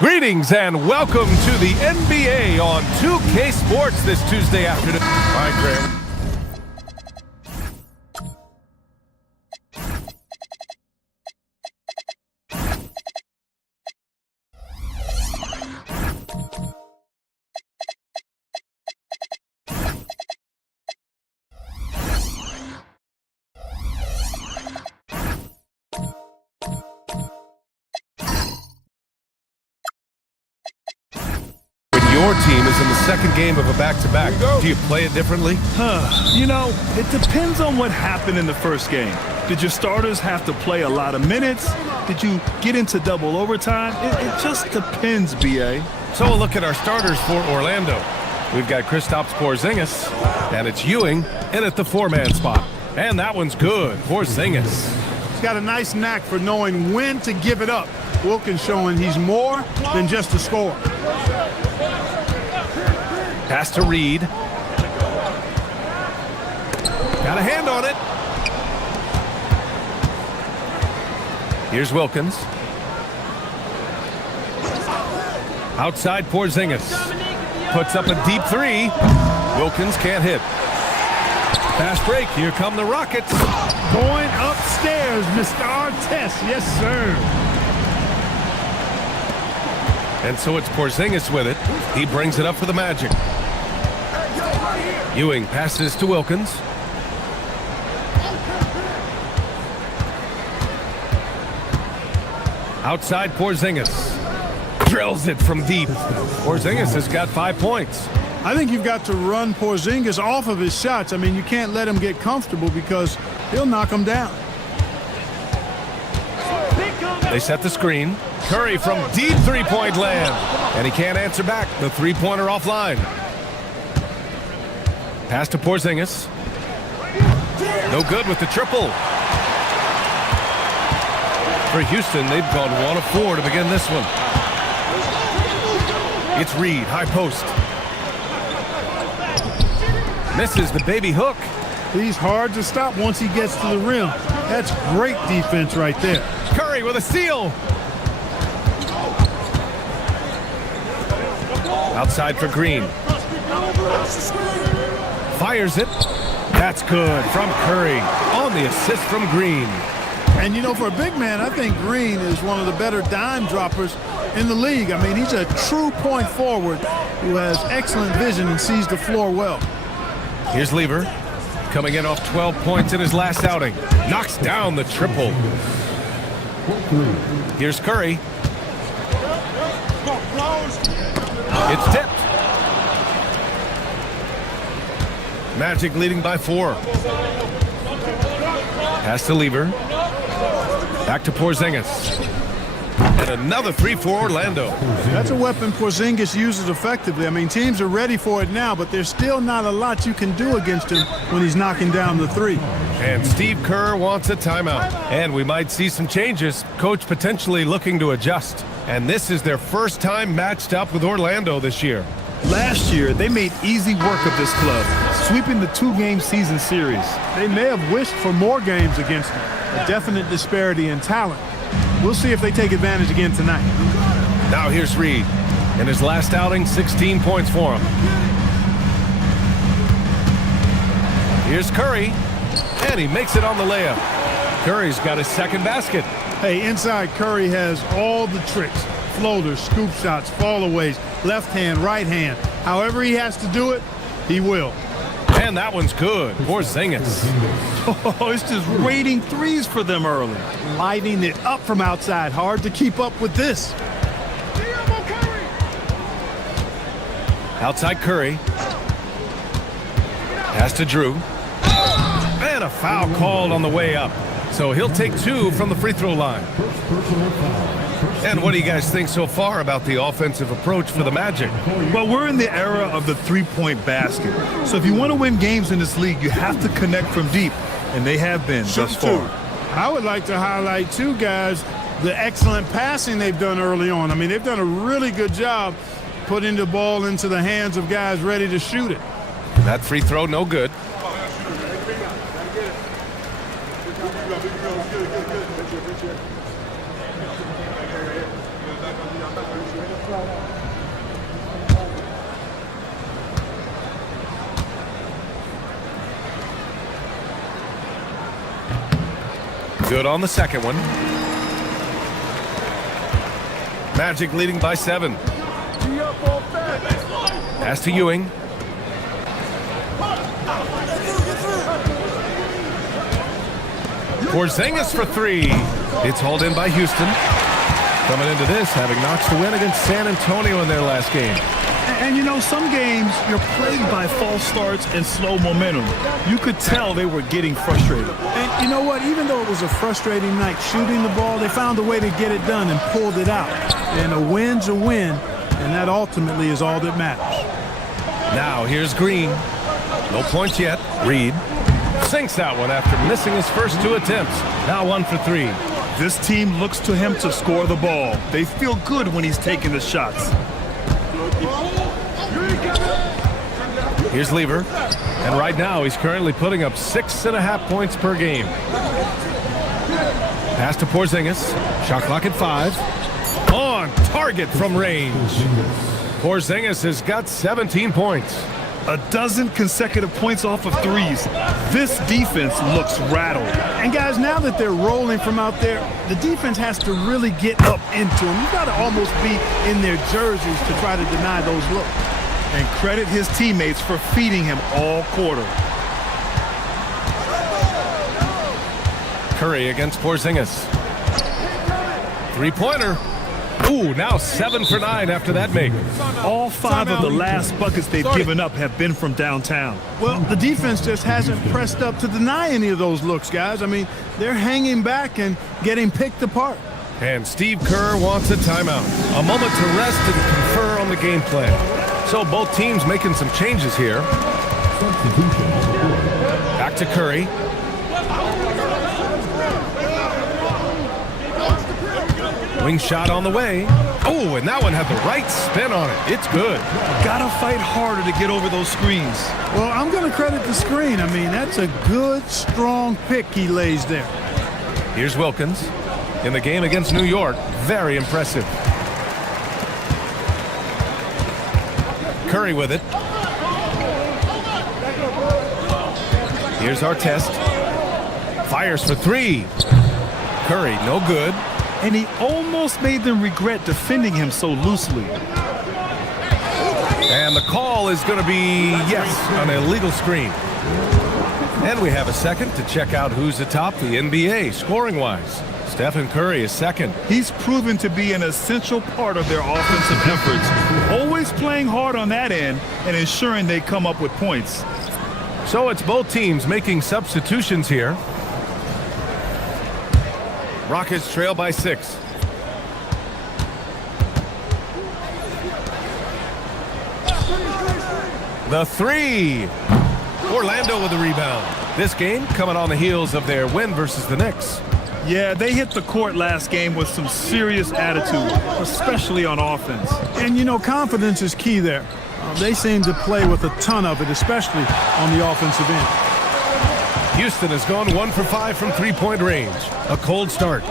Greetings and welcome to the NBA on 2K Sports this Tuesday afternoon. All right, Graham. Your team is in the second game of a back-to-back. Do you play it differently? You know, it depends on what happened in the first game. Did your starters have to play a lot of minutes? Did you get into double overtime? It just depends, B.A. So we'll look at our starters for Orlando. We've got Kristaps Porzingis, and it's Ewing in at the four-man spot. And that one's good, Porzingis. He's got a nice knack for knowing when to give it up. Wilkins showing he's more than just a scorer. Pass to Reed. Got a hand on it. Here's Wilkins. Outside Porzingis. Puts up a deep three. Wilkins can't hit. Fast break. Here come the Rockets. Going upstairs, Mr. Artest. Yes, sir. And so it's Porzingis with it. He brings it up for the Magic. Ewing passes to Wilkins. Outside Porzingis. Drills it from deep. Porzingis has got 5 points. I think you've got to run Porzingis off of his shots. I mean, you can't let him get comfortable because he'll knock him down. They set the screen. Curry from deep three-point land. And he can't answer back. The three-pointer offline. Pass to Porzingis. No good with the triple. For Houston, they've gone 1 of 4 to begin this one. It's Reed, high post. Misses the baby hook. He's hard to stop once he gets to the rim. That's great defense right there. Curry with a steal. Outside for Green. Fires it. That's good from Curry on the assist from Green. And, you know, for a big man, I think Green is one of the better dime droppers in the league. I mean, he's a true point forward who has excellent vision and sees the floor well. Here's Lever, coming in off 12 points in his last outing. Knocks down the triple. Here's Curry. It's tipped. Magic leading by 4. Pass to Lever. Back to Porzingis. And another 3 for Orlando. That's a weapon Porzingis uses effectively. I mean, teams are ready for it now, but there's still not a lot you can do against him when he's knocking down the three. And Steve Kerr wants a timeout. And we might see some changes. Coach potentially looking to adjust. And this is their first time matched up with Orlando this year. Last year, they made easy work of this club, sweeping the 2-game season series. They may have wished for more games against him. A definite disparity in talent. We'll see if they take advantage again tonight. Now here's Reed. In his last outing, 16 points for him. Here's Curry. And he makes it on the layup. Curry's got his second basket. Hey, inside Curry has all the tricks. Floaters, scoop shots, fallaways, left hand, right hand. However he has to do it, he will. And that one's good. Porzingis. Oh, it's just raining threes for them early. Lighting it up from outside. Hard to keep up with this. Outside Curry. Pass to Drew. And a foul called on the way up. So he'll take 2 from the free throw line. And what do you guys think so far about the offensive approach for the Magic? Well, we're in the era of the three-point basket. So if you want to win games in this league, you have to connect from deep. And they have been thus far. I would like to highlight, too, guys, the excellent passing they've done early on. I mean, they've done a really good job putting the ball into the hands of guys ready to shoot it. That free throw, no good. Good on the second one. Magic leading by 7. Pass to Ewing. Porzingis for 3. It's hauled in by Houston. Coming into this, having notched a win against San Antonio in their last game. And you know, some games you're plagued by false starts and slow momentum. You could tell they were getting frustrated. And you know what? Even though it was a frustrating night shooting the ball, they found a way to get it done and pulled it out. And a win's a win, and that ultimately is all that matters. Now here's Green. No points yet. Reed sinks that one after missing his first 2 attempts. Now 1 for 3. This team looks to him to score the ball. They feel good when he's taking the shots. Here's Lever. And right now he's currently putting up 6.5 points per game. Pass to Porzingis. Shot clock at 5. On target from range. Porzingis has got 17 points. A dozen consecutive points off of threes. This defense looks rattled. And guys, now that they're rolling from out there, the defense has to really get up into them. You've got to almost be in their jerseys to try to deny those looks. And credit his teammates for feeding him all quarter. Curry against Porzingis. 3-pointer. Ooh, now 7 for 9 after that make. All 5 of the last buckets they've given up have been from downtown. Well, the defense just hasn't pressed up to deny any of those looks, guys. I mean, they're hanging back and getting picked apart. And Steve Kerr wants a timeout. A moment to rest and confer on the game plan. So both teams making some changes here. Back to Curry. Wing shot on the way. Oh, and that one had the right spin on it. It's good. Gotta fight harder to get over those screens. Well, I'm going to credit the screen. I mean, that's a good, strong pick he lays there. Here's Wilkins. In the game against New York, very impressive. Curry with it. Here's Artest. Fires for 3. Curry, no good. And he almost made them regret defending him so loosely. And the call is going to be, yes, an illegal screen. And we have a second to check out who's atop the NBA scoring-wise. Stephen Curry is second. He's proven to be an essential part of their offensive efforts, always playing hard on that end and ensuring they come up with points. So it's both teams making substitutions here. Rockets trail by 6. The 3. Orlando with the rebound. This game coming on the heels of their win versus the Knicks. Yeah, they hit the court last game with some serious attitude, especially on offense. And, you know, confidence is key there. They seem to play with a ton of it, especially on the offensive end. Houston has gone 1 for 5 from 3-point range. A cold start.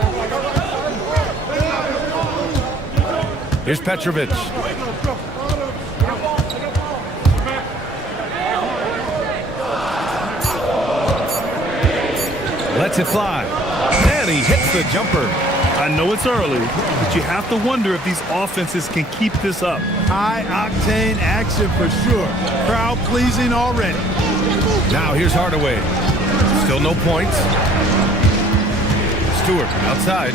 Here's Petrovic. Lets it fly. And he hits the jumper. I know it's early, but you have to wonder if these offenses can keep this up. High-octane action for sure. Crowd-pleasing already. Now here's Hardaway. Still no points. Stewart outside.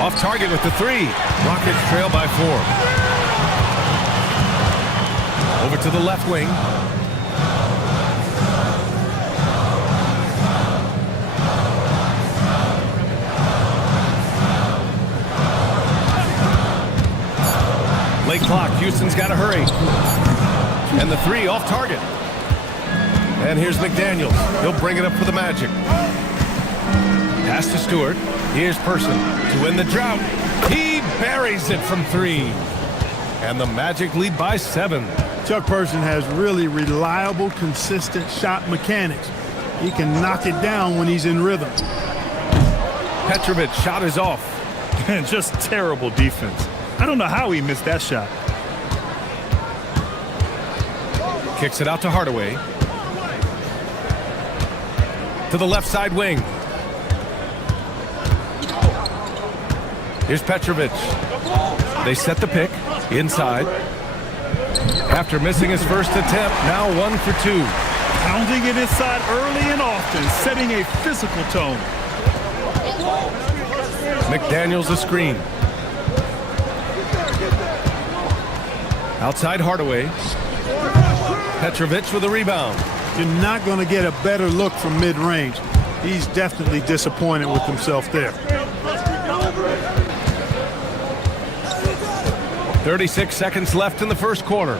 Off target with the 3. Rockets trail by 4. Over to the left wing. Late clock. Houston's got to hurry. And the 3 off target. And here's McDaniels. He'll bring it up for the Magic. Pass to Stewart. Here's Person to win the drought. He buries it from 3. And the Magic lead by 7. Chuck Person has really reliable, consistent shot mechanics. He can knock it down when he's in rhythm. Petrovic shot is off. And just terrible defense. I don't know how he missed that shot. Kicks it out to Hardaway. To the left side wing. Here's Petrovic. They set the pick inside. After missing his first attempt, now 1 for 2. Pounding it inside early and often, setting a physical tone. McDaniels a screen. Outside Hardaway. Petrovic with a rebound. You're not going to get a better look from mid-range. He's definitely disappointed with himself there. 36 seconds left in the first quarter.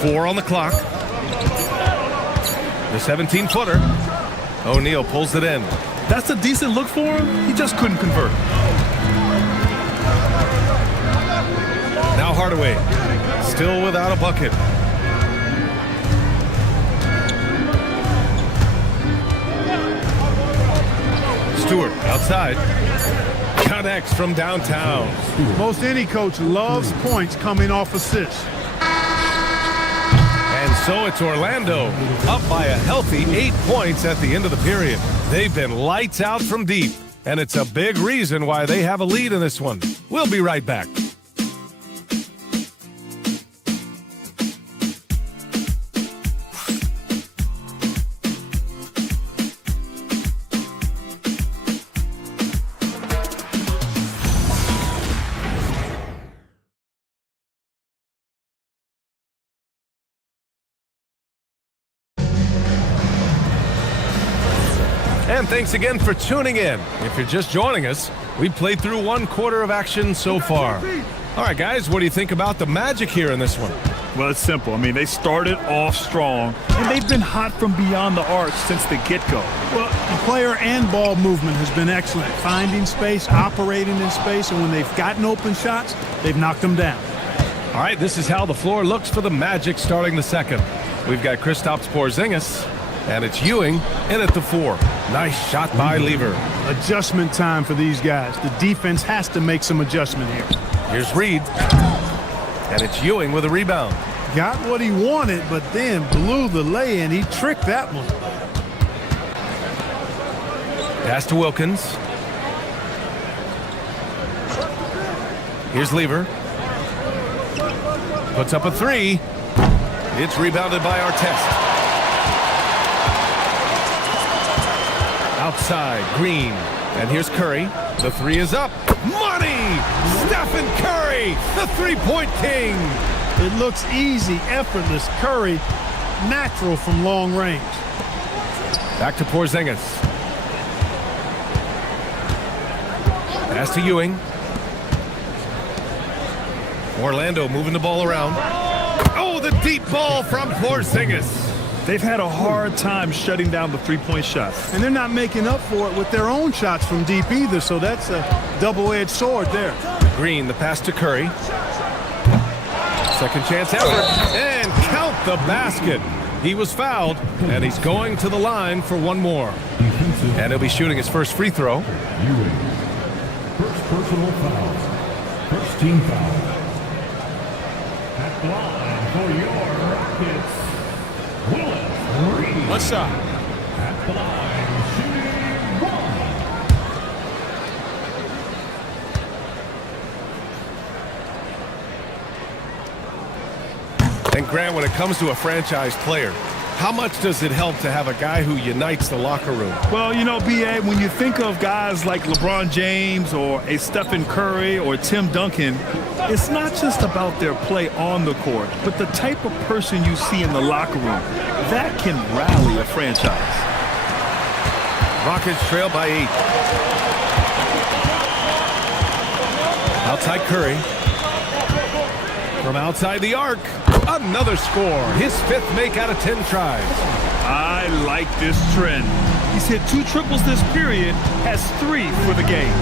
4 on the clock. The 17-footer. O'Neal pulls it in. That's a decent look for him. He just couldn't convert. Now Hardaway, still without a bucket. Stewart outside. Connects from downtown. Most any coach loves points coming off assists. And so it's Orlando, up by a healthy 8 points at the end of the period. They've been lights out from deep, and it's a big reason why they have a lead in this one. We'll be right back. And thanks again for tuning in. If you're just joining us, we played through 1 quarter of action so far. All right, guys, what do you think about the Magic here in this one? Well, it's simple. I mean, they started off strong, and they've been hot from beyond the arc since the get-go. Well, the player and ball movement has been excellent. Finding space, operating in space, and when they've gotten open shots, they've knocked them down. All right, this is how the floor looks for the Magic starting the second. We've got Kristaps Porzingis, and it's Ewing in at the 4. Nice shot by Lever. Adjustment time for these guys. The defense has to make some adjustment here. Here's Reed, and it's Ewing with a rebound. Got what he wanted, but then blew the lay-in. He tricked that one. Pass to Wilkins. Here's Lever. Puts up a 3. It's rebounded by Artest. Outside, Green. And here's Curry. The 3 is up. Money! Stephen Curry, the three-point king. It looks easy, effortless. Curry, natural from long range. Back to Porzingis. Pass to Ewing. Orlando moving the ball around. Oh, the deep ball from Porzingis. They've had a hard time shutting down the three-point shots. And they're not making up for it with their own shots from deep either, so that's a double-edged sword there. Green, the pass to Curry. Second chance effort, and count the basket. He was fouled, and he's going to the line for one more. And he'll be shooting his first free throw. First personal foul. First team foul. At the line for your Rockets, Willis. One shot. At the line, shooting 1. And Grant, when it comes to a franchise player, how much does it help to have a guy who unites the locker room? Well, you know, B.A., when you think of guys like LeBron James or a Stephen Curry or Tim Duncan, it's not just about their play on the court, but the type of person you see in the locker room. That can rally a franchise. Rockets trail by 8. Outside Curry. From outside the arc, another score. His 5th make out of 10 tries. I like this trend. He's hit 2 triples this period, has 3 for the game.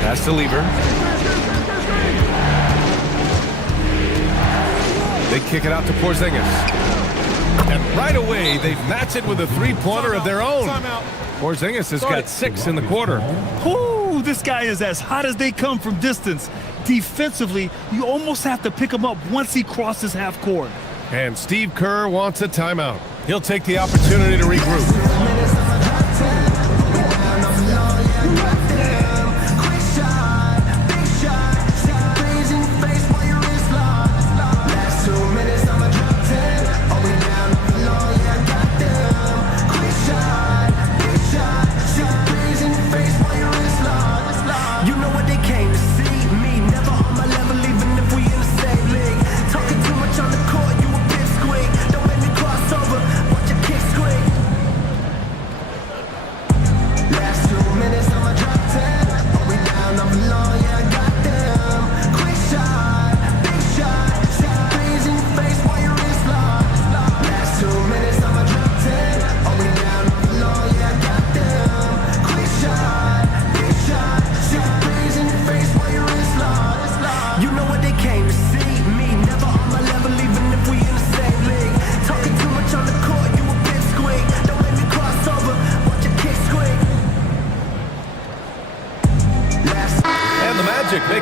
Pass to Lever. They kick it out to Porzingis. And right away, they've matched it with a three-pointer of their own. Porzingis has got 6 in the quarter. Whoo, this guy is as hot as they come from distance. Defensively, you almost have to pick him up once he crosses half court. And Steve Kerr wants a timeout. He'll take the opportunity to regroup.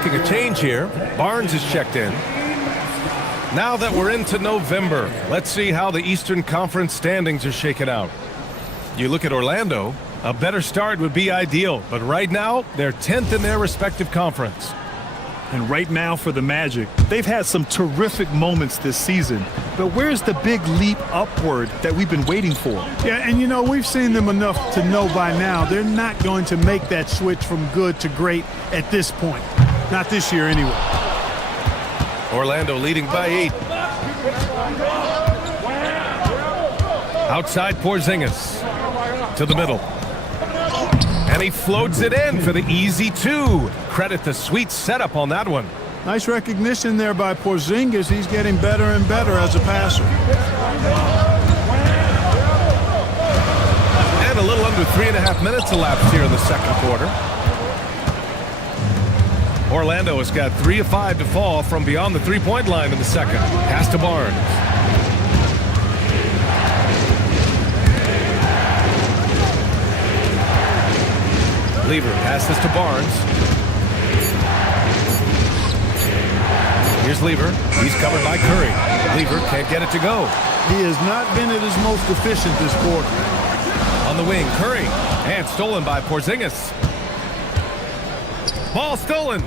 expecting a change here. Barnes is checked in. Now that we're into November, let's see how the Eastern Conference standings are shaken out. You look at Orlando, a better start would be ideal, but right now, they're 10th in their respective conference. And right now for the Magic, they've had some terrific moments this season. But where's the big leap upward that we've been waiting for? Yeah, and you know, we've seen them enough to know by now they're not going to make that switch from good to great at this point. Not this year anyway. Orlando leading by 8. Outside Porzingis to the middle. And he floats it in for the easy 2. Credit the sweet setup on that one. Nice recognition there by Porzingis. He's getting better and better as a passer. And a little under 3.5 minutes elapsed here in the second quarter. Orlando has got 3 of 5 to fall from beyond the three-point line in the second. Pass to Barnes. Lever passes to Barnes. Here's Lever. He's covered by Curry. Lever can't get it to go. He has not been at his most efficient this quarter. On the wing, Curry. And stolen by Porzingis. Ball stolen.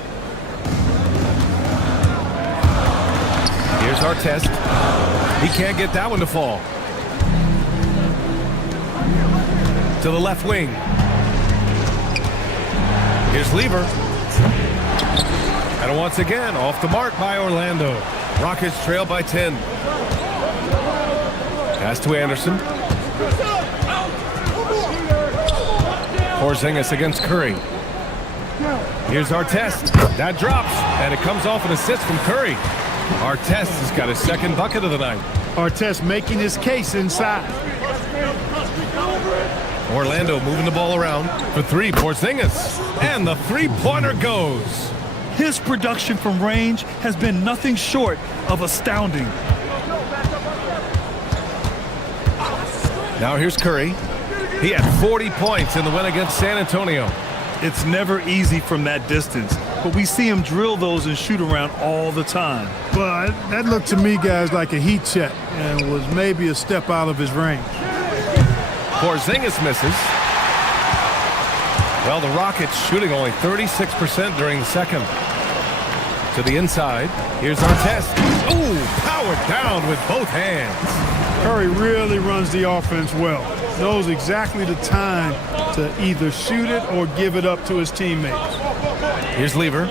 Here's Artest. He can't get that one to fall. To the left wing. Here's Lever. And once again, off the mark by Orlando. Rockets trail by 10. Pass to Anderson. Porzingis against Curry. Here's Artest. That drops, and it comes off an assist from Curry. Artest has got his second bucket of the night. Artest making his case inside. Orlando moving the ball around for 3. Porzingis. And the three-pointer goes. His production from range has been nothing short of astounding. Now here's Curry. He had 40 points in the win against San Antonio. It's never easy from that distance, but we see him drill those and shoot around all the time. Well, that looked to me, guys, like a heat check and was maybe a step out of his range. Porzingis misses. Well, the Rockets shooting only 36% during the second. To the inside. Here's Artest. Ooh, powered down with both hands. Curry really runs the offense well. Knows exactly the time to either shoot it or give it up to his teammates. Here's Lever.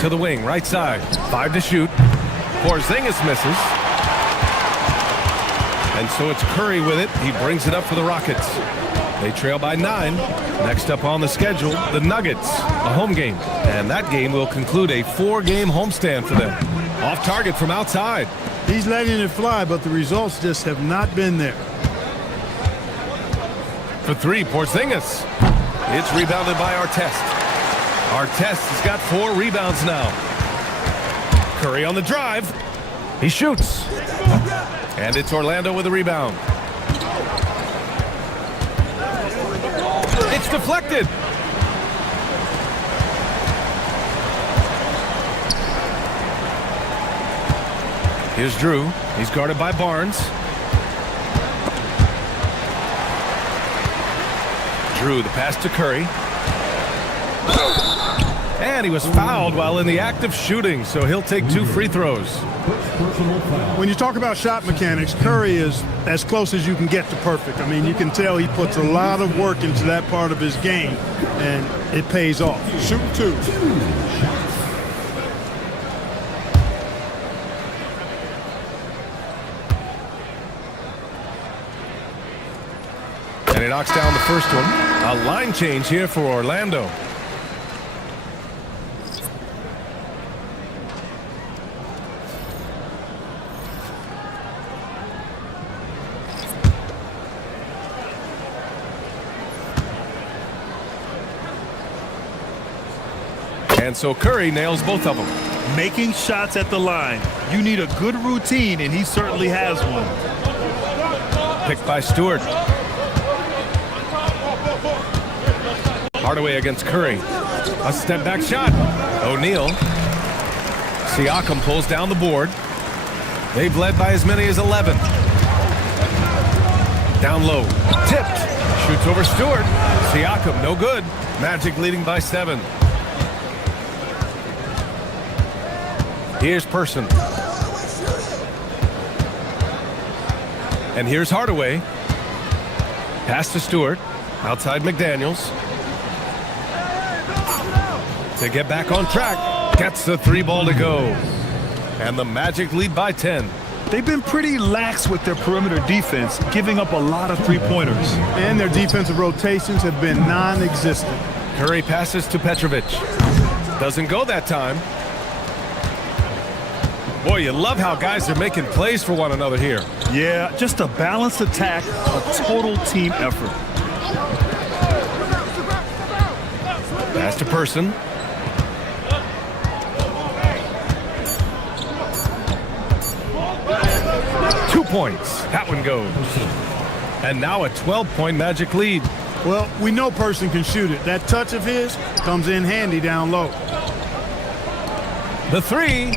To the wing, right side. 5 to shoot. Porzingis misses. And so it's Curry with it. He brings it up for the Rockets. They trail by 9. Next up on the schedule, the Nuggets, a home game. And that game will conclude a 4-game homestand for them. Off target from outside. He's letting it fly, but the results just have not been there. For 3, Porzingis. It's rebounded by Artest. Artest has got 4 rebounds now. Curry on the drive. He shoots. And it's Orlando with a rebound. It's deflected. Here's Drew. He's guarded by Barnes. Drew, the pass to Curry. And he was fouled while in the act of shooting, so he'll take 2 free throws. When you talk about shot mechanics, Curry is as close as you can get to perfect. I mean, you can tell he puts a lot of work into that part of his game, and it pays off. Shoot 2. And he knocks down the first one. A line change here for Orlando. And so Curry nails both of them. Making shots at the line. You need a good routine, and he certainly has one. Picked by Stewart. Hardaway against Curry. A step back shot. O'Neal. Siakam pulls down the board. They've led by as many as 11. Down low. Tipped. Shoots over Stewart. Siakam, no good. Magic leading by 7. Here's Person. And here's Hardaway. Pass to Stewart. Outside McDaniels. To get back on track. Gets the 3 ball to go. And the Magic lead by 10. They've been pretty lax with their perimeter defense, giving up a lot of three-pointers. And their defensive rotations have been non-existent. Curry passes to Petrovic. Doesn't go that time. Boy, you love how guys are making plays for one another here. Yeah, just a balanced attack, a total team effort. Pass to Person. Points. That one goes. And now a 12-point Magic lead. Well, we know Person can shoot it. That touch of his comes in handy down low. The 3.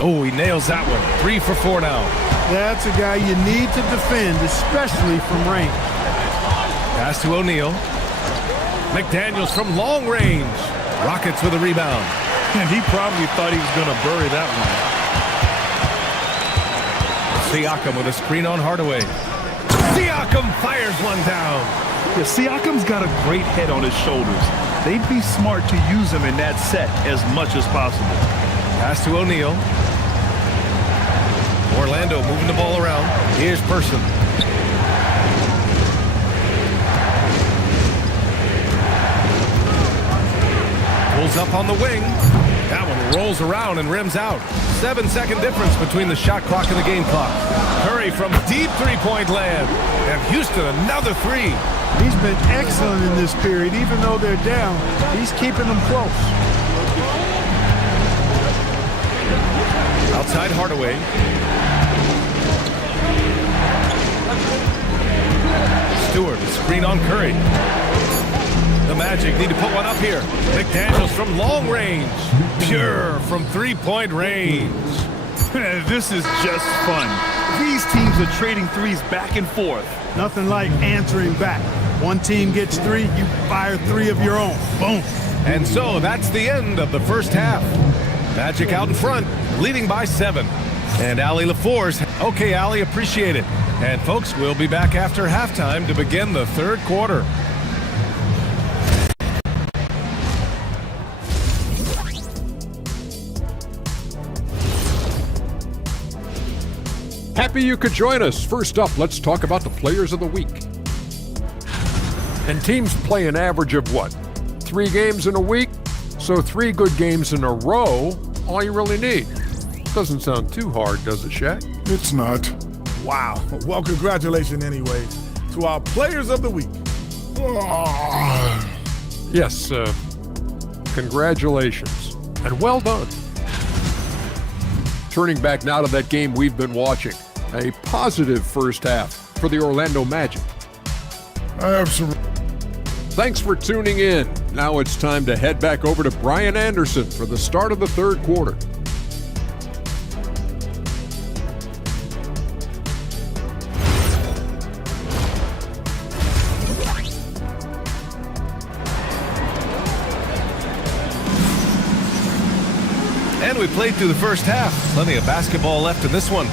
Oh, he nails that one. 3 for 4 now. That's a guy you need to defend, especially from range. Pass to O'Neal. McDaniels from long range. Rockets with a rebound. And he probably thought he was going to bury that one. Siakam with a screen on Hardaway. Siakam fires one down. Yeah, Siakam's got a great head on his shoulders. They'd be smart to use him in that set as much as possible. Pass to O'Neal. Orlando moving the ball around. Here's Person. Pulls up on the wing. That one rolls around and rims out. 7-second difference between the shot clock and the game clock. Curry from deep three-point land. And Houston another 3. He's been excellent in this period. Even though they're down, he's keeping them close. Outside Hardaway. Stewart, screen on Curry. The Magic need to put one up here. McDaniels from long range. Pure from 3-point range. This is just fun. These teams are trading threes back and forth. Nothing like answering back. One team gets 3, you fire 3 of your own. Boom. And so that's the end of the first half. Magic out in front, leading by 7. And Allie LaForce. Okay, Allie, appreciate it. And folks, we'll be back after halftime to begin the third quarter. Happy you could join us. First up, let's talk about the players of the week. And teams play an average of what? 3 games in a week? So 3 good games in a row, all you really need. Doesn't sound too hard, does it, Shaq? It's not. Wow. Well, congratulations anyway to our players of the week. Yes, congratulations. And well done. Turning back now to that game we've been watching. A positive first half for the Orlando Magic. Absolutely. Thanks for tuning in. Now it's time to head back over to Brian Anderson for the start of the third quarter. And we played through the first half. Plenty of basketball left in this one.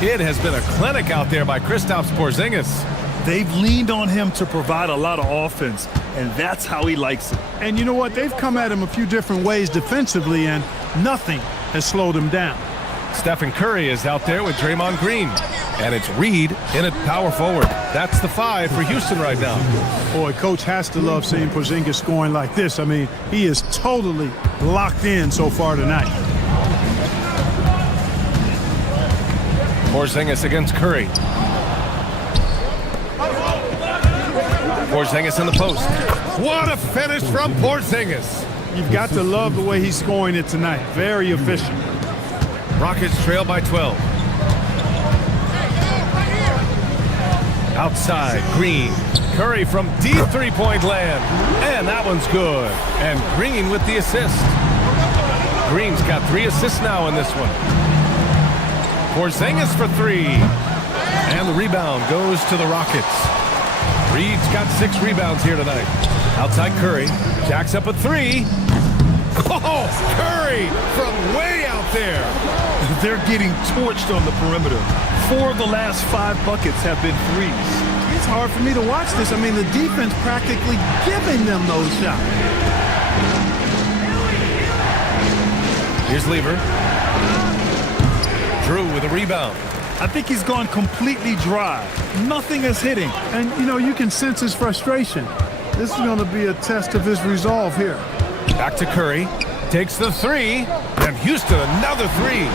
It has been a clinic out there by Kristaps Porzingis. They've leaned on him to provide a lot of offense, and that's how he likes it. And you know what? They've come at him a few different ways defensively, and nothing has slowed him down. Stephen Curry is out there with Draymond Green. And it's Reed in at power forward. That's the 5 for Houston right now. Boy, Coach has to love seeing Porzingis scoring like this. I mean, he is totally locked in so far tonight. Porzingis against Curry. Porzingis in the post. What a finish from Porzingis. You've got to love the way he's scoring it tonight. Very efficient. Rockets trail by 12. Outside, Green. Curry from deep three-point land. And that one's good. And Green with the assist. Green's got 3 assists now in this one. Porzingis for 3. And the rebound goes to the Rockets. Reed's got 6 rebounds here tonight. Outside Curry. Jacks up a 3. Oh, Curry from way out there. They're getting torched on the perimeter. 4 of the last 5 buckets have been threes. It's hard for me to watch this. I mean, the defense practically giving them those shots. Here's Lever. Drew with a rebound. I think he's gone completely dry. Nothing is hitting. And, you know, you can sense his frustration. This is going to be a test of his resolve here. Back to Curry. Takes the 3. And Houston another 3.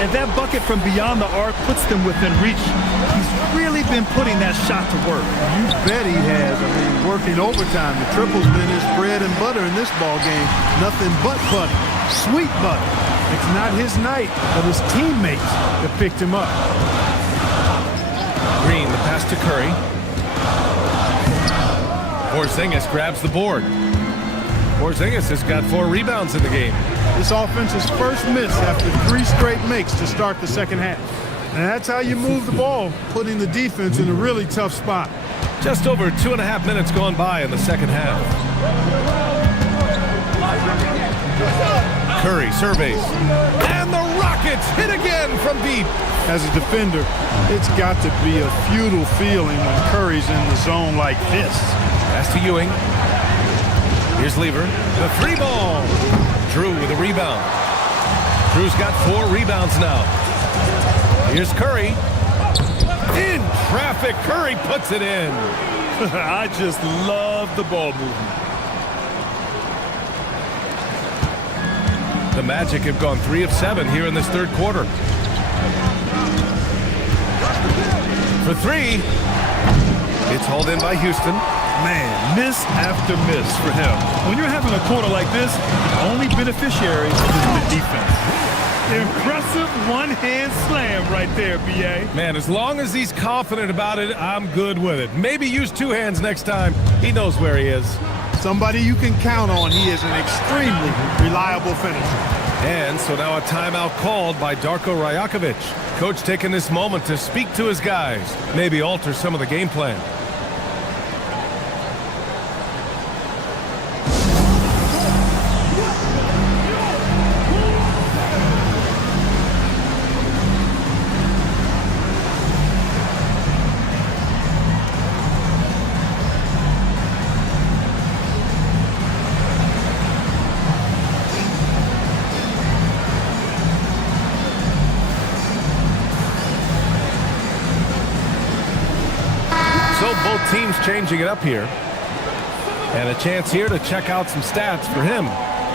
And that bucket from beyond the arc puts them within reach. He's really been putting that shot to work. You bet he has. I mean, working overtime. The triple's been his bread and butter in this ball game. Nothing but butter. Sweet butter. It's not his night, but his teammates that picked him up. Green, the pass to Curry. Porzingis grabs the board. Porzingis has got 4 rebounds in the game. This offense's first miss after 3 straight makes to start the second half. And that's how you move the ball, putting the defense in a really tough spot. Just over 2.5 minutes gone by in the second half. Curry surveys. And the Rockets hit again from deep. As a defender, it's got to be a futile feeling when Curry's in the zone like this. Pass to Ewing. Here's Lever. The 3 ball. Drew with a rebound. Drew's got 4 rebounds now. Here's Curry. In traffic, Curry puts it in. I just love the ball movement. The Magic have gone 3 of 7 here in this third quarter. For 3. It's hauled in by Houston. Man, miss after miss for him. When you're having a quarter like this, the only beneficiary is the defense. Impressive one-hand slam right there, B.A. Man, as long as he's confident about it, I'm good with it. Maybe use 2 hands next time. He knows where he is. Somebody you can count on. He is an extremely reliable finisher. And so now a timeout called by Darko Rajakovic. Coach taking this moment to speak to his guys, maybe alter some of the game plan. So both teams changing it up here. And a chance here to check out some stats for him.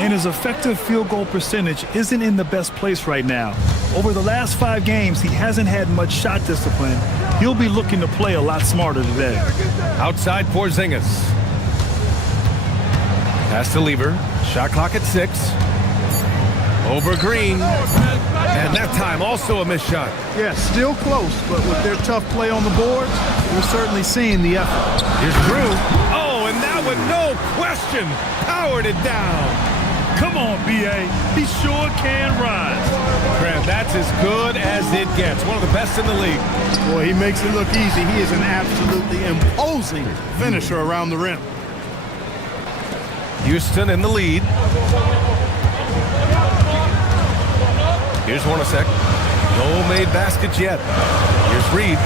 And his effective field goal percentage isn't in the best place right now. Over the last 5 games, he hasn't had much shot discipline. He'll be looking to play a lot smarter today. Outside Porzingis. Pass to Lever. Shot clock at 6. Over Green. And that time also a missed shot. Yeah, still close, but with their tough play on the boards, we're certainly seeing the effort. Here's Drew. Oh, and that one, no question, powered it down. Come on, B.A. He sure can rise. Grant, that's as good as it gets. One of the best in the league. Boy, he makes it look easy. He is an absolutely imposing finisher around the rim. Houston in the lead. Here's Hornacek. No made baskets yet. Here's Reed.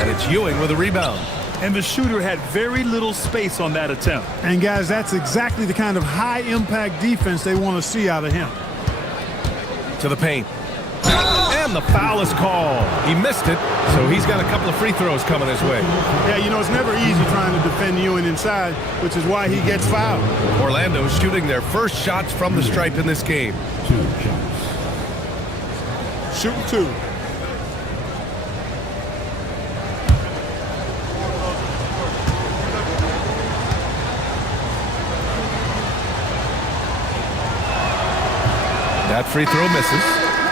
And it's Ewing with a rebound. And the shooter had very little space on that attempt. And guys, that's exactly the kind of high-impact defense they want to see out of him. To the paint. And the foul is called. He missed it, so he's got a couple of free throws coming his way. Yeah, you know, it's never easy trying to defend Ewing inside, which is why he gets fouled. Orlando shooting their first shots from the stripe in this game. 2 shots. Shooting 2. That free throw misses.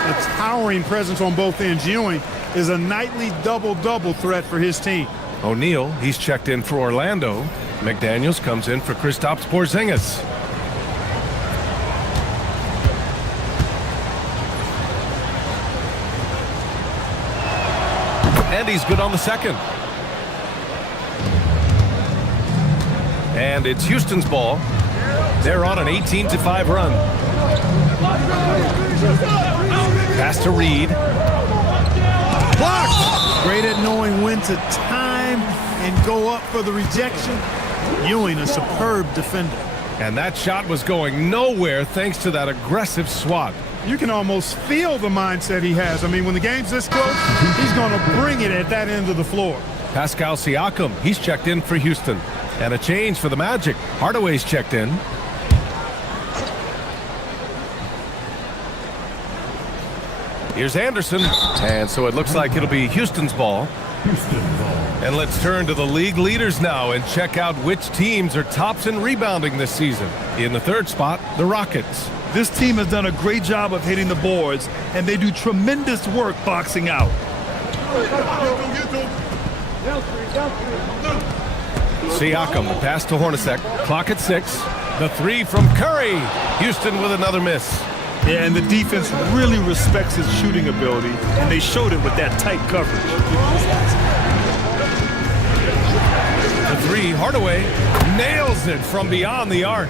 A towering presence on both ends. Ewing is a nightly double-double threat for his team. O'Neal, he's checked in for Orlando. McDaniels comes in for Kristaps Porzingis. And he's good on the second. And it's Houston's ball. They're on an 18-5 run. Pass to Reed. Blocked. Great at knowing when to time and go up for the rejection. Ewing, a superb defender. And that shot was going nowhere thanks to that aggressive swat. You can almost feel the mindset he has. I mean, when the game's this close, he's going to bring it at that end of the floor. Pascal Siakam, he's checked in for Houston. And a change for the Magic. Hardaway's checked in. Here's Anderson. And so it looks like it'll be Houston's ball. And let's turn to the league leaders now and check out which teams are tops in rebounding this season. In the third spot, the Rockets. This team has done a great job of hitting the boards, and they do tremendous work boxing out. Siakam, the pass to Hornacek. Clock at 6. The three from Curry. Houston with another miss. Yeah, and the defense really respects his shooting ability, and they showed it with that tight coverage. The three, Hardaway nails it from beyond the arc.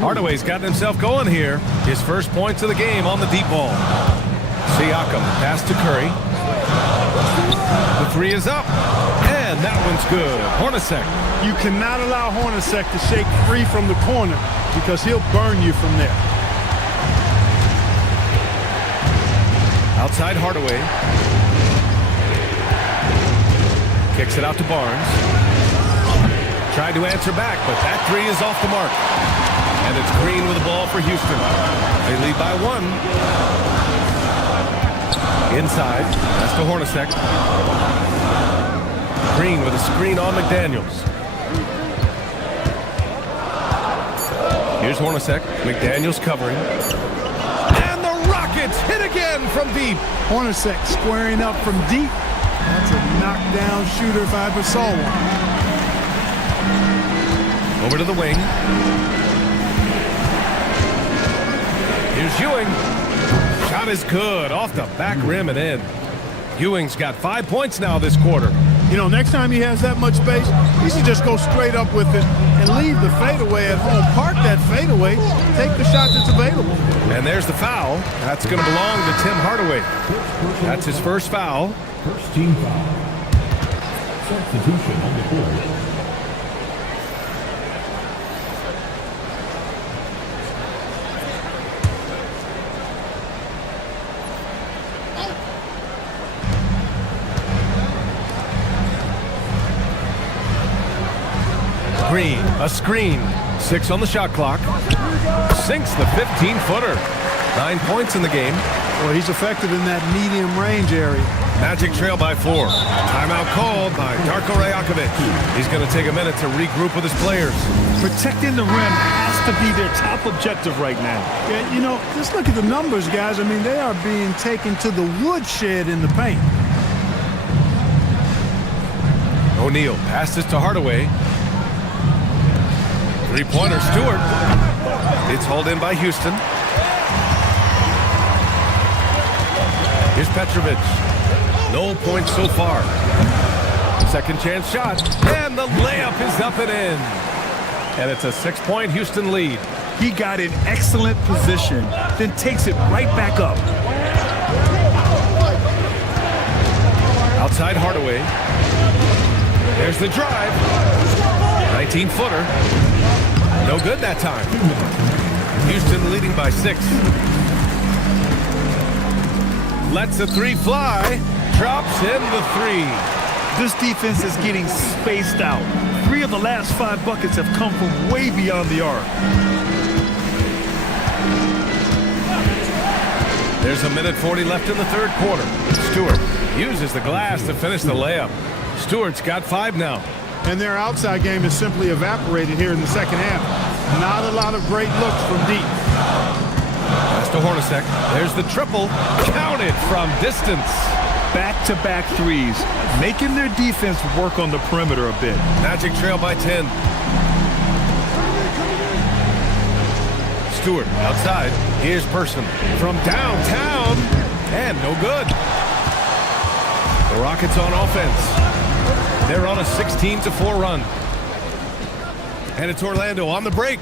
Hardaway's gotten himself going here. His first points of the game on the deep ball. Siakam, pass to Curry. The three is up, and that one's good. Hornacek. You cannot allow Hornacek to shake free from the corner because he'll burn you from there. Outside Hardaway. Kicks it out to Barnes. Tried to answer back, but that three is off the mark. And it's Green with the ball for Houston. They lead by 1. Inside. That's to Hornacek. Green with a screen on McDaniels. Here's Hornacek. McDaniels covering. And the Rockets hit again from deep. Hornacek squaring up from deep. That's a knockdown shooter if I ever saw one. Over to the wing. Here's Ewing. Shot is good. Off the back rim and in. Ewing's got 5 points now this quarter. You know, next time he has that much space, he should just go straight up with it and leave the fadeaway at home. Park that fadeaway. Take the shot that's available. And there's the foul. That's going to belong to Tim Hardaway. That's his first foul. First team foul. Substitution on the board. Green, a screen. 6 on the shot clock. Sinks the 15-footer. 9 points in the game. Well, he's effective in that medium range area. Magic trail by 4. Timeout called by Darko Rajakovic. He's going to take a minute to regroup with his players. Protecting the rim has to be their top objective right now. Yeah, you know, just look at the numbers, guys. I mean, they are being taken to the woodshed in the paint. O'Neal passes to Hardaway. Three-pointer, Stewart. It's hauled in by Houston. Here's Petrovic. No points so far. Second chance shot. And the layup is up and in. And it's a 6-point Houston lead. He got in excellent position, then takes it right back up. Outside Hardaway. There's the drive. 19-footer. No good that time. Houston leading by 6. Lets the three fly. Drops in the 3. This defense is getting spaced out. 3 of the last 5 buckets have come from way beyond the arc. There's a minute 40 left in the third quarter. Stewart uses the glass to finish the layup. Stewart's got 5 now. And their outside game is simply evaporated here in the second half. Not a lot of great looks from deep. Pass to Hornacek. There's the triple. Counted from distance. back-to-back threes, making their defense work on the perimeter a bit. Magic trail by 10. Stewart outside. Here's Person from downtown, and no good. The Rockets on offense. They're on a 16-4 run. And it's Orlando on the break.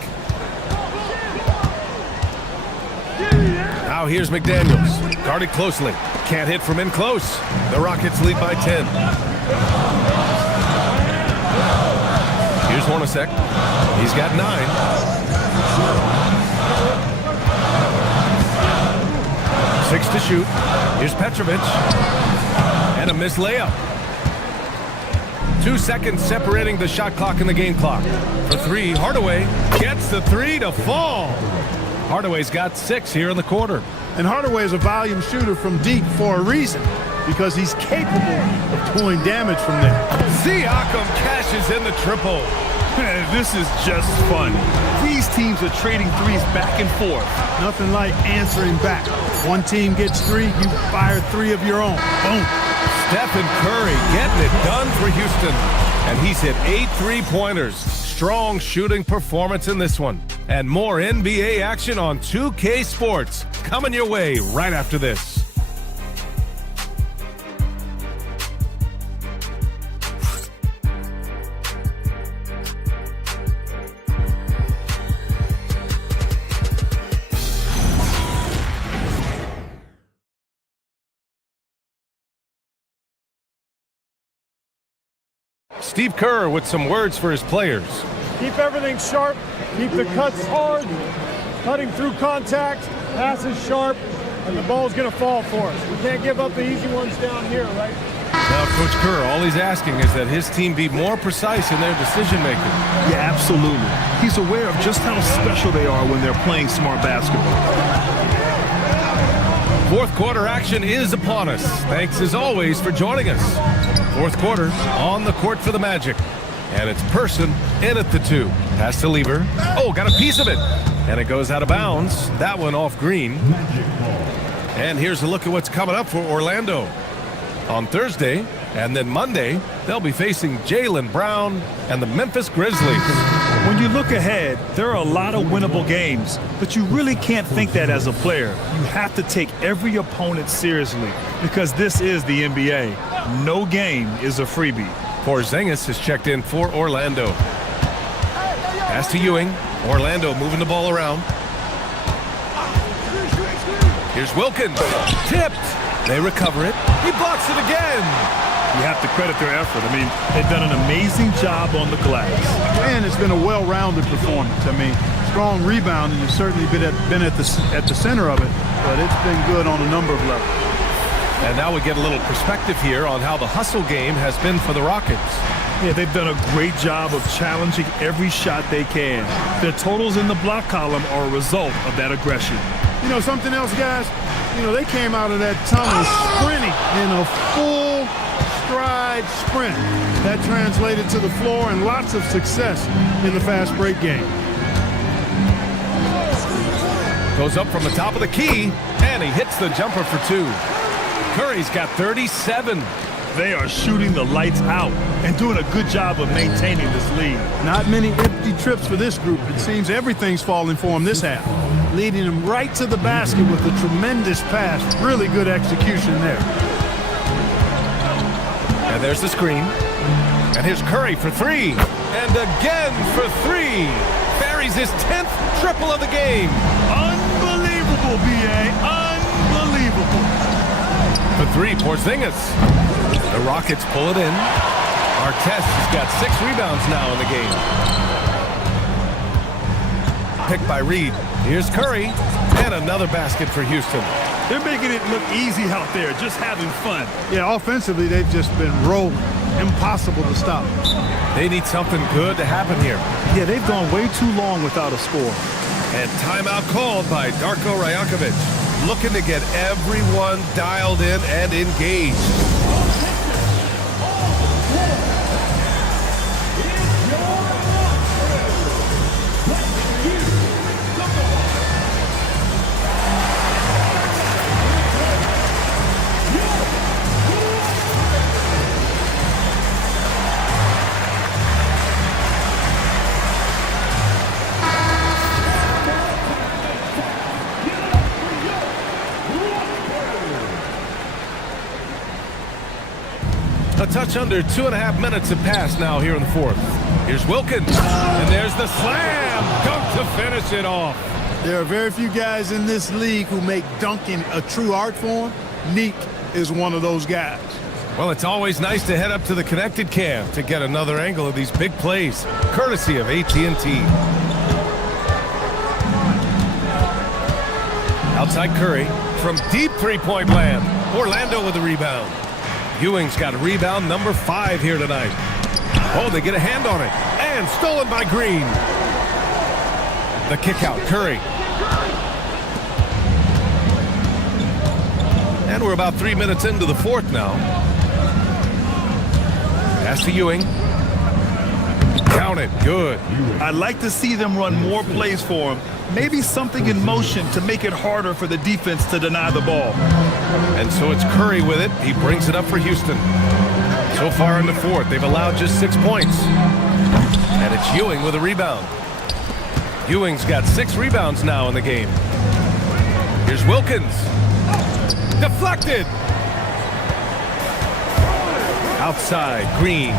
Now here's McDaniels, guarded closely. Can't hit from in close. The Rockets lead by 10. Here's Hornacek. He's got 9. 6 to shoot. Here's Petrovic. And a missed layup. 2 seconds separating the shot clock and the game clock. For 3, Hardaway gets the 3 to fall. Hardaway's got 6 here in the quarter. And Hardaway is a volume shooter from deep for a reason, because he's capable of doing damage from there. Siakam cashes in the triple. This is just fun. These teams are trading threes back and forth. Nothing like answering back. One team gets 3, you fire 3 of your own. Boom. Stephen Curry getting it done for Houston. And he's hit 8 3-pointers. Strong shooting performance in this one. And more NBA action on 2K Sports coming your way right after this. Steve Kerr with some words for his players. Keep everything sharp, keep the cuts hard, cutting through contact, passes sharp, and the ball's going to fall for us. We can't give up the easy ones down here, right? Now, Coach Kerr, all he's asking is that his team be more precise in their decision-making. Yeah, absolutely. He's aware of just how special they are when they're playing smart basketball. Fourth quarter action is upon us. Thanks, as always, for joining us. Fourth quarter on the court for the Magic. And it's Person in at the 2. Pass to Lever. Oh, got a piece of it. And it goes out of bounds. That one off Green. And here's a look at what's coming up for Orlando. On Thursday and then Monday, they'll be facing Jaylen Brown and the Memphis Grizzlies. When you look ahead, there are a lot of winnable games, but you really can't think that as a player. You have to take every opponent seriously, because this is the NBA. No game is a freebie. Porzingis has checked in for Orlando. Pass to Ewing. Orlando moving the ball around. Here's Wilkins. Tipped. They recover it. He blocks it again. You have to credit their effort. I mean, they've done an amazing job on the glass. And it's been a well-rounded performance. I mean, strong rebounding has certainly been at the center of it, but it's been good on a number of levels. And now we get a little perspective here on how the hustle game has been for the Rockets. Yeah, they've done a great job of challenging every shot they can. Their totals in the block column are a result of that aggression. You know, something else, guys? You know, they came out of that tunnel sprinting in a full stride sprint. That translated to the floor and lots of success in the fast break game. Goes up from the top of the key, and he hits the jumper for 2. Curry's got 37. They are shooting the lights out and doing a good job of maintaining this lead. Not many empty trips for this group. It seems everything's falling for them this half. Leading them right to the basket with a tremendous pass. Really good execution there. And there's the screen. And here's Curry for 3. And again for 3. Buries his 10th triple of the game. Unbelievable, B.A. Unbelievable. For 3, Porzingis. The Rockets pull it in. Artest has got 6 rebounds now in the game. Picked by Reed. Here's Curry. And another basket for Houston. They're making it look easy out there, just having fun. Yeah, offensively, they've just been rolling. Impossible to stop. They need something good to happen here. Yeah, they've gone way too long without a score. And timeout called by Darko Rajakovic. Looking to get everyone dialed in and engaged. A touch under 2.5 minutes have passed now here in the fourth. Here's Wilkins, and there's the slam. Dunk to finish it off. There are very few guys in this league who make dunking a true art form. Neek is one of those guys. Well, it's always nice to head up to the connected cam to get another angle of these big plays, courtesy of AT&T. Outside Curry from deep three-point land. Orlando with the rebound. Ewing's got a rebound number 5 here tonight. Oh, they get a hand on it. And stolen by Green. The kick out, Curry. And we're about 3 minutes into the fourth now. Pass to Ewing. Count it, good. I'd like to see them run more plays for him. Maybe something in motion to make it harder for the defense to deny the ball. And so it's Curry with it. He brings it up for Houston. So far in the fourth, they've allowed just 6 points. And it's Ewing with a rebound. Ewing's got 6 rebounds now in the game. Here's Wilkins. Deflected. Outside, Green.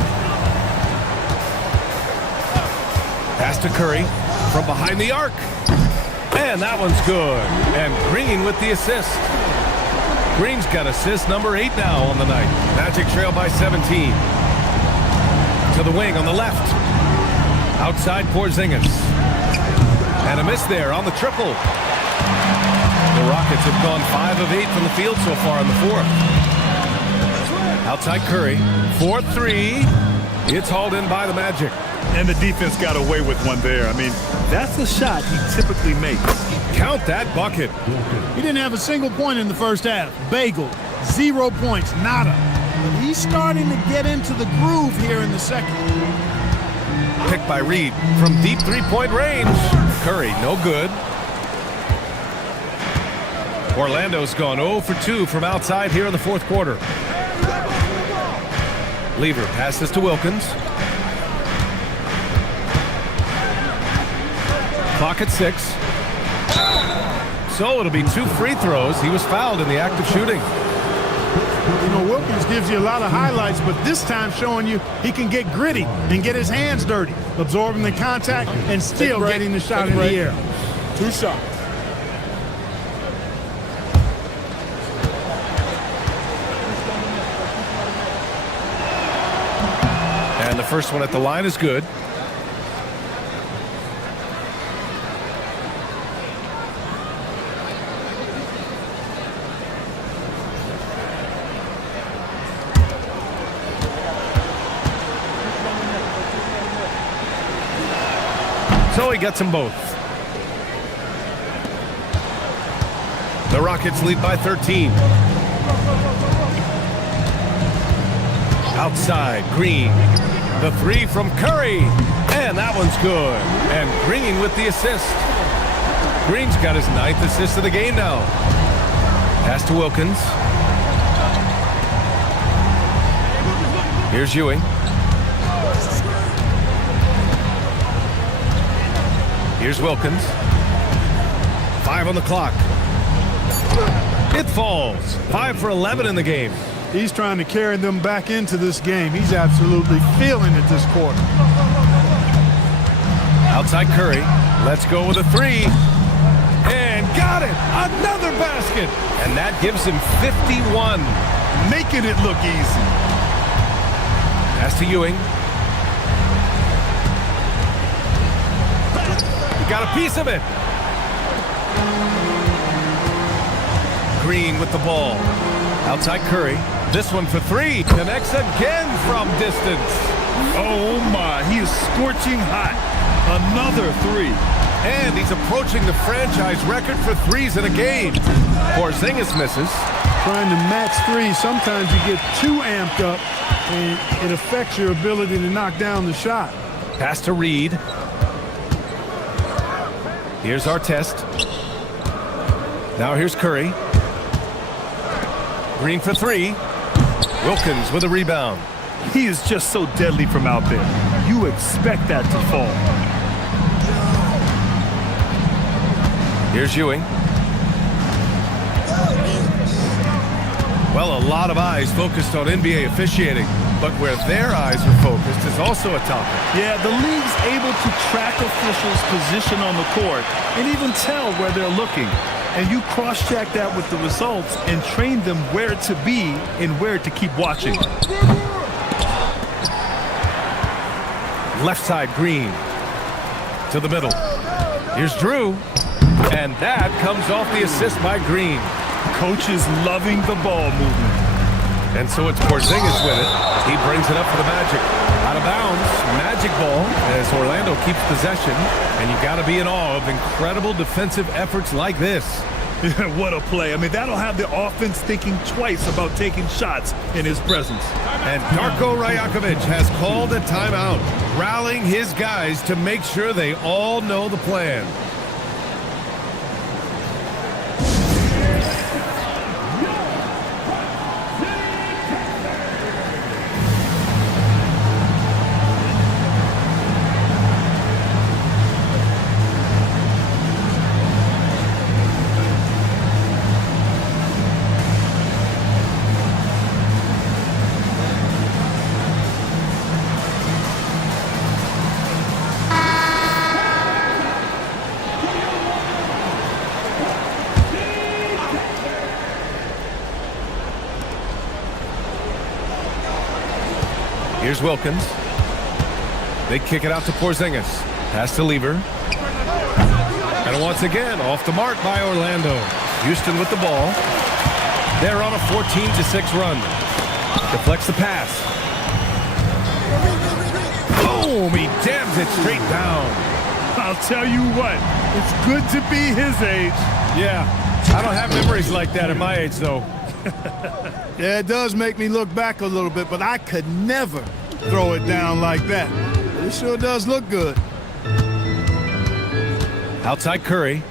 Pass to Curry from behind the arc. And that one's good. And Green with the assist. Green's got assist number 8 now on the night. Magic trail by 17. To the wing on the left. Outside Porzingis. And a miss there on the triple. The Rockets have gone 5 of 8 from the field so far in the fourth. Outside Curry. 4-3. It's hauled in by the Magic. And the defense got away with one there. I mean, that's a shot he typically makes. Count that bucket. He didn't have a single point in the first half. Bagel, 0 points, nada. But he's starting to get into the groove here in the second. Picked by Reed from deep three-point range. Curry, no good. Orlando's gone 0 for 2 from outside here in the fourth quarter. Lever passes to Wilkins. Clock at 6. So it'll be 2 free throws. He was fouled in the act of shooting. You know, Wilkins gives you a lot of highlights, but this time showing you he can get gritty and get his hands dirty, absorbing the contact and still getting the shot in the air. 2 shots. And the first one at the line is good. So he gets them both. The Rockets lead by 13. Outside, Green. The 3 from Curry. And that one's good. And Green with the assist. Green's got his 9th assist of the game now. Pass to Wilkins. Here's Ewing. Here's Wilkins. 5 on the clock. It falls. 5 for 11 in the game. He's trying to carry them back into this game. He's absolutely feeling it this quarter. Outside Curry. Let's go with a 3. And got it. Another basket. And that gives him 51. Making it look easy. Pass to Ewing. He got a piece of it. Green with the ball. Outside Curry. This one for 3. Connects again from distance. Oh my, he is scorching hot. Another 3. And he's approaching the franchise record for 3s in a game. Porzingis misses. Trying to match 3, sometimes you get too amped up and it affects your ability to knock down the shot. Pass to Reed. Here's our test. Now here's Curry. Green for 3. Wilkins with a rebound. He is just so deadly from out there. You expect that to fall. Here's Ewing. Well, a lot of eyes focused on NBA officiating. But where their eyes are focused is also a topic. Yeah, the league's able to track officials' position on the court and even tell where they're looking. And you cross-check that with the results and train them where to be and where to keep watching. Left side, Green. To the middle. Here's Drew. And that comes off the assist by Green. Coach is loving the ball movement. And so it's Porzingis with it. He brings it up for the Magic. Out of bounds, Magic ball as Orlando keeps possession. And you got to be in awe of incredible defensive efforts like this. What a play. I mean, that'll have the offense thinking twice about taking shots in his presence. And Darko Rajakovic has called a timeout, rallying his guys to make sure they all know the plan. Here's Wilkins. They kick it out to Porzingis. Pass to Lever. And once again, off the mark by Orlando. Houston with the ball. They're on a 14-6 run. Deflects the pass. Boom! He jams it straight down. I'll tell you what, it's good to be his age. Yeah, I don't have memories like that at my age, though. Yeah, it does make me look back a little bit, but I could never throw it down like that. But it sure does look good. Outside Curry.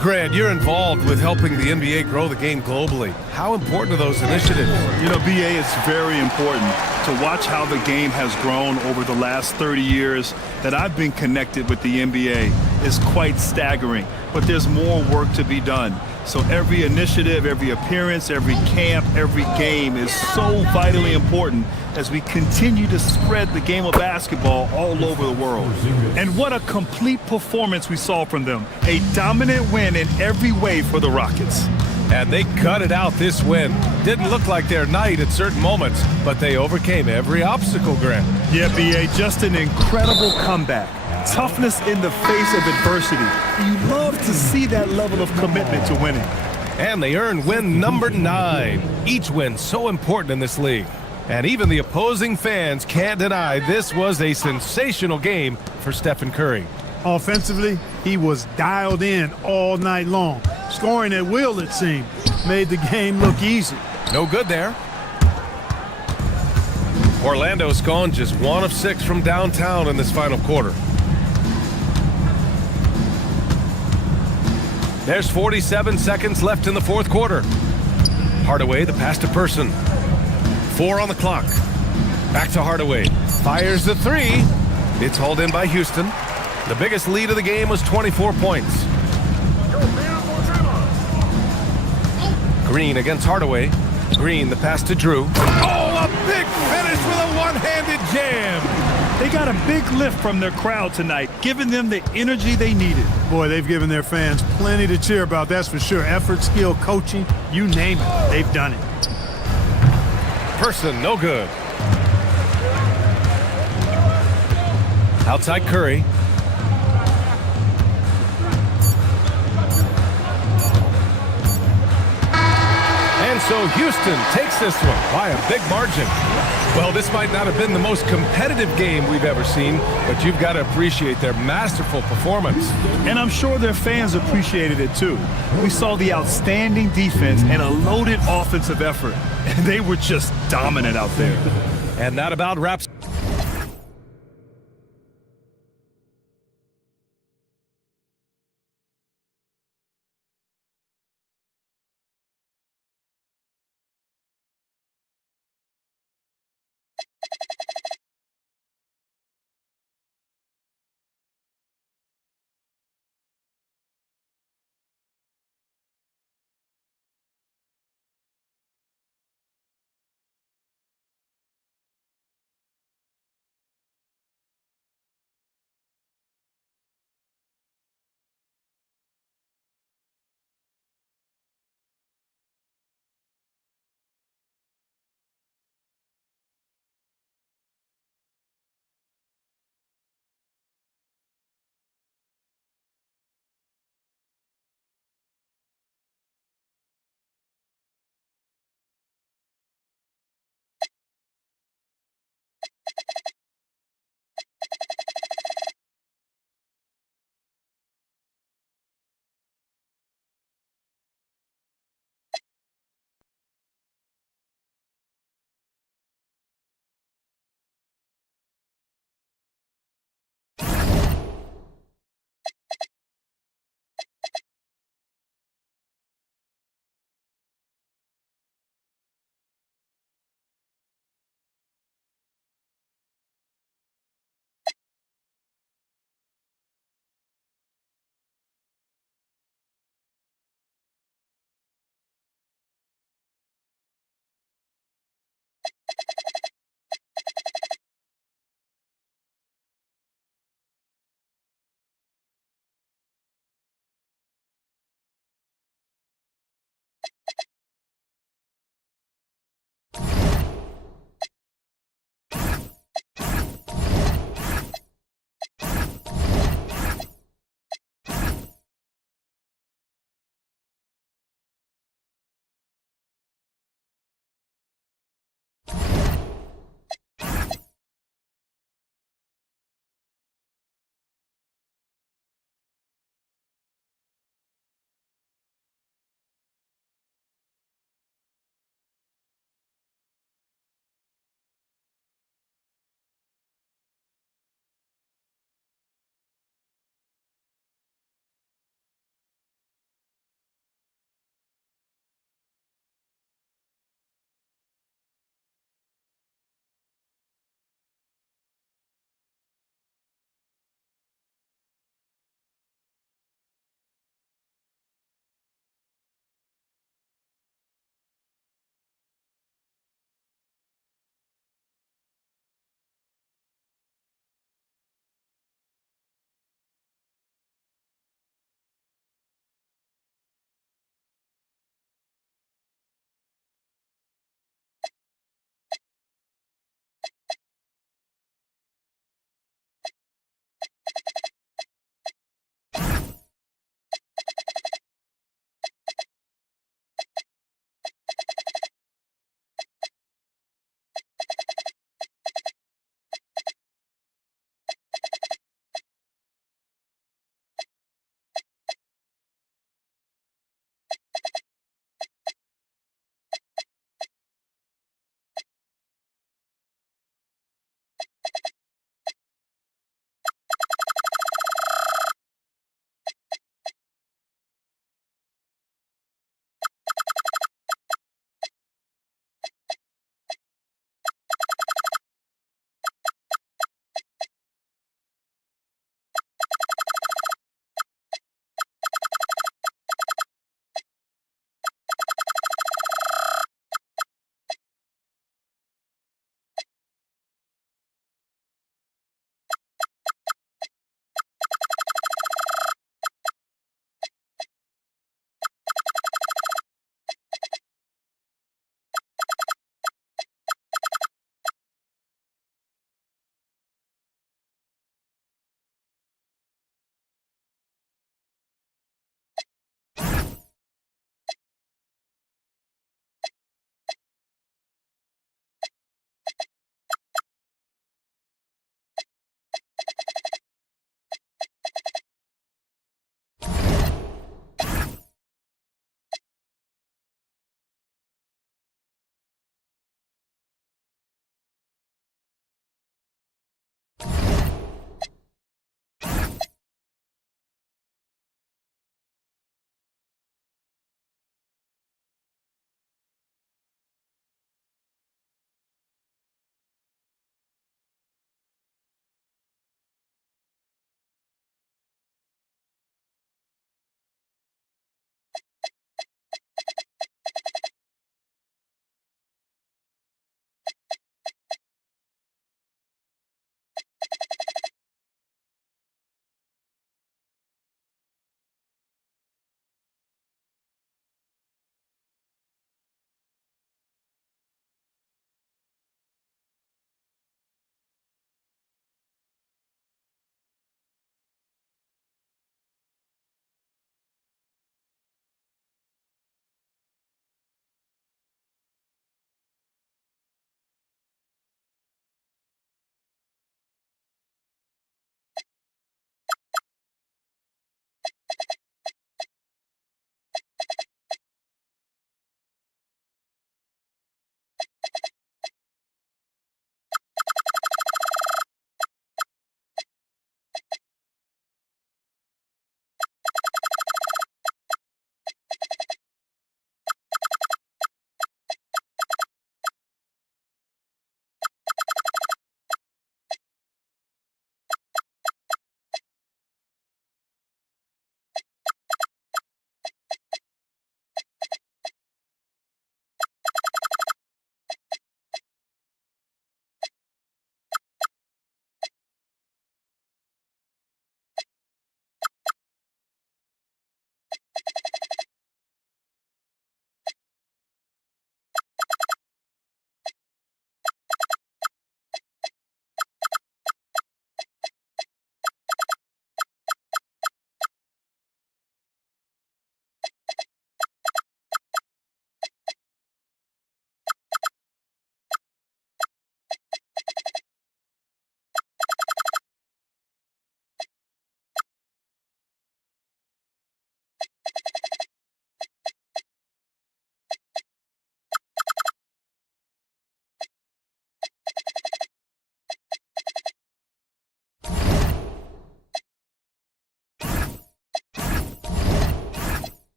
Grant, you're involved with helping the NBA grow the game globally. How important are those initiatives? You know, BA, it's very important to watch how the game has grown over the last 30 years that I've been connected with the NBA. Is quite staggering, but there's more work to be done. So every initiative, every appearance, every camp, every game is so vitally important as we continue to spread the game of basketball all over the world. And what a complete performance we saw from them. A dominant win in every way for the Rockets. And they gutted out this win. Didn't look like their night at certain moments, but they overcame every obstacle, Grant. Yeah, BA, just an incredible comeback. Toughness in the face of adversity. You love to see that level of commitment to winning. And they earned win number 9. Each win so important in this league. And even the opposing fans can't deny this was a sensational game for Stephen Curry. Offensively, he was dialed in all night long. Scoring at will, it seemed, made the game look easy. No good there. Orlando's gone just 1 of 6 from downtown in this final quarter. There's 47 seconds left in the fourth quarter. Hardaway, the pass to Person. 4 on the clock. Back to Hardaway. Fires the 3. It's hauled in by Houston. The biggest lead of the game was 24 points. Green against Hardaway. Green, the pass to Drew. Oh, a big finish with a one-handed jam. They got a big lift from their crowd tonight, giving them the energy they needed. Boy, they've given their fans plenty to cheer about, that's for sure. Effort, skill, coaching, you name it, they've done it. Person, no good. Outside Curry. And so Houston takes this one by a big margin. Well, this might not have been the most competitive game we've ever seen, but you've got to appreciate their masterful performance. And I'm sure their fans appreciated it too. We saw the outstanding defense and a loaded offensive effort, and they were just dominant out there. And that about wraps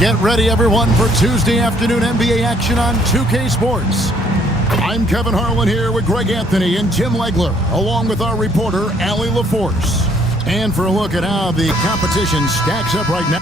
Get ready, everyone, for Tuesday afternoon NBA action on 2K Sports. I'm Kevin Harlan here with Greg Anthony and Tim Legler, along with our reporter, Allie LaForce. And for a look at how the competition stacks up right now.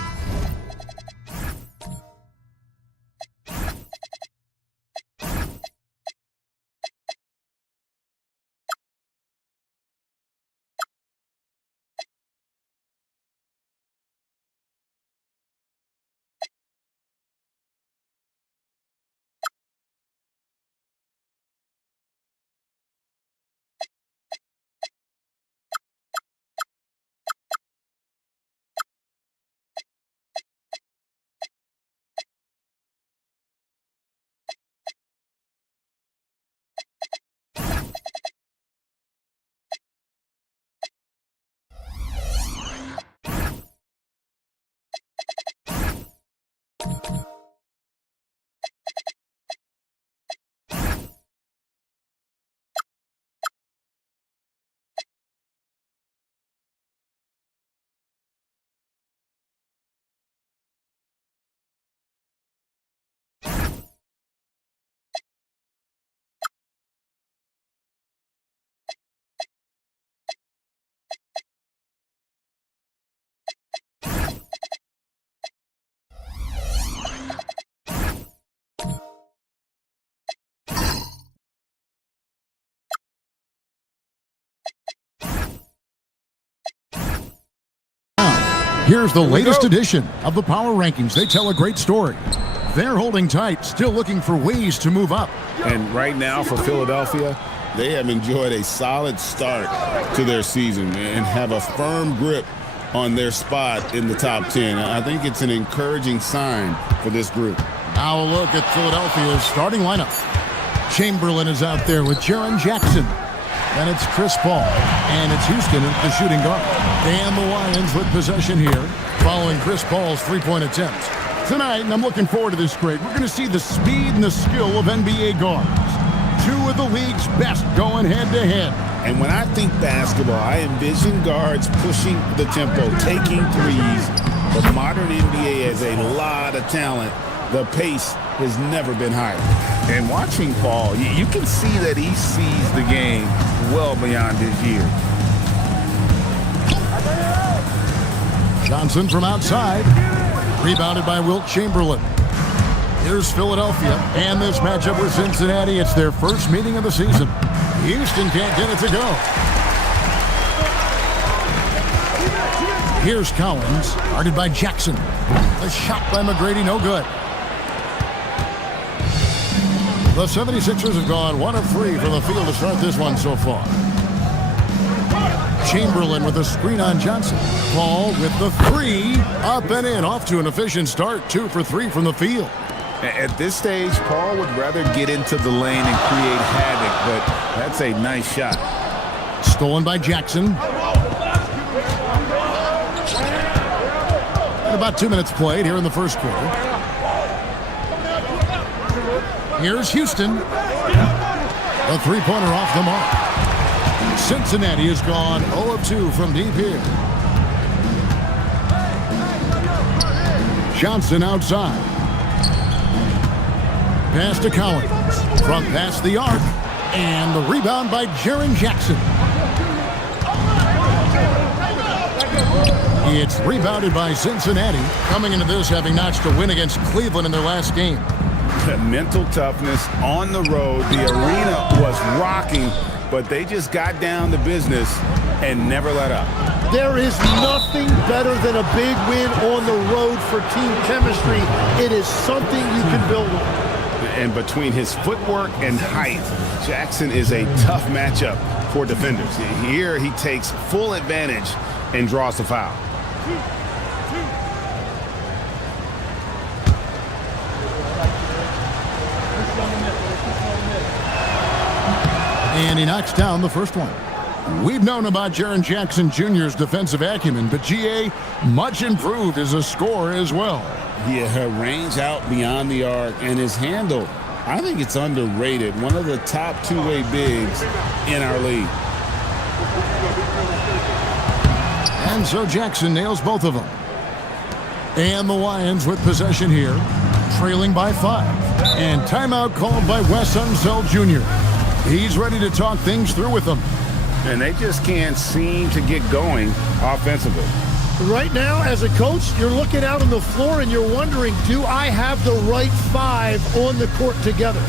Here's the latest edition of the Power Rankings. They tell a great story. They're holding tight, still looking for ways to move up. And right now for Philadelphia, they have enjoyed a solid start to their season and have a firm grip on their spot in the top 10. I think it's an encouraging sign for this group. Now a look at Philadelphia's starting lineup. Chamberlain is out there with Jaren Jackson. And it's Chris Paul. And it's Houston at the shooting guard. And the Lions with possession here, following Chris Paul's three-point attempt. Tonight, and I'm looking forward to this, Greg, we're going to see the speed and the skill of NBA guards. Two of the league's best going head-to-head. And when I think basketball, I envision guards pushing the tempo, taking threes. The modern NBA has a lot of talent. The pace has never been higher. And watching Paul, you can see that he sees the game well beyond his years. Johnson from outside. Rebounded by Wilt Chamberlain. Here's Philadelphia. And this matchup with Cincinnati. It's their first meeting of the season. Houston can't get it to go. Here's Collins. Guarded by Jackson. The shot by McGrady, no good. The 76ers have gone 1 of 3 from the field to start this one so far. Chamberlain with a screen on Johnson. Paul with the three. Up and in. Off to an efficient start. 2 for 3 from the field. At this stage, Paul would rather get into the lane and create havoc, but that's a nice shot. Stolen by Jackson. And about 2 minutes played here in the first quarter. Here's Houston. A three-pointer off the mark. Cincinnati has gone 0 of 2 from deep here. Johnson outside. Pass to Collins. From past the arc. And the rebound by Jaren Jackson. It's rebounded by Cincinnati. Coming into this having notched a win against Cleveland in their last game. Mental toughness on the road. The arena was rocking, but they just got down to business and never let up. There is nothing better than a big win on the road for team chemistry. It is something you can build on. And between his footwork and height, Jackson is a tough matchup for defenders. Here he takes full advantage and draws the foul. And he knocks down the first one. We've known about Jaren Jackson Jr.'s defensive acumen, but GA much improved as a scorer as well. Yeah, her range out beyond the arc and his handle, I think it's underrated. One of the top two-way bigs in our league. And so Jackson nails both of them. And the Lions with possession here, trailing by 5. And timeout called by RapsVsLaL Jr. He's ready to talk things through with them. And they just can't seem to get going offensively. Right now, as a coach, you're looking out on the floor and you're wondering, do I have the right 5 on the court together?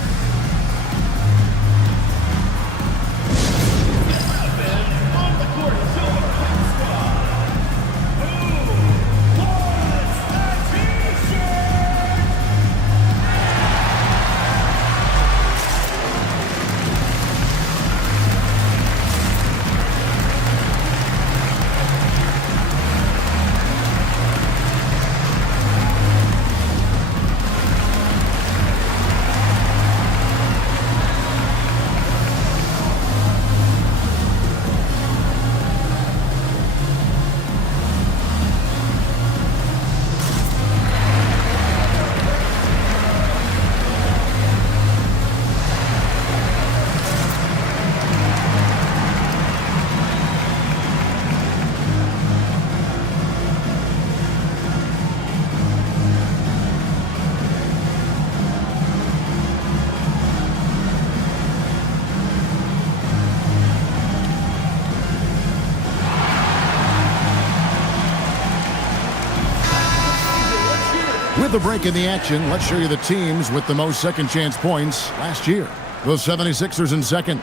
With the break in the action, let's show you the teams with the most second chance points last year. The 76ers in second.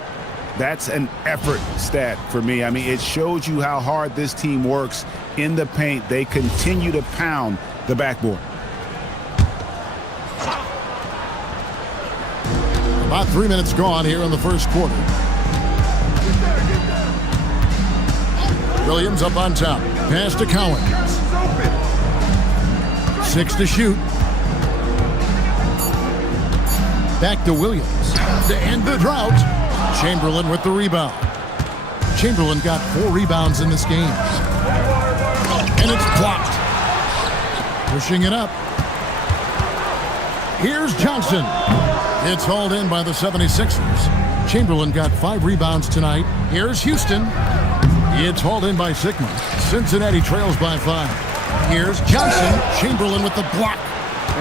That's an effort stat for me. I mean, it shows you how hard this team works in the paint. They continue to pound the backboard. About 3 minutes gone here in the first quarter. Williams up on top. Pass to Cowan. 6 to shoot. Back to Williams. To end the drought. Chamberlain with the rebound. Chamberlain got 4 rebounds in this game. And it's blocked. Pushing it up. Here's Johnson. It's hauled in by the 76ers. Chamberlain got 5 rebounds tonight. Here's Houston. It's hauled in by Sigma. Cincinnati trails by 5. Here's Johnson. Chamberlain with the block.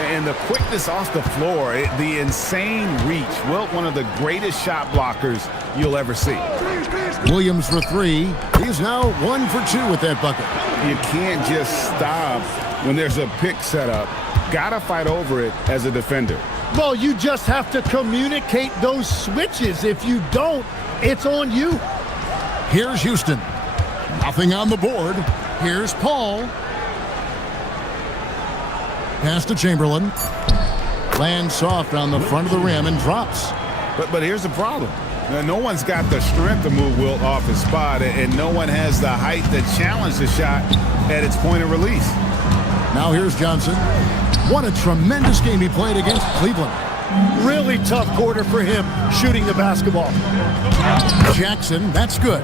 And the quickness off the floor, the insane reach. Wilt, one of the greatest shot blockers you'll ever see. Williams for 3. He's now 1 for 2 with that bucket. You can't just stop when there's a pick set up. Gotta fight over it as a defender. Well, you just have to communicate those switches. If you don't, it's on you. Here's Houston. Nothing on the board. Here's Paul. Pass to Chamberlain. Lands soft on the front of the rim and drops. But here's the problem. Now, no one's got the strength to move Wilt off his spot, and no one has the height to challenge the shot at its point of release. Now here's Johnson. What a tremendous game he played against Cleveland. Really tough quarter for him shooting the basketball. Jackson, that's good.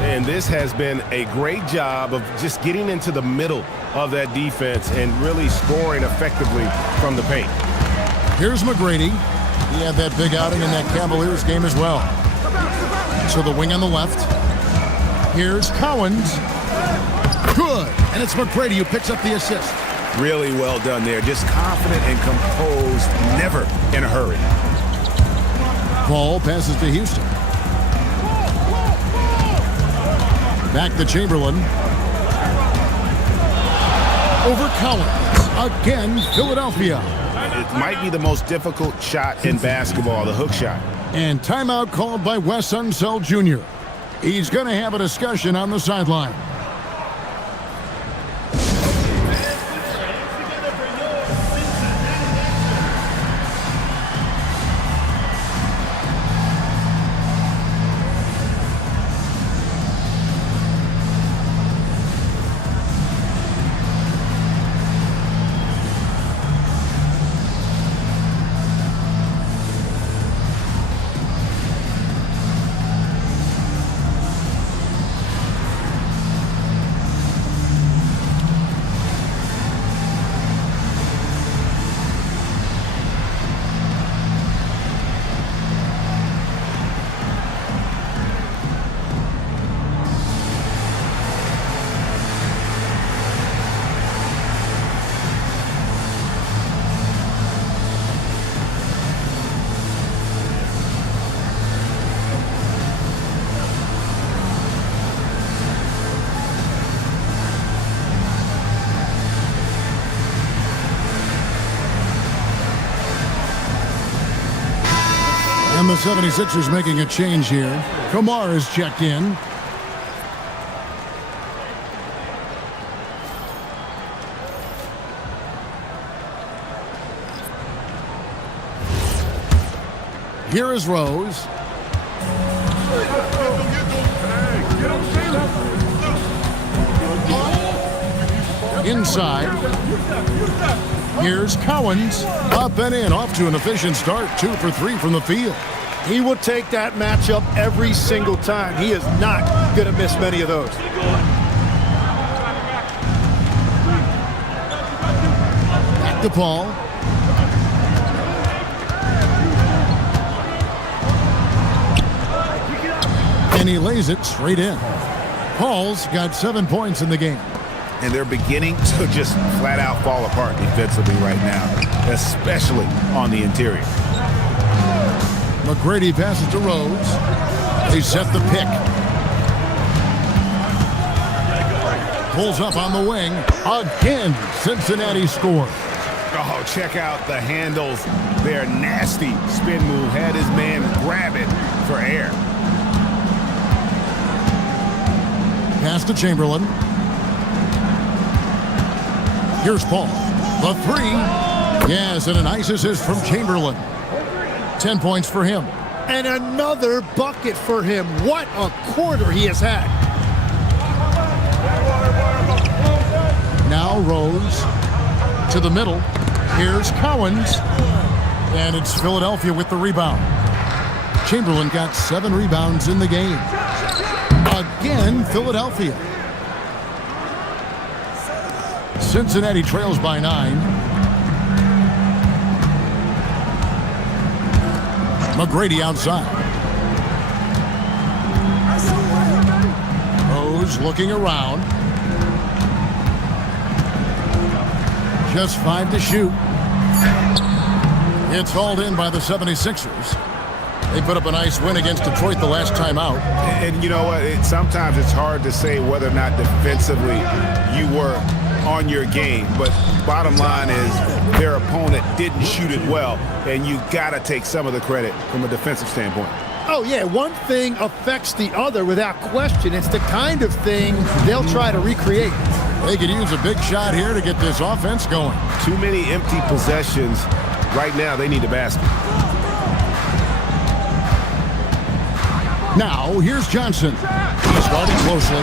And this has been a great job of just getting into the middle of that defense and really scoring effectively from the paint. Here's McGrady. He had that big outing in that Cavaliers game as well. So the wing on the left. Here's Cowens. Good. And it's McGrady who picks up the assist. Really well done there. Just confident and composed, never in a hurry. Paul passes to Houston. Back to Chamberlain. Over Collins. Again, Philadelphia. It might be the most difficult shot in basketball, the hook shot. And timeout called by RapsVsLaL Jr. He's going to have a discussion on the sideline. And the 76ers making a change here. Kumar is checked in. Here is Rose. Inside. Here's Cowens. Up and in. Off to an efficient start. 2 for 3 from the field. He will take that matchup every single time. He is not going to miss many of those. Back to Paul. And he lays it straight in. Paul's got 7 points in the game. And they're beginning to just flat out fall apart defensively right now, especially on the interior. McGrady passes to Rose. They set the pick. Pulls up on the wing. Again, Cincinnati scores. Oh, check out the handles. Their nasty spin move had his man grab it for air. Pass to Chamberlain. Here's Paul. The 3. Yes, and a nice assist from Chamberlain. 10 points for him. And another bucket for him. What a quarter he has had. Now Rose to the middle. Here's Cowens. And it's Philadelphia with the rebound. Chamberlain got 7 rebounds in the game. Again, Philadelphia. Cincinnati trails by 9. McGrady outside. Rose looking around. Just 5 to shoot. It's hauled in by the 76ers. They put up a nice win against Detroit the last time out. And you know what? Sometimes it's hard to say whether or not defensively you were on your game. But bottom line is their opponent didn't shoot it well. And you got to take some of the credit from a defensive standpoint. Oh, yeah. One thing affects the other without question. It's the kind of thing they'll try to recreate. They could use a big shot here to get this offense going. Too many empty possessions. Right now, they need a basket. Now, here's Johnson. He's starting closely.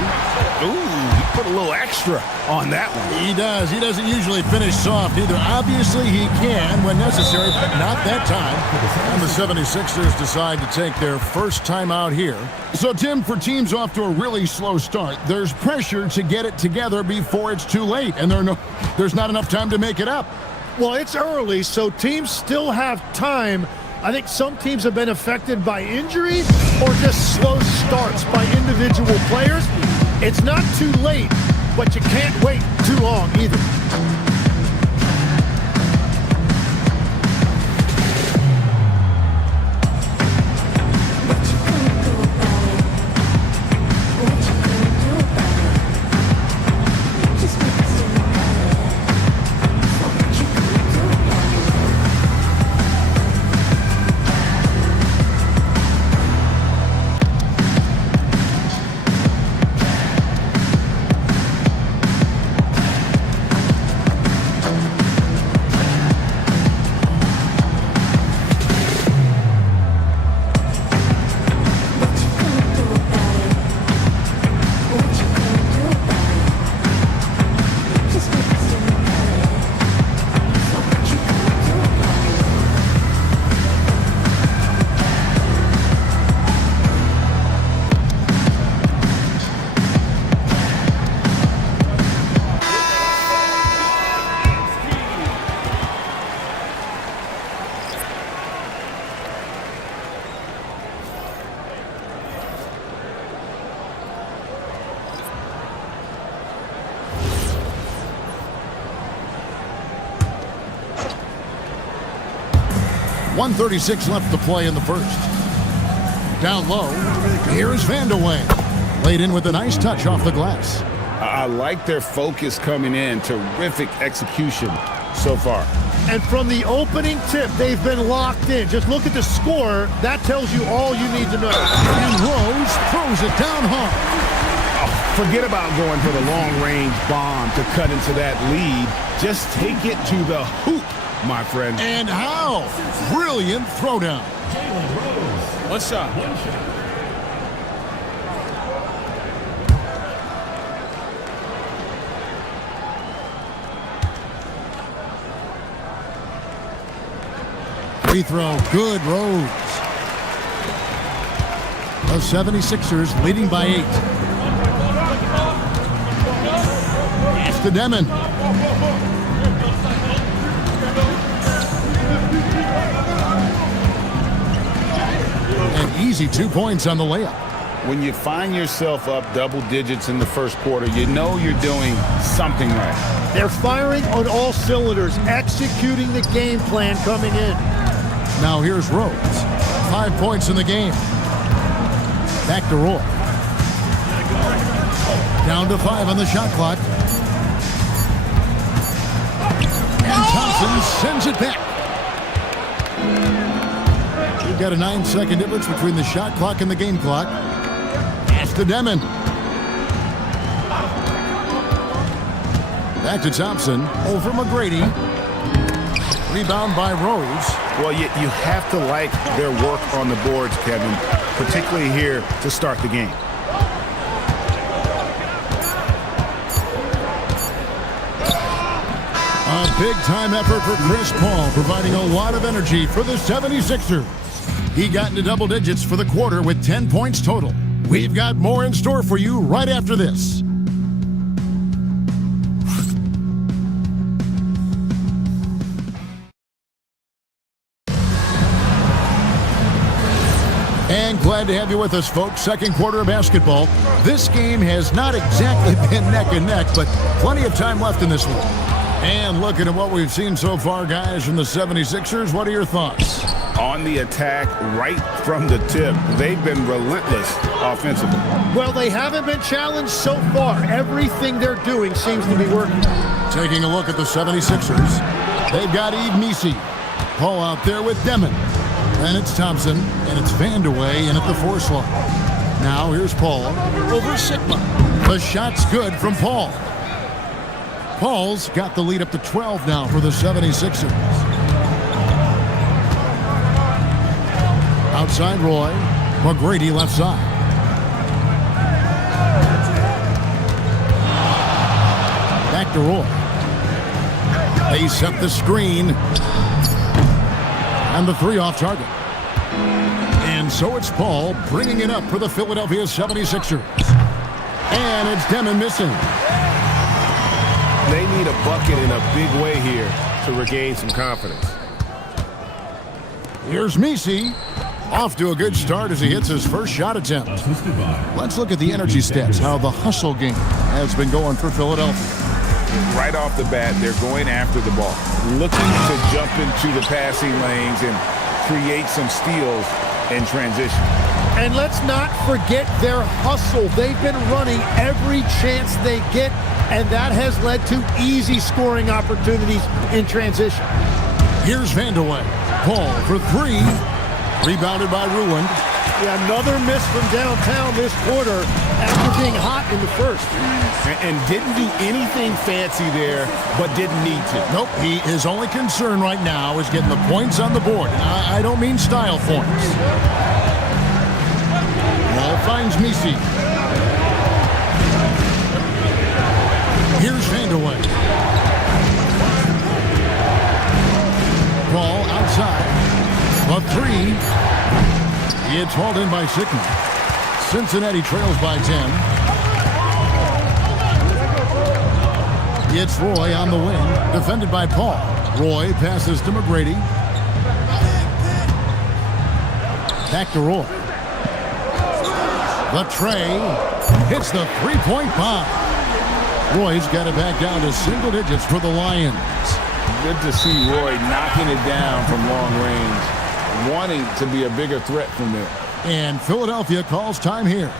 Ooh, he put a little extra on that one. He does. He doesn't usually finish soft either. Obviously, he can when necessary, but not that time. And the 76ers decide to take their first time out here. So, Tim, for teams off to a really slow start, there's pressure to get it together before it's too late, and there's not enough time to make it up. Well, it's early, so teams still have time. I think some teams have been affected by injury or just slow starts by individual players. It's not too late, but you can't wait too long either. .136 left to play in the first. Down low, here's Vandeweghe. Laid in with a nice touch off the glass. I like their focus coming in. Terrific execution. so far. And from the opening tip, they've been locked in. Just look at the score. That tells you all you need to know. And Rose throws it down hard. Forget about going for the long-range bomb to cut into that lead. Just take it to the hoop, my friend. And how? Brilliant throwdown. One shot. Free throw, good, Rose. The 76ers leading by 8. Pass to Demon. An easy 2 points on the layup. When you find yourself up double digits in the first quarter, you know you're doing something right. They're firing on all cylinders, executing the game plan coming in. Now here's Rose. 5 points in the game. Back to Roy. Down to 5 on the shot clock. And Thompson sends it back. We've got a 9-second difference between the shot clock and the game clock. Pass to Demon. Back to Thompson. Over McGrady. Rebound by Rose. Well, you have to like their work on the boards, Kevin, particularly here to start the game. A big-time effort for Chris Paul, providing a lot of energy for the 76ers. He got into double digits for the quarter with 10 points total. We've got more in store for you right after this. And glad to have you with us, folks. Second quarter of basketball. This game has not exactly been neck and neck, but plenty of time left in this one. And looking at what we've seen so far, guys, from the 76ers, what are your thoughts? On the attack, right from the tip, they've been relentless offensively. Well, they haven't been challenged so far. Everything they're doing seems to be working. Taking a look at the 76ers, they've got Missi. Paul out there with Demon. Then it's Thompson, and it's Vandeweghe in at the 4 slot. Now here's Paul over Sigma. The shot's good from Paul. Paul's got the lead up to 12 now for the 76ers. Outside Roy, McGrady left side. Back to Roy. They set the screen. And the 3 off target. And so it's Paul bringing it up for the Philadelphia 76ers. And it's Demon missing. They need a bucket in a big way here to regain some confidence. Here's Missi. Off to a good start as he hits his first shot attempt. Let's look at the energy stats, how the hustle game has been going for Philadelphia. Right off the bat, they're going after the ball, looking to jump into the passing lanes and create some steals in transition. And let's not forget their hustle. They've been running every chance they get, and that has led to easy scoring opportunities in transition. Here's Vandeweghe. Paul for 3. Rebounded by Ruland. Yeah, another miss from downtown this quarter after being hot in the first. And didn't do anything fancy there, but didn't need to. Nope, his only concern right now is getting the points on the board. And I don't mean style points. Ball finds Missi. Here's Vandeweghe. Ball outside. A 3. It's hauled in by Sigma. Cincinnati trails by 10. It's Roy on the wing, defended by Paul. Roy passes to McGrady. Back to Roy. The tray hits the 3-point bomb. Roy's got it back down to single digits for the Lions. Good to see Roy knocking it down from long range, wanting to be a bigger threat from there. And Philadelphia calls time here.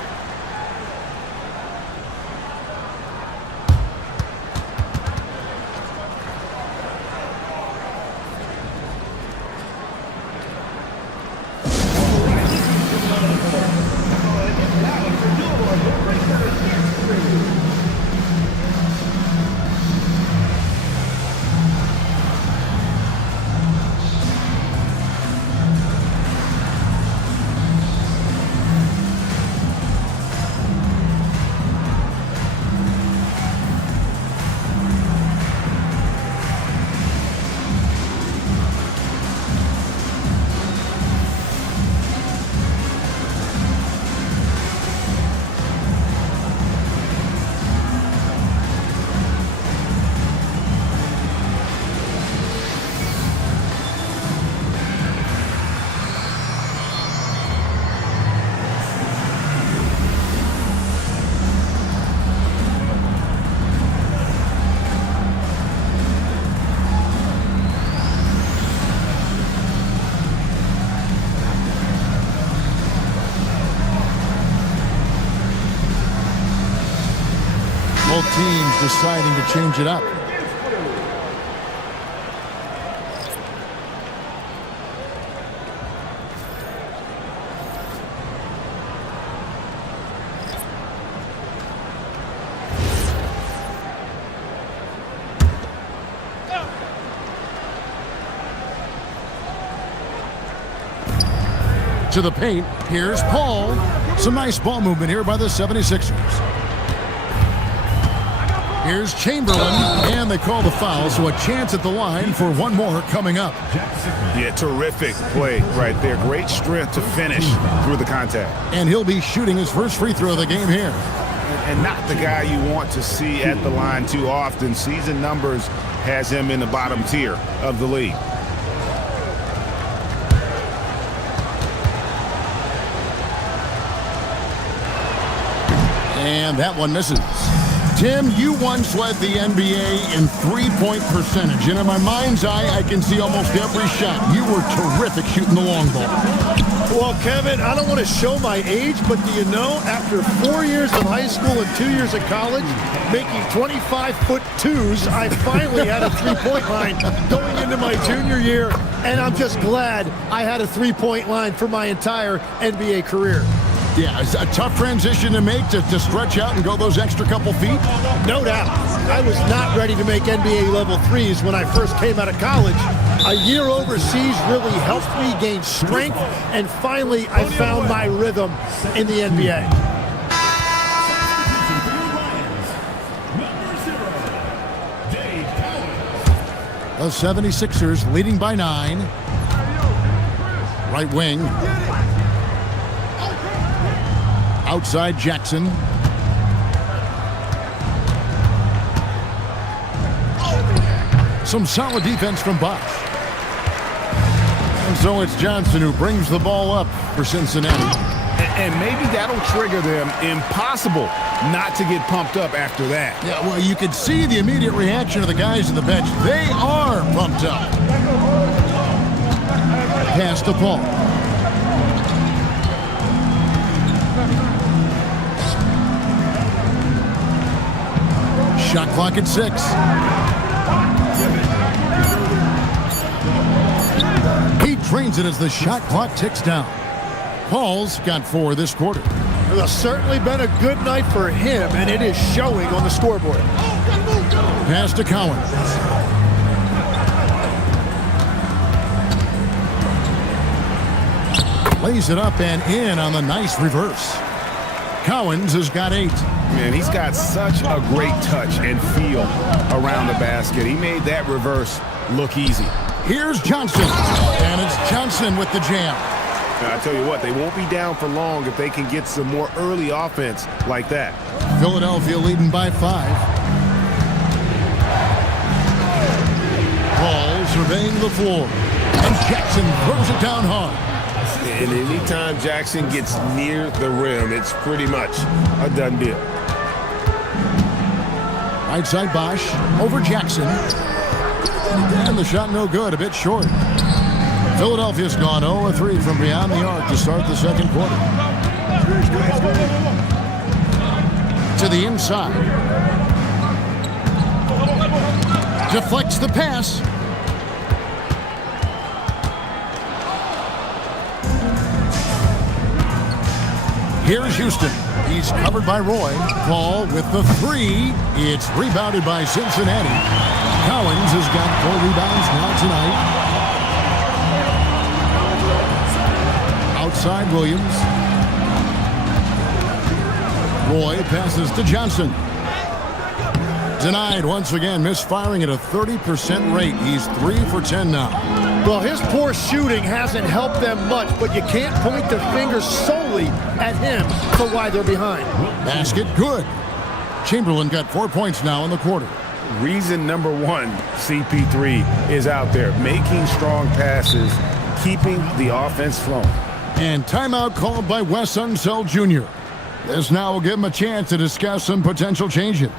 teams deciding to change it up. To the paint. Here's Paul. Some nice ball movement here by the 76ers. Here's Chamberlain, and they call the foul, so a chance at the line for one more coming up. Yeah, terrific play right there. Great strength to finish through the contact. And he'll be shooting his first free throw of the game here. And not the guy you want to see at the line too often. Season numbers has him in the bottom tier of the league. And that one misses. Tim, you once led the NBA in three-point percentage, and in my mind's eye, I can see almost every shot. You were terrific shooting the long ball. Well, Kevin, I don't want to show my age, but do you know, after 4 years of high school and 2 years of college, making 25-foot twos, I finally had a three-point line going into my junior year, and I'm just glad I had a three-point line for my entire NBA career. Yeah, it's a tough transition to make to stretch out and go those extra couple feet. No doubt. I was not ready to make NBA level threes when I first came out of college. A year overseas really helped me gain strength, and finally I found my rhythm in the NBA. The 76ers leading by 9. Right wing. Outside Jackson. Some solid defense from Bosch. And so it's Johnson who brings the ball up for Cincinnati. And maybe that'll trigger them. Impossible not to get pumped up after that. Yeah, well, you could see the immediate reaction of the guys on the bench. They are pumped up. Pass to Paul. Shot clock at 6. He drains it as the shot clock ticks down. Paul's got 4 this quarter. It's certainly been a good night for him, and it is showing on the scoreboard. Pass to Cowens. Lays it up and in on the nice reverse. Cowens has got 8. Man, he's got such a great touch and feel around the basket. He made that reverse look easy. Here's Johnson, and it's Johnson with the jam. Now, I tell you what, they won't be down for long if they can get some more early offense like that. Philadelphia leading by 5. Paul surveying the floor, and Jackson throws it down hard. And anytime Jackson gets near the rim, it's pretty much a done deal. Right side Bosch over Jackson. And the shot no good, a bit short. Philadelphia's gone 0-3 from beyond the arc to start the second quarter. To the inside. Deflects the pass. Here's Houston. He's covered by Roy. Paul with the 3. It's rebounded by Cincinnati. Cowens has got 4 rebounds now tonight. Outside Williams. Roy passes to Johnson. Denied once again, misfiring at a 30% rate. He's 3 for 10 now. Well, his poor shooting hasn't helped them much, but you can't point the finger solely at him for why they're behind. Basket good. Chamberlain got 4 points now in the quarter. Reason number 1, CP3 is out there, making strong passes, keeping the offense flowing. And timeout called by Wes Unseld Jr. This now will give him a chance to discuss some potential changes.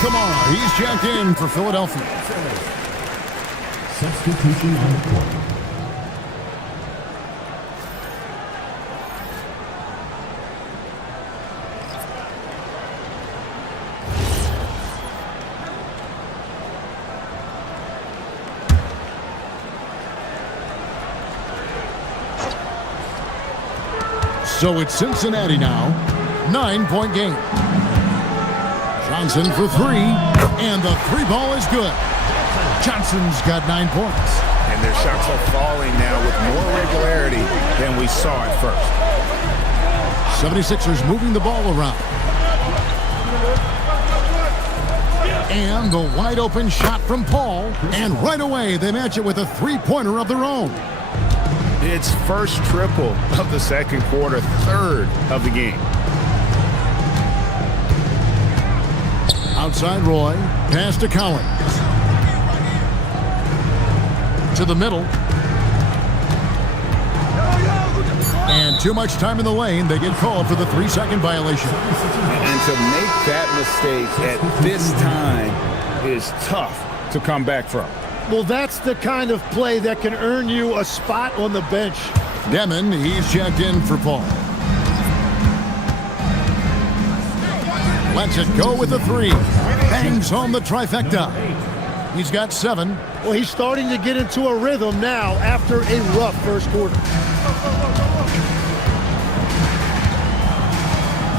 Kamara, he's checked in for Philadelphia. Substitution on the court. So it's Cincinnati now. 9-point game. Johnson for three, and the three ball is good. Johnson's got 9 points. And their shots are falling now with more regularity than we saw at first. 76ers moving the ball around. And the wide open shot from Paul. And right away they match it with a three-pointer of their own. It's first triple of the second quarter, third of the game. Outside Roy, pass to Collins. To the middle. And too much time in the lane. They get called for the 3-second violation. And to make that mistake at this time is tough to come back from. Well, that's the kind of play that can earn you a spot on the bench. Demon, he's checked in for Paul. Lets it go with the three. Bangs home the trifecta. He's got 7. Well, he's starting to get into a rhythm now after a rough first quarter.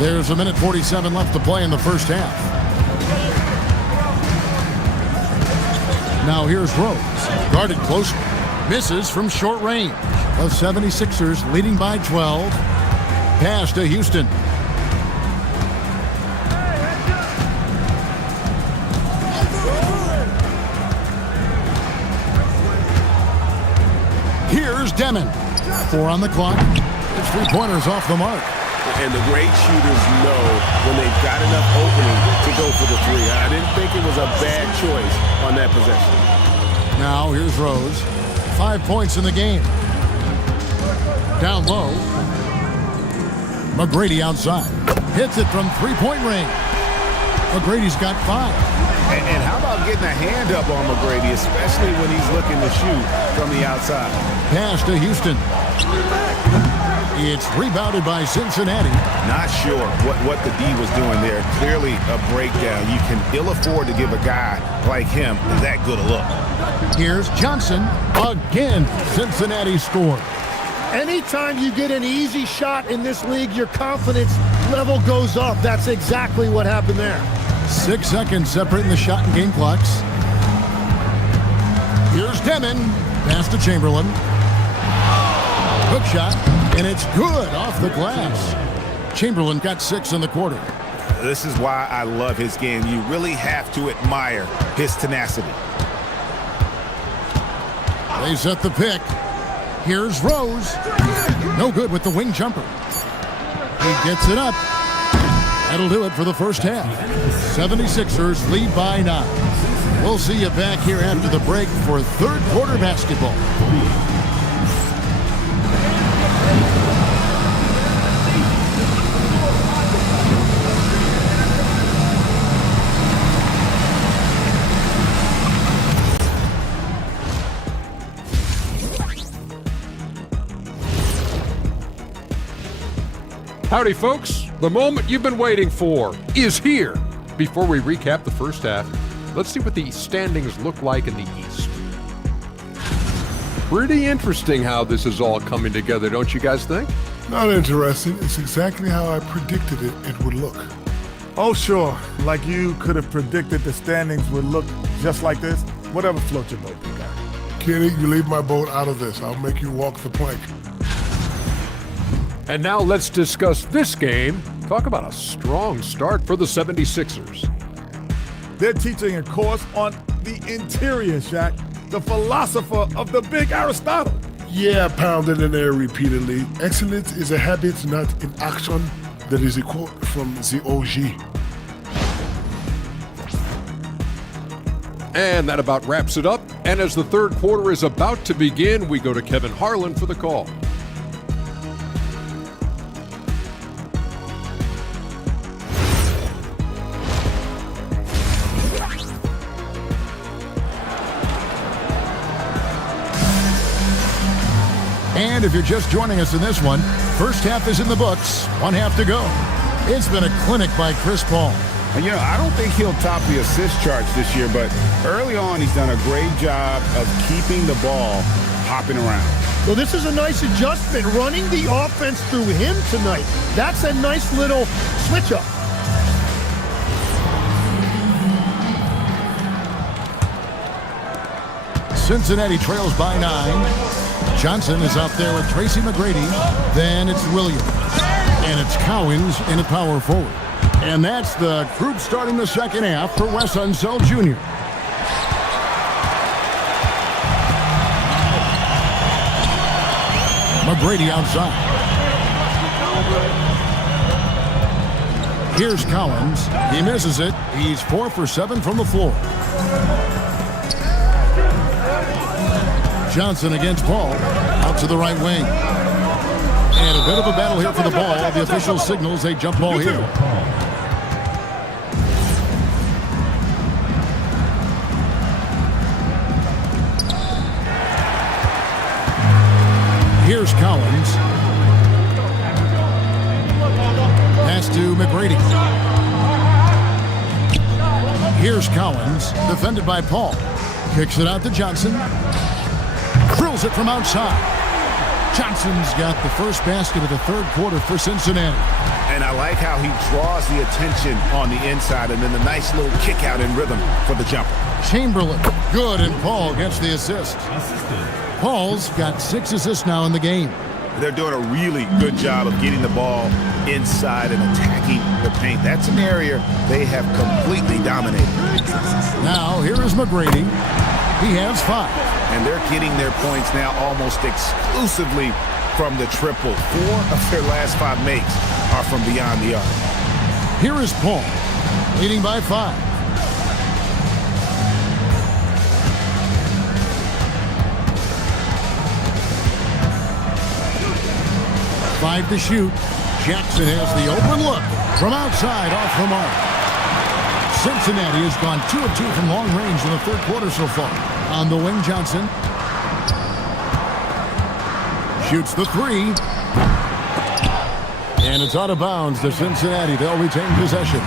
There's 1:47 left to play in the first half. Now here's Rose. Guarded close. Misses from short range. The 76ers leading by 12. Pass to Houston. Here's Demon. 4 on the clock. His three-pointers off the mark. And the great shooters know when they've got enough opening to go for the three. I didn't think it was a bad choice on that possession. Now here's Rose. 5 points in the game. Down low. McGrady outside. Hits it from three-point range. McGrady's got 5. And how about getting a hand up on McGrady, especially when he's looking to shoot from the outside? Pass to Houston. It's rebounded by Cincinnati. Not sure what the D was doing there. Clearly a breakdown. You can ill afford to give a guy like him that good a look. Here's Johnson. Again, Cincinnati scores. Anytime you get an easy shot in this league, your confidence level goes up. That's exactly what happened there. 6 seconds separating the shot and game clocks. Here's Demon. Pass to Chamberlain. Hook shot, and it's good off the glass. Chamberlain got 6 in the quarter. This is why I love his game. You really have to admire his tenacity. They set the pick. Here's Rose. No good with the wing jumper. He gets it up. That'll do it for the first half. 76ers lead by 9. We'll see you back here after the break for third quarter basketball. Howdy, folks. The moment you've been waiting for is here. Before we recap the first half, let's see what the standings look like in the East. Pretty interesting how this is all coming together, don't you guys think? Not interesting. It's exactly how I predicted it would look. Oh, sure. Like you could have predicted the standings would look just like this. Whatever floats your boat, you got. Kenny, you leave my boat out of this. I'll make you walk the plank. And now let's discuss this game. Talk about a strong start for the 76ers. They're teaching a course on the interior, Shaq, the philosopher of the big Aristotle. Yeah, pounded in there repeatedly. Excellence is a habit, not an action. That is a quote from the OG. And that about wraps it up. And as the third quarter is about to begin, we go to Kevin Harlan for the call. And if you're just joining us in this one, first half is in the books, one half to go. It's been a clinic by Chris Paul. And, you know, I don't think he'll top the assist charts this year, but early on he's done a great job of keeping the ball hopping around. Well, this is a nice adjustment, running the offense through him tonight. That's a nice little switch up. Cincinnati trails by 9. Johnson is out there with Tracy McGrady. Then it's Williams. And it's Cowens in at power forward. And that's the group starting the second half for Wes Unseld Jr. McGrady outside. Here's Cowens. He misses it. He's 4 for 7 from the floor. Johnson against Paul. Out to the right wing. And a bit of a battle here for the ball. The official signals a jump ball here. Here's Cowens. Pass to McGrady. Here's Cowens, defended by Paul. Kicks it out to Johnson. Drills it from outside. Johnson's got the first basket of the third quarter for Cincinnati. And I like how he draws the attention on the inside and then the nice little kick out in rhythm for the jumper. Chamberlain, good, and Paul gets the assist. Paul's got 6 assists now in the game. They're doing a really good job of getting the ball inside and attacking the paint. That's an area they have completely dominated. Now, here is McGrady. He has 5. And they're getting their points now almost exclusively from the triple. 4 of their last 5 makes are from beyond the arc. Here is Paul, leading by 5. Five to shoot. Jackson has the open look from outside off the mark. Cincinnati has gone 2 of 2 from long range in the third quarter so far. On the wing, Johnson shoots the 3. And it's out of bounds to Cincinnati. They'll retain possession.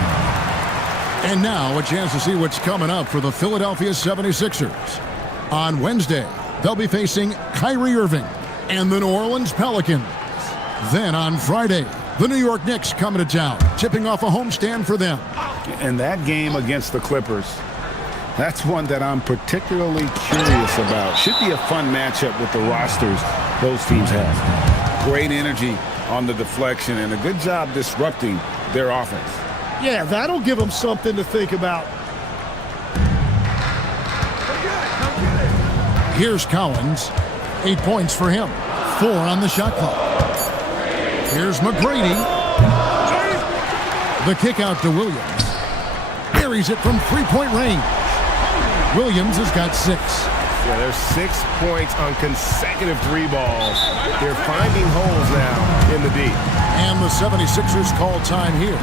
And now a chance to see what's coming up for the Philadelphia 76ers. On Wednesday, they'll be facing Kyrie Irving and the New Orleans Pelicans. Then on Friday, the New York Knicks coming to town, tipping off a homestand for them. And that game against the Clippers, that's one that I'm particularly curious about. Should be a fun matchup with the rosters those teams have. Great energy on the deflection and a good job disrupting their offense. Yeah, that'll give them something to think about. Here's Cowens. 8 points for him. 4 on the shot clock. Here's McGrady. The kick out to Williams. Buries it from 3-point range. Williams has got 6. Yeah, there's 6 points on consecutive 3 balls. They're finding holes now in the D. And the 76ers call time here.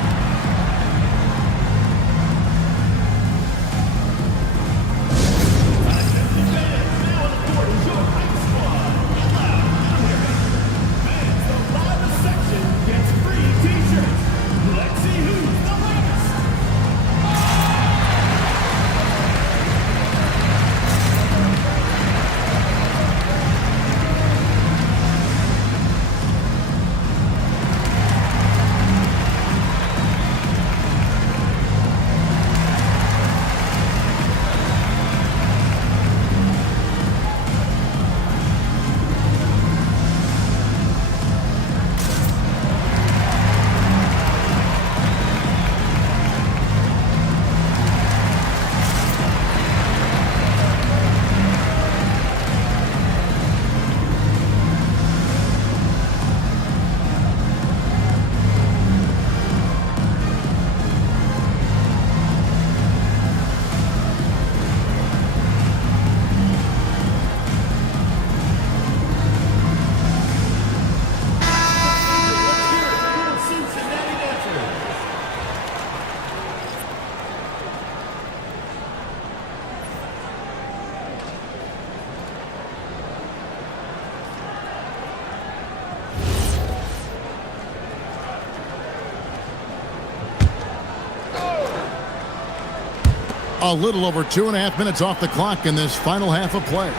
A little over 2.5 minutes off the clock in this final half of play.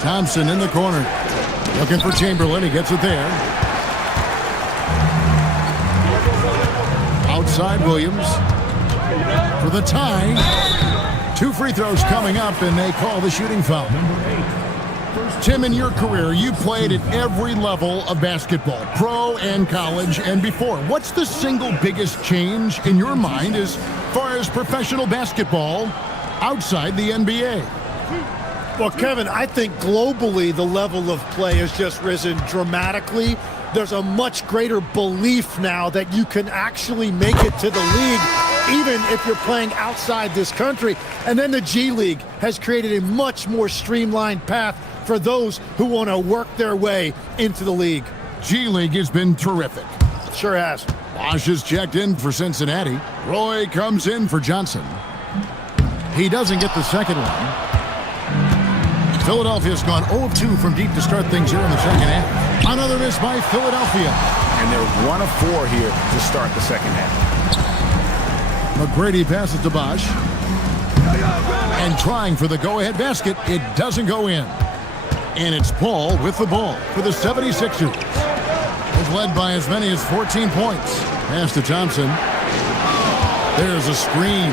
Thompson in the corner. Looking for Chamberlain. He gets it there. Outside Williams. For the tie. 2 free throws coming up, and they call the shooting foul. Tim, in your career, you played at every level of basketball, pro and college and before. What's the single biggest change in your mind as far as professional basketball outside the NBA? Well, Kevin, I think globally the level of play has just risen dramatically. There's a much greater belief now that you can actually make it to the league, even if you're playing outside this country. And then the G League has created a much more streamlined path for those who want to work their way into the league. G League has been terrific. Sure has. Bosch is checked in for Cincinnati. Roy comes in for Johnson. He doesn't get the second one. Philadelphia's gone 0-2 from deep to start things here in the second half. Another miss by Philadelphia. And they're 1 of 4 here to start the second half. McGrady passes to Bosch. And trying for the go-ahead basket, it doesn't go in. And it's Paul with the ball for the 76ers. It's led by as many as 14 points. Pass to Thompson. There's a screen.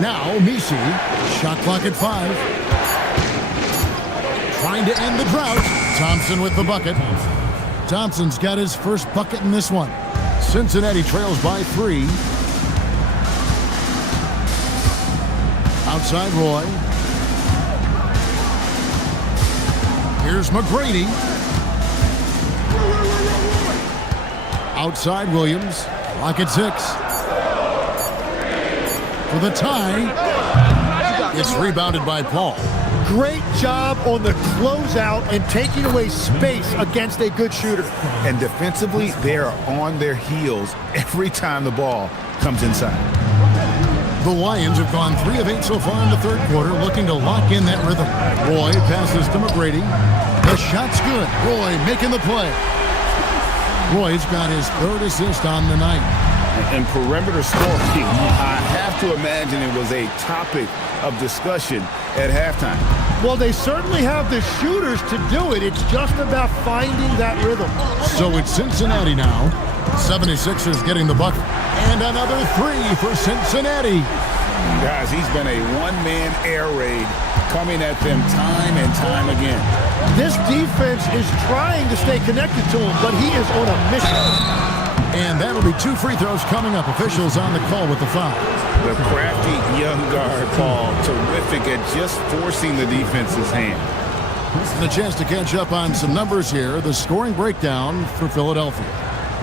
Now Misi. Shot clock at 5. Trying to end the drought. Thompson with the bucket. Thompson's got his first bucket in this one. Cincinnati trails by 3. Outside Roy. Here's McGrady. Outside Williams. Clock at 6. For the tie. It's rebounded by Paul. Great job on the closeout and taking away space against a good shooter. And defensively, they are on their heels every time the ball comes inside. The Lions have gone 3 of 8 so far in the third quarter, looking to lock in that rhythm. Roy passes to McGrady. The shot's good. Roy making the play. Roy's got his 3rd assist on the night. And perimeter scoring, I have to imagine it was a topic of discussion at halftime. Well, they certainly have the shooters to do it. It's just about finding that rhythm. So it's Cincinnati now. 76ers getting the bucket. And another 3 for Cincinnati. Guys, he's been a one-man air raid coming at them time and time again. This defense is trying to stay connected to him, but he is on a mission. And that'll be 2 free throws coming up. Officials on the call with the foul. The crafty young guard, Paul, terrific at just forcing the defense's hand. And a chance to catch up on some numbers here. The scoring breakdown for Philadelphia.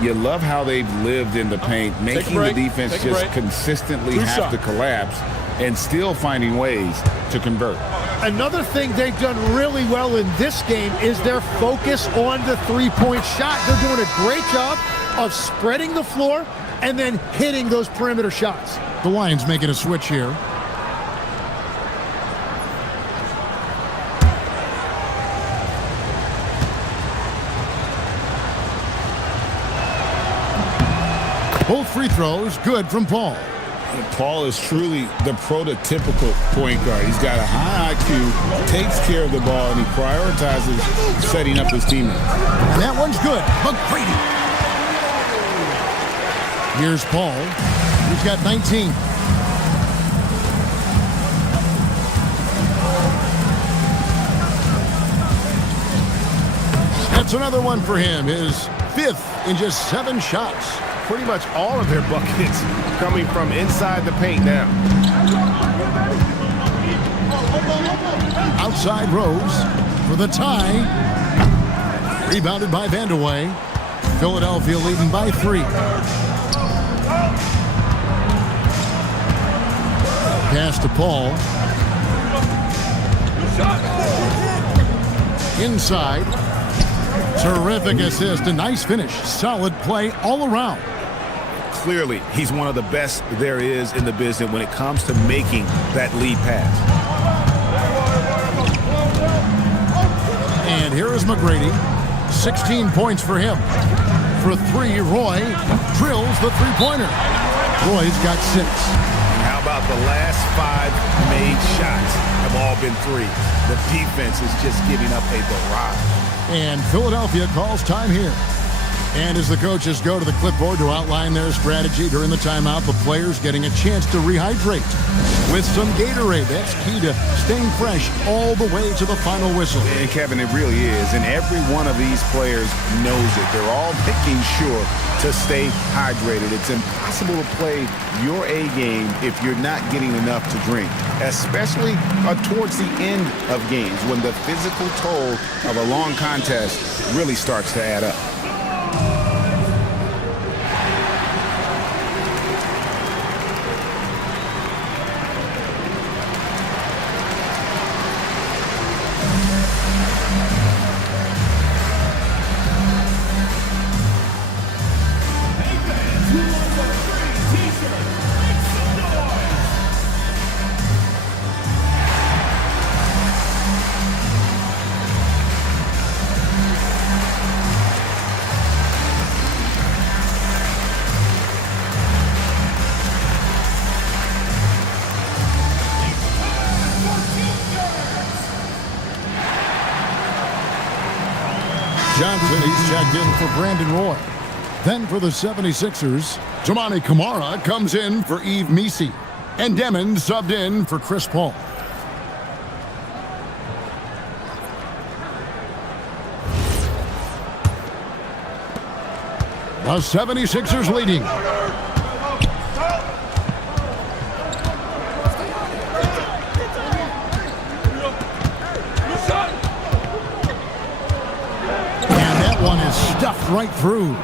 You love how they've lived in the paint, making the defense just consistently have to collapse and still finding ways to convert. Another thing they've done really well in this game is their focus on the three-point shot. They're doing a great job of spreading the floor and then hitting those perimeter shots. The Lions making a switch here. Both free throws good from Paul. Paul is truly the prototypical point guard. He's got a high IQ, takes care of the ball, and he prioritizes setting up his teammates. And that one's good. McGrady. Here's Paul. He's got 19. That's another one for him. His 5th in just 7 shots. Pretty much all of their buckets coming from inside the paint now. Outside Rose for the tie. Rebounded by Vandeweghe. Philadelphia leading by 3. Pass to Paul. Inside. Terrific assist. A nice finish. Solid play all around. Clearly, he's one of the best there is in the business when it comes to making that lead pass. And here is McGrady. 16 points for him. For 3, Roy drills the three-pointer. Roy's got 6. And how about the last 5 made shots have all been threes? The defense is just giving up a barrage. And Philadelphia calls time here. And as the coaches go to the clipboard to outline their strategy during the timeout, the players getting a chance to rehydrate with some Gatorade. That's key to staying fresh all the way to the final whistle. And Kevin, it really is. And every one of these players knows it. They're all making sure to stay hydrated. It's impossible to play your A game if you're not getting enough to drink, especially towards the end of games when the physical toll of a long contest really starts to add up. Johnson, he's checked in for Brandon Roy. Then for the 76ers, Toumani Camara comes in for Yves Missi. And Demon subbed in for Chris Paul. The 76ers leading. Stuffed right through.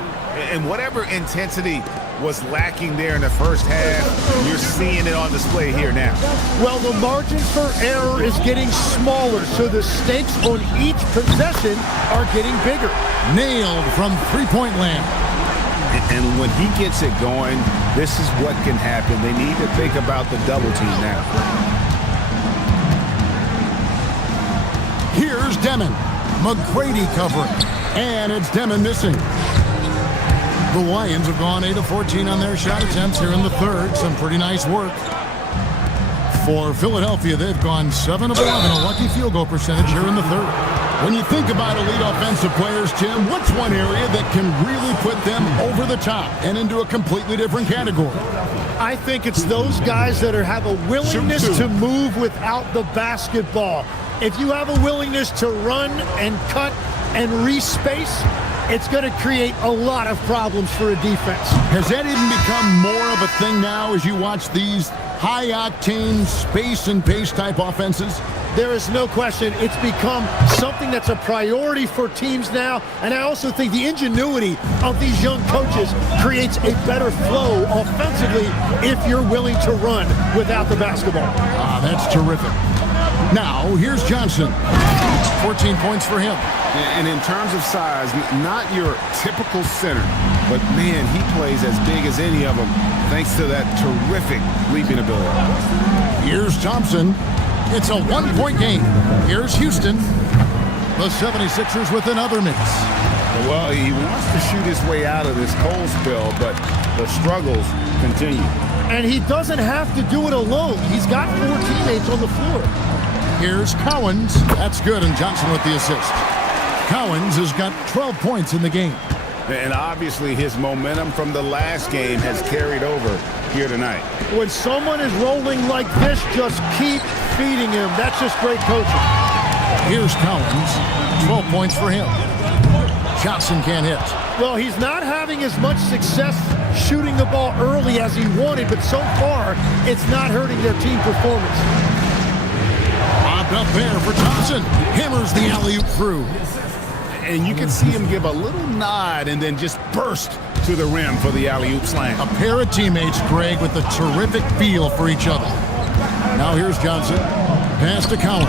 And whatever intensity was lacking there in the first half, you're seeing it on display here now. Well, the margin for error is getting smaller, so the stakes on each possession are getting bigger. Nailed from three-point land. And when he gets it going, this is what can happen. They need to think about the double team now. Here's Demon. McGrady covering. And it's Demon missing. The Lions have gone 8 of 14 on their shot attempts here in the third. Some pretty nice work. For Philadelphia, they've gone 7 of 11, a lucky field goal percentage here in the third. When you think about elite offensive players, Tim, what's one area that can really put them over the top and into a completely different category? I think it's those guys that have a willingness to move without the basketball. If you have a willingness to run and cut and respace, it's going to create a lot of problems for a defense. Has that even become more of a thing now as you watch these high-octane space and pace type offenses? There is no question it's become something that's a priority for teams now, and I also think the ingenuity of these young coaches creates a better flow offensively if you're willing to run without the basketball. That's terrific. Now, here's Johnson. 14 points for him. And in terms of size, not your typical center, but man, he plays as big as any of them thanks to that terrific leaping ability. Here's Thompson. It's a one-point game. Here's Houston. The 76ers with another miss. Well, he wants to shoot his way out of this cold spell, but the struggles continue. And he doesn't have to do it alone. He's got 4 teammates on the floor. Here's Cowens. That's good, and Johnson with the assist. Cowens has got 12 points in the game. And obviously his momentum from the last game has carried over here tonight. When someone is rolling like this, just keep feeding him. That's just great coaching. Here's Cowens. 12 points for him. Johnson can't hit. Well, he's not having as much success shooting the ball early as he wanted, but so far, it's not hurting their team performance. Popped up there for Thompson. Hammers the alley-oop through. And you can see him give a little nod and then just burst to the rim for the alley-oop slam. A pair of teammates, Greg, with a terrific feel for each other. Now here's Johnson. Pass to Cowens.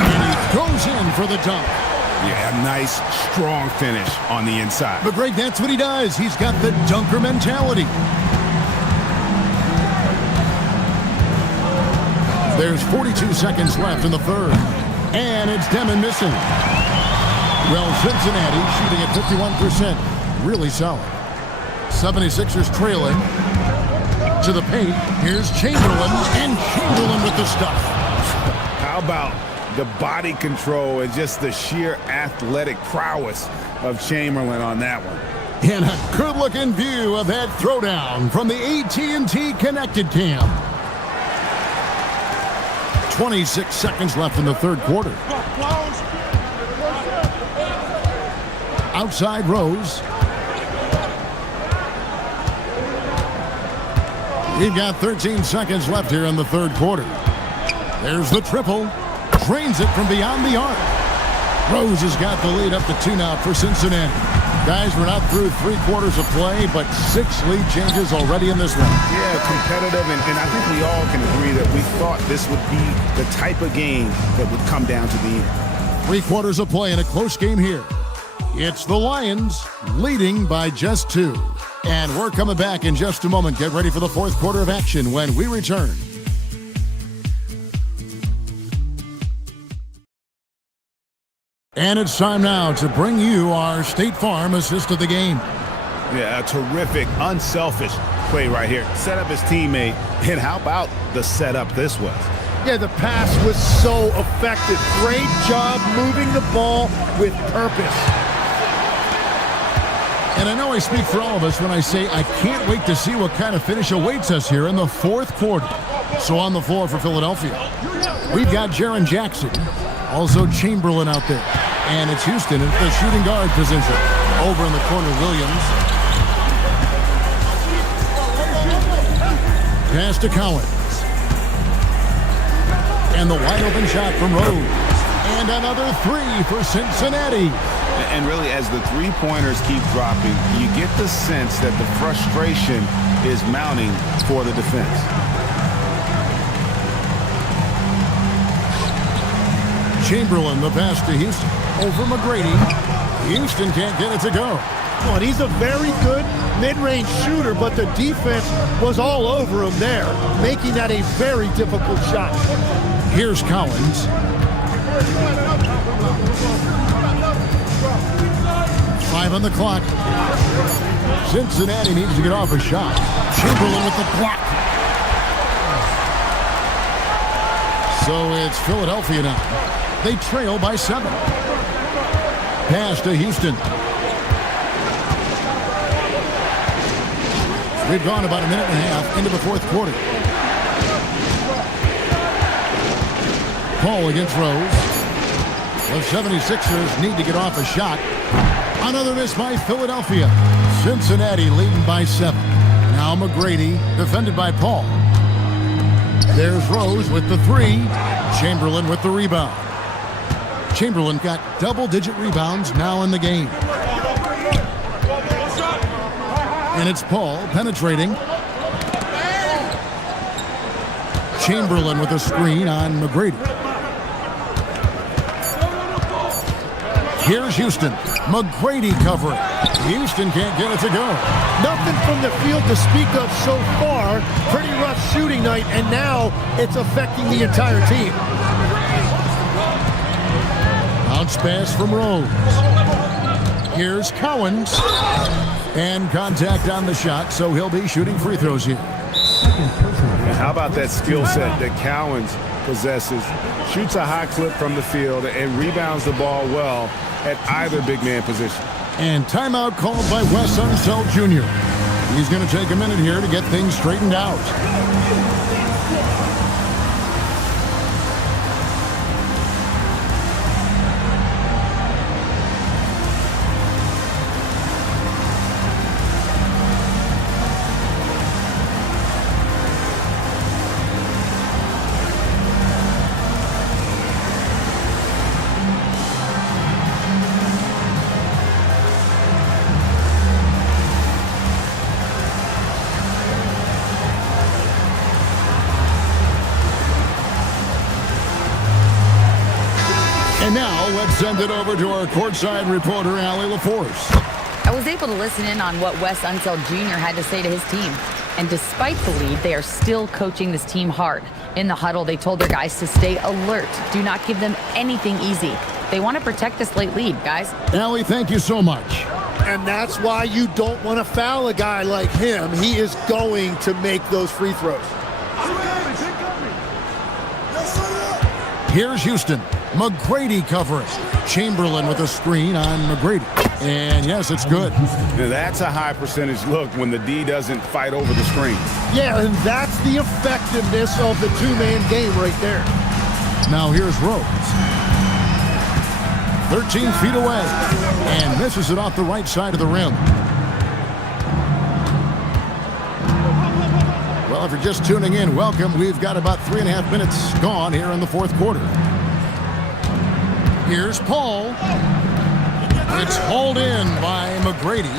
And he goes in for the dunk. Yeah, nice, strong finish on the inside. But Greg, that's what he does. He's got the dunker mentality. There's 42 seconds left in the third. And it's Demon missing. Well, Cincinnati shooting at 51%. Really solid. 76ers trailing to the paint. Here's Chamberlain, and Chamberlain with the stuff. How about the body control and just the sheer athletic prowess of Chamberlain on that one? And a good-looking view of that throwdown from the AT&T Connected Cam. 26 seconds left in the third quarter. Outside Rose. We've got 13 seconds left here in the third quarter. There's the triple. Drains it from beyond the arc. Rose has got the lead up to 2 now for Cincinnati. Guys, we're not through 3 quarters of play, but 6 lead changes already in this one. Yeah, competitive, and I think we all can agree that we thought this would be the type of game that would come down to the end. 3 quarters of play in a close game here. It's the Lions leading by just 2. And we're coming back in just a moment. Get ready for the fourth quarter of action when we return. And it's time now to bring you our State Farm assist of the game. Yeah, a terrific, unselfish play right here. Set up his teammate, and how about the setup this was? Yeah, the pass was so effective. Great job moving the ball with purpose. And I know I speak for all of us when I say I can't wait to see what kind of finish awaits us here in the fourth quarter. So on the floor for Philadelphia, we've got Jaren Jackson, also Chamberlain out there. And it's Houston in the shooting guard position. Over in the corner, Williams. Pass to Collins. And the wide open shot from Rose. And another 3 for Cincinnati. And really, as the three-pointers keep dropping, you get the sense that the frustration is mounting for the defense. Chamberlain, the pass to Houston. Over McGrady. Houston can't get it to go. Well, he's a very good mid-range shooter, but the defense was all over him there, making that a very difficult shot. Here's Collins. 5 on the clock. Cincinnati needs to get off a shot. Chamberlain with the block. So it's Philadelphia now. They trail by 7. Pass to Houston. We've gone about a minute and a half into the fourth quarter. Paul against Rose. The 76ers need to get off a shot. Another miss by Philadelphia. Cincinnati leading by 7. Now McGrady, defended by Paul. There's Rose with the 3. Chamberlain with the rebound. Chamberlain got double-digit rebounds now in the game. And it's Paul penetrating. Chamberlain with a screen on McGrady. Here's Houston. McGrady covering. Houston can't get it to go. Nothing from the field to speak of so far. Pretty rough shooting night, and now it's affecting the entire team. Bounce pass from Rose. Here's Collins. And contact on the shot, so he'll be shooting free throws here. How about that skill set that Cowens possesses? Shoots a high clip from the field and rebounds the ball well at either big man position. And timeout called by Wes Unseld Jr. He's going to take a minute here to get things straightened out. And now let's send it over to our courtside reporter, Allie LaForce. I was able to listen in on what Wes Unseld Jr. had to say to his team. And despite the lead, they are still coaching this team hard. In the huddle, they told their guys to stay alert. Do not give them anything easy. They want to protect this late lead, guys. Allie, thank you so much. And that's why you don't want to foul a guy like him. He is going to make those free throws. Here's Houston. McGrady covering. Chamberlain with a screen on McGrady. And yes, it's good. Now that's a high percentage look when the D doesn't fight over the screen. Yeah, and that's the effectiveness of the two-man game right there. Now here's Rose. 13 feet away. And misses it off the right side of the rim. Well, if you're just tuning in, welcome. We've got about 3.5 minutes gone here in the fourth quarter. Here's Paul. It's hauled in by McGrady.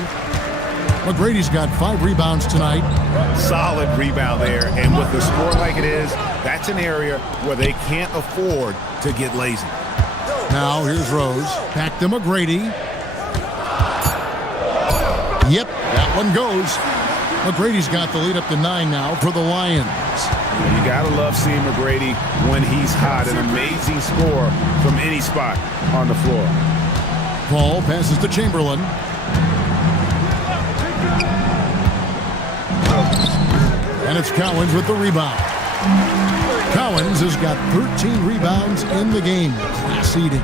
McGrady's got 5 rebounds tonight. Solid rebound there, and with the score like it is, that's an area where they can't afford to get lazy. Now here's Rose. Back to McGrady. Yep, that one goes. McGrady's got the lead up to 9 now for the Lions. You gotta love seeing McGrady when he's hot. An amazing score from any spot on the floor. Paul passes to Chamberlain. And it's Cowens with the rebound. Cowens has got 13 rebounds in the game. Class eating.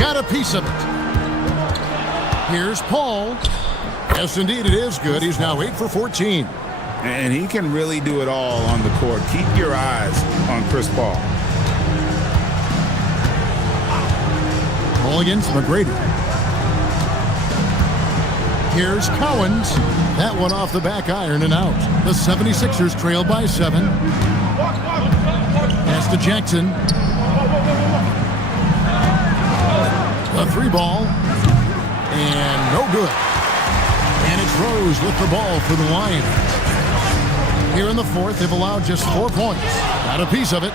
Got a piece of it. Here's Paul. Yes, indeed, it is good. He's now 8 for 14. And he can really do it all on the court. Keep your eyes on Chris Paul. Ball against McGrady. Here's Cowens. That one off the back iron and out. The 76ers trail by 7. Pass to Jackson. The 3 ball. And no good. And it's Rose with the ball for the Lions. Here in the fourth, they've allowed just 4 points. Got a piece of it.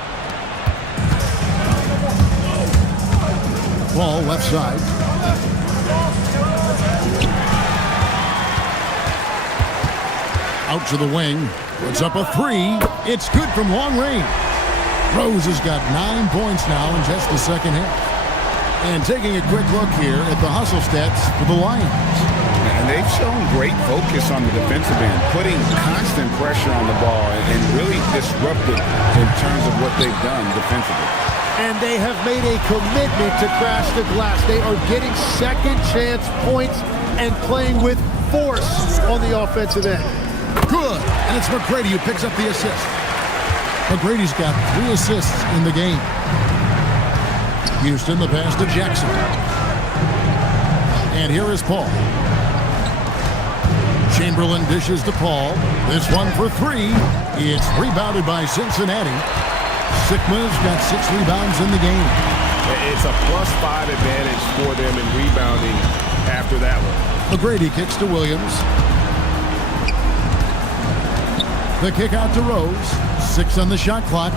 Ball left side. Out to the wing. Puts up a 3. It's good from long range. Rose has got 9 points now in just the second half. And taking a quick look here at the hustle stats for the Lions. And they've shown great focus on the defensive end, putting constant pressure on the ball and really disruptive in terms of what they've done defensively. And they have made a commitment to crash the glass. They are getting second chance points and playing with force on the offensive end. Good. And it's McGrady who picks up the assist. McGrady's got 3 assists in the game. Houston, the pass to Jackson. And here is Paul. Chamberlain dishes to Paul. This one for 3. It's rebounded by Cincinnati. Sigma's got 6 rebounds in the game. It's a +5 advantage for them in rebounding after that one. McGrady kicks to Williams. The kick out to Rose. 6 on the shot clock.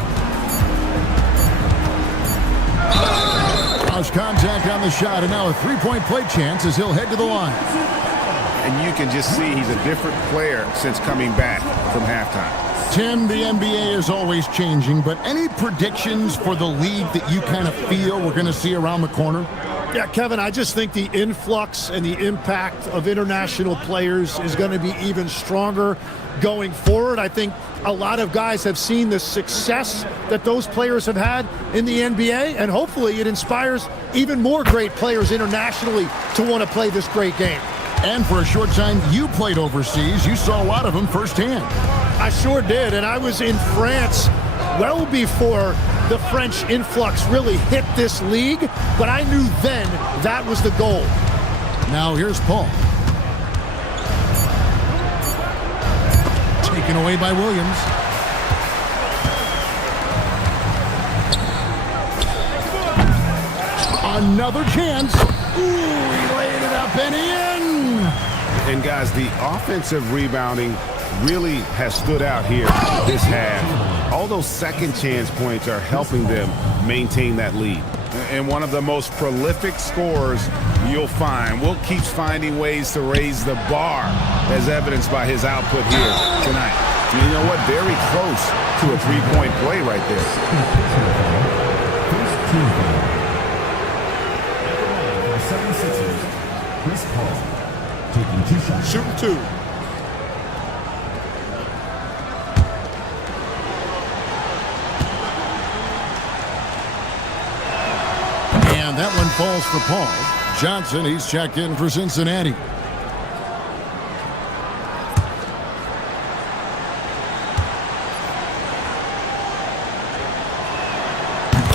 Cross contact on the shot, and now a 3-point play chance as he'll head to the line. And you can just see he's a different player since coming back from halftime. Tim, the NBA is always changing, but any predictions for the league that you kind of feel we're going to see around the corner? Yeah, Kevin, I just think the influx and the impact of international players is going to be even stronger going forward. I think a lot of guys have seen the success that those players have had in the NBA, and hopefully it inspires even more great players internationally to want to play this great game. And for a short time, you played overseas. You saw a lot of them firsthand. I sure did, and I was in France well before the French influx really hit this league, but I knew then that was the goal. Now here's Paul. Taken away by Williams. Another chance. Ooh, he laid it up and in. And guys, the offensive rebounding really has stood out here this half. All those second chance points are helping them maintain that lead. And one of the most prolific scorers you'll find. Will keeps finding ways to raise the bar, as evidenced by his output here tonight. And you know what? Very close to a 3-point play right there. Chris Paul, taking 2 shots. Shooting 2. And that one falls for Paul. Johnson, he's checked in for Cincinnati.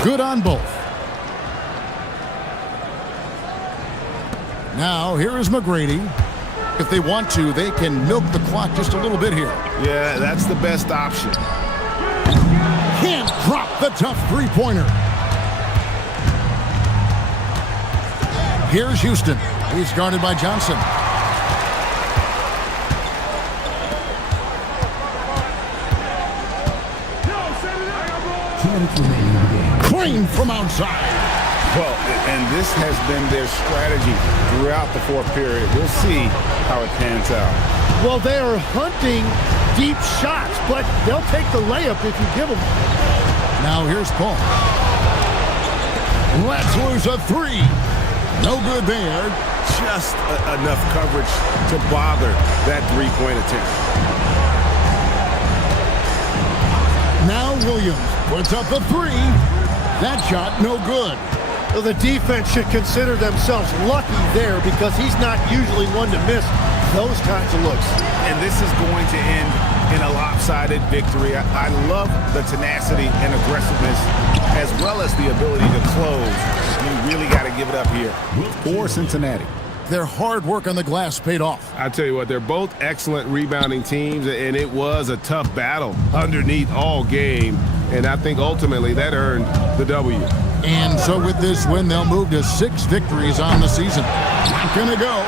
Good on both. Now, here is McGrady. If they want to, they can milk the clock just a little bit here. Yeah, that's the best option. Can't drop the tough three-pointer. Here's Houston. He's guarded by Johnson. 2 minutes remaining in the game. Clean from outside. Well, and this has been their strategy throughout the fourth period. We'll see how it pans out. Well, they are hunting deep shots, but they'll take the layup if you give them. Now here's Paul. Let's lose a 3. No good there. Just enough coverage to bother that three-point attempt. Now Williams puts up the 3. That shot no good. Well, the defense should consider themselves lucky there because he's not usually one to miss those kinds of looks. And this is going to end in a lopsided victory. I love the tenacity and aggressiveness as well as the ability to close. You really got to give it up here for Cincinnati. Their hard work on the glass paid off. I tell you what, they're both excellent rebounding teams, and it was a tough battle underneath all game. And I think ultimately that earned the W. And so with this win, they'll move to 6 victories on the season. Not gonna go.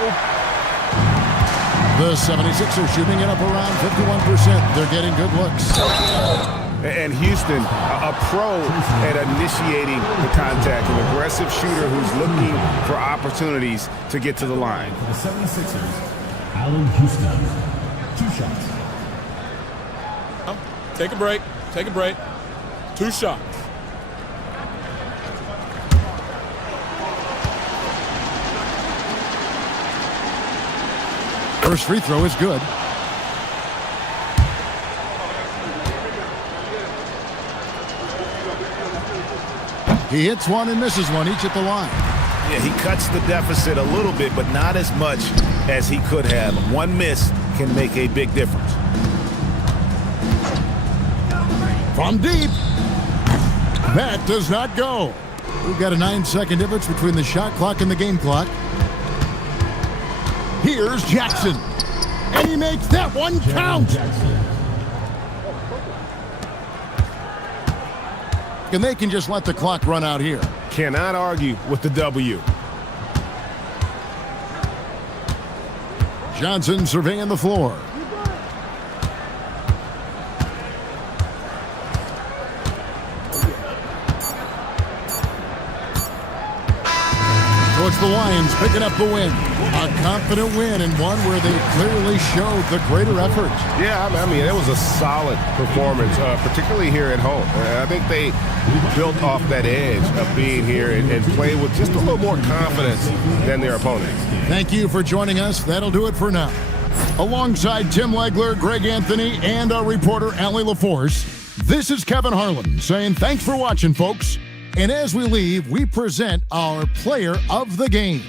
The 76ers shooting it up around 51%. They're getting good looks. And Houston, a pro at initiating the contact, an aggressive shooter who's looking for opportunities to get to the line. For the 76ers, Allen Houston, 2 shots. Take a break. Take a break. 2 shots. First free throw is good. He hits one and misses one, each at the line. Yeah, he cuts the deficit a little bit, but not as much as he could have. One miss can make a big difference. From deep. That does not go. We've got a 9-second difference between the shot clock and the game clock. Here's Jackson. And he makes that one count. And they can just let the clock run out here. Cannot argue with the W. Johnson surveying the floor. So it's the Lions picking up the win. A confident win and one where they clearly showed the greater effort. Yeah, I mean, it was a solid performance, particularly here at home. I think they built off that edge of being here and played with just a little more confidence than their opponents. Thank you for joining us. That'll do it for now. Alongside Tim Legler, Greg Anthony, and our reporter, Allie LaForce, this is Kevin Harlan saying thanks for watching, folks. And as we leave, we present our player of the game.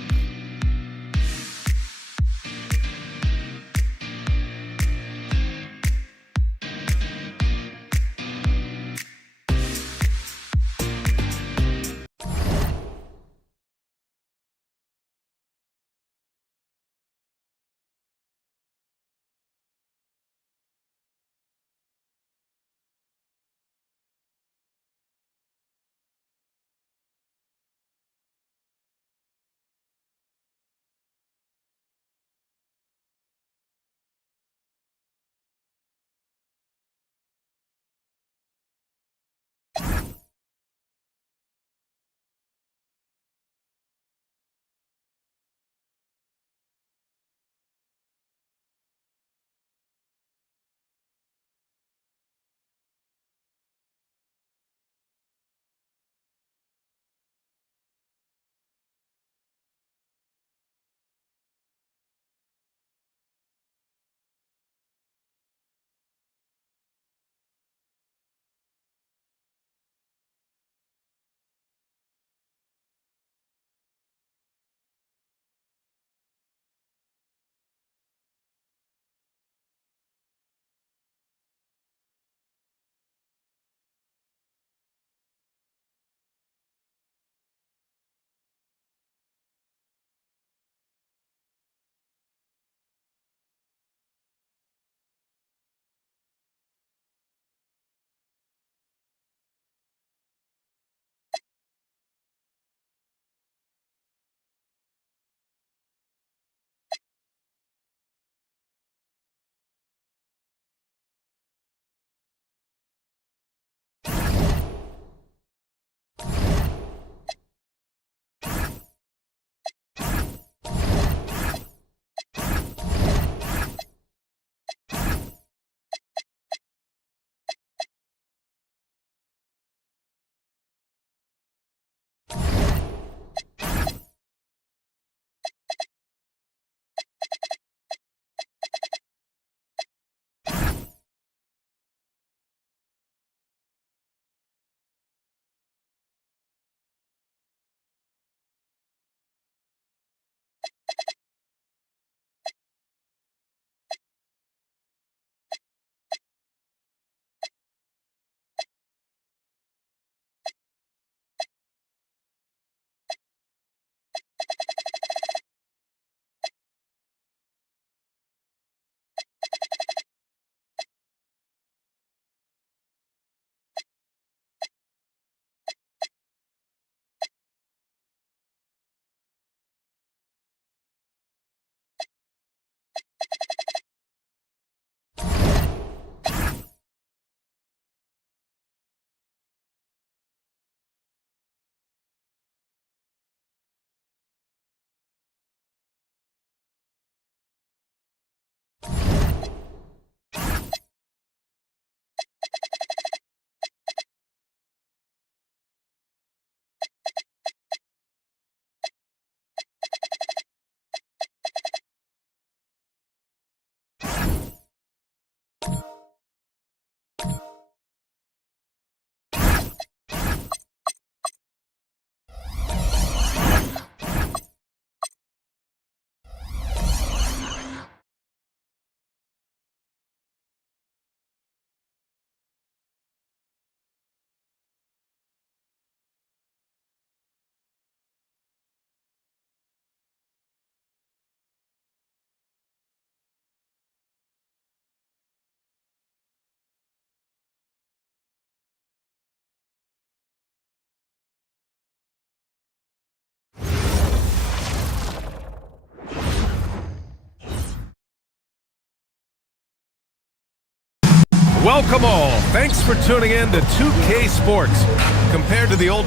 Welcome all. Thanks for tuning in to 2K Sports. Compared to the old...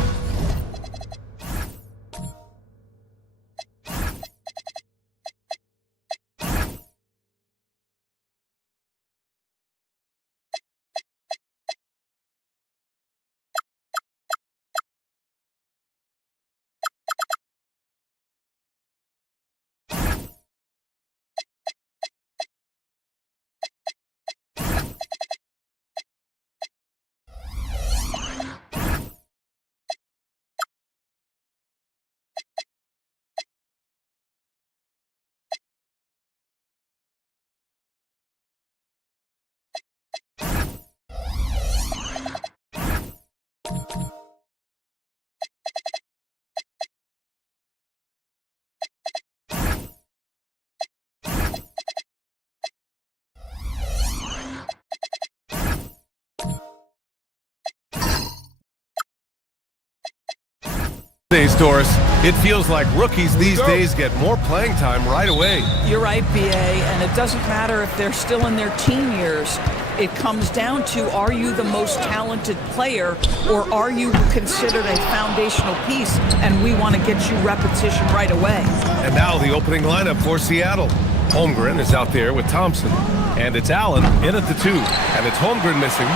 Doris, it feels like rookies these days get more playing time right away. You're right, BA, and it doesn't matter if they're still in their teen years. It comes down to, are you the most talented player, or are you considered a foundational piece, and we want to get you repetition right away. And now the opening lineup for Seattle. Holmgren is out there with Thompson, and it's Allen in at the 2, and it's Holmgren missing.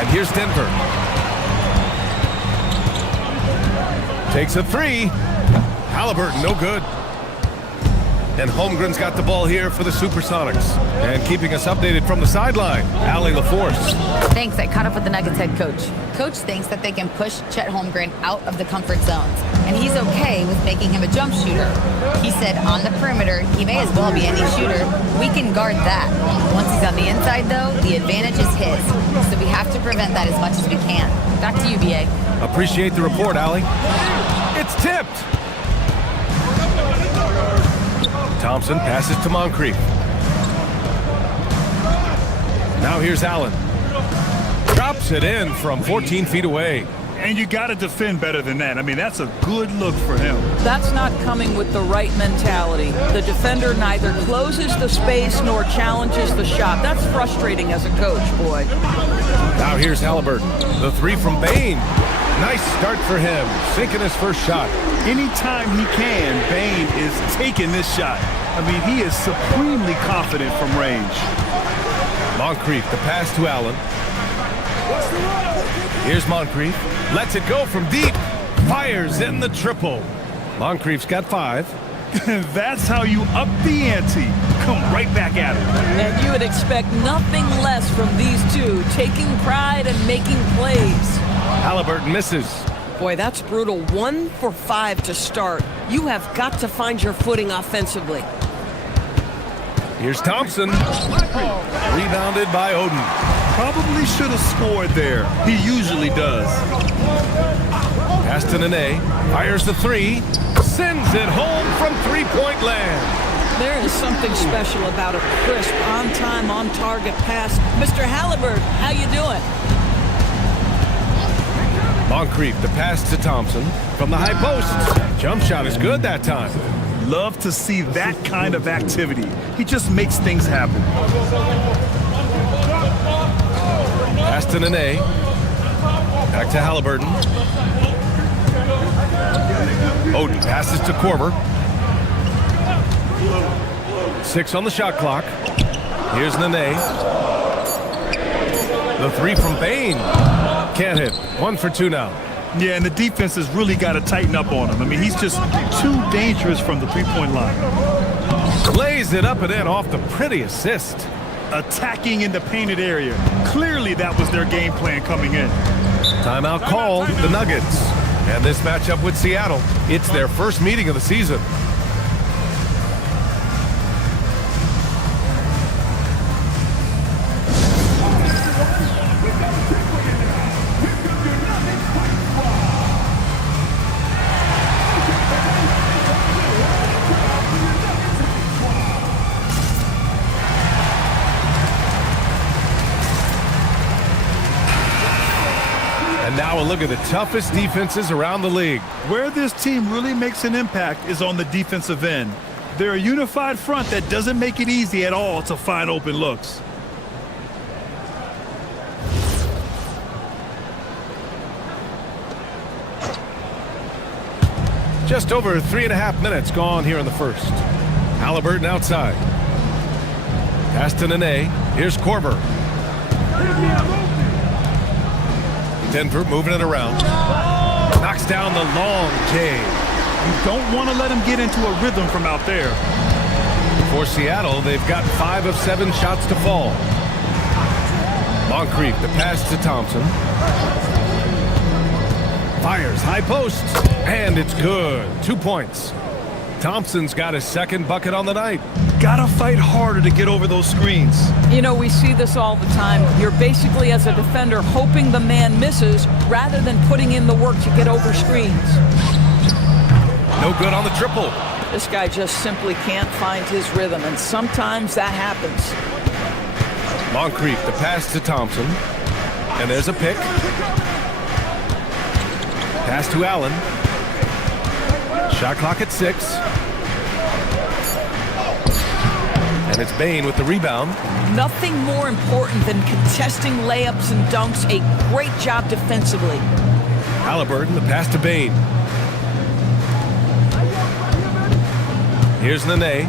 And here's Denver. Takes a 3. Halliburton, no good. And Holmgren's got the ball here for the Supersonics. And keeping us updated from the sideline, Allie LaForce. Thanks, I caught up with the Nuggets head coach. Coach thinks that they can push Chet Holmgren out of the comfort zones, and he's okay with making him a jump shooter. He said on the perimeter, he may as well be any shooter. We can guard that. Once he's on the inside, though, the advantage is his. So we have to prevent that as much as we can. Back to you, BA. Appreciate the report, Allie. It's tipped. Thompson passes to Moncrief. Now here's Allen. Drops it in from 14 feet away. And you got to defend better than that. I mean, that's a good look for him. That's not coming with the right mentality. The defender neither closes the space nor challenges the shot. That's frustrating as a coach, boy. Now here's Halliburton. The 3 from Bain. Nice start for him, sinking his first shot. Anytime he can, Bain is taking this shot. I mean, he is supremely confident from range. Moncrief, the pass to Allen. Here's Moncrief. Lets it go from deep. Fires in the triple. Moncrief's got 5. That's how you up the ante. Come right back at him. And you would expect nothing less from these two, taking pride and making plays. Halliburton misses. Boy, that's brutal. 1 for 5 to start. You have got to find your footing offensively. Here's Thompson. Rebounded by Oden. Probably should have scored there. He usually does. Pass to Nene. Fires the 3. Sends it home from three-point land. There is something special about a crisp, on-time, on-target pass. Mr. Halliburton, how you doing? Moncrief, the pass to Thompson from the high post. Jump shot is good that time. Love to see that kind of activity. He just makes things happen. Pass to Nene. Back to Halliburton. Oden passes to Korver. 6 on the shot clock. Here's Nene. The 3 from Bain. Can't hit. 1 for 2 now. Yeah, and the defense has really got to tighten up on him. I mean, he's just too dangerous from the three-point line. Lays it up and in off the pretty assist. Attacking in the painted area. Clearly that was their game plan coming in. Timeout called, the Nuggets. And this matchup with Seattle, it's their first meeting of the season. And now a look at the toughest defenses around the league. Where this team really makes an impact is on the defensive end. They're a unified front that doesn't make it easy at all to find open looks. Just over 3.5 minutes gone here in the first. Halliburton outside. Pass to Nene. Here's Korver. Denver moving it around. Knocks down the long J. You don't want to let him get into a rhythm from out there. For Seattle, they've got 5 of 7 shots to fall. Moncrief, the pass to Thompson. Fires high post, and it's good. 2 points. Thompson's got his second bucket on the night. Gotta fight harder to get over those screens. You know, we see this all the time. You're basically, as a defender, hoping the man misses rather than putting in the work to get over screens. No good on the triple. This guy just simply can't find his rhythm, and sometimes that happens. Moncrief, the pass to Thompson. And there's a pick. Pass to Allen. Shot clock at 6. And it's Bane with the rebound. Nothing more important than contesting layups and dunks. A great job defensively. Halliburton, the pass to Bane. Here's Nene.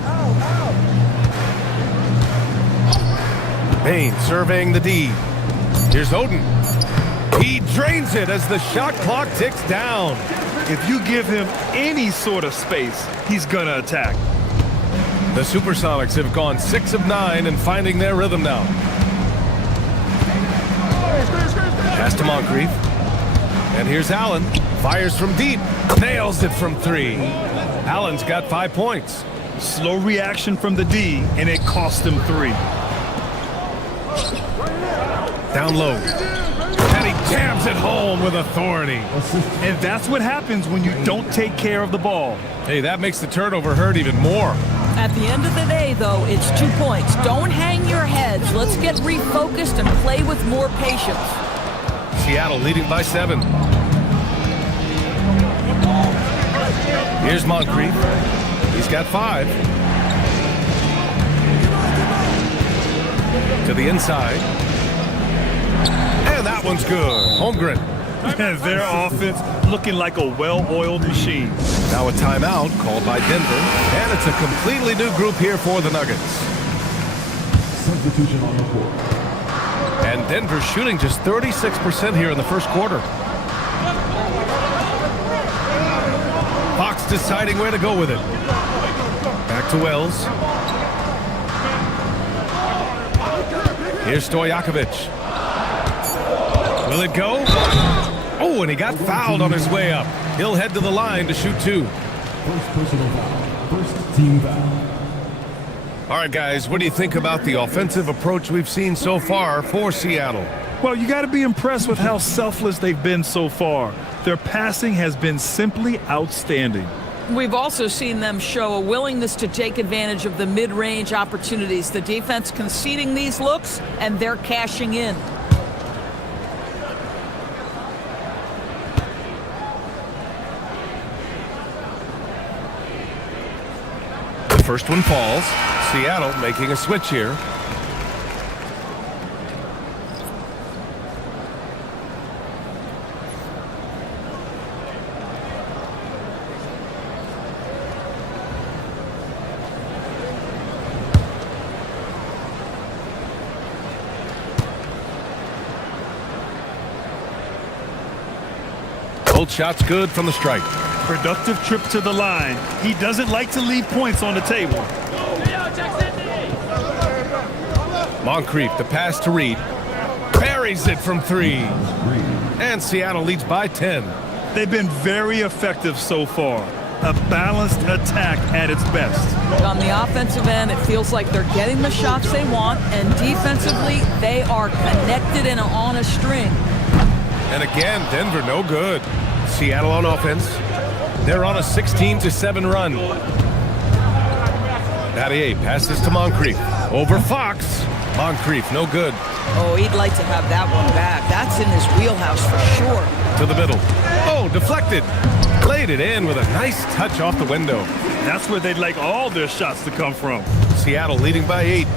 Bane surveying the D. Here's Oden. He drains it as the shot clock ticks down. If you give him any sort of space, he's gonna attack. The Supersonics have gone 6 of 9 and finding their rhythm now. Pass to Moncrief. And here's Allen. Fires from deep. Nails it from 3. Allen's got 5 points. Slow reaction from the D, and it cost him 3. Down low. And he jams it home with authority. And that's what happens when you don't take care of the ball. Hey, that makes the turnover hurt even more. At the end of the day, though, it's 2 points. Don't hang your heads. Let's get refocused and play with more patience. Seattle leading by 7. Here's Moncrief. He's got 5. To the inside. And that one's good. Holmgren. Their offense looking like a well-oiled machine. Now a timeout called by Denver. And it's a completely new group here for the Nuggets. Substitution on the court. And Denver shooting just 36% here in the first quarter. Fox deciding where to go with it. Back to Wells. Here's Stojakovic. Will it go? Oh, and he got fouled on his way up. He'll head to the line to shoot 2. First personal foul. First team foul. All right, guys, what do you think about the offensive approach we've seen so far for Seattle? Well, you got to be impressed with how selfless they've been so far. Their passing has been simply outstanding. We've also seen them show a willingness to take advantage of the mid-range opportunities. The defense conceding these looks, and they're cashing in. The first one falls. Seattle making a switch here. Both shots good from the strike. Productive trip to the line. He doesn't like to leave points on the table. Moncrief, the pass to Reed. Buries it from 3. And Seattle leads by 10. They've been very effective so far. A balanced attack at its best. On the offensive end, it feels like they're getting the shots they want, and defensively, they are connected and on a string. And again, Denver no good. Seattle on offense. They're on a 16-7 run. Battier passes to Moncrief. Over Fox. Moncrief, no good. Oh, he'd like to have that one back. That's in his wheelhouse for sure. To the middle. Oh, deflected. Laid it in with a nice touch off the window. That's where they'd like all their shots to come from. Seattle leading by 8.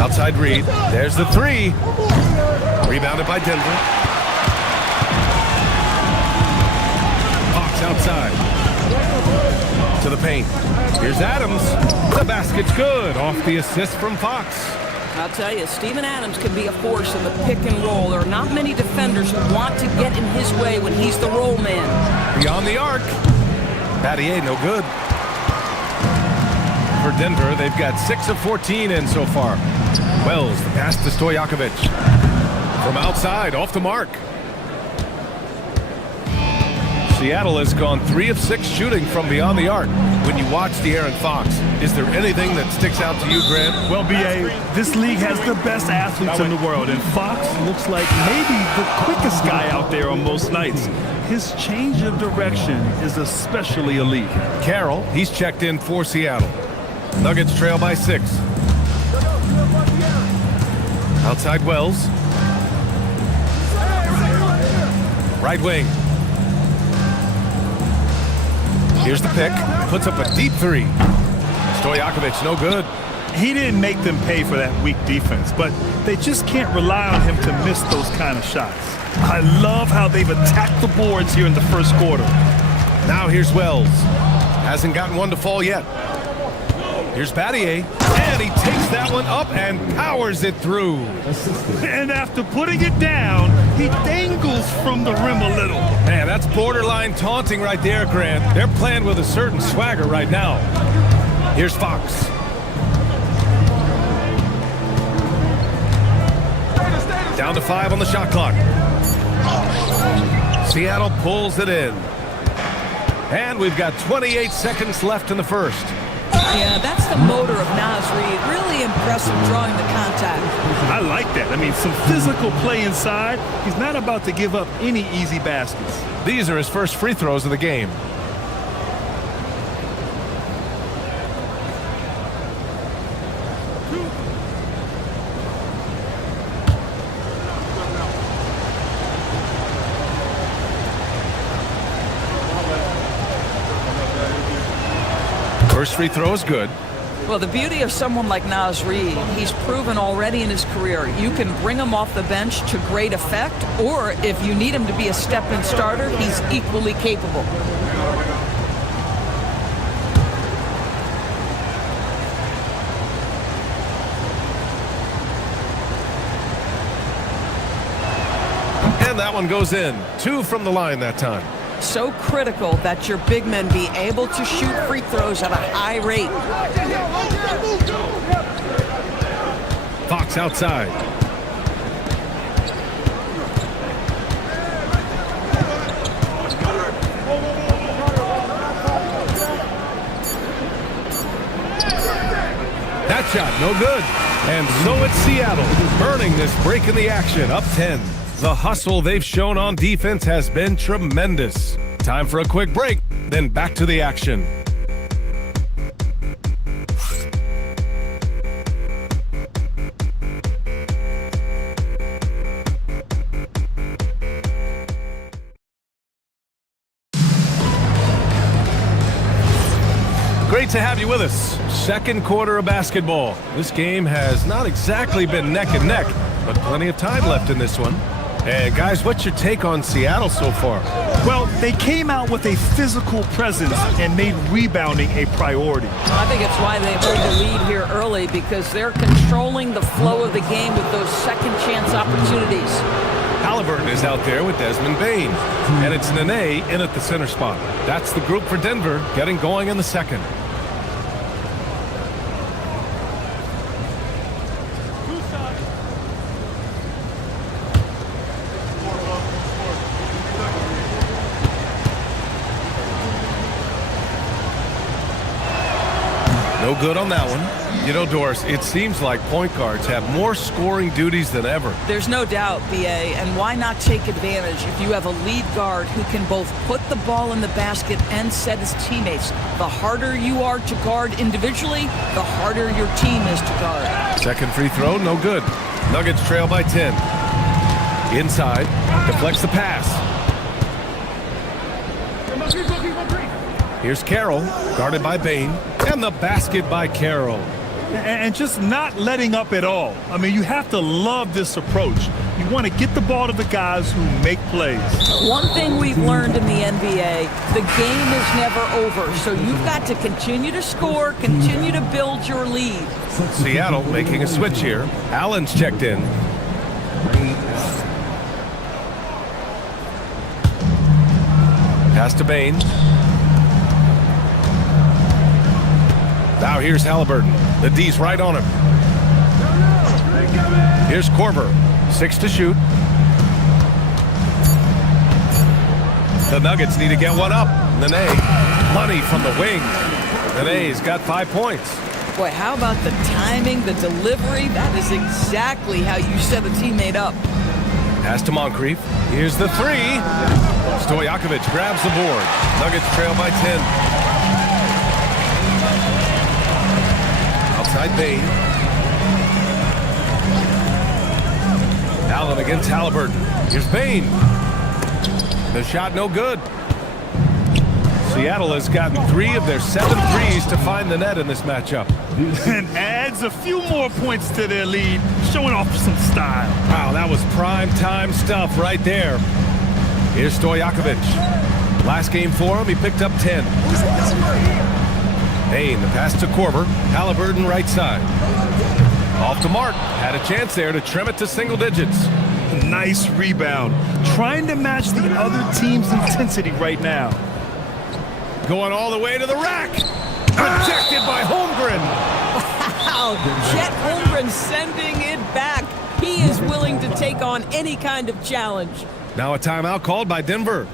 Outside Reed. There's the 3. Rebounded by Denver. the paint. Here's Adams. The basket's good. Off the assist from Fox. I'll tell you, Steven Adams can be a force in the pick and roll. There are not many defenders who want to get in his way when he's the roll man. Beyond the arc. Battier, no good. For Denver, they've got 6 of 14 in so far. Wells, the pass to Stojakovic. From outside, off the mark. Seattle has gone 3 of 6 shooting from beyond the arc. When you watch De'Aaron Fox, is there anything that sticks out to you, Grant? Well, B.A., this league has the best athletes in the world, and Fox looks like maybe the quickest guy out there on most nights. His change of direction is especially elite. Carroll, he's checked in for Seattle. Nuggets trail by 6. Outside Wells. Right wing. Here's the pick. Puts up a deep 3. Stojakovic, no good. He didn't make them pay for that weak defense, but they just can't rely on him to miss those kind of shots. I love how they've attacked the boards here in the first quarter. Now here's Wells. Hasn't gotten one to fall yet. Here's Battier, and he takes that one up and powers it through. And after putting it down, he dangles from the rim a little. Man, that's borderline taunting right there, Grant. They're playing with a certain swagger right now. Here's Fox. Down to 5 on the shot clock. Seattle pulls it in. And we've got 28 seconds left in the first. Yeah, that's the motor of Naz Reid. Really impressive drawing the contact. I like that. I mean, some physical play inside. He's not about to give up any easy baskets. These are his first free throws of the game. First free throw is good. Well, the beauty of someone like Naz Reid, he's proven already in his career, you can bring him off the bench to great effect, or if you need him to be a step-in starter, he's equally capable. And that one goes in. 2 from the line that time. So critical that your big men be able to shoot free throws at a high rate. Fox outside. That shot, no good. And so it's Seattle, burning this break in the action, up 10. The hustle they've shown on defense has been tremendous. Time for a quick break, then back to the action. Great to have you with us. Second quarter of basketball. This game has not exactly been neck and neck, but plenty of time left in this one. And guys, what's your take on Seattle so far? Well, they came out with a physical presence and made rebounding a priority. I think it's why they hold the lead here early, because they're controlling the flow of the game with those second chance opportunities. Halliburton is out there with Desmond Bane, and it's Nene in at the center spot. That's the group for Denver getting going in the second. No good on that one. You know, Doris, it seems like point guards have more scoring duties than ever. There's no doubt, B.A., and why not take advantage if you have a lead guard who can both put the ball in the basket and set his teammates. The harder you are to guard individually, the harder your team is to guard. Second free throw, no good. Nuggets trail by 10. Inside, deflects the pass. Here's Carroll, guarded by Bane, and the basket by Carroll. And just not letting up at all. I mean, you have to love this approach. You want to get the ball to the guys who make plays. One thing we've learned in the NBA, the game is never over. So you've got to continue to score, continue to build your lead. Seattle making a switch here. Allen's checked in. Pass to Bain. Now here's Halliburton. The D's right on him. Here's Korver. 6 to shoot. The Nuggets need to get one up. Nene, money from the wing. Nene's got 5 points. Boy, how about the timing, the delivery? That is exactly how you set a teammate up. Pass to Moncrief. Here's the 3. Stojakovic grabs the board. Nuggets trail by 10. Outside Bain. Allen against Halliburton. Here's Bain. The shot no good. Seattle has gotten 3 of their 7 threes to find the net in this matchup. And adds a few more points to their lead, showing off some style. Wow, that was prime time stuff right there. Here's Stojakovic. Last game for him, he picked up 10. Bain, the pass to Korver. Halliburton right side. Off to Mark. Had a chance there to trim it to single digits. Nice rebound. Trying to match the other team's intensity right now. Going all the way to the rack. Ejected by Holmgren. Wow, Chet Holmgren sending it back. He is willing to take on any kind of challenge. Now a timeout called by Denver.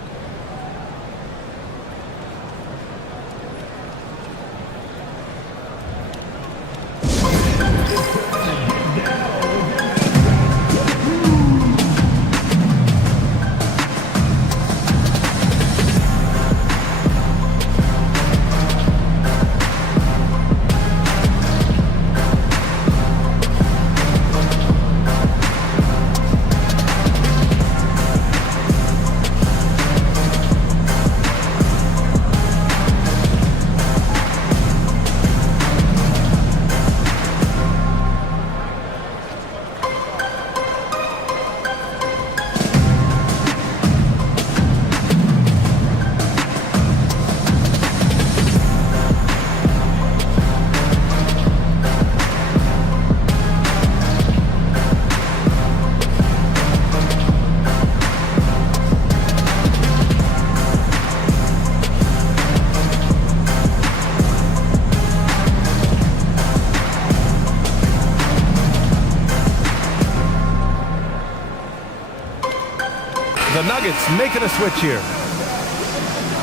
The Nuggets making a switch here.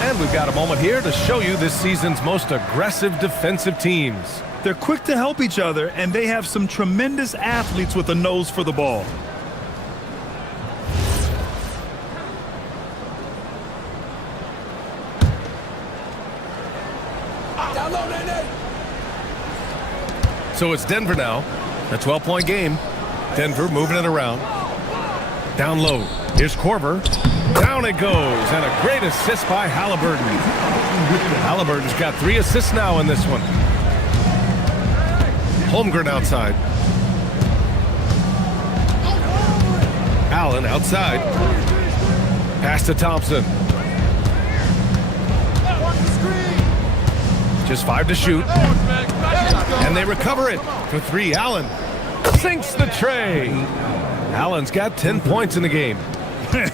And we've got a moment here to show you this season's most aggressive defensive teams. They're quick to help each other, and they have some tremendous athletes with a nose for the ball. So it's Denver now. A 12-point game. Denver moving it around. Down low. Here's Korver. Down it goes. And a great assist by Halliburton. Halliburton's got 3 assists now in this one. Holmgren outside. Allen outside. Pass to Thompson. Just 5 to shoot. And they recover it for 3. Allen sinks the tray. Allen's got 10 points in the game.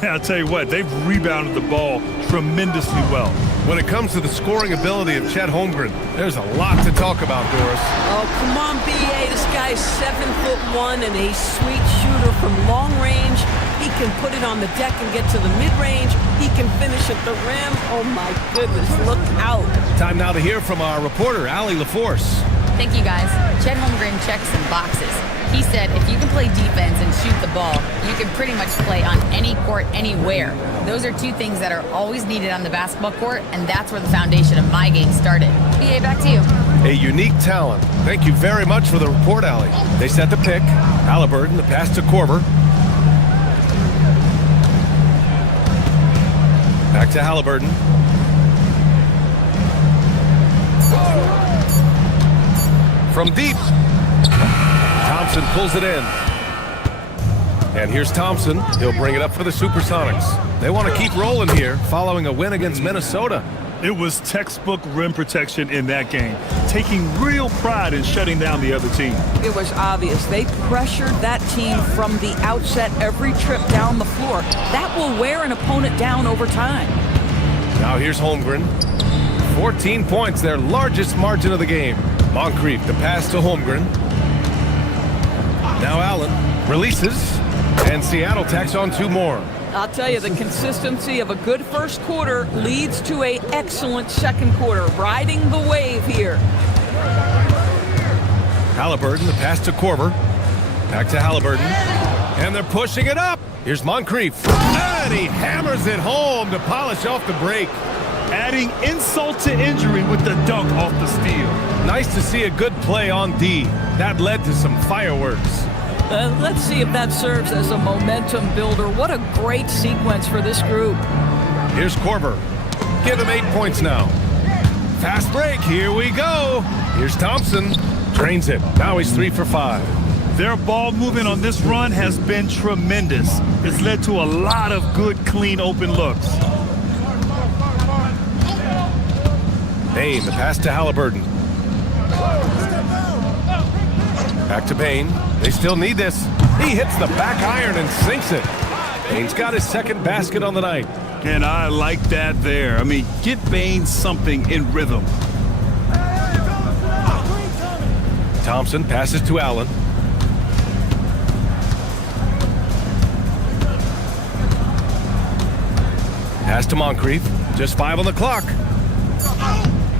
I'll tell you what, they've rebounded the ball tremendously well. When it comes to the scoring ability of Chet Holmgren, there's a lot to talk about, Doris. Oh, come on, B.A. This guy is 7'1" and a sweet shooter from long range. He can put it on the deck and get to the mid-range. He can finish at the rim. Oh, my goodness, look out. Time now to hear from our reporter, Allie LaForce. Thank you, guys. Chet Holmgren checks some boxes. He said if you can play defense and shoot the ball, you can pretty much play on any court, anywhere. Those are 2 things that are always needed on the basketball court, and that's where the foundation of my game started. BA, back to you. A unique talent. Thank you very much for the report, Allie. They set the pick. Halliburton, the pass to Korver. Back to Halliburton. From deep. Thompson pulls it in. And here's Thompson. He'll bring it up for the Supersonics. They want to keep rolling here following a win against Minnesota. It was textbook rim protection in that game, taking real pride in shutting down the other team. It was obvious. They pressured that team from the outset every trip down the floor. That will wear an opponent down over time. Now here's Holmgren. 14 points, their largest margin of the game. Moncrief, the pass to Holmgren. Now Allen releases, and Seattle tacks on 2 more. I'll tell you, the consistency of a good first quarter leads to an excellent second quarter, riding the wave here. Halliburton, the pass to Korver. Back to Halliburton. And they're pushing it up. Here's Moncrief. And he hammers it home to polish off the break. Adding insult to injury with the dunk off the steal. Nice to see a good play on D. That led to some fireworks. Let's see if that serves as a momentum builder. What a great sequence for this group. Here's Korver. Give him 8 points now. Fast break. Here we go. Here's Thompson. Drains it. Now he's 3 for 5. Their ball movement on this run has been tremendous. It's led to a lot of good, clean, open looks. Bain, the pass to Halliburton. Back to Bain. They still need this. He hits the back iron and sinks it. Bain's got his second basket on the night. And I like that there. I mean, get Bain something in rhythm. Thompson passes to Allen. Pass to Moncrief. Just 5 on the clock.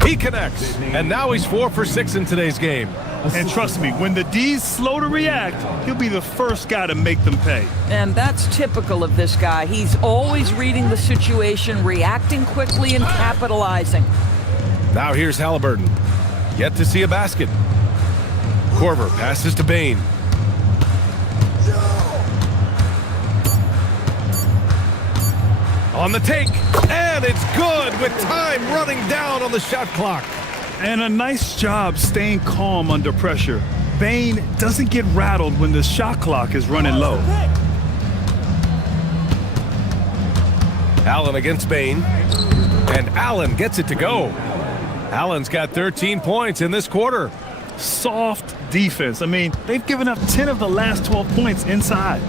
He connects. And now he's 4 for 6 in today's game. And trust me, when the D's slow to react, he'll be the first guy to make them pay. And that's typical of this guy. He's always reading the situation, reacting quickly and capitalizing. Now here's Halliburton. Yet to see a basket. Korver passes to Bain. On the take, and it's good with time running down on the shot clock. And a nice job staying calm under pressure. Bain doesn't get rattled when the shot clock is running low. Allen against Bain, and Allen gets it to go. Allen's got 13 points in this quarter. Soft defense. I mean, they've given up 10 of the last 12 points inside.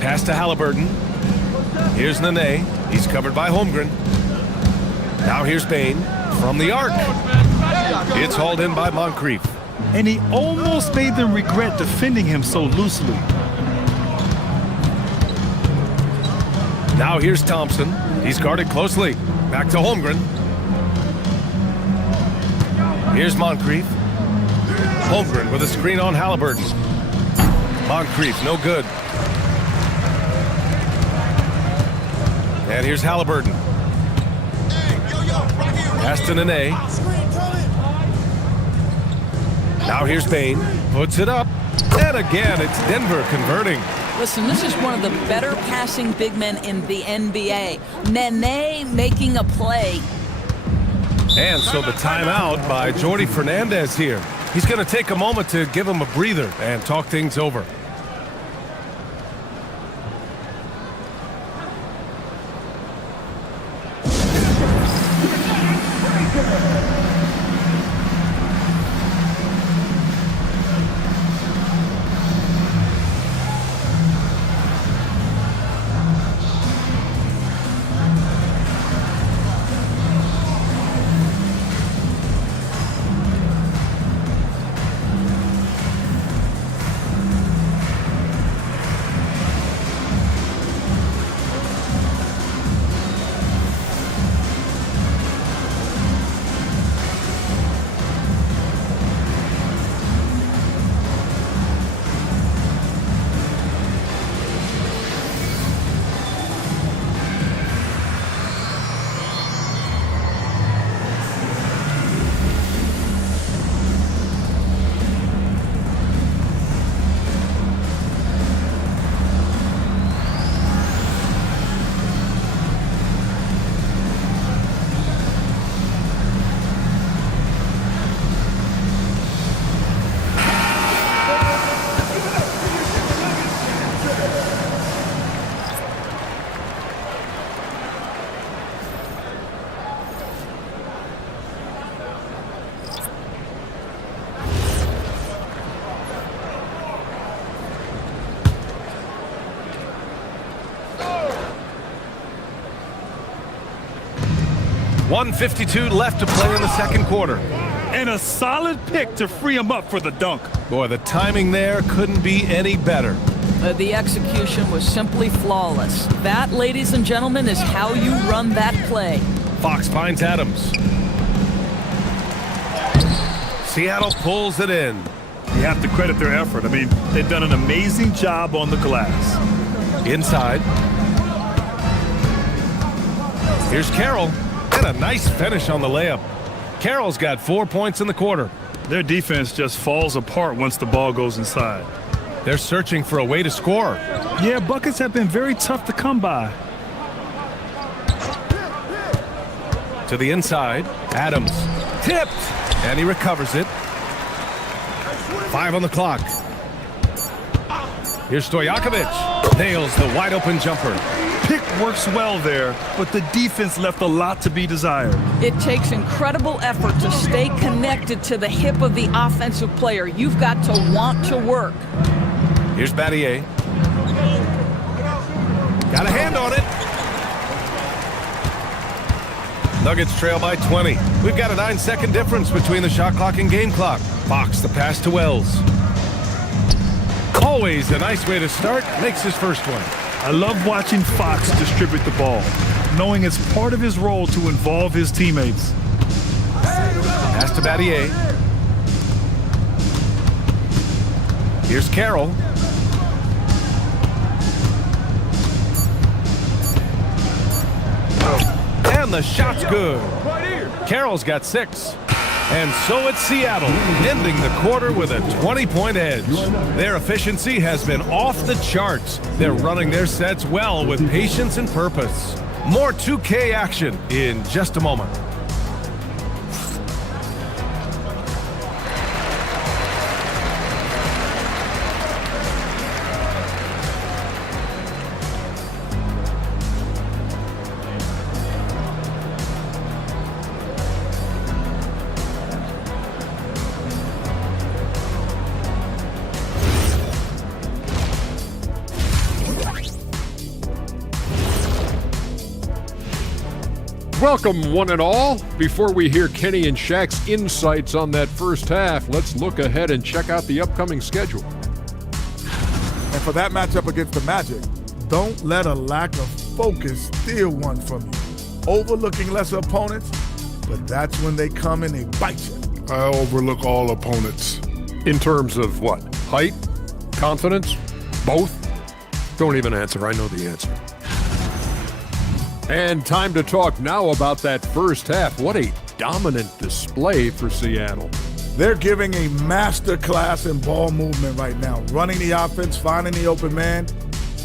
Pass to Halliburton. Here's Nene. He's covered by Holmgren. Now here's Bain from the arc. It's hauled in by Moncrief. And he almost made them regret defending him so loosely. Now here's Thompson. He's guarded closely. Back to Holmgren. Here's Moncrief. Holmgren with a screen on Halliburton. Moncrief, no good. And here's Halliburton. Pass to Nene. Now here's Bain. Puts it up. And again, it's Denver converting. Listen, this is one of the better passing big men in the NBA. Nene making a play. And so the timeout by Jordi Fernandez here. He's going to take a moment to give him a breather and talk things over. 1:52 left to play in the second quarter. And a solid pick to free him up for the dunk. Boy, the timing there couldn't be any better. The execution was simply flawless. That, ladies and gentlemen, is how you run that play. Fox finds Adams. Seattle pulls it in. You have to credit their effort. I mean, they've done an amazing job on the glass. Inside. Here's Carroll. And a nice finish on the layup. Carroll's got 4 points in the quarter. Their defense just falls apart once the ball goes inside. They're searching for a way to score. Yeah, buckets have been very tough to come by. To the inside. Adams. Tipped. And he recovers it. 5 on the clock. Here's Stojakovic. Nails the wide open jumper. Pick works well there, but the defense left a lot to be desired. It takes incredible effort to stay connected to the hip of the offensive player. You've got to want to work. Here's Battier. Got a hand on it. Nuggets trail by 20. We've got a 9-second difference between the shot clock and game clock. Fox the pass to Wells. Always a nice way to start. Makes his first one. I love watching Fox distribute the ball, knowing it's part of his role to involve his teammates. Pass to Battier. Here's Carroll. And the shot's good. Carroll's got 6. And so it's Seattle, ending the quarter with a 20-point edge. Their efficiency has been off the charts. They're running their sets well with patience and purpose. More 2K action in just a moment. Welcome, one and all. Before we hear Kenny and Shaq's insights on that first half, let's look ahead and check out the upcoming schedule. And for that matchup against the Magic, don't let a lack of focus steal one from you. Overlooking lesser opponents, but that's when they come and they bite you. I overlook all opponents. In terms of what? Height? Confidence? Both? Don't even answer. I know the answer. And time to talk now about that first half. What a dominant display for Seattle. They're giving a master class in ball movement right now, running the offense, finding the open man,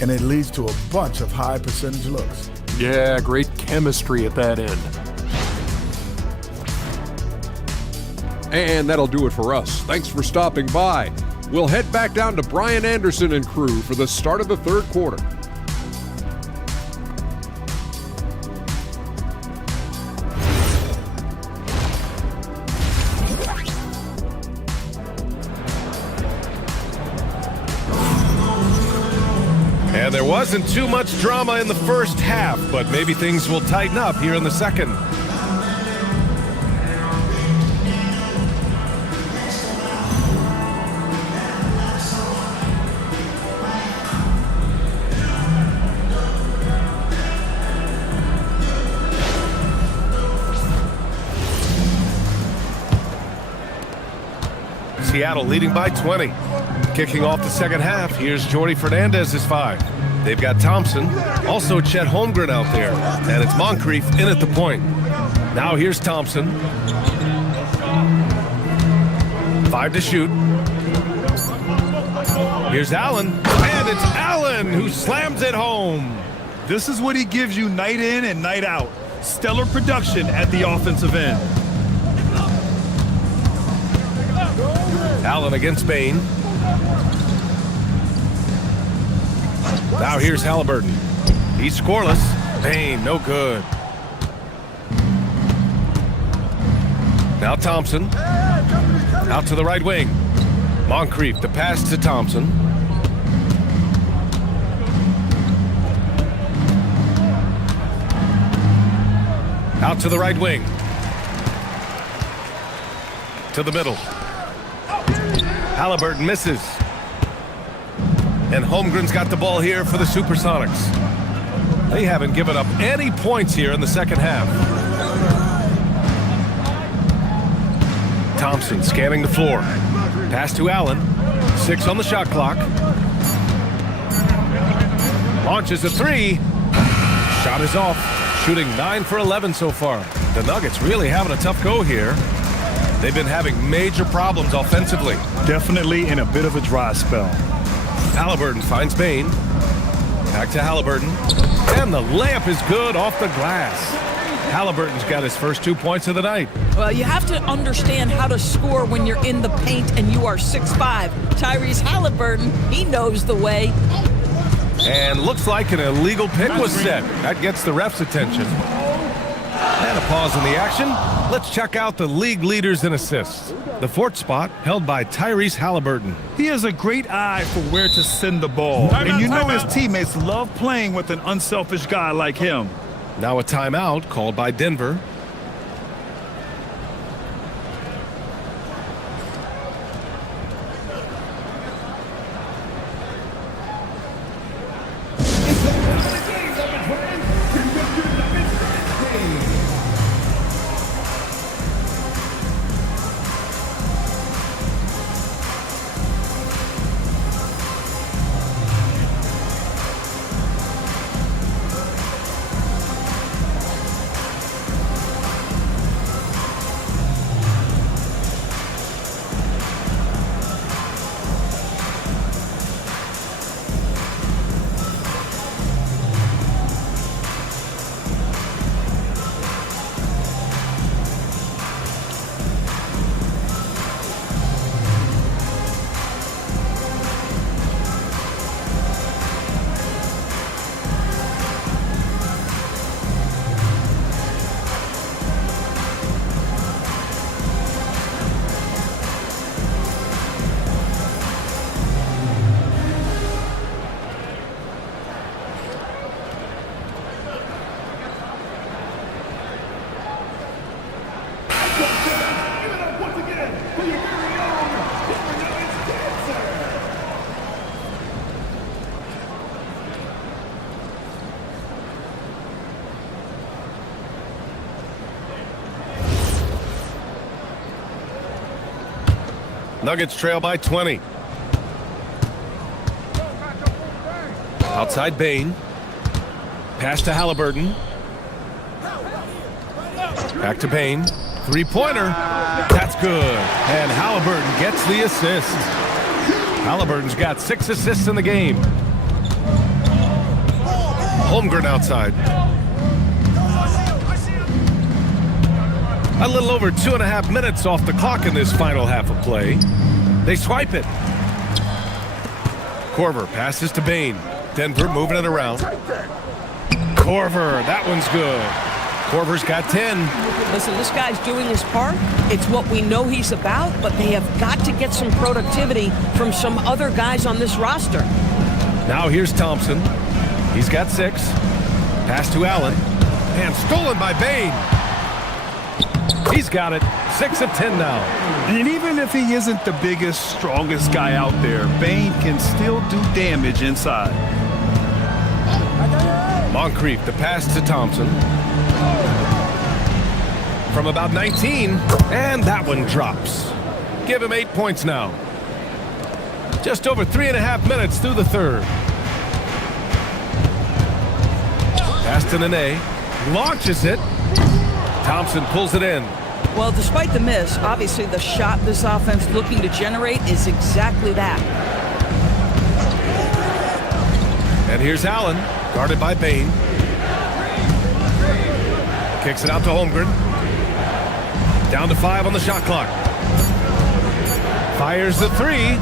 and it leads to a bunch of high percentage looks. Yeah, great chemistry at that end. And that'll do it for us. Thanks for stopping by. We'll head back down to Brian Anderson and crew for the start of the third quarter. And there wasn't too much drama in the first half, but maybe things will tighten up here in the second. Seattle leading by 20. Kicking off the second half, here's Jordy Fernandez's 5. They've got Thompson, also Chet Holmgren out there, and it's Moncrief in at the point. Now here's Thompson. 5 to shoot. Here's Allen, and it's Allen who slams it home. This is what he gives you night in and night out. Stellar production at the offensive end. Allen against Bain. Now here's Halliburton. He's scoreless. Bain, no good. Now Thompson. Out to the right wing. Moncrief, the pass to Thompson. Out to the right wing. To the middle. Halliburton misses. And Holmgren's got the ball here for the Supersonics. They haven't given up any points here in the second half. Thompson scanning the floor. Pass to Allen. 6 on the shot clock. Launches a 3. Shot is off. Shooting 9 for 11 so far. The Nuggets really having a tough go here. They've been having major problems offensively. Definitely in a bit of a dry spell. Halliburton finds Bain. Back to Halliburton. And the layup is good off the glass. Halliburton's got his first 2 points of the night. Well, you have to understand how to score when you're in the paint and you are 6'5". Tyrese Halliburton, he knows the way. And looks like an illegal pick was set. That gets the ref's attention. And a pause in the action. Let's check out the league leaders in assists. The 4th spot held by Tyrese Halliburton. He has a great eye for where to send the ball. And you know his teammates love playing with an unselfish guy like him. Now a timeout called by Denver. Nuggets trail by 20. Outside Bain. Pass to Halliburton. Back to Bain. 3-pointer. That's good. And Halliburton gets the assist. Halliburton's got 6 assists in the game. Holmgren outside. A little over 2.5 minutes off the clock in this final half of play. They swipe it. Korver passes to Bain. Denver moving it around. Korver, that one's good. Korver's got 10. Listen, this guy's doing his part. It's what we know he's about, but they have got to get some productivity from some other guys on this roster. Now here's Thompson. He's got 6. Pass to Allen. And stolen by Bain. He's got it. 6 of 10 now. And even if he isn't the biggest, strongest guy out there, Bain can still do damage inside. Moncrief, the pass to Thompson. From about 19, and that one drops. Give him 8 points now. Just over 3.5 minutes through the third. Pass to Nene. Launches it. Thompson pulls it in. Well, despite the miss, obviously the shot this offense looking to generate is exactly that. And here's Allen, guarded by Bain. Kicks it out to Holmgren. Down to 5 on the shot clock. Fires the 3.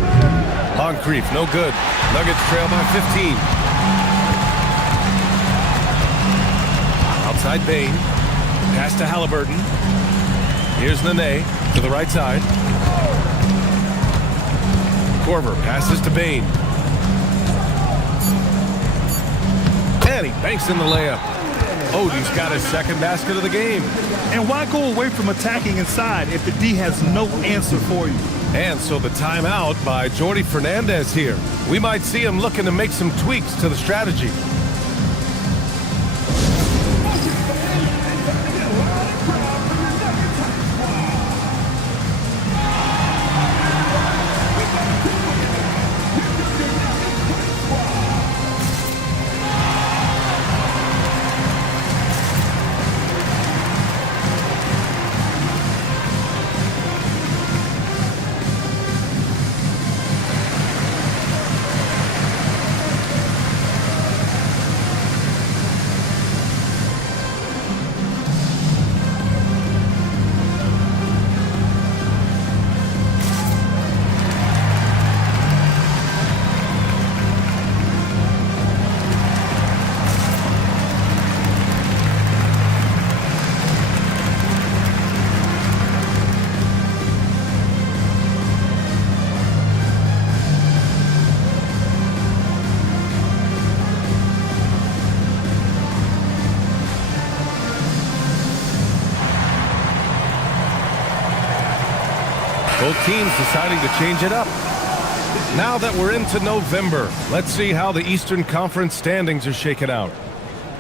Moncrief, no good. Nuggets trail by 15. Outside Bain. Pass to Halliburton. Here's Nene to the right side. Korver passes to Bain. And he banks in the layup. Odie's got his second basket of the game. And why go away from attacking inside if the D has no answer for you? And so the timeout by Jordi Fernandez here. We might see him looking to make some tweaks to the strategy. Both teams deciding to change it up. Now that we're into November, let's see how the Eastern Conference standings are shaken out.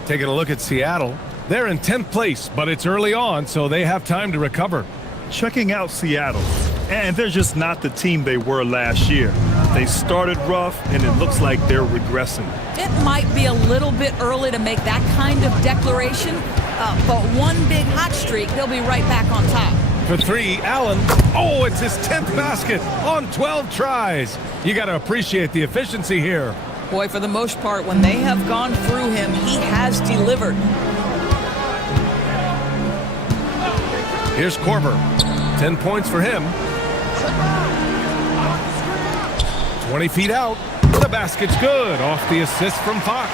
Taking a look at Seattle, they're in 10th place, but it's early on, so they have time to recover. Checking out Seattle, and they're just not the team they were last year. They started rough, and it looks like they're regressing. It might be a little bit early to make that kind of declaration, but one big hot streak, they'll be right back on top. For three, Allen. Oh, it's his 10th basket on 12 tries. You got to appreciate the efficiency here. Boy, for the most part, when they have gone through him, he has delivered. Here's Korver. 10 points for him. 20 feet out. The basket's good. Off the assist from Fox.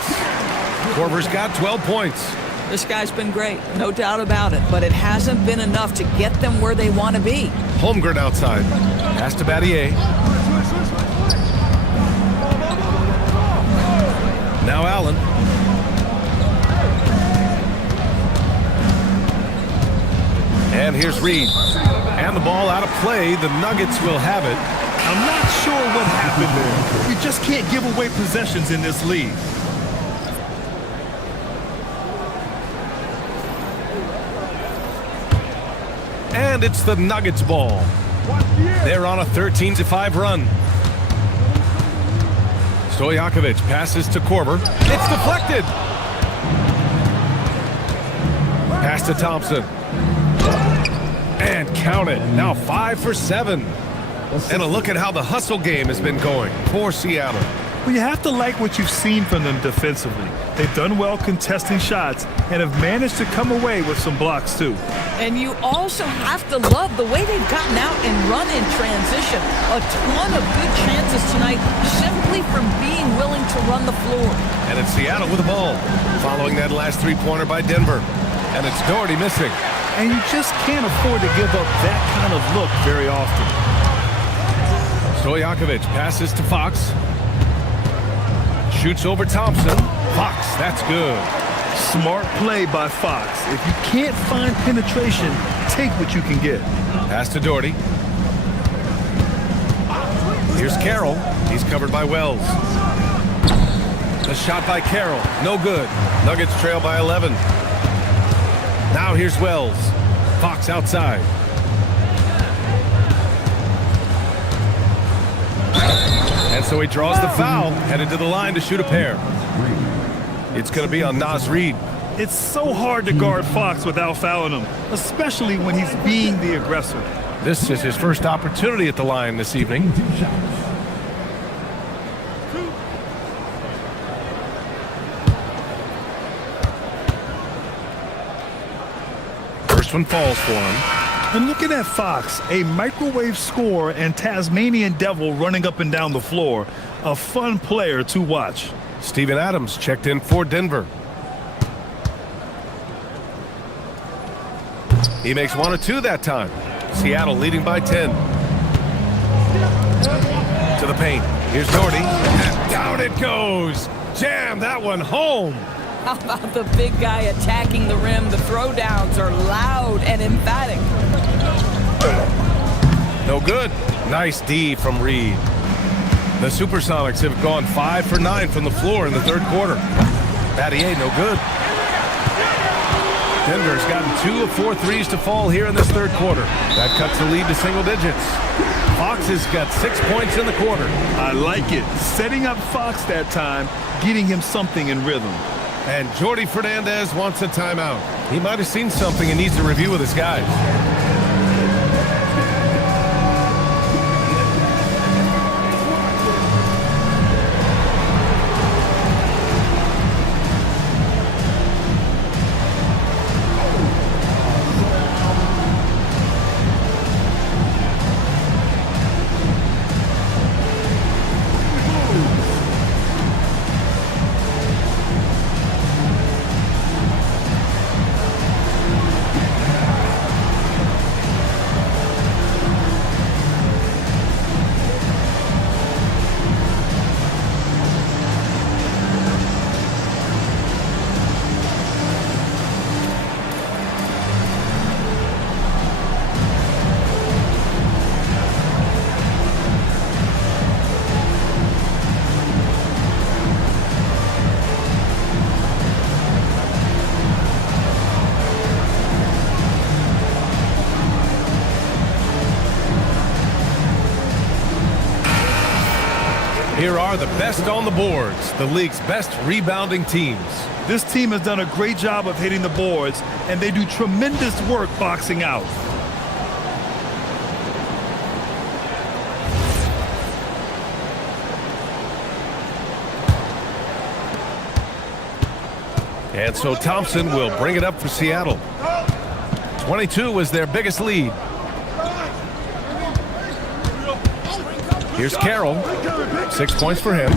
Korver's got 12 points. This guy's been great, no doubt about it, but it hasn't been enough to get them where they want to be. Holmgren outside. Pass to Battier. Now Allen. And here's Reed. And the ball out of play. The Nuggets will have it. I'm not sure what happened there. You just can't give away possessions in this league. And it's the Nuggets ball. They're on a 13-5 run. Stojakovic passes to Korver. It's deflected. Pass to Thompson. And count it. Now 5 for 7. And a look at how the hustle game has been going for Seattle. Well, you have to like what you've seen from them defensively. They've done well contesting shots and have managed to come away with some blocks too. And you also have to love the way they've gotten out and run in transition. A ton of good chances tonight simply from being willing to run the floor. And it's Seattle with the ball, following that last three-pointer by Denver. And it's Doherty missing. And you just can't afford to give up that kind of look very often. Stojakovic passes to Fox. Shoots over Thompson. Fox, that's good. Smart play by Fox. If you can't find penetration, take what you can get. Pass to Doherty. Here's Carroll. He's covered by Wells. The shot by Carroll. No good. Nuggets trail by 11. Now here's Wells. Fox outside. And so he draws the foul, headed to the line to shoot a pair. It's going to be on Naz Reid. It's so hard to guard Fox without fouling him, especially when he's being the aggressor. This is his first opportunity at the line this evening. First one falls for him. And looking at Fox, a microwave scorer and Tasmanian devil running up and down the floor. A fun player to watch. Steven Adams checked in for Denver. He makes 1 or 2 that time. Seattle leading by 10. To the paint. Here's Doherty. And down it goes. Jam that one home. How about the big guy attacking the rim? The throwdowns are loud and emphatic. No good. Nice D from Reed. The Supersonics have gone 5 for 9 from the floor in the third quarter. Battier, no good. Denver's gotten 2 of 4 threes to fall here in this third quarter. That cuts the lead to single digits. Fox has got 6 points in the quarter. I like it. Setting up Fox that time, getting him something in rhythm. And Jordi Fernandez wants a timeout. He might have seen something and needs a review with his guys. Here are the best on the boards, the league's best rebounding teams. This team has done a great job of hitting the boards, and they do tremendous work boxing out. And so Thompson will bring it up for Seattle. 22 was their biggest lead. Here's Carroll. 6 points for him.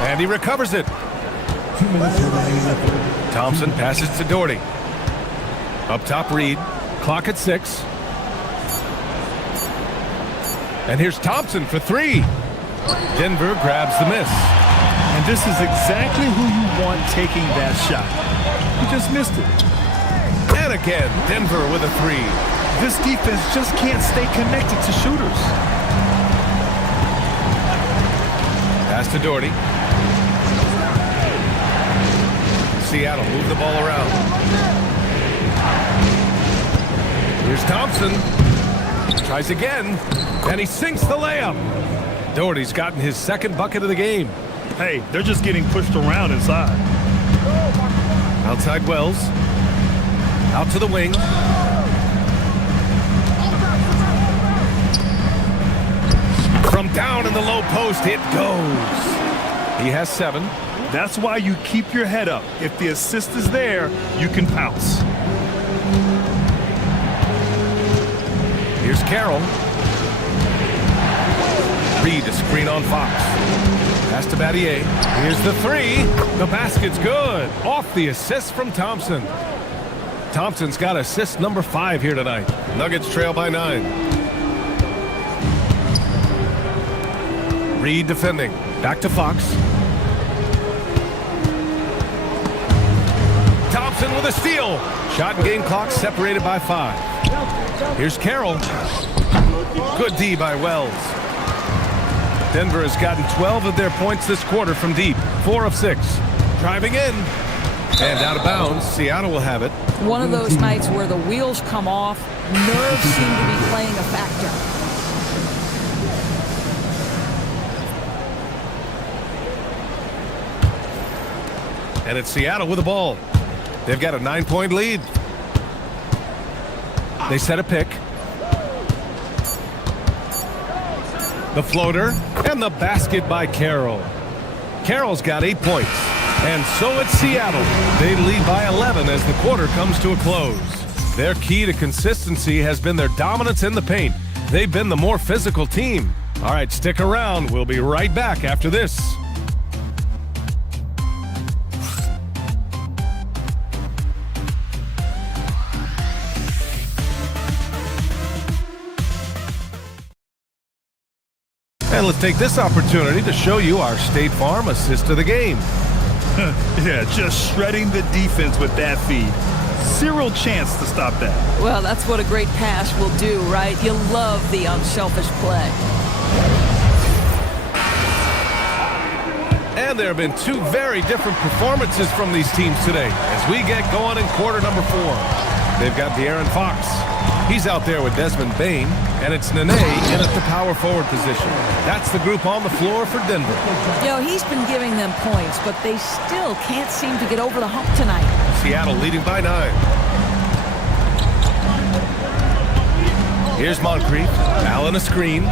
And he recovers it. 2 minutes remaining in the third. Thompson passes to Doherty. Up top, Reed. Clock at 6. And here's Thompson for 3. Denver grabs the miss. And this is exactly who you want taking that shot. He just missed it. And again, Denver with a 3. This defense just can't stay connected to shooters. Pass to Doherty. Seattle move the ball around. Here's Thompson. Tries again, and he sinks the layup. Doherty's gotten his second bucket of the game. Hey, they're just getting pushed around inside. Outside Wells. Out to the wing. From down in the low post, it goes. He has 7. That's why you keep your head up. If the assist is there, you can pounce. Here's Carroll. Reed to screen on Fox. Pass to Battier. Here's the 3. The basket's good. Off the assist from Thompson. Thompson's got assist number 5 here tonight. Nuggets trail by 9. Reed defending. Back to Fox. Thompson with a steal. Shot and game clock separated by 5. Here's Carroll. Good D by Wells. Denver has gotten 12 of their points this quarter from deep. 4 of 6. Driving in. And out of bounds. Seattle will have it. One of those nights where the wheels come off, nerves seem to be playing a factor. And it's Seattle with the ball. They've got a 9-point lead. They set a pick. The floater and the basket by Carroll. Carroll's got 8 points. And so it's Seattle. They lead by 11 as the quarter comes to a close. Their key to consistency has been their dominance in the paint. They've been the more physical team. All right, stick around. We'll be right back after this. And let's take this opportunity to show you our State Farm assist of the game. Yeah, just shredding the defense with that feed. Zero chance to stop that. Well, that's what a great pass will do, right? You love the unselfish play. And there have been two very different performances from these teams today as we get going in quarter number 4. They've got De'Aaron Fox. He's out there with Desmond Bane, and it's Nene in at the power forward position. That's the group on the floor for Denver. You know, he's been giving them points, but they still can't seem to get over the hump tonight. Seattle leading by 9. Here's Moncrief. Allen a screen.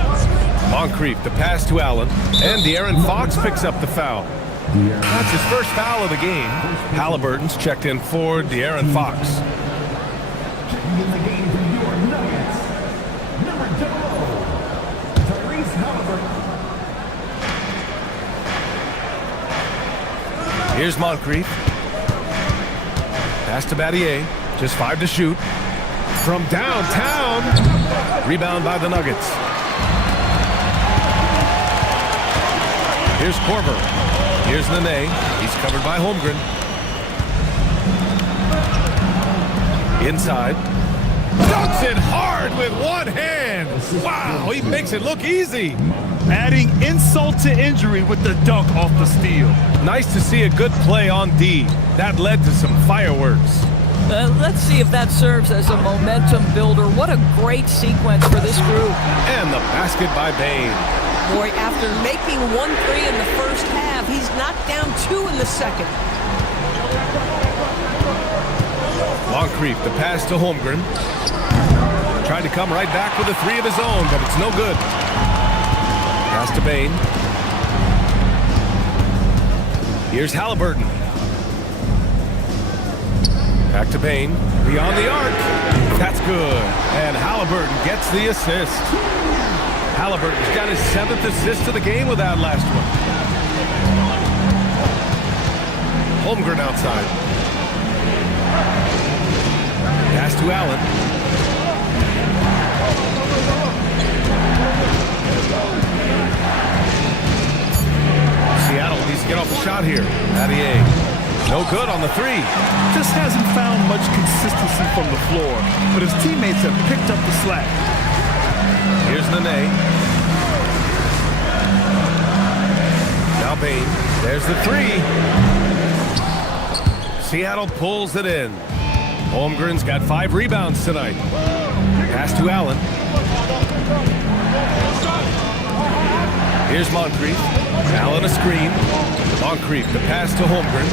Moncrief, the pass to Allen. And De'Aaron Fox picks up the foul. That's his first foul of the game. Halliburton's checked in for De'Aaron Fox. In the game for your Nuggets, number 0, Tyrese Halliburton. Here's Moncrief. Pass to Battier. Just 5 to shoot. From downtown. Rebound by the Nuggets. Here's Korver. Here's Nene. He's covered by Holmgren. Inside. Dunks it hard with one hand. Wow, he makes it look easy. Adding insult to injury with the dunk off the steal. Nice to see a good play on D. That led to some fireworks. Let's see if that serves as a momentum builder. What a great sequence for this group. And the basket by Bane. Boy, after making 1 3 in the first half, he's knocked down 2 in the second. Moncrief, the pass to Holmgren. Tried to come right back with a 3 of his own, but it's no good. Pass to Bane. Here's Halliburton. Back to Bane. Beyond the arc. That's good. And Halliburton gets the assist. Halliburton's got his 7th assist of the game with that last one. Holmgren outside. Pass to Allen. Seattle needs to get off the shot here. Battier. No good on the 3. Just hasn't found much consistency from the floor, but his teammates have picked up the slack. Here's Nene. Now Bane. There's the 3. Seattle pulls it in. Holmgren's got 5 rebounds tonight. Pass to Allen. Here's Moncrief. Allen a screen. Moncrief, the pass to Holmgren.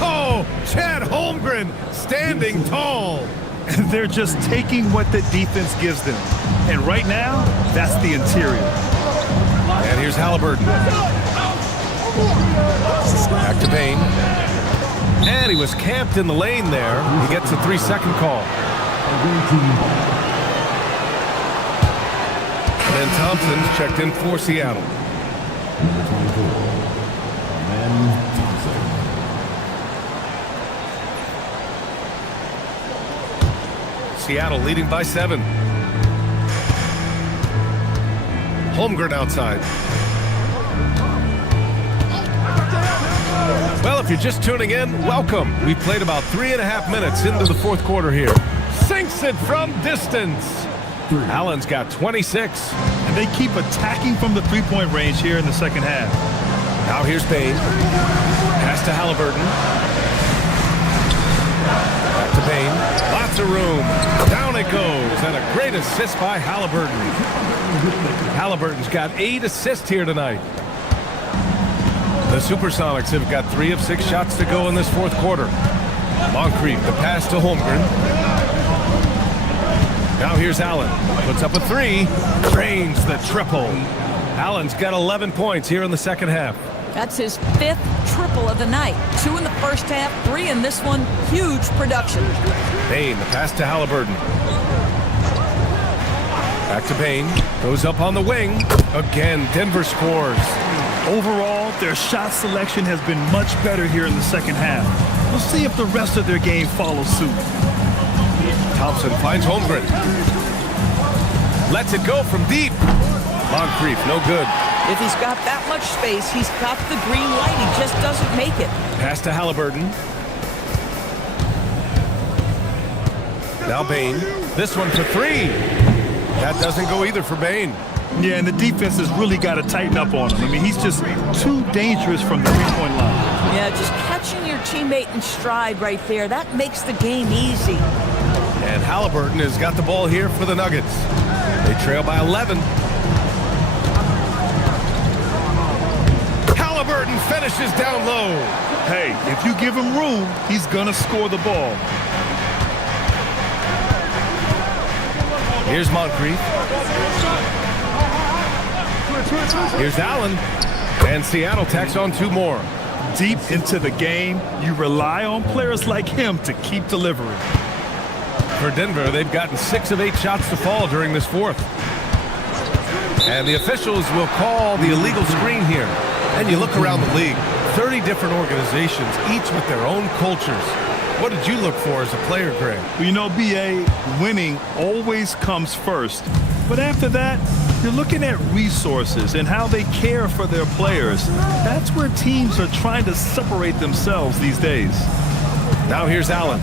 Oh, Chad Holmgren standing tall. They're just taking what the defense gives them. And right now, that's the interior. And here's Halliburton. Back to Bane. And he was camped in the lane there. He gets a 3-second call. And then Thompson's checked in for Seattle. Number 24, Ben Thompson. Seattle leading by 7. Holmgren outside. Well, if you're just tuning in, welcome. We played about 3.5 minutes into the 4th quarter here. Sinks it from distance. Allen's got 26. And they keep attacking from the 3-point range here in the second half. Now here's Bane. Pass to Halliburton. Back to Bane. Lots of room. Down it goes. And a great assist by Halliburton. Halliburton's got 8 assists here tonight. The Supersonics have got 3 of 6 shots to go in this 4th quarter. Moncrief, the pass to Holmgren. Now here's Allen. Puts up a 3. Drains the triple. Allen's got 11 points here in the second half. That's his 5th triple of the night. 2 in the first half, 3 in this one. Huge production. Bane, the pass to Halliburton. Back to Bane. Goes up on the wing. Again, Denver scores. Overall, their shot selection has been much better here in the second half. We'll see if the rest of their game follows suit. Thompson finds Holmgren. Lets it go from deep. Moncrief, no good. If he's got that much space, he's got the green light. He just doesn't make it. Pass to Halliburton. Now Bane. This one for three. That doesn't go either for Bane. Yeah, and the defense has really got to tighten up on him. I mean, he's just too dangerous from the three-point line. Yeah, just catching your teammate in stride right there, that makes the game easy. And Halliburton has got the ball here for the Nuggets. They trail by 11. Halliburton finishes down low. Hey, if you give him room, he's going to score the ball. Here's Moncrief. Here's Allen. And Seattle tacks on two more. Deep into the game, you rely on players like him to keep delivering. For Denver, they've gotten 6 of 8 shots to fall during this fourth. And the officials will call the illegal screen here. And you look around the league, 30 different organizations, each with their own cultures. What did you look for as a player, Greg? Well, you know, B.A., winning always comes first. But after that, you're looking at resources and how they care for their players. That's where teams are trying to separate themselves these days. Now here's Allen.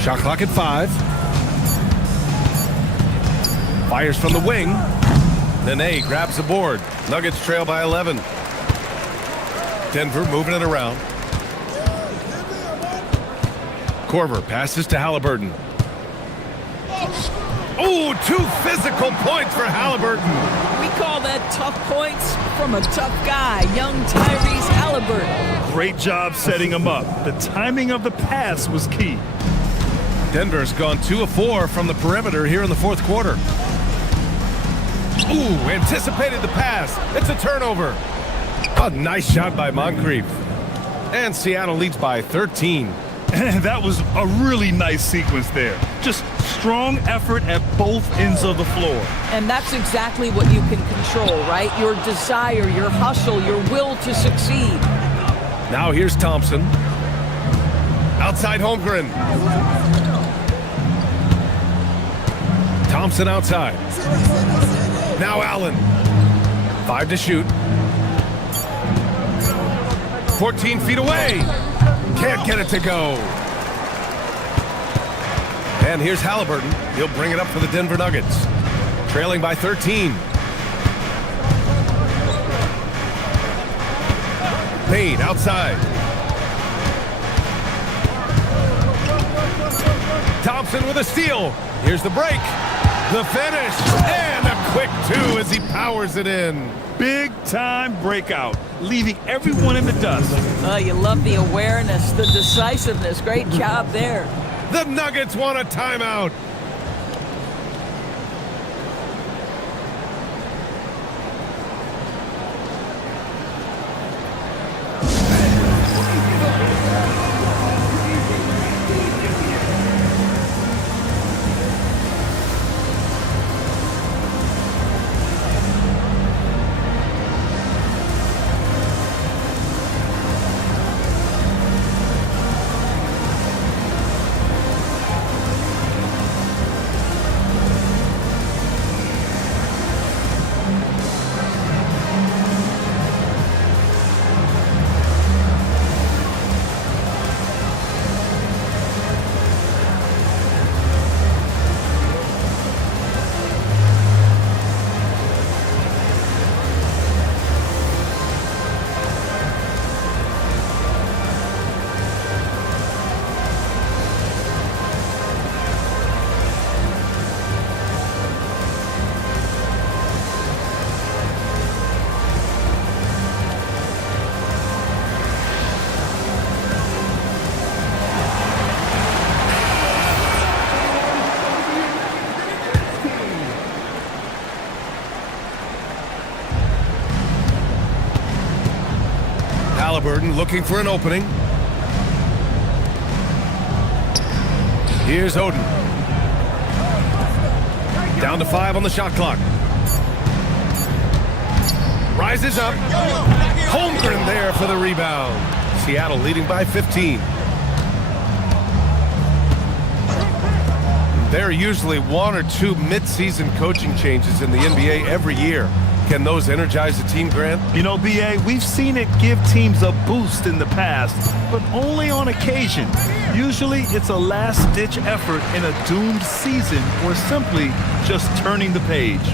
Shot clock at 5. Fires from the wing. Nene grabs the board. Nuggets trail by 11. Denver moving it around. Korver passes to Halliburton. Oh, 2 physical points for Halliburton. We call that tough points from a tough guy, young Tyrese Halliburton. Great job setting him up. The timing of the pass was key. Denver's gone 2 of 4 from the perimeter here in the fourth quarter. Ooh, anticipated the pass. It's a turnover. A nice shot by Moncrief. And Seattle leads by 13. That was a really nice sequence there. Just strong effort at both ends of the floor. And that's exactly what you can control, right? Your desire, your hustle, your will to succeed. Now here's Thompson. Outside Holmgren. Thompson outside. Now Allen. 5 to shoot. 14 feet away. Can't get it to go. And here's Halliburton. He'll bring it up for the Denver Nuggets. Trailing by 13. Payne outside. Thompson with a steal. Here's the break. The finish. And a quick 2 as he powers it in. Big time breakout, leaving everyone in the dust. Oh, you love the awareness, the decisiveness. Great job there. The Nuggets want a timeout. Halliburton looking for an opening. Here's Oden. Down to 5 on the shot clock. Rises up. Holmgren there for the rebound. Seattle leading by 15. There are usually one or two mid-season coaching changes in the NBA every year. Can those energize a team, Grant? You know, B.A., we've seen it give teams a boost in the past, but only on occasion. Usually it's a last-ditch effort in a doomed season or simply just turning the page.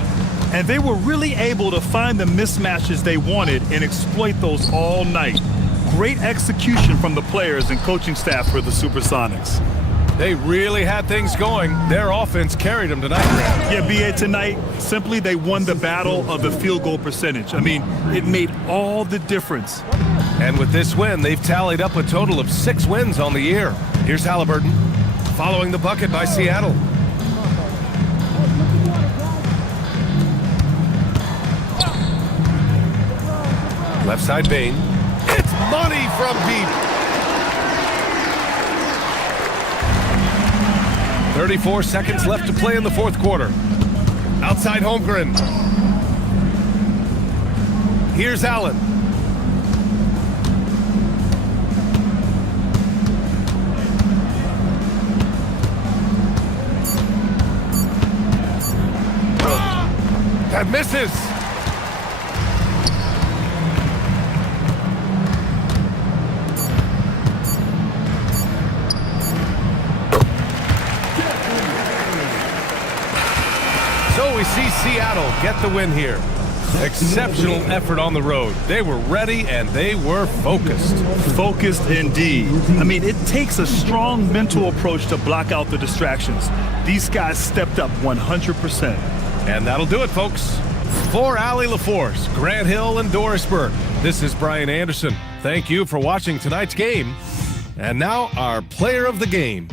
And they were really able to find the mismatches they wanted and exploit those all night. Great execution from the players and coaching staff for the Supersonics. They really had things going. Their offense carried them tonight, Grant. Yeah, B.A., tonight, simply they won the battle of the field goal percentage. I mean, it made all the difference. And with this win, they've tallied up a total of 6 wins on the year. Here's Halliburton, following the bucket by Seattle. Left side Bain. It's money from deep. 34 seconds left to play in the fourth quarter. Outside Holmgren. Here's Allen. That misses. So we see Seattle get the win here. Exceptional effort on the road. They were ready and they were focused. Focused indeed. I mean, it takes a strong mental approach to block out the distractions. These guys stepped up 100%. And that'll do it, folks. For Allie LaForce, Grant Hill, and Doris Burke, this is Brian Anderson. Thank you for watching tonight's game. And now our player of the game.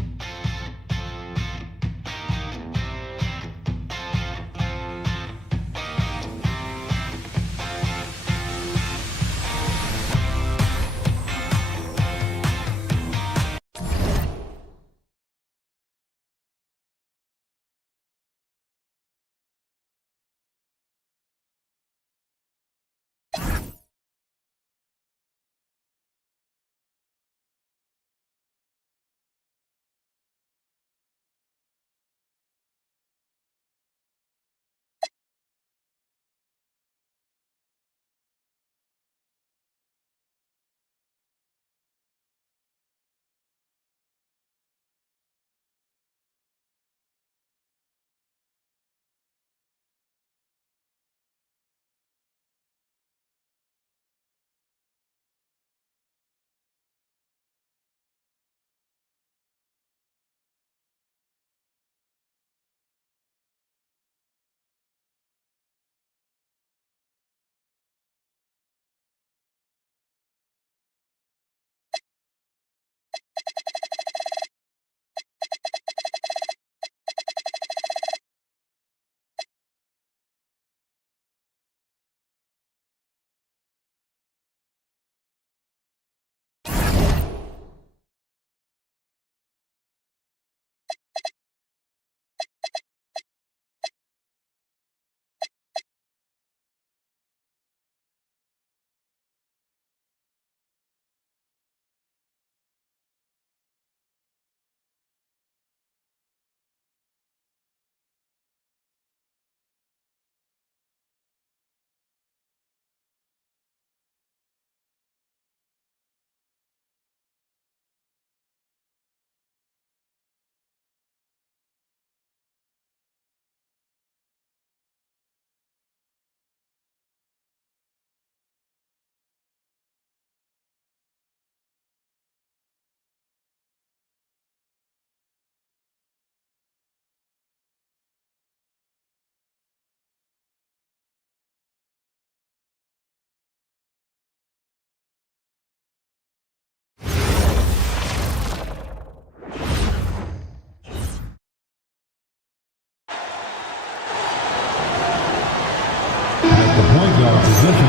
Point guard position,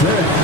6'6".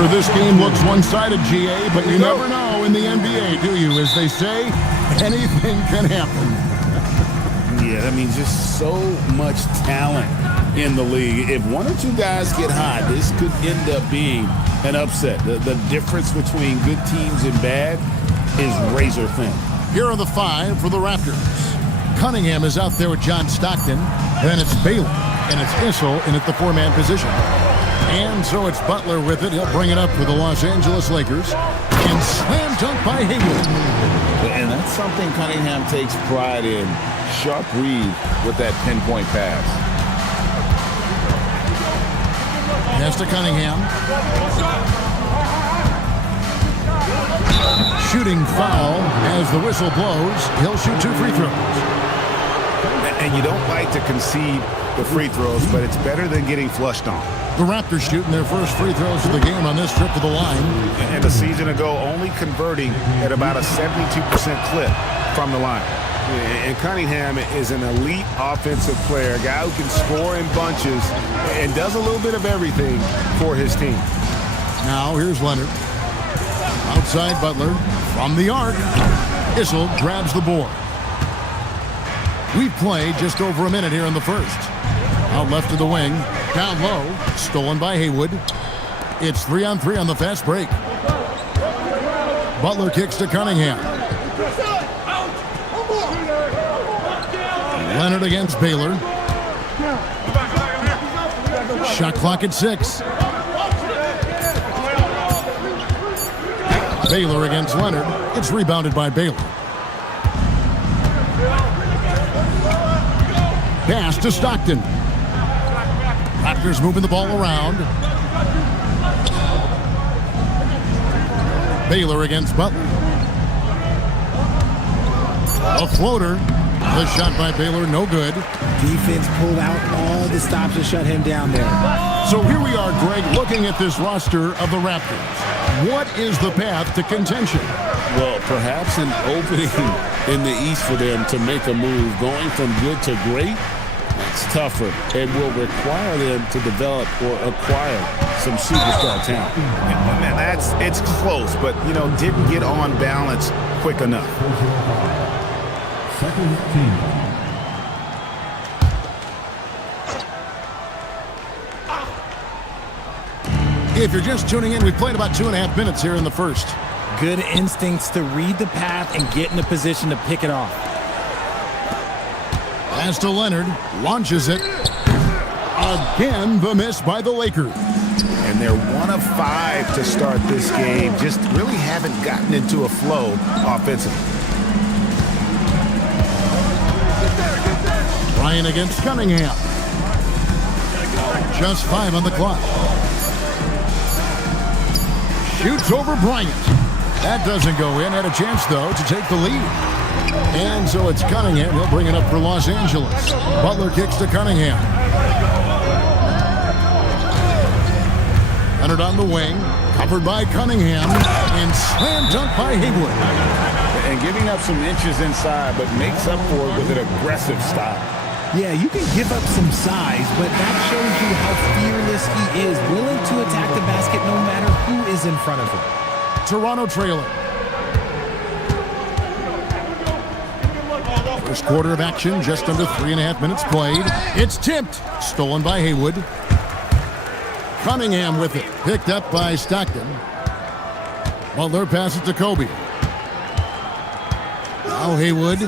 paper, this game looks one-sided, GA, but you never know in the NBA, do you? As they say, anything can happen. Yeah, I mean, just so much talent in the league. If one or two guys get hot, this could end up being an upset. The difference between good teams and bad is razor thin. Here are the 5 for the Raptors. Cunningham is out there with John Stockton. Then it's Baylor, and it's Issel in at the 4-man position. And so it's Butler with it. He'll bring it up for the Los Angeles Lakers. And slam dunk by Haywood. And that's something Cunningham takes pride in. Sharp read with that pinpoint pass. Pass to Cunningham. Shooting foul as the whistle blows. He'll shoot 2 free throws. And you don't like to concede the free throws, but it's better than getting flushed on. The Raptors shooting their first free throws of the game on this trip to the line. And a season ago, only converting at about a 72% clip from the line. And Cunningham is an elite offensive player, a guy who can score in bunches and does a little bit of everything for his team. Now here's Leonard. Outside Butler from the arc. Issel grabs the board. We've played just over a minute here in the first. Out left of the wing. Down low. Stolen by Haywood. It's 3-on-3 on the fast break. Butler kicks to Cunningham. Leonard against Baylor. Shot clock at 6. Baylor against Leonard. It's rebounded by Baylor. Pass to Stockton. Raptors moving the ball around. Baylor against Butler. A floater. The shot by Baylor, no good. Defense pulled out all the stops to shut him down there. So here we are, Greg, looking at this roster of the Raptors. What is the path to contention? Well, perhaps an opening in the East for them to make a move. Going from good to great, that's tougher and will require them to develop or acquire some superstar talent. Man, it's close, but, didn't get on balance quick enough. Second team. If you're just tuning in, we've played about 2.5 minutes here in the first. Good instincts to read the path and get in a position to pick it off. Pass to Leonard, launches it. Again, the miss by the Lakers. And they're 1 of 5 to start this game. Just really haven't gotten into a flow offensively. Ryan against Cunningham. Just 5 on the clock. Shoots over Bryant. That doesn't go in. Had a chance, though, to take the lead. And so it's Cunningham. He'll bring it up for Los Angeles. Butler kicks to Cunningham. Leonard on the wing. Covered by Cunningham. And slam dunk by Haywood. And giving up some inches inside, but makes up for it with an aggressive stop. Yeah, you can give up some size, but that shows you how fearless he is, willing to attack the basket no matter who is in front of him. Toronto trailing. First quarter of action, just under 3.5 minutes played. It's tipped. Stolen by Haywood. Cunningham with it. Picked up by Stockton. Butler passes to Kobe. Now Haywood.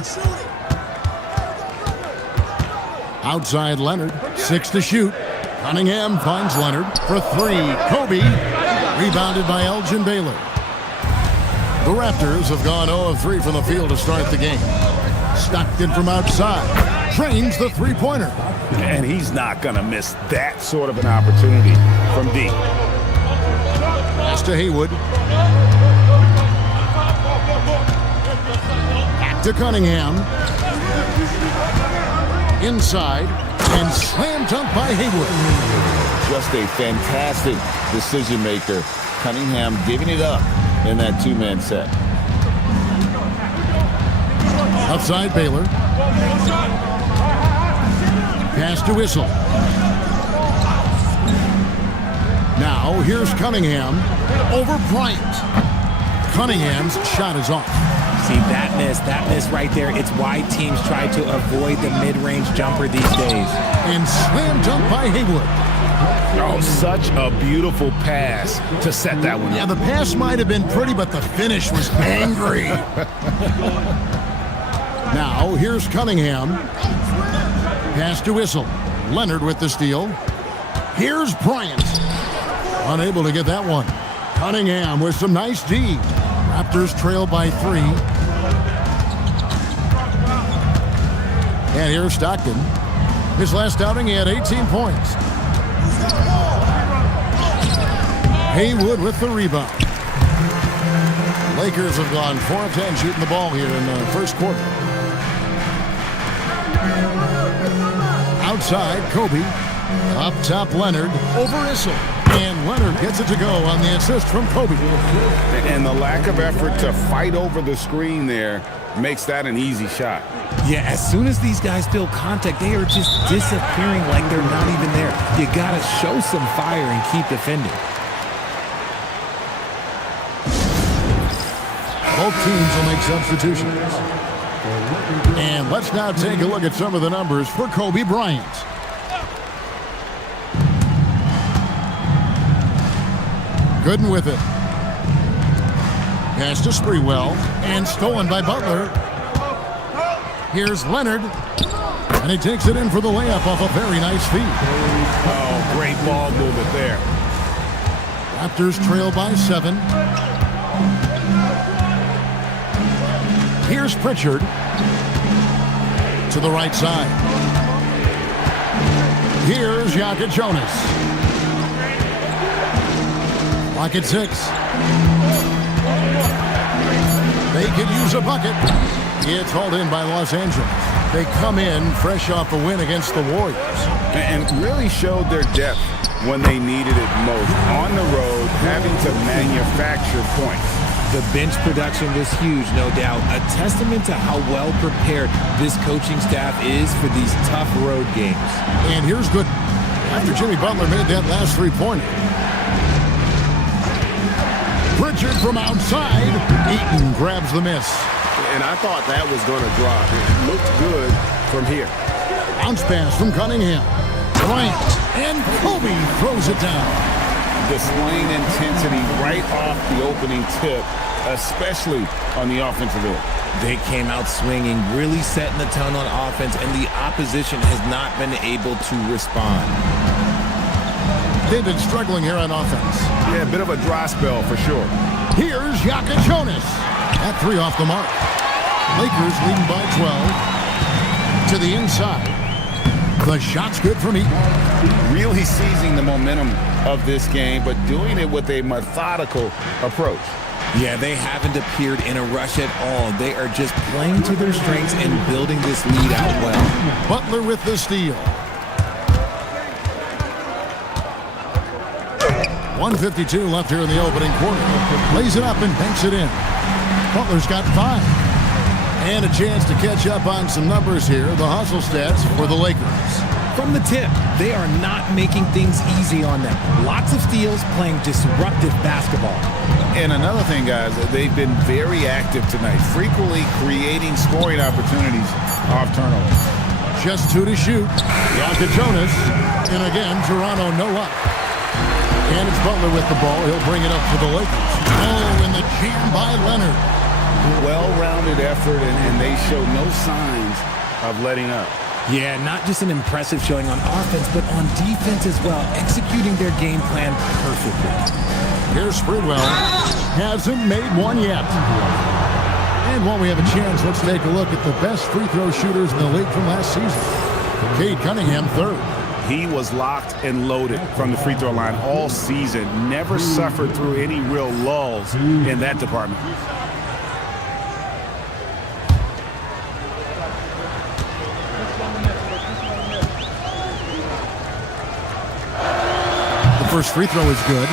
Outside Leonard. 6 to shoot. Cunningham finds Leonard for 3. Kobe. Rebounded by Elgin Baylor. The Raptors have gone 0 of 3 from the field to start the game. Stockton from outside. Trains the three-pointer. And he's not going to miss that sort of an opportunity from deep. Pass to Haywood. Back to Cunningham. Inside. And slam dunk by Haywood. Just a fantastic decision maker. Cunningham giving it up in that 2-man set. Outside Baylor. Pass to Issel. Now here's Cunningham. over Bryant. Cunningham's shot is off. See, that miss right there, it's why teams try to avoid the mid-range jumper these days. And slam dunk by Haywood. Oh, such a beautiful pass to set that one up. Yeah, the pass might have been pretty, but the finish was angry. Now, here's Cunningham. Pass to Whistle. Leonard with the steal. Here's Bryant. Unable to get that one. Cunningham with some nice D. Raptors trail by 3. And here's Stockton. His last outing, he had 18 points. Haywood with the rebound. Lakers have gone 4 of 10 shooting the ball here in the first quarter. Outside, Kobe. Up top, Leonard. Over Issel. And Leonard gets it to go on the assist from Kobe. And the lack of effort to fight over the screen there makes that an easy shot. Yeah, as soon as these guys feel contact, they are just disappearing like they're not even there. You got to show some fire and keep defending. Both teams will make substitutions. And let's now take a look at some of the numbers for Kobe Bryant. Gooden with it. Pass to Sprewell. And stolen by Butler. Here's Leonard. And he takes it in for the layup off a very nice feed. Oh, great ball movement there. Raptors trail by 7. Here's Pritchard. To the right side. Here's Jonas. Lock at 6. They could use a bucket. It's hauled in by Los Angeles. They come in fresh off a win against the Warriors. And really showed their depth when they needed it most. On the road, having to manufacture points. The bench production was huge, no doubt. A testament to how well prepared this coaching staff is for these tough road games. And here's good. After Jimmy Butler made that last three-pointer. Pritchard from outside. Eaton grabs the miss. And I thought that was going to drop. It looked good from here. Bounce pass from Cunningham. Bryant and Kobe throws it down. Displaying intensity right off the opening tip, especially on the offensive end. They came out swinging, really setting the tone on offense, and the opposition has not been able to respond. They've been struggling here on offense. Yeah, a bit of a dry spell for sure. Here's Jonas. That 3 off the mark. Lakers leading by 12. To the inside. The shot's good from Eaton. Really seizing the momentum of this game, but doing it with a methodical approach. Yeah, they haven't appeared in a rush at all. They are just playing to their strengths and building this lead out well. Butler with the steal. 1:52 left here in the opening quarter. Lays it up and banks it in. Butler's got 5. And a chance to catch up on some numbers here. The hustle stats for the Lakers. From the tip, they are not making things easy on them. Lots of steals, playing disruptive basketball. And another thing, guys, they've been very active tonight, frequently creating scoring opportunities off turnovers. Just 2 to shoot. Jonas. And again, Toronto no luck. And it's Butler with the ball. He'll bring it up to the Lakers. Oh, and the jam by Leonard. Well-rounded effort, and they show no signs of letting up. Yeah, not just an impressive showing on offense, but on defense as well, executing their game plan perfectly. Here's Sprewell. Hasn't made one yet. And while we have a chance, let's take a look at the best free throw shooters in the league from last season. Cade Cunningham, 3rd. He was locked and loaded from the free throw line all season. Never suffered through any real lulls in that department. First free throw is good.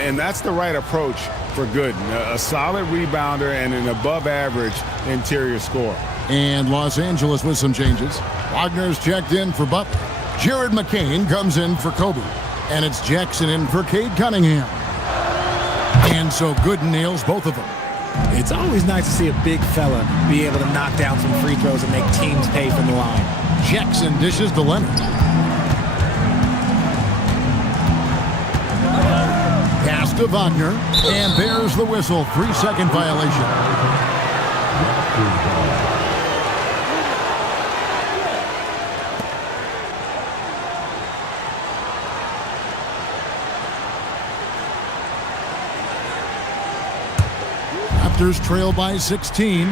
And that's the right approach for Gooden. A solid rebounder and an above-average interior scorer. And Los Angeles with some changes. Wagner's checked in for Butler. Jared McCain comes in for Kobe. And it's Jackson in for Cade Cunningham. And so Gooden nails both of them. It's always nice to see a big fella be able to knock down some free throws and make teams pay from the line. Jackson dishes to Leonard. Pass to Wagner, and there's the whistle. 3-second violation. Raptors trail by 16.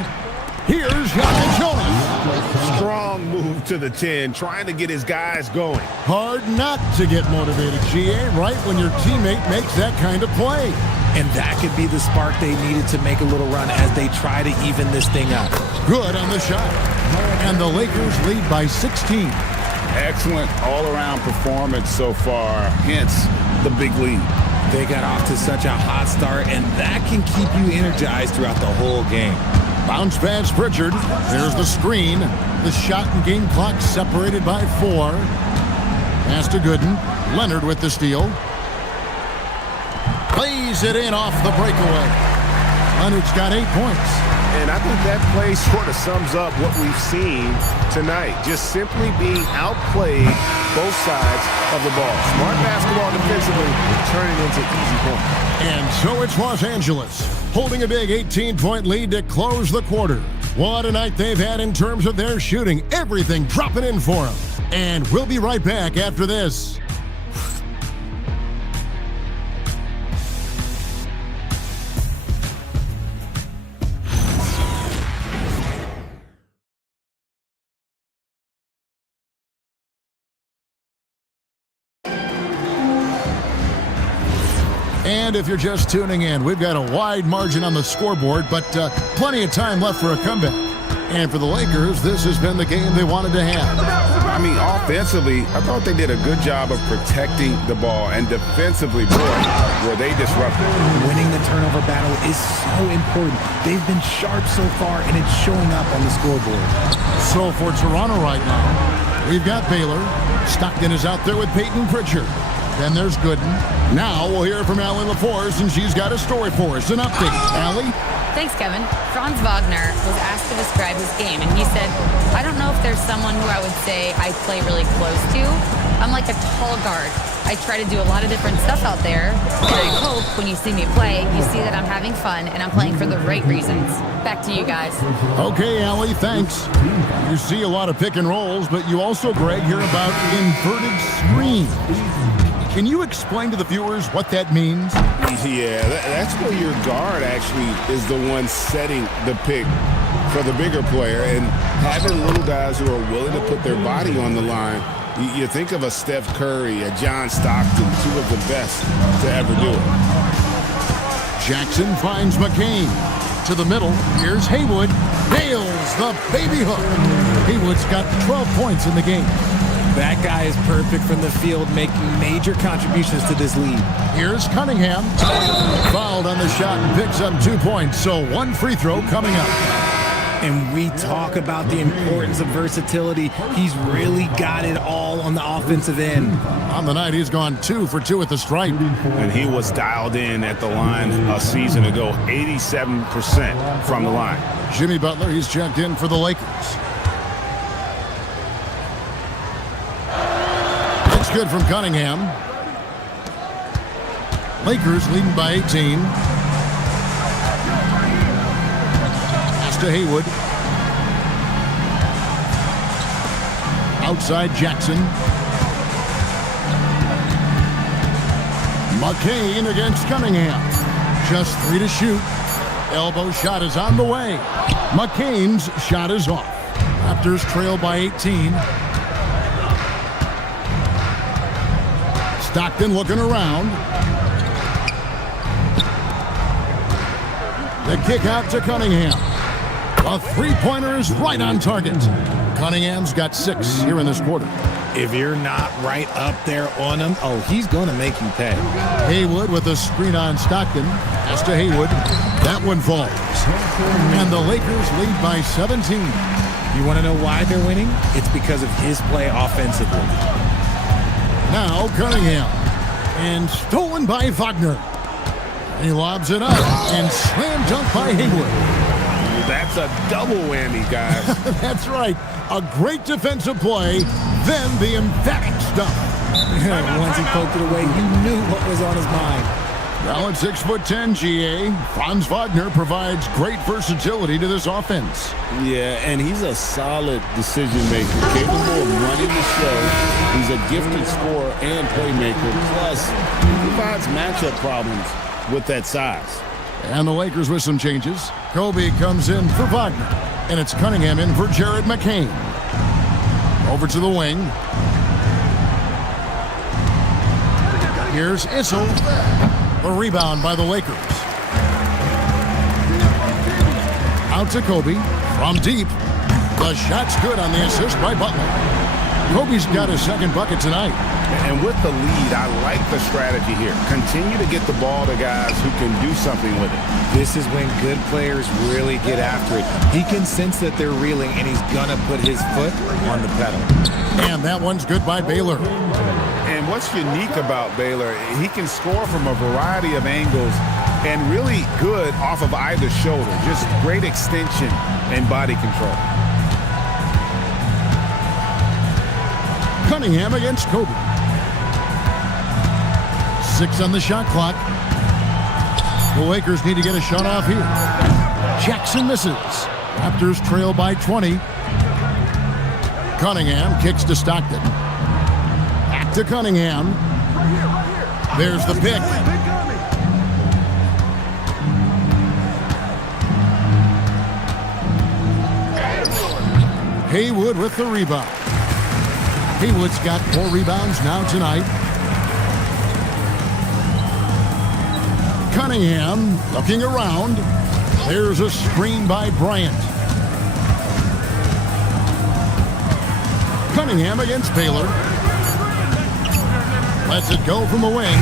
Here's Jonas. Strong move to the 10, trying to get his guys going. Hard not to get motivated, GA, right when your teammate makes that kind of play. And that could be the spark they needed to make a little run as they try to even this thing up. Good on the shot. And the Lakers lead by 16. Excellent all-around performance so far, hence the big lead. They got off to such a hot start, and that can keep you energized throughout the whole game. Bounce pass Pritchard. There's the screen. The shot and game clock separated by 4. Pass to Gooden. Leonard with the steal. Plays it in off the breakaway. Leonard's got 8 points. And I think that play sort of sums up what we've seen tonight. Just simply being outplayed both sides of the ball. Smart basketball defensively, turning into easy points. And so it's Los Angeles, holding a big 18-point lead to close the quarter. What a night they've had in terms of their shooting. Everything dropping in for them. And we'll be right back after this. And if you're just tuning in, we've got a wide margin on the scoreboard, but plenty of time left for a comeback. And for the Lakers, this has been the game they wanted to have. I mean, offensively, I thought they did a good job of protecting the ball, and defensively, boy, were they disruptive. Winning the turnover battle is so important. They've been sharp so far, and it's showing up on the scoreboard. So for Toronto right now, we've got Baylor. Stockton is out there with Peyton Pritchard. Then there's Gooden. Now we'll hear from Allie LaForce, and she's got a story for us. An update. Allie? Thanks, Kevin. Franz Wagner was asked to describe his game, and he said, I don't know if there's someone who I would say I play really close to. I'm like a tall guard. I try to do a lot of different stuff out there, and I hope when you see me play, you see that I'm having fun and I'm playing for the right reasons. Back to you guys. Okay, Allie, thanks. You see a lot of pick and rolls, but you also, Greg, hear about inverted screens. Can you explain to the viewers what that means? Yeah, that's where your guard actually is the one setting the pick for the bigger player, and having little guys who are willing to put their body on the line. You think of a Steph Curry, a John Stockton, two of the best to ever do it. Jackson finds McCain. To the middle, here's Haywood. Nails the baby hook. Haywood's got 12 points in the game. That guy is perfect from the field, making major contributions to this lead. Here's Cunningham. Fouled on the shot and picks up 2 points, so 1 free throw coming up. And we talk about the importance of versatility. He's really got it all on the offensive end. On the night, he's gone 2 for 2 at the stripe. And he was dialed in at the line a season ago, 87% from the line. Jimmy Butler, he's checked in for the Lakers. It's good from Cunningham. Lakers leading by 18. To Haywood. Outside Jackson. McCain against Cunningham. Just 3 to shoot. Elbow shot is on the way. McCain's shot is off. Raptors trail by 18. Stockton looking around. The kick out to Cunningham. A three-pointer is right on target. Cunningham's got 6 here in this quarter. If you're not right up there on him, oh, he's going to make you pay. Haywood with a screen on Stockton. Pass to Haywood. That one falls. And the Lakers lead by 17. You want to know why they're winning? It's because of his play offensively. Now Cunningham. And stolen by Wagner. He lobs it up and slam dunk by Haywood. That's a double whammy, guys. That's right. A great defensive play, then the emphatic stuff. Once he poked it away, you knew what was on his mind. Now at 6'10", GA, Franz Wagner provides great versatility to this offense. Yeah, and he's a solid decision maker, capable of running the show. He's a gifted scorer and playmaker. Plus, he provides matchup problems with that size. And the Lakers with some changes. Kobe comes in for Wagner, and it's Cunningham in for Jared McCain. Over to the wing. Here's Issel. The rebound by the Lakers. Out to Kobe from deep. The shot's good on the assist by Butler. Kobe's got his second bucket tonight. And with the lead, I like the strategy here. Continue to get the ball to guys who can do something with it. This is when good players really get after it. He can sense that they're reeling, and he's going to put his foot on the pedal. And that one's good by Baylor. And what's unique about Baylor, he can score from a variety of angles and really good off of either shoulder. Just great extension and body control. Cunningham against Kobe. 6 on the shot clock. The Lakers need to get a shot off here. Jackson misses. Raptors trail by 20. Cunningham kicks to Stockton. Back to Cunningham. There's the pick. Haywood with the rebound. Haywood's got 4 rebounds now tonight. Cunningham looking around. There's a screen by Bryant. Cunningham against Baylor. Lets it go from the wing.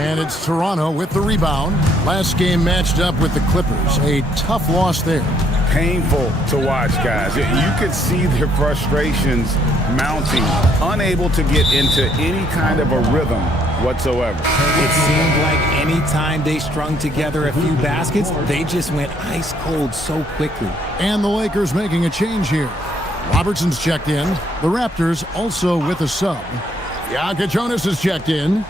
And it's Toronto with the rebound. Last game matched up with the Clippers. A tough loss there. Painful to watch, guys. You could see their frustrations mounting, unable to get into any kind of a rhythm whatsoever. It seemed like any time they strung together a few baskets, they just went ice cold so quickly. And the Lakers making a change here. Robertson's checked in. The Raptors also with a sub. Jonas is checked in.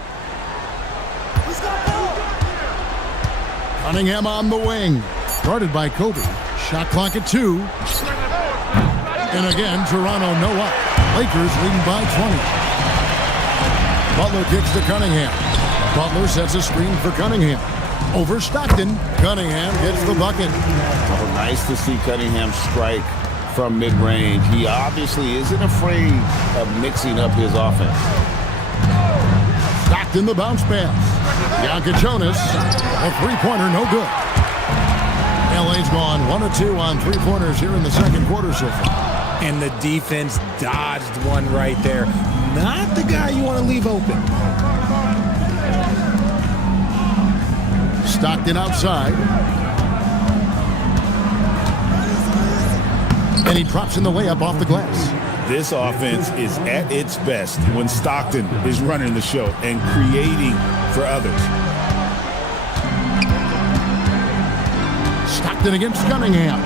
Cunningham on the wing. Guarded by Kobe. Shot clock at 2. And again, Toronto no up. Lakers leading by 20. Butler kicks to Cunningham. Butler sets a screen for Cunningham. Over Stockton. Cunningham gets the bucket. Oh, nice to see Cunningham strike from mid-range. He obviously isn't afraid of mixing up his offense. Stockton the bounce pass. Jonas, a three-pointer, no good. LA's gone 1 of 2 on three-pointers here in the second quarter so far. And the defense dodged one right there. Not the guy you want to leave open. Stockton outside. And he drops in the layup off the glass. This offense is at its best when Stockton is running the show and creating for others. Stockton against Cunningham.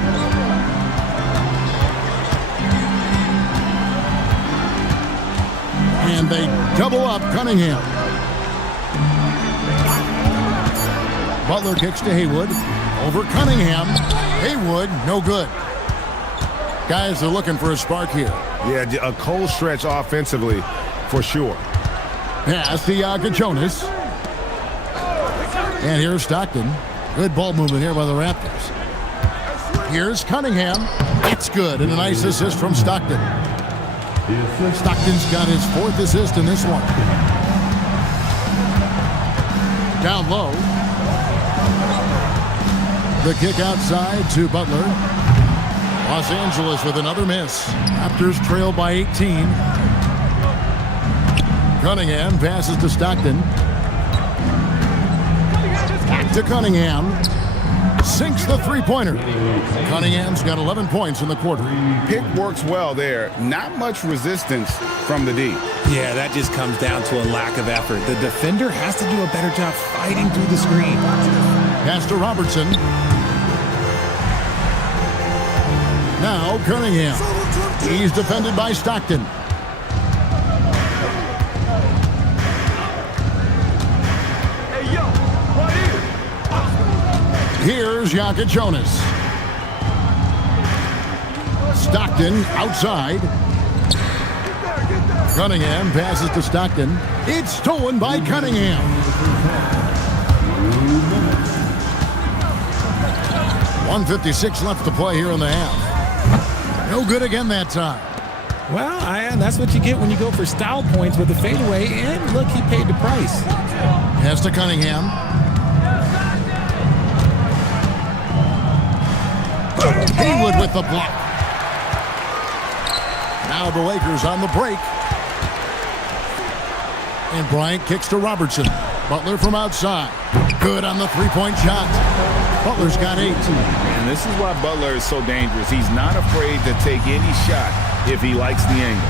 And they double up Cunningham. Butler kicks to Haywood. Over Cunningham. Haywood, no good. Guys are looking for a spark here. Yeah, a cold stretch offensively, for sure. Pass to Jonas. And here's Stockton. Good ball movement here by the Raptors. Here's Cunningham. It's good, and a nice assist from Stockton. Stockton's got his 4th assist in this one. Down low. The kick outside to Butler. Los Angeles with another miss. Raptors trail by 18. Cunningham passes to Stockton. Back to Cunningham. sinks the three-pointer. Cunningham's got 11 points in the quarter. Pick works well there. Not much resistance from the D. Yeah, that just comes down to a lack of effort. The defender has to do a better job fighting through the screen. Pass to Robertson. Now Cunningham. He's defended by Stockton. Here's Jaka Jonas. Stockton outside. Cunningham passes to Stockton. It's stolen by Cunningham. .156 left to play here in the half. No good again that time. Well, that's what you get when you go for style points with the fadeaway, and look, he paid the price. Pass to Cunningham. Haywood with the block. Now the Lakers on the break. And Bryant kicks to Robertson. Butler from outside. Good on the three-point shot. Butler's got 8. And this is why Butler is so dangerous. He's not afraid to take any shot if he likes the angle.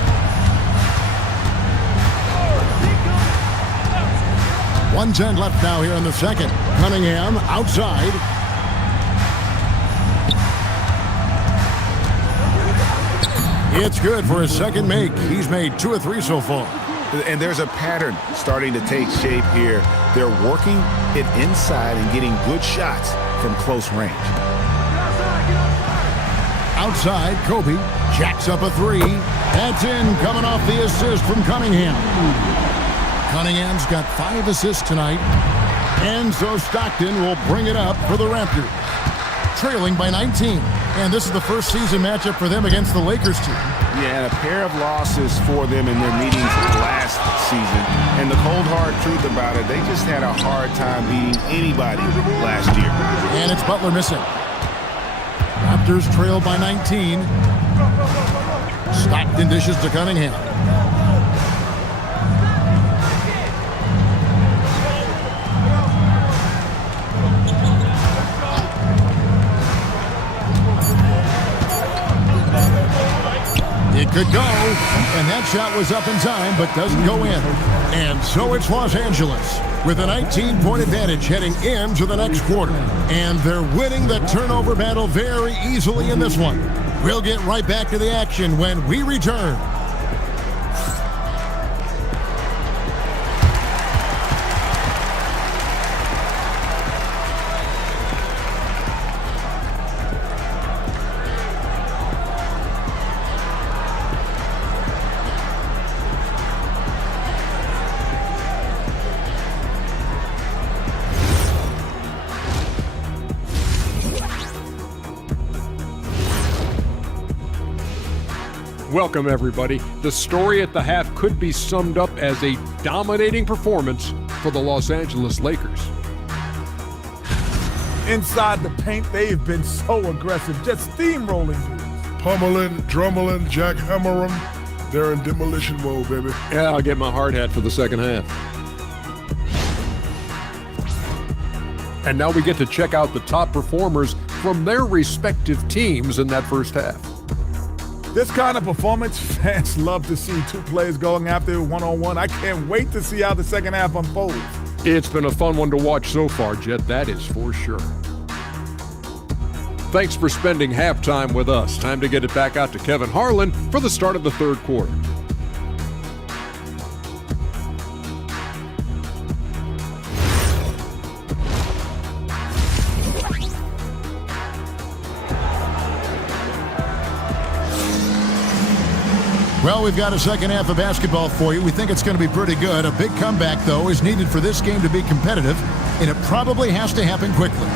1:10 left now here in the second. Cunningham outside. It's good for his second make. He's made 2 of 3 so far. And there's a pattern starting to take shape here. They're working it inside and getting good shots from close range. Outside, Kobe jacks up a 3. That's in, coming off the assist from Cunningham. Cunningham's got 5 assists tonight. And so Stockton will bring it up for the Raptors. Trailing by 19. And this is the first season matchup for them against the Lakers team. Yeah, and a pair of losses for them in their meetings last season. And the cold, hard truth about it, they just had a hard time beating anybody last year. And it's Butler missing. Raptors trail by 19. Stockton dishes to Cunningham. It could go, and that shot was up in time, but doesn't go in. And so it's Los Angeles with a 19-point advantage heading into the next quarter. And they're winning the turnover battle very easily in this one. We'll get right back to the action when we return. Welcome, everybody. The story at the half could be summed up as a dominating performance for the Los Angeles Lakers. Inside the paint, they've been so aggressive, just steamrolling dudes. Pummeling, drummeling, jackhammer them. They're in demolition mode, baby. Yeah, I'll get my hard hat for the second half. And now we get to check out the top performers from their respective teams in that first half. This kind of performance, fans love to see 2 players going after it one-on-one. I can't wait to see how the second half unfolds. It's been a fun one to watch so far, Jet, that is for sure. Thanks for spending halftime with us. Time to get it back out to Kevin Harlan for the start of the third quarter. Well, we've got a second half of basketball for you. We think it's going to be pretty good. A big comeback, though, is needed for this game to be competitive, and it probably has to happen quickly.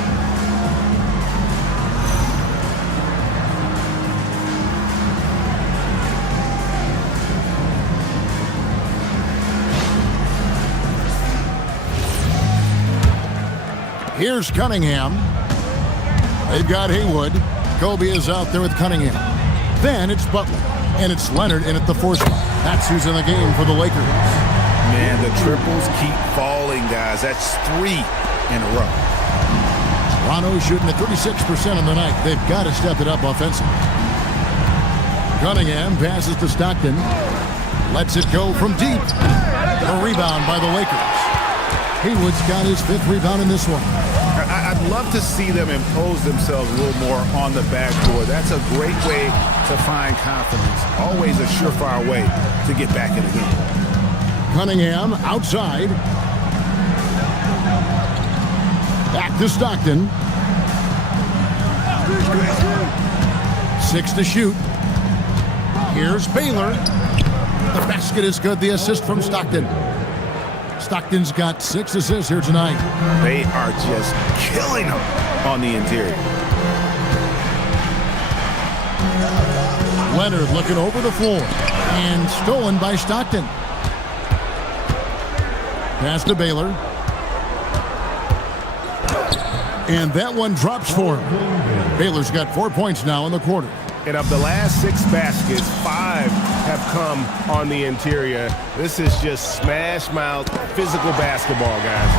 Here's Cunningham. They've got Haywood. Kobe is out there with Cunningham. Then it's Butler. And it's Leonard in at the 4th spot. That's who's in the game for the Lakers. Man, the triples keep falling, guys. That's 3 in a row. Toronto shooting at 36% on the night. They've got to step it up offensively. Cunningham passes to Stockton. Lets it go from deep. A rebound by the Lakers. Haywood's got his 5th rebound in this one. I'd love to see them impose themselves a little more on the backboard. That's a great way to find confidence. Always a surefire way to get back in the game. Cunningham outside. Back to Stockton. 6 to shoot. Here's Baylor. The basket is good. The assist from Stockton. Stockton's got 6 assists here tonight. They are just killing them on the interior. Leonard looking over the floor. And stolen by Stockton. Pass to Baylor. And that one drops for him. Baylor's got 4 points now in the quarter. And of the last 6 baskets, 5 have come on the interior. This is just smash mouth, physical basketball, guys.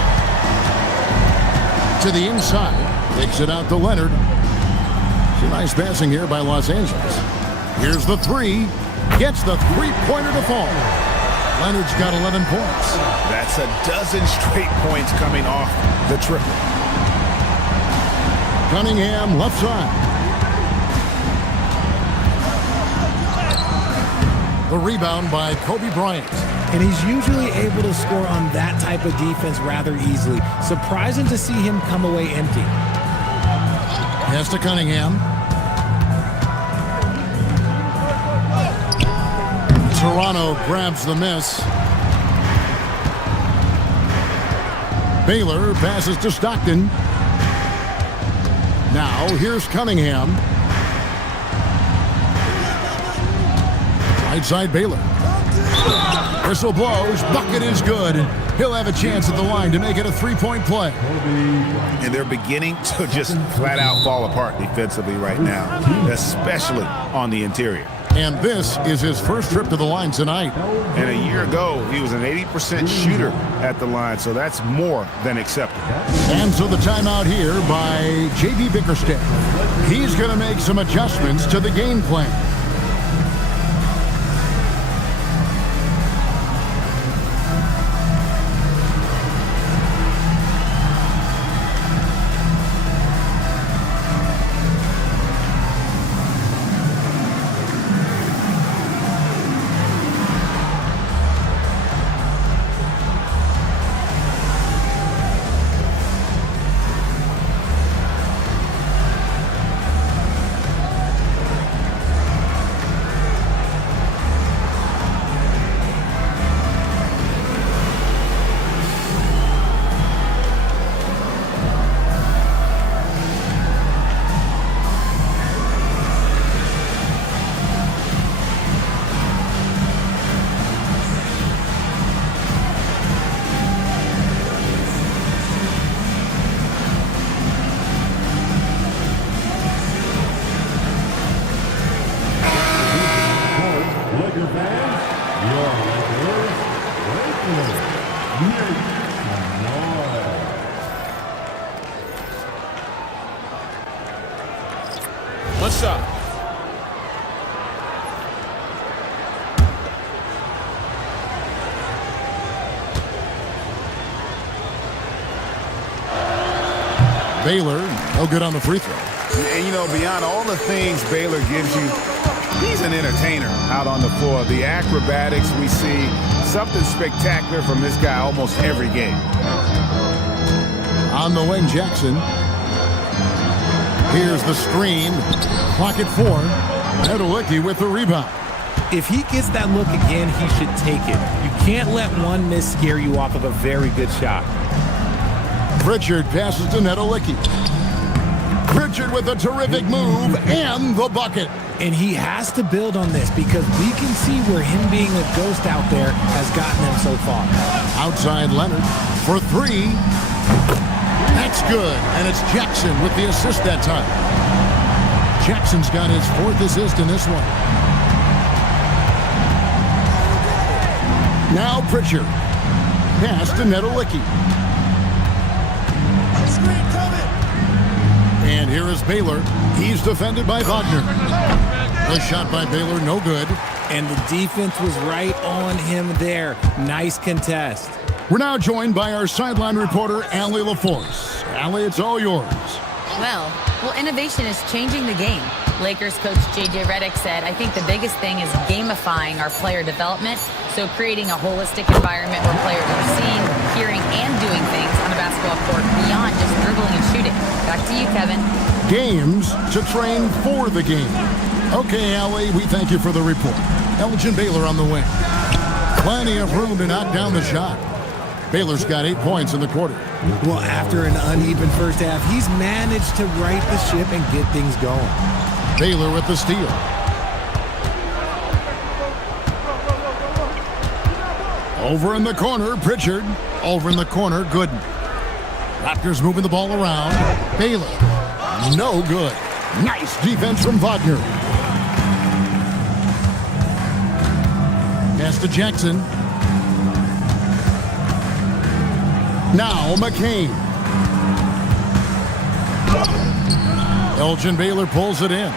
To the inside. Takes it out to Leonard. Some nice passing here by Los Angeles. Here's the 3. Gets the 3-pointer to fall. Leonard's got 11 points. That's a dozen straight points coming off the triple. Cunningham left side. The rebound by Kobe Bryant. And he's usually able to score on that type of defense rather easily. Surprising to see him come away empty. Pass to Cunningham. Toronto grabs the miss. Baylor passes to Stockton. Now here's Cunningham. Right side Baylor. Whistle blows. Bucket is good. He'll have a chance at the line to make it a 3-point play. And they're beginning to just flat out fall apart defensively right now, especially on the interior. And this is his first trip to the line tonight. And a year ago, he was an 80% shooter at the line, so that's more than acceptable. And so the timeout here by J.B. Bickerstaff. He's going to make some adjustments to the game plan. What's up? Baylor, no good on the free throw. And, you know, beyond all the things Baylor gives you, he's an entertainer out on the floor. The acrobatics we see, something spectacular from this guy almost every game. On the wing, Jackson. Here's the screen. Clock at 4. Nedolicki with the rebound. If he gets that look again, he should take it. You can't let one miss scare you off of a very good shot. Pritchard passes to Nedolicki. Pritchard with a terrific move and the bucket. And he has to build on this because we can see where him being a ghost out there has gotten him so far. Outside Leonard for 3. That's good. And it's Jackson with the assist that time. Jackson's got his 4th assist in this one. Now Pritchard. Pass to Nedolicki. And here is Baylor. He's defended by Wagner. The shot by Baylor, no good. And the defense was right on him there. Nice contest. We're now joined by our sideline reporter, Allie LaForce. Allie, it's all yours. Well, innovation is changing the game. Lakers coach J.J. Redick said, I think the biggest thing is gamifying our player development, so creating a holistic environment where players are seeing, hearing, and doing things on a basketball court beyond just dribbling and shooting. Back to you, Kevin. Games to train for the game. Okay, Allie, we thank you for the report. Elgin Baylor on the wing. Plenty of room to knock down the shot. Baylor's got 8 points in the quarter. Well, after an uneven first half, he's managed to right the ship and get things going. Baylor with the steal. Over in the corner, Pritchard. Over in the corner, Gooden. Raptors moving the ball around. Baylor, no good. Nice defense from Wagner. Pass to Jackson. Now McCain. Elgin Baylor pulls it in.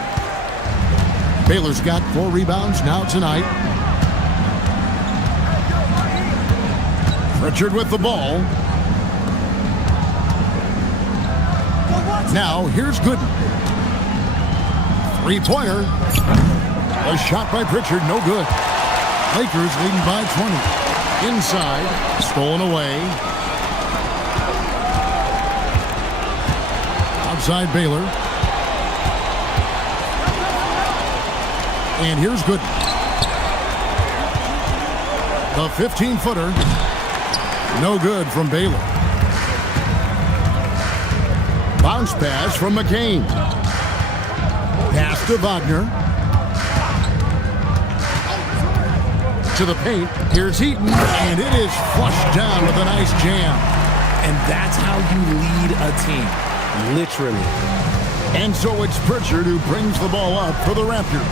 Baylor's got 4 rebounds now tonight. Pritchard with the ball. Now here's Gooden. 3-pointer. A shot by Pritchard, no good. Lakers leading by 20. Inside, stolen away. Outside Baylor. And here's Gooden. The 15-footer. No good from Baylor. Bounce pass from McCain. Pass to Wagner. To the paint. Here's Heaton. And it is flushed down with a nice jam. And that's how you lead a team. Literally. And so it's Pritchard who brings the ball up for the Raptors.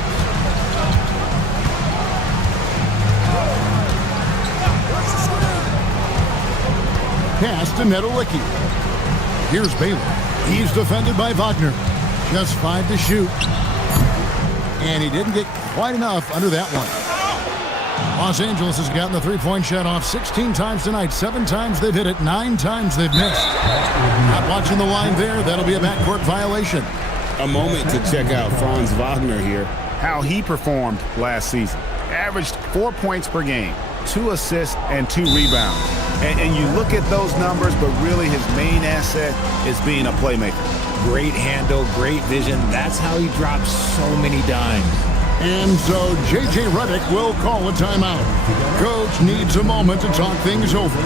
Pass to Nedolicki. Here's Baylor. He's defended by Wagner. Just 5 to shoot. And he didn't get quite enough under that one. Los Angeles has gotten the 3-point shot off 16 times tonight. 7 times they've hit it. 9 times they've missed. Not watching the line there. That'll be a backcourt violation. A moment to check out Franz Wagner here. How he performed last season. Averaged 4 points per game, 2 assists, and 2 rebounds. And you look at those numbers, but really his main asset is being a playmaker. Great handle, great vision. That's how he drops so many dimes. And so J.J. Redick will call a timeout. Coach needs a moment to talk things over.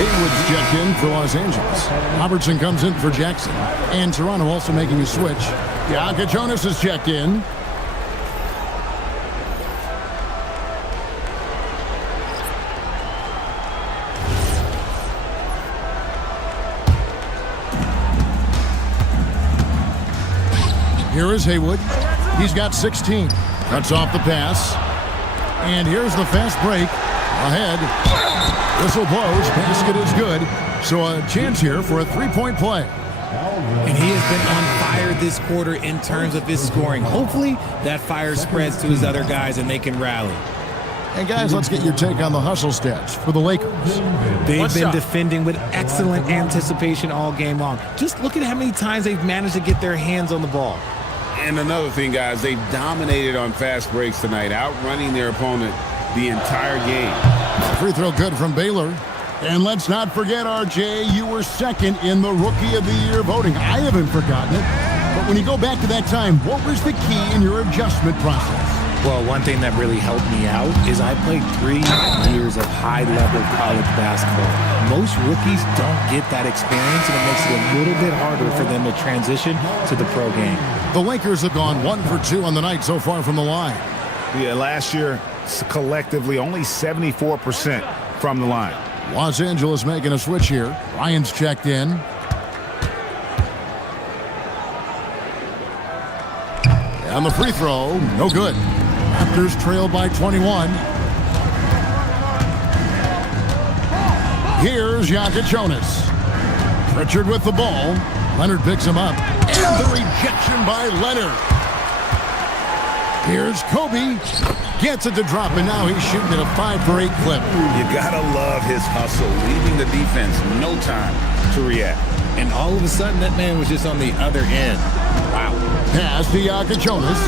Haywood's checked in for Los Angeles. Robertson comes in for Jackson. And Toronto also making a switch. Yaka Jonas is checked in. Here is Haywood. He's got 16. Cuts off the pass. And here's the fast break. Ahead. Whistle blows. Basket is good. So a chance here for a 3-point play. And he has been on fire this quarter in terms of his scoring. Hopefully that fire spreads to his other guys and they can rally. And guys, let's get your take on the hustle stats for the Lakers. They've been defending with excellent anticipation all game long. Just look at how many times they've managed to get their hands on the ball. And another thing, guys, they've dominated on fast breaks tonight, outrunning their opponent the entire game. Free throw good from Baylor. And let's not forget, RJ, you were second in the Rookie of the Year voting. I haven't forgotten it. But when you go back to that time, what was the key in your adjustment process? Well, one thing that really helped me out is I played 3 years of high-level college basketball. Most rookies don't get that experience, and it makes it a little bit harder for them to transition to the pro game. The Lakers have gone 1 for 2 on the night so far from the line. Yeah, last year, collectively, only 74% from the line. Los Angeles making a switch here. Ryan's checked in. And the free throw, no good. Raptors trail by 21. Here's Jonas. Pritchard with the ball. Leonard picks him up. And the rejection by Leonard. Here's Kobe. Gets it to drop, and now he's shooting at a 5 for 8 clip. You gotta love his hustle, leaving the defense no time to react. And all of a sudden, that man was just on the other end. Wow. Pass to Jonas.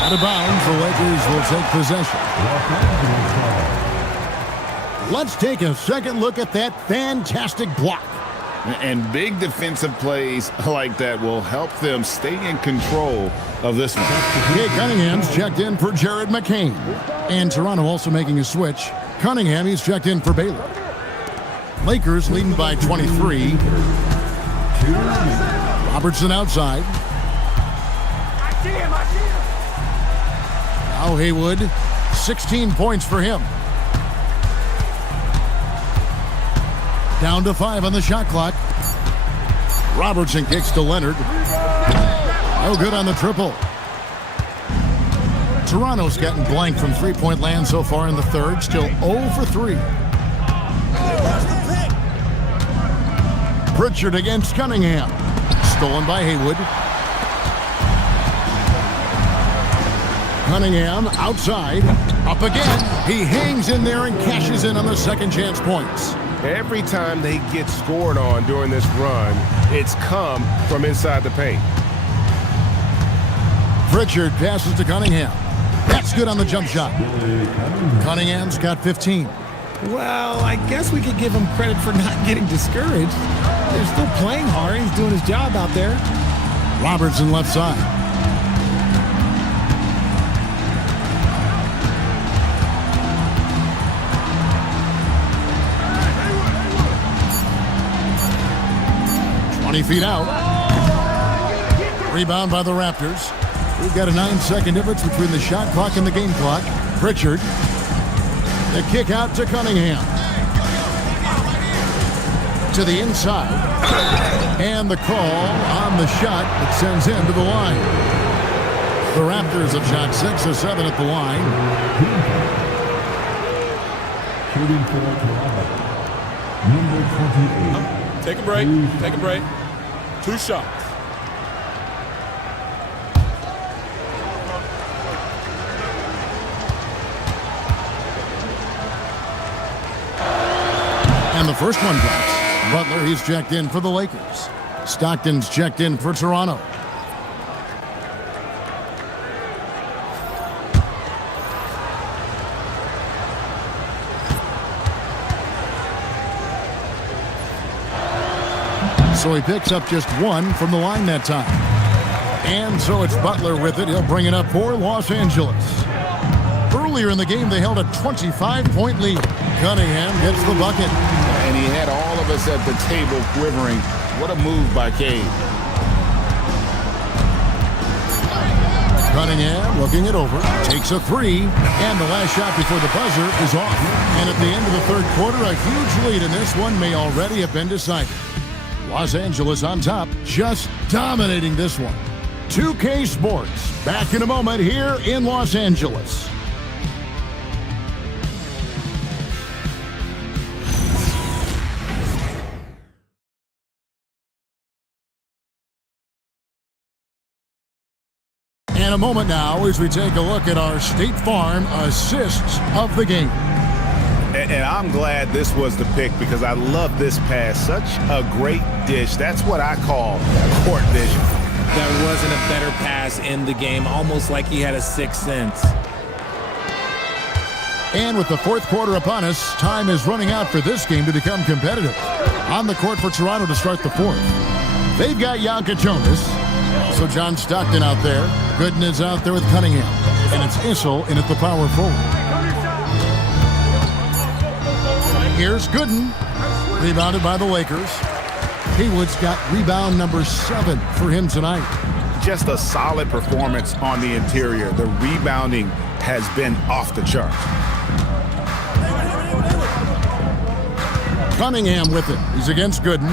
Out of bounds, the Lakers will take possession. Let's take a second look at that fantastic block. And big defensive plays like that will help them stay in control of this one. Jay Cunningham's checked in for Jared McCain. And Toronto also making a switch. Cunningham, he's checked in for Baylor. Lakers leading by 23. Robertson outside. Now Haywood, 16 points for him. Down to 5 on the shot clock. Robertson kicks to Leonard. No good on the triple. Toronto's gotten blank from three-point land so far in the third. Still 0 for 3. Pritchard against Cunningham. Stolen by Haywood. Cunningham outside. Up again. He hangs in there and cashes in on the second chance points. Every time they get scored on during this run, it's come from inside the paint. Pritchard passes to Cunningham. That's good on the jump shot. Cunningham's got 15. Well, I guess we could give him credit for not getting discouraged. They're still playing hard. He's doing his job out there. Robertson left side. Feet out. Rebound by the Raptors. We've got a 9-second difference between the shot clock and the game clock. Pritchard. The kick out to Cunningham. To the inside. And the call on the shot that sends him to the line. The Raptors have shot 6 or 7 at the line. Shooting for Toronto. Number 28. Take a break. Take a break. 2 shots. And the first one drops. Butler, he's checked in for the Lakers. Stockton's checked in for Toronto. So he picks up just 1 from the line that time. And so it's Butler with it. He'll bring it up for Los Angeles. Earlier in the game, they held a 25-point lead. Cunningham gets the bucket. And he had all of us at the table quivering. What a move by Cade. Cunningham looking it over. Takes a 3. And the last shot before the buzzer is off. And at the end of the third quarter, a huge lead in this one may already have been decided. Los Angeles on top, just dominating this one. 2K Sports, back in a moment here in Los Angeles. And a moment now as we take a look at our State Farm assists of the game. And I'm glad this was the pick because I love this pass. Such a great dish. That's what I call court vision. There wasn't a better pass in the game, almost like he had a sixth sense. And with the fourth quarter upon us, time is running out for this game to become competitive. On the court for Toronto to start the fourth. They've got Janka Jonas. Also John Stockton out there. Gooden is out there with Cunningham. And it's Issel in at the power forward. Here's Gooden. Rebounded by the Lakers. Haywood's got rebound number 7 for him tonight. Just a solid performance on the interior. The rebounding has been off the charts. Cunningham with it. He's against Gooden.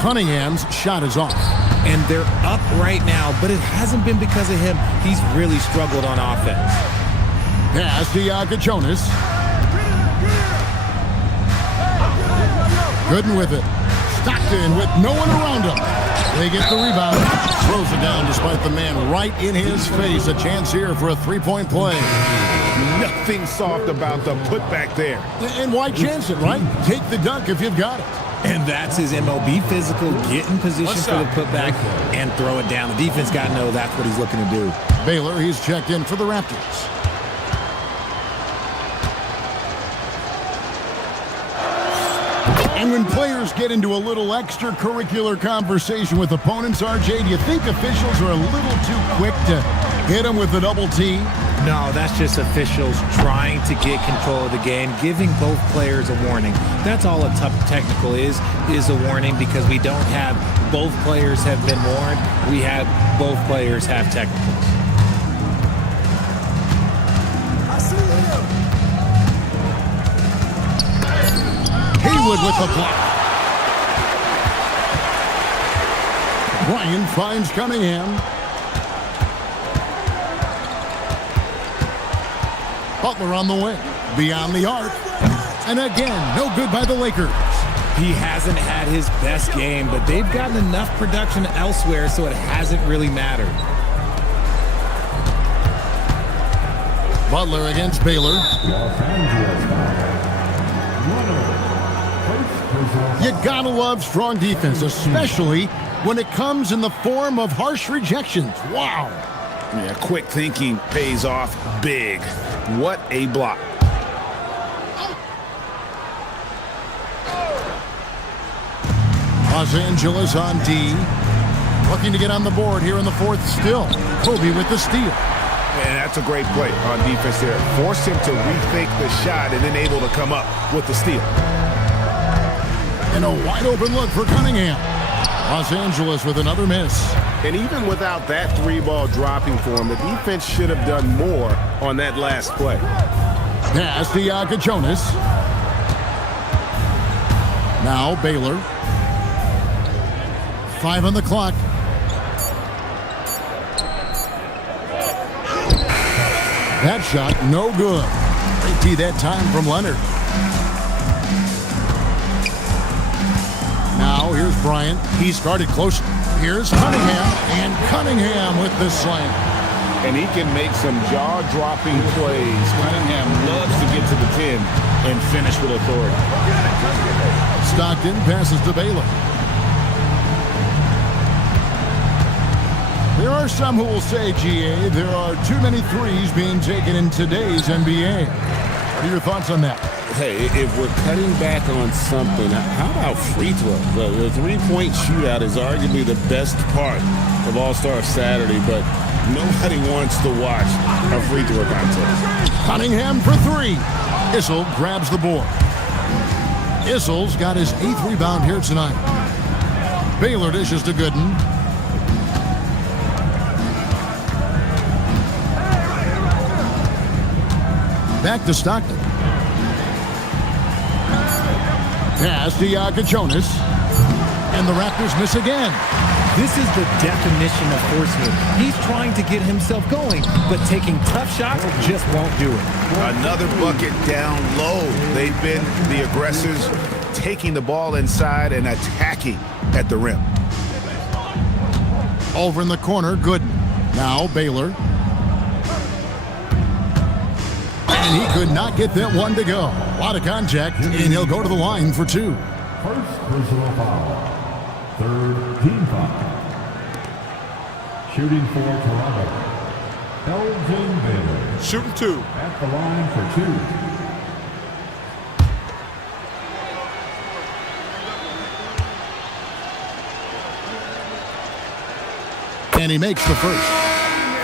Cunningham's shot is off. And they're up right now, but it hasn't been because of him. He's really struggled on offense. Pass to Janka Jonas. Gooden with it. Stockton with no one around him. They get the rebound. Throws it down despite the man right in his face. A chance here for a three-point play. Nothing soft about the putback there. And why chance it, right? Take the dunk if you've got it. And that's his MO. Be physical, get in position for the putback, and throw it down. The defense got to know that's what he's looking to do. Baylor, he's checked in for the Raptors. And when players get into a little extracurricular conversation with opponents, RJ, do you think officials are a little too quick to hit them with a double team? No, that's just officials trying to get control of the game, giving both players a warning. That's all a tough technical is a warning because we don't have both players have been warned. We have both players have technicals. Haywood with the block. Ryan finds Cunningham. Butler on the wing. Beyond the arc. And again, no good by the Lakers. He hasn't had his best game, but they've gotten enough production elsewhere, so it hasn't really mattered. Butler against Baylor. You gotta love strong defense, especially when it comes in the form of harsh rejections. Wow. Yeah, quick thinking pays off big. What a block. Los Angeles on D. Looking to get on the board here in the fourth still. Kobe with the steal. And that's a great play on defense there. Forced him to rethink the shot and then able to come up with the steal. And a wide open look for Cunningham. Los Angeles with another miss. And even without that three ball dropping for him, the defense should have done more on that last play. Pass to Janka Jonas. Now Baylor. 5 on the clock. That shot, no good. Great tee that time from Leonard. Now here's Bryant. He started close. Here's Cunningham, and Cunningham with the slam. And he can make some jaw-dropping plays. Cunningham loves to get to the 10 and finish with authority. Stockton passes to Baylor. There are some who will say, GA, there are too many threes being taken in today's NBA. What are your thoughts on that? Hey, if we're cutting back on something, how about free throw? The three-point shootout is arguably the best part of All-Star Saturday, but nobody wants to watch a free throw contest. Cunningham for 3. Issel grabs the board. Issel's got his 8th rebound here tonight. Baylor dishes to Gooden. Back to Stockton. Pass to Janka Jonas. And the Raptors miss again. This is the definition of forceman. He's trying to get himself going, but taking tough shots just won't do it. Another bucket down low. They've been the aggressors, taking the ball inside and attacking at the rim. Over in the corner, Gooden. Now Baylor. And he could not get that one to go. A lot of contact, and he'll go to the line for 2. First personal foul. Third team foul. Shooting for Toronto. Elgin Baylor. Shooting 2. At the line for 2. And he makes the first.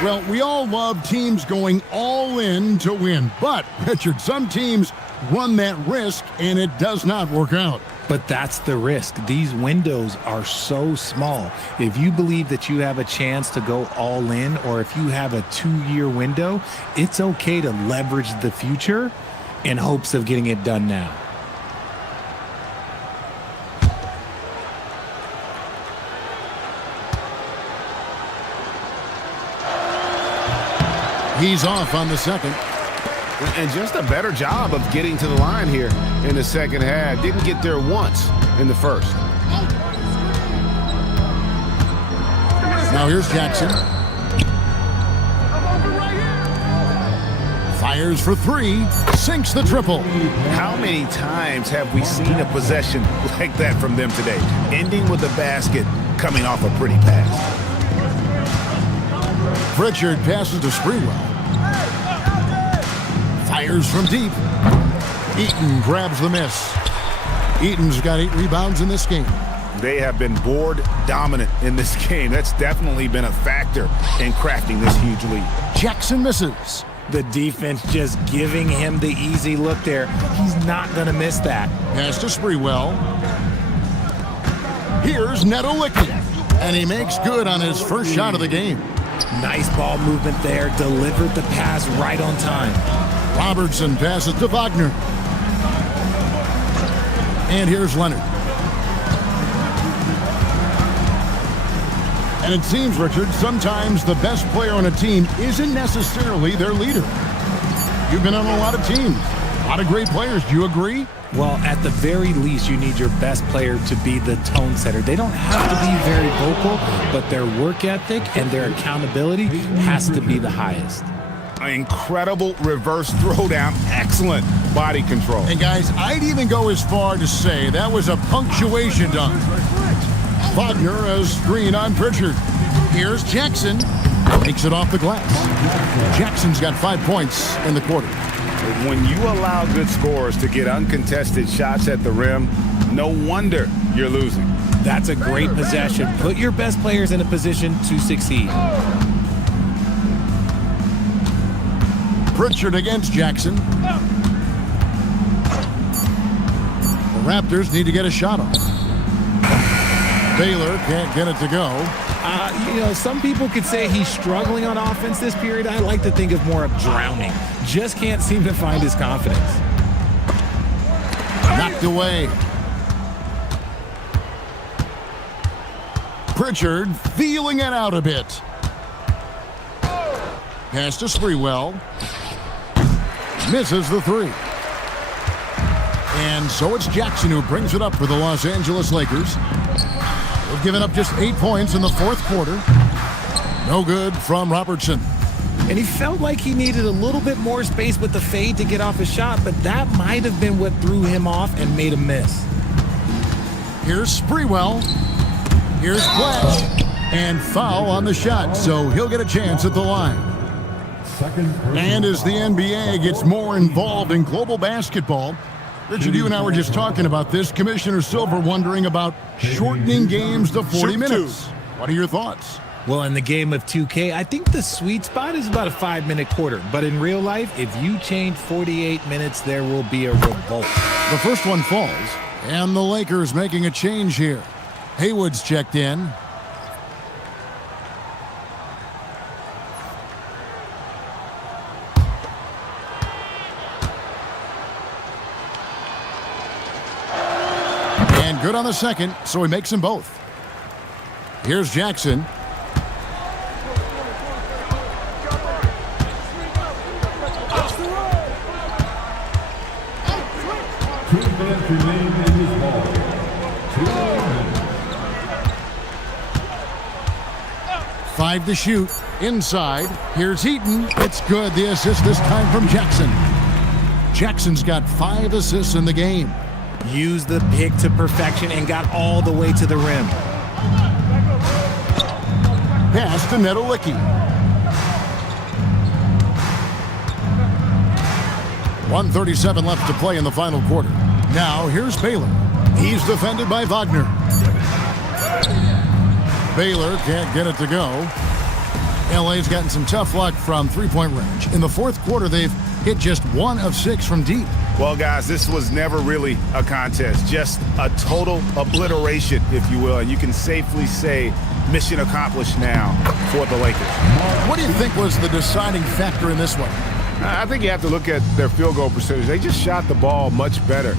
Well, we all love teams going all in to win. But, Richard, some teams run that risk, and it does not work out. But that's the risk. These windows are so small. If you believe that you have a chance to go all in, or if you have a 2-year window, it's okay to leverage the future in hopes of getting it done now. He's off on the second. And just a better job of getting to the line here in the second half. Didn't get there once in the first. Now here's Jackson. Fires for 3. Sinks the triple. How many times have we seen a possession like that from them today? Ending with a basket, coming off a pretty pass. Pritchard passes to Sprewell. Fires from deep. Eaton grabs the miss. Eaton's got 8 rebounds in this game. They have been board dominant in this game. That's definitely been a factor in crafting this huge lead. Jackson misses. The defense just giving him the easy look there. He's not going to miss that. Pass to Sprewell. Here's Nedolicki. And he makes good on his first shot of the game. Nice ball movement there. Delivered the pass right on time. Robertson passes to Wagner. And here's Leonard. And it seems, Richard, sometimes the best player on a team isn't necessarily their leader. You've been on a lot of teams, a lot of great players. Do you agree? Well, at the very least, you need your best player to be the tone setter. They don't have to be very vocal, but their work ethic and their accountability has to be the highest. An incredible reverse throwdown. Excellent body control. And guys, I'd even go as far to say that was a punctuation dunk. Wagner has screen on Pritchard. Here's Jackson. Takes it off the glass. Jackson's got 5 points in the quarter. When you allow good scorers to get uncontested shots at the rim, no wonder you're losing. That's a great possession. Put your best players in a position to succeed. Pritchard against Jackson. The Raptors need to get a shot off. Baylor can't get it to go. Some people could say he's struggling on offense this period. I like to think of more of drowning. Just can't seem to find his confidence. Knocked away. Pritchard feeling it out a bit. Pass to Sprewell. Misses the 3. And so it's Jackson who brings it up for the Los Angeles Lakers. They've given up just 8 points in the fourth quarter. No good from Robertson. And he felt like he needed a little bit more space with the fade to get off his shot, but that might have been what threw him off and made him miss. Here's Sprewell. Here's Fletch. And foul on the shot, so he'll get a chance at the line. And as the NBA gets more involved in global basketball, Richard, you and I were just talking about this. Commissioner Silver wondering about shortening games to 40 minutes. What are your thoughts? Well, in the game of 2K, I think the sweet spot is about a 5-minute quarter. But in real life, if you change 48 minutes, there will be a revolt. The first one falls, and the Lakers making a change here. Haywood's checked in. And good on the second, so he makes them both. Here's Jackson. 5 to shoot. Inside. Here's Heaton. It's good. The assist this time from Jackson. Jackson's got 5 assists in the game. Used the pick to perfection and got all the way to the rim. Pass to Nedolicki. 1:37 left to play in the final quarter. Now here's Baylor. He's defended by Wagner. Baylor can't get it to go. LA's gotten some tough luck from three-point range. In the fourth quarter, they've hit just 1 of 6 from deep. Well, guys, this was never really a contest, just a total obliteration, if you will. And you can safely say mission accomplished now for the Lakers. What do you think was the deciding factor in this one? I think you have to look at their field goal percentage. They just shot the ball much better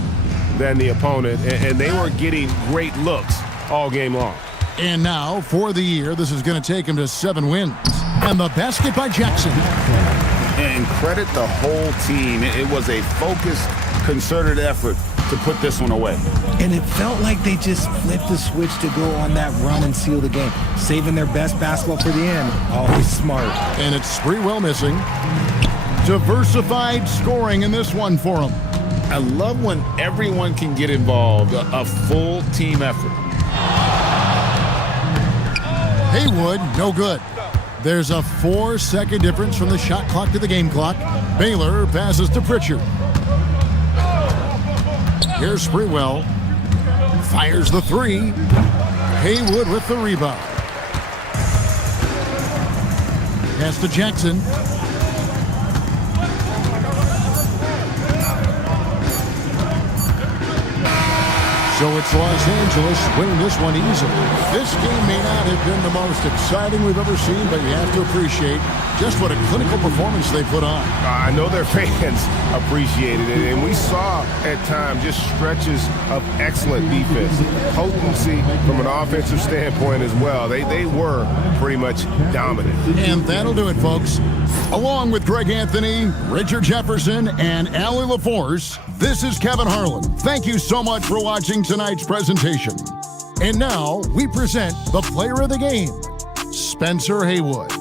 than the opponent, and they were getting great looks all game long. And now, for the year, this is going to take him to 7 wins. And the basket by Jackson. And credit the whole team. It was a focused, concerted effort to put this one away. And it felt like they just flipped the switch to go on that run and seal the game. Saving their best basketball for the end. Always smart. And it's Sprewell missing. Diversified scoring in this one for him. I love when everyone can get involved, a full team effort. Haywood, no good. There's a 4-second difference from the shot clock to the game clock. Baylor passes to Pritchard. Here's Sprewell. Fires the 3. Haywood with the rebound. Pass to Jackson. So it's Los Angeles winning this one easily. This game may not have been the most exciting we've ever seen, but you have to appreciate just what a clinical performance they put on. I know their fans appreciated it, and we saw at times just stretches of excellent defense, potency from an offensive standpoint as well. They were pretty much dominant. And that'll do it, folks. Along with Greg Anthony, Richard Jefferson, and Allie LaForce, this is Kevin Harlan. Thank you so much for watching tonight's presentation. And now we present the player of the game, Spencer Haywood.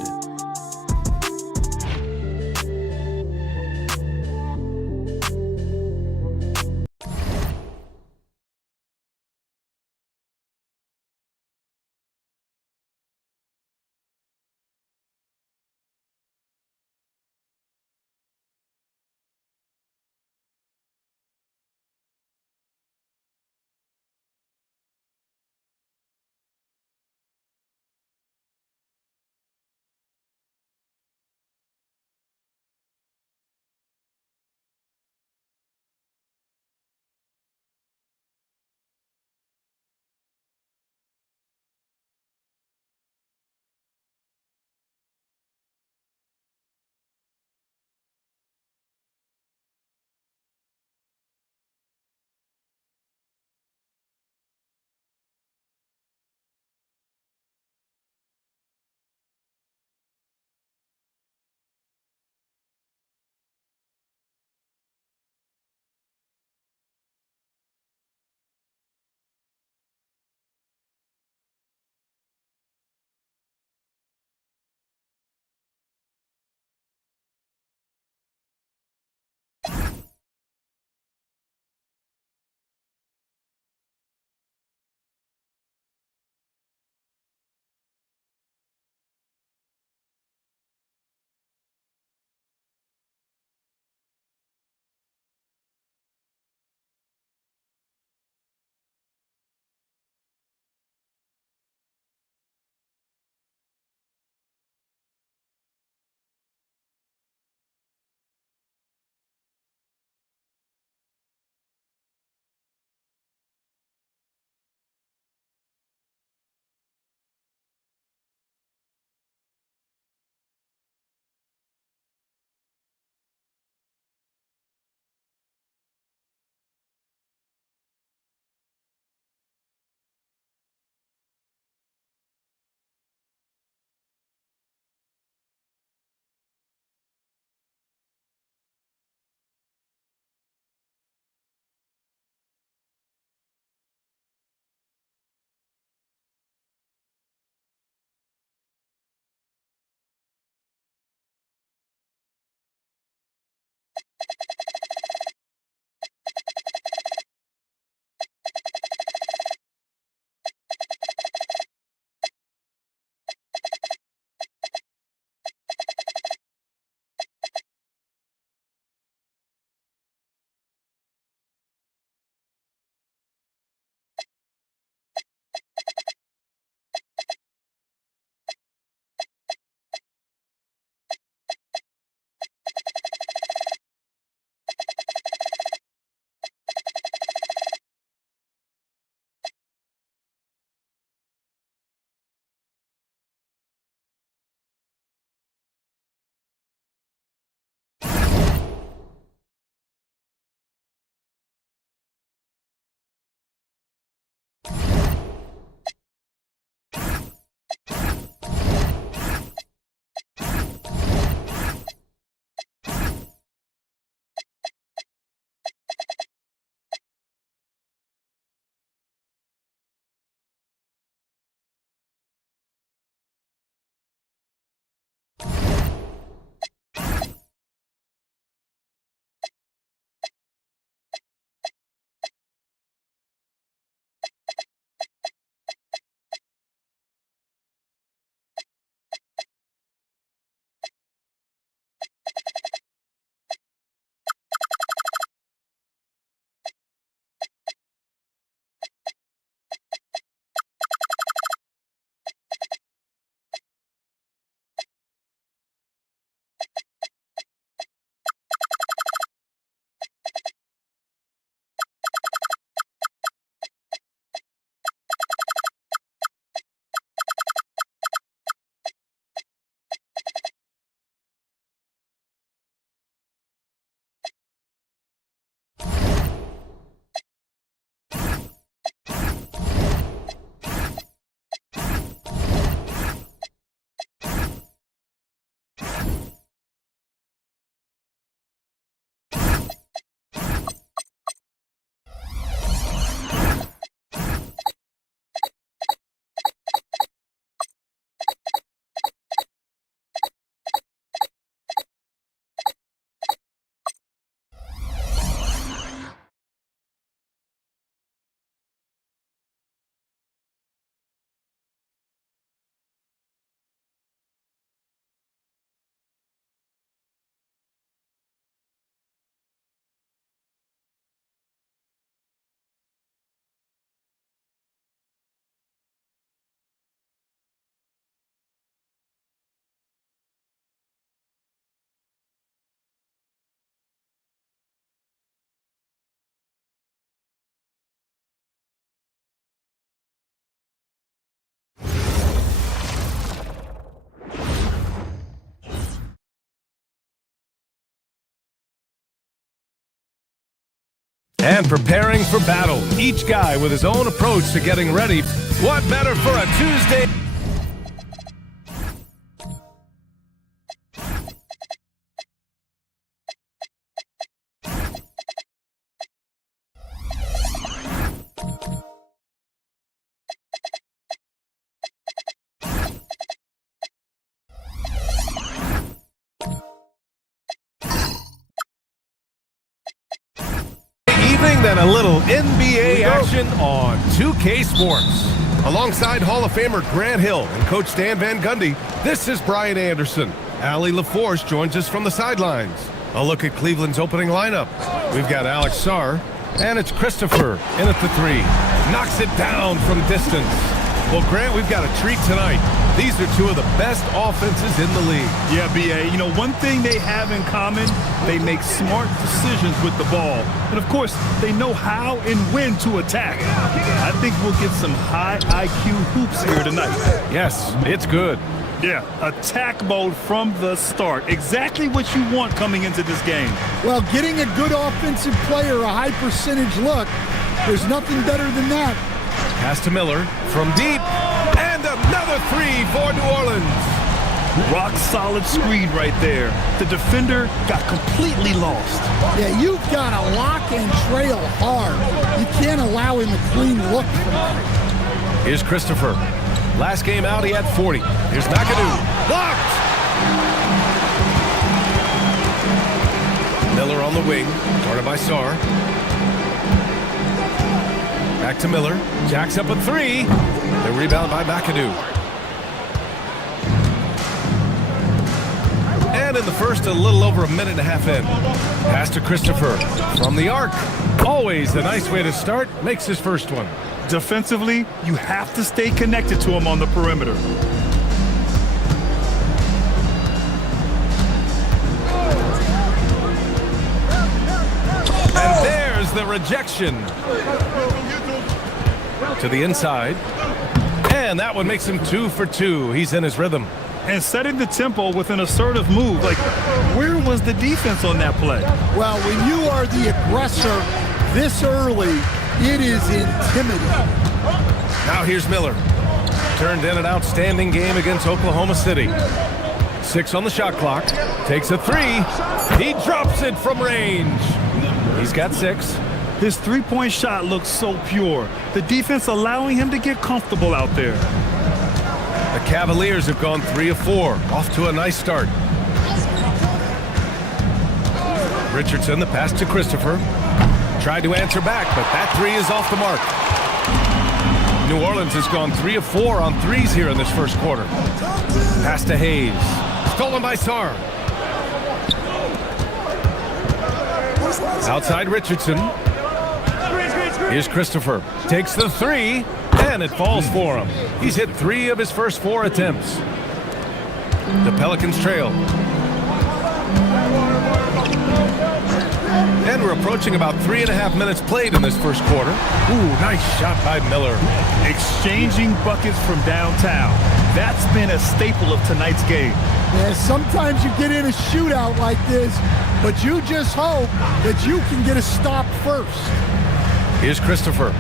And preparing for battle. Each guy with his own approach to getting ready. What better for a Tuesday? Than a little NBA action on 2K Sports. Alongside Hall of Famer Grant Hill and Coach Stan Van Gundy, this is Brian Anderson. Allie LaForce joins us from the sidelines. A look at Cleveland's opening lineup. We've got Alex Sarr, and it's Christopher in at the 3. Knocks it down from distance. Well, Grant, we've got a treat tonight. These are two of the best offenses in the league. Yeah, B.A. You know, one thing they have in common, they make smart decisions with the ball. And, of course, they know how and when to attack. I think we'll get some high IQ hoops here tonight. Yes, it's good. Yeah, attack mode from the start. Exactly what you want coming into this game. Well, getting a good offensive player a high percentage look, there's nothing better than that. Pass to Miller from deep, and another 3 for New Orleans. Rock solid screen right there. The defender got completely lost. Yeah, you've got to lock and trail hard. You can't allow him a clean look from that. Here's Christopher. Last game out, he had 40. Here's McAdoo. Blocked! Miller on the wing, guarded by Sarr. Back to Miller. Jacks up a 3. The rebound by McAdoo. And in the first, a little over a minute and a half in. Pass to Christopher from the arc. Always a nice way to start. Makes his first one. Defensively, you have to stay connected to him on the perimeter. And there's the rejection. To the inside. And that one makes him 2 for 2. He's in his rhythm. And setting the tempo with an assertive move. Like, where was the defense on that play? Well, when you are the aggressor this early, it is intimidating. Now here's Miller. Turned in an outstanding game against Oklahoma City. 6 on the shot clock. Takes a 3. He drops it from range. He's got 6. His three-point shot looks so pure. The defense allowing him to get comfortable out there. The Cavaliers have gone 3 of 4. Off to a nice start. Richardson, the pass to Christopher. Tried to answer back, but that 3 is off the mark. New Orleans has gone 3 of 4 on threes here in this first quarter. Pass to Hayes. Stolen by Sarr. Outside Richardson. Here's Christopher. Takes the 3, and it falls for him. He's hit 3 of his first 4 attempts. The Pelicans trail. And we're approaching about 3.5 minutes played in this first quarter. Ooh, nice shot by Miller. Exchanging buckets from downtown. That's been a staple of tonight's game. Yeah, sometimes you get in a shootout like this, but you just hope that you can get a stop first. Here's Christopher.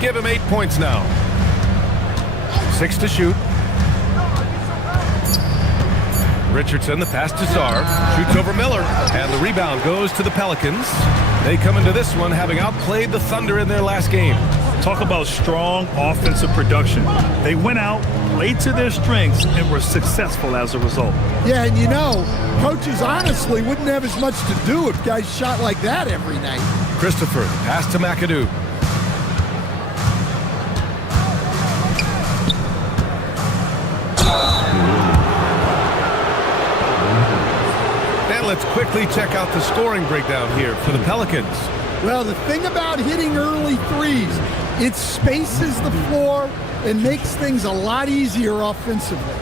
Give him 8 points now. 6 to shoot. Richardson, the pass to Sarr. Shoots over Miller. And the rebound goes to the Pelicans. They come into this one having outplayed the Thunder in their last game. Talk about strong offensive production. They went out, played to their strengths, and were successful as a result. Yeah, and you know, coaches honestly wouldn't have as much to do if guys shot like that every night. Christopher, pass to McAdoo. And let's quickly check out the scoring breakdown here for the Pelicans. Well, the thing about hitting early threes, it spaces the floor and makes things a lot easier offensively.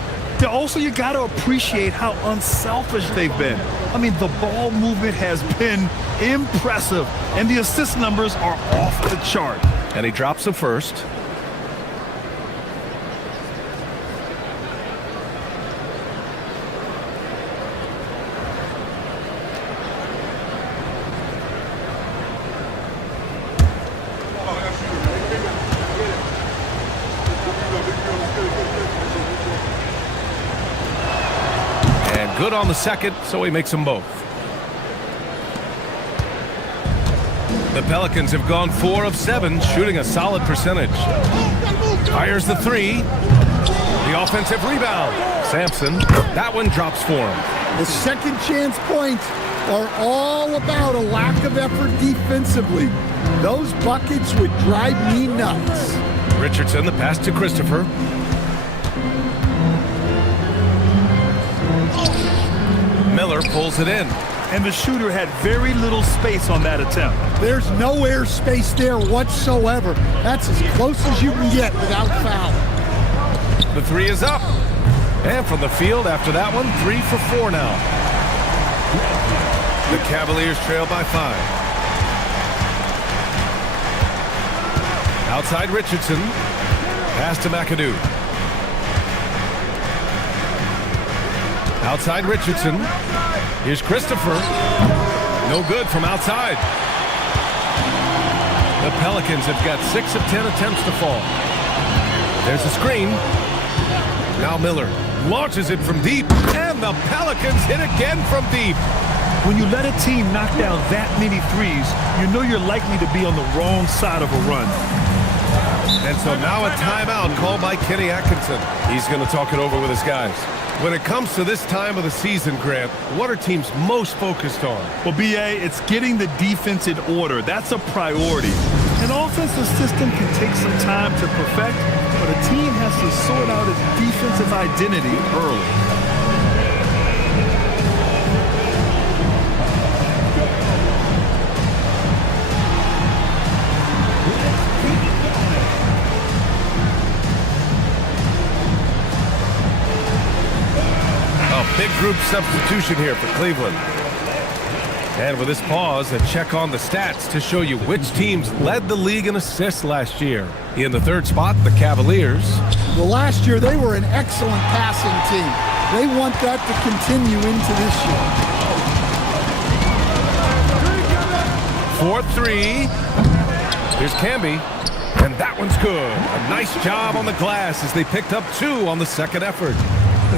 Also, you got to appreciate how unselfish they've been. I mean, the ball movement has been impressive, and the assist numbers are off the chart. And he drops the first. Good on the second, so he makes them both. The Pelicans have gone 4 of 7, shooting a solid percentage. Fires the 3. The offensive rebound. Sampson, that one drops for him. The second chance points are all about a lack of effort defensively. Those buckets would drive me nuts. Richardson, the pass to Christopher. Miller pulls it in. And the shooter had very little space on that attempt. There's no air space there whatsoever. That's as close as you can get without foul. The 3 is up. And from the field after that one, 3 for 4 now. The Cavaliers trail by 5. Outside Richardson. Pass to McAdoo. Outside Richardson. Here's Christopher. No good from outside. The Pelicans have got 6 of 10 attempts to fall. There's a screen. Now Miller launches it from deep. And the Pelicans hit again from deep. When you let a team knock down that many threes, you know you're likely to be on the wrong side of a run. And so now a timeout called by Kenny Atkinson. He's going to talk it over with his guys. When it comes to this time of the season, Grant, what are teams most focused on? Well, B.A., it's getting the defense in order. That's a priority. An offensive system can take some time to perfect, but a team has to sort out its defensive identity early. Big group substitution here for Cleveland. And with this pause, a check on the stats to show you which teams led the league in assists last year. In the 3rd spot, the Cavaliers. Well, last year they were an excellent passing team. They want that to continue into this year. 4-3. Here's Camby. And that one's good. A nice job on the glass as they picked up 2 on the second effort.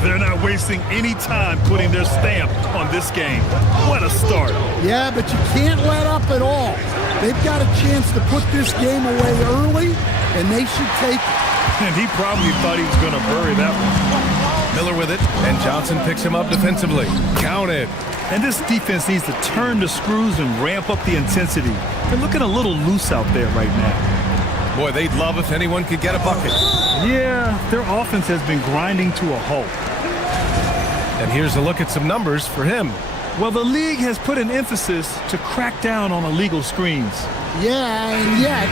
They're not wasting any time putting their stamp on this game. What a start. Yeah, but you can't let up at all. They've got a chance to put this game away early, and they should take it. And he probably thought he was going to bury that one. Miller with it, and Johnson picks him up defensively. Count it. And this defense needs to turn the screws and ramp up the intensity. They're looking a little loose out there right now. Boy, they'd love if anyone could get a bucket. Yeah, their offense has been grinding to a halt. And here's a look at some numbers for him. Well, the league has put an emphasis to crack down on illegal screens. Yeah, and yet,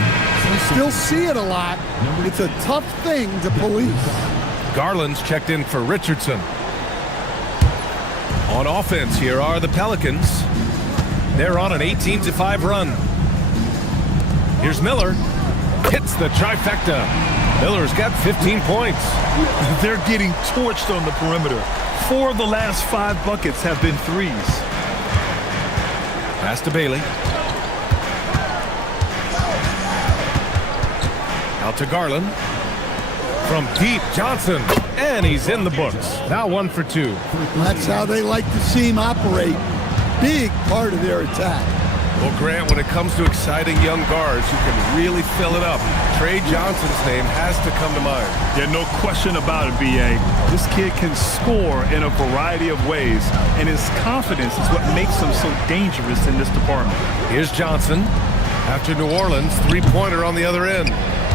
we still see it a lot. It's a tough thing to police. Garland's checked in for Richardson. On offense, here are the Pelicans. They're on an 18-5 run. Here's Miller. Hits the trifecta. Miller's got 15 points. They're getting torched on the perimeter. 4 of the last 5 buckets have been threes. Pass to Bailey. Out to Garland. From deep, Johnson. And he's in the books. Now 1 for 2. That's how they like to see him operate. Big part of their attack. Well, Grant, when it comes to exciting young guards who can really fill it up, Trey Johnson's name has to come to mind. Yeah, no question about it, B.A. This kid can score in a variety of ways, and his confidence is what makes him so dangerous in this department. Here's Johnson. After New Orleans, 3-pointer on the other end.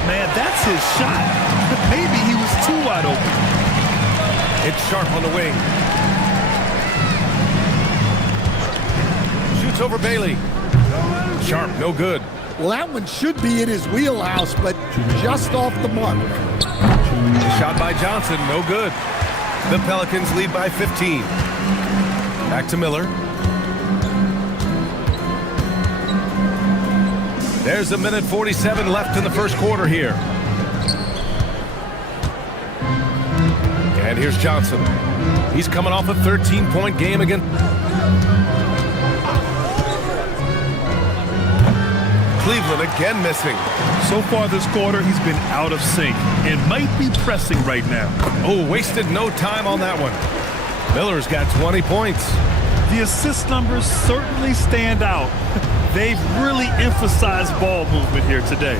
Man, that's his shot. Maybe he was too wide open. It's Sharp on the wing. Shoots over Bailey. Sharp, no good. Well, that one should be in his wheelhouse, but just off the mark. Shot by Johnson, no good. The Pelicans lead by 15. Back to Miller. There's a minute 47 left in the first quarter here. And here's Johnson. He's coming off a 13-point game against... Cleveland again missing. So far this quarter, he's been out of sync and might be pressing right now. Oh, wasted no time on that one. Miller's got 20 points. The assist numbers certainly stand out. They've really emphasized ball movement here today.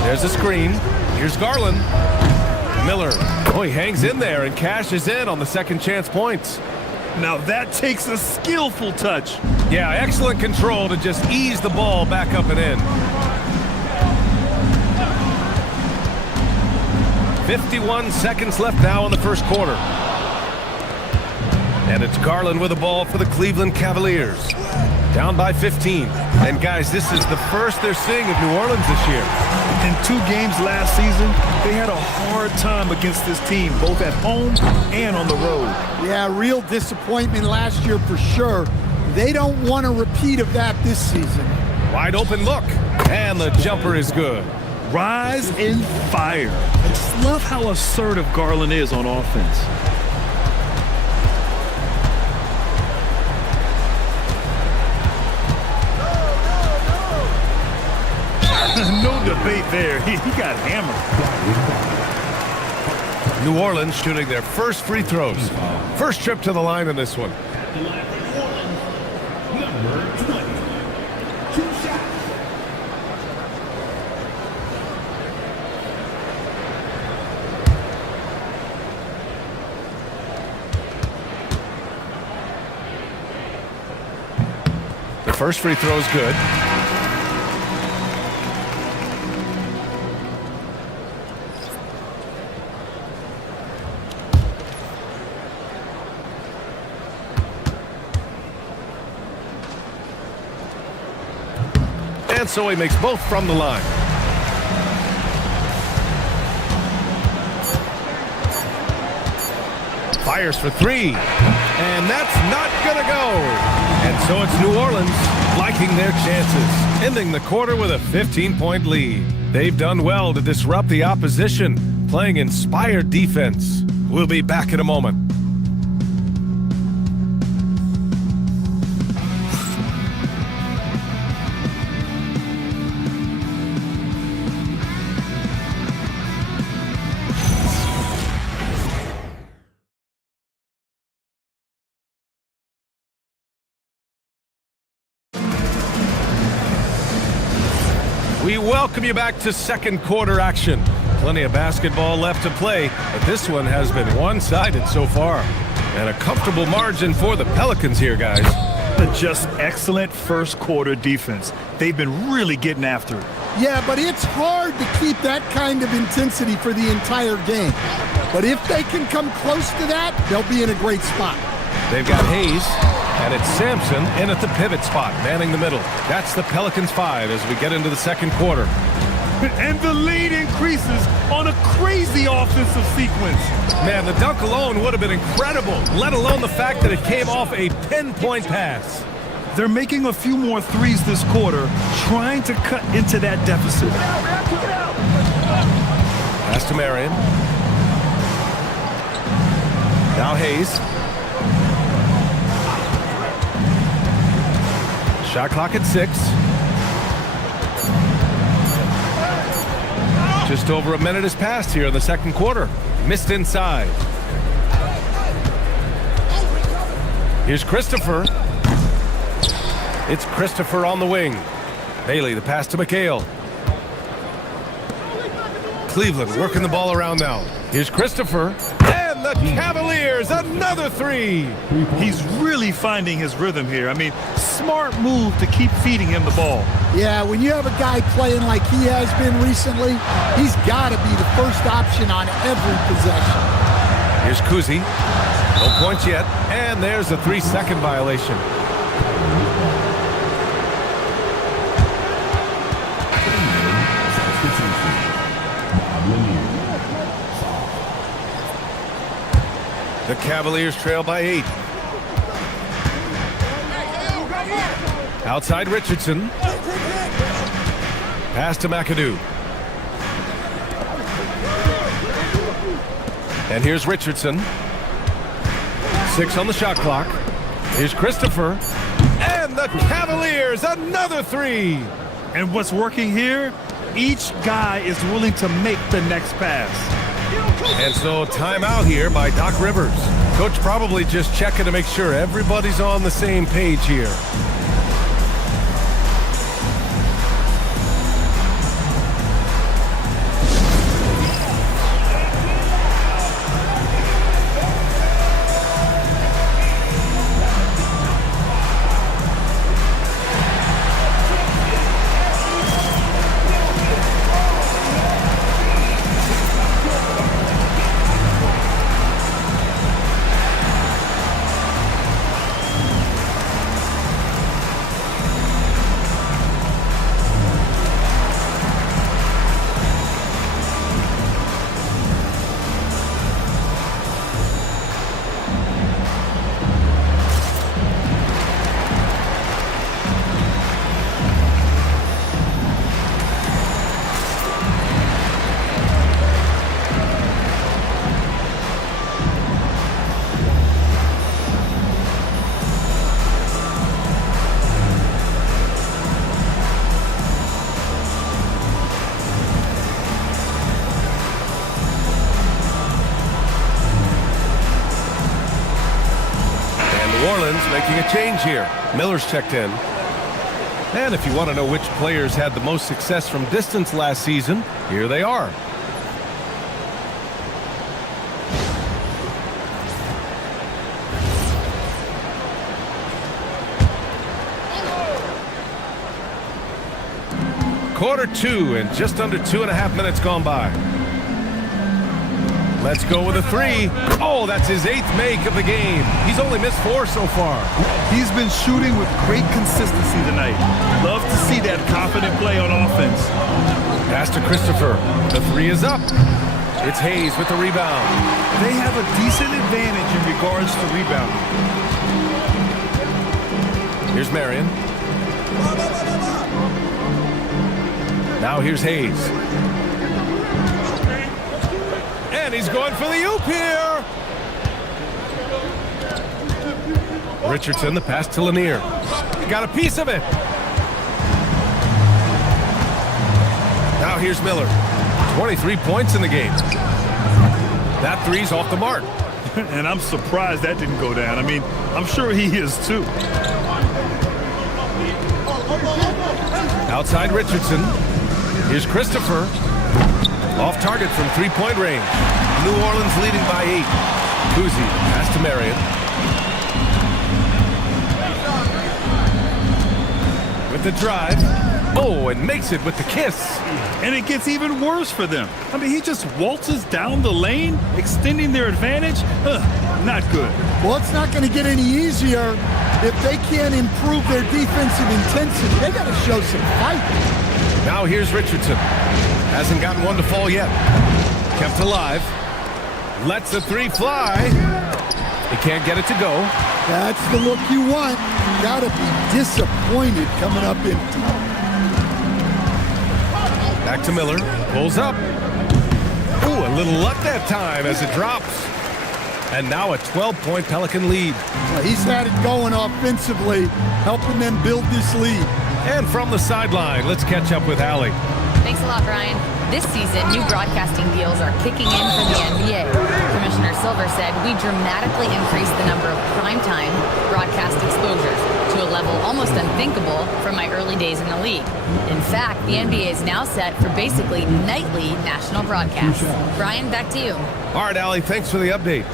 There's a screen. Here's Garland. Miller. Oh, he hangs in there and cashes in on the second chance points. Now that takes a skillful touch. Yeah, excellent control to just ease the ball back up and in. 51 seconds left now in the first quarter. And it's Garland with the ball for the Cleveland Cavaliers. Down by 15. And guys, this is the first they're seeing of New Orleans this year. In 2 games last season, they had a hard time against this team, both at home and on the road. Yeah, real disappointment last year for sure. They don't want a repeat of that this season. Wide open look. And the jumper is good. Rise and fire. I just love how assertive Garland is on offense. No debate there. He got hammered. New Orleans shooting their first free throws. First trip to the line in this one. Number 20. 2 shots. The first free throw is good. And so he makes both from the line. Fires for 3. And that's not gonna go. And so it's New Orleans liking their chances, ending the quarter with a 15-point lead. They've done well to disrupt the opposition, playing inspired defense. We'll be back in a moment. We welcome you back to second quarter action. Plenty of basketball left to play, but this one has been one-sided so far. And a comfortable margin for the Pelicans here, guys. Just excellent first quarter defense. They've been really getting after it. Yeah, but it's hard to keep that kind of intensity for the entire game. But if they can come close to that, they'll be in a great spot. They've got Hayes, and it's Sampson in at the pivot spot, manning the middle. That's the Pelicans 5 as we get into the second quarter. And the lead increases on a crazy offensive sequence. Man, the dunk alone would have been incredible, let alone the fact that it came off a pinpoint pass. They're making a few more threes this quarter, trying to cut into that deficit. Pass to Marion. Now Hayes. Shot clock at 6. Just over a minute has passed here in the second quarter. Missed inside. Here's Christopher. It's Christopher on the wing. Bailey, the pass to McHale. Cleveland working the ball around now. Here's Christopher. And the Cavaliers, another 3. He's really finding his rhythm here. I mean, smart move to keep feeding him the ball. Yeah, when you have a guy playing like he has been recently, he's got to be the first option on every possession. Here's Kuzi. No points yet. And there's a 3-second violation. The Cavaliers trail by 8. Outside Richardson. Pass to McAdoo. And here's Richardson. 6 on the shot clock. Here's Christopher. And the Cavaliers, another 3. And what's working here? Each guy is willing to make the next pass. And so timeout here by Doc Rivers. Coach probably just checking to make sure everybody's on the same page here. Making a change here. Miller's checked in. And if you want to know which players had the most success from distance last season, here they are. Quarter 2 and just under 2.5 minutes gone by. Let's go with a 3. Oh, that's his 8th make of the game. He's only missed 4 so far. He's been shooting with great consistency tonight. Love to see that confident play on offense. Pass to Christopher. The 3 is up. It's Hayes with the rebound. They have a decent advantage in regards to rebounding. Here's Marion. Now here's Hayes. And he's going for the oop here. Richardson, the pass to Lanier. Got a piece of it. Now here's Miller. 23 points in the game. That 3's off the mark. And I'm surprised that didn't go down. I mean, I'm sure he is too. Outside Richardson. Here's Christopher. Off target from 3-point range. New Orleans leading by 8. Kuzi, pass to Marion. With the drive. Oh, and makes it with the kiss. And it gets even worse for them. I mean, he just waltzes down the lane, extending their advantage. Not good. Well, it's not going to get any easier if they can't improve their defensive intensity. They got to show some fight. Now here's Richardson. Hasn't gotten one to fall yet. Kept alive. Lets the 3 fly. He can't get it to go. That's the look you want. Got to be disappointed coming up empty. Back to Miller. Pulls up. Ooh, a little luck that time as it drops. And now a 12-point Pelican lead. Well, he's had it going offensively, helping them build this lead. And from the sideline, let's catch up with Allie. Thanks a lot, Brian. This season, new broadcasting deals are kicking in for the NBA. Commissioner Silver said we dramatically increased the number of primetime broadcast exposures to a level almost unthinkable from my early days in the league. In fact, the NBA is now set for basically nightly national broadcasts. Brian, back to you. All right, Allie, thanks for the update.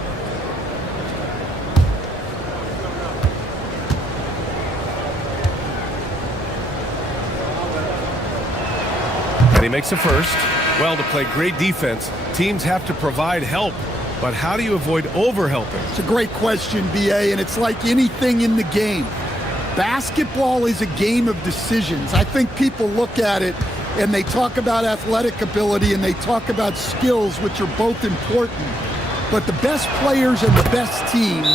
He makes a first. Well, to play great defense, teams have to provide help. But how do you avoid overhelping? It's a great question, BA, and it's like anything in the game. Basketball is a game of decisions. I think people look at it and they talk about athletic ability and they talk about skills, which are both important. But the best players and the best teams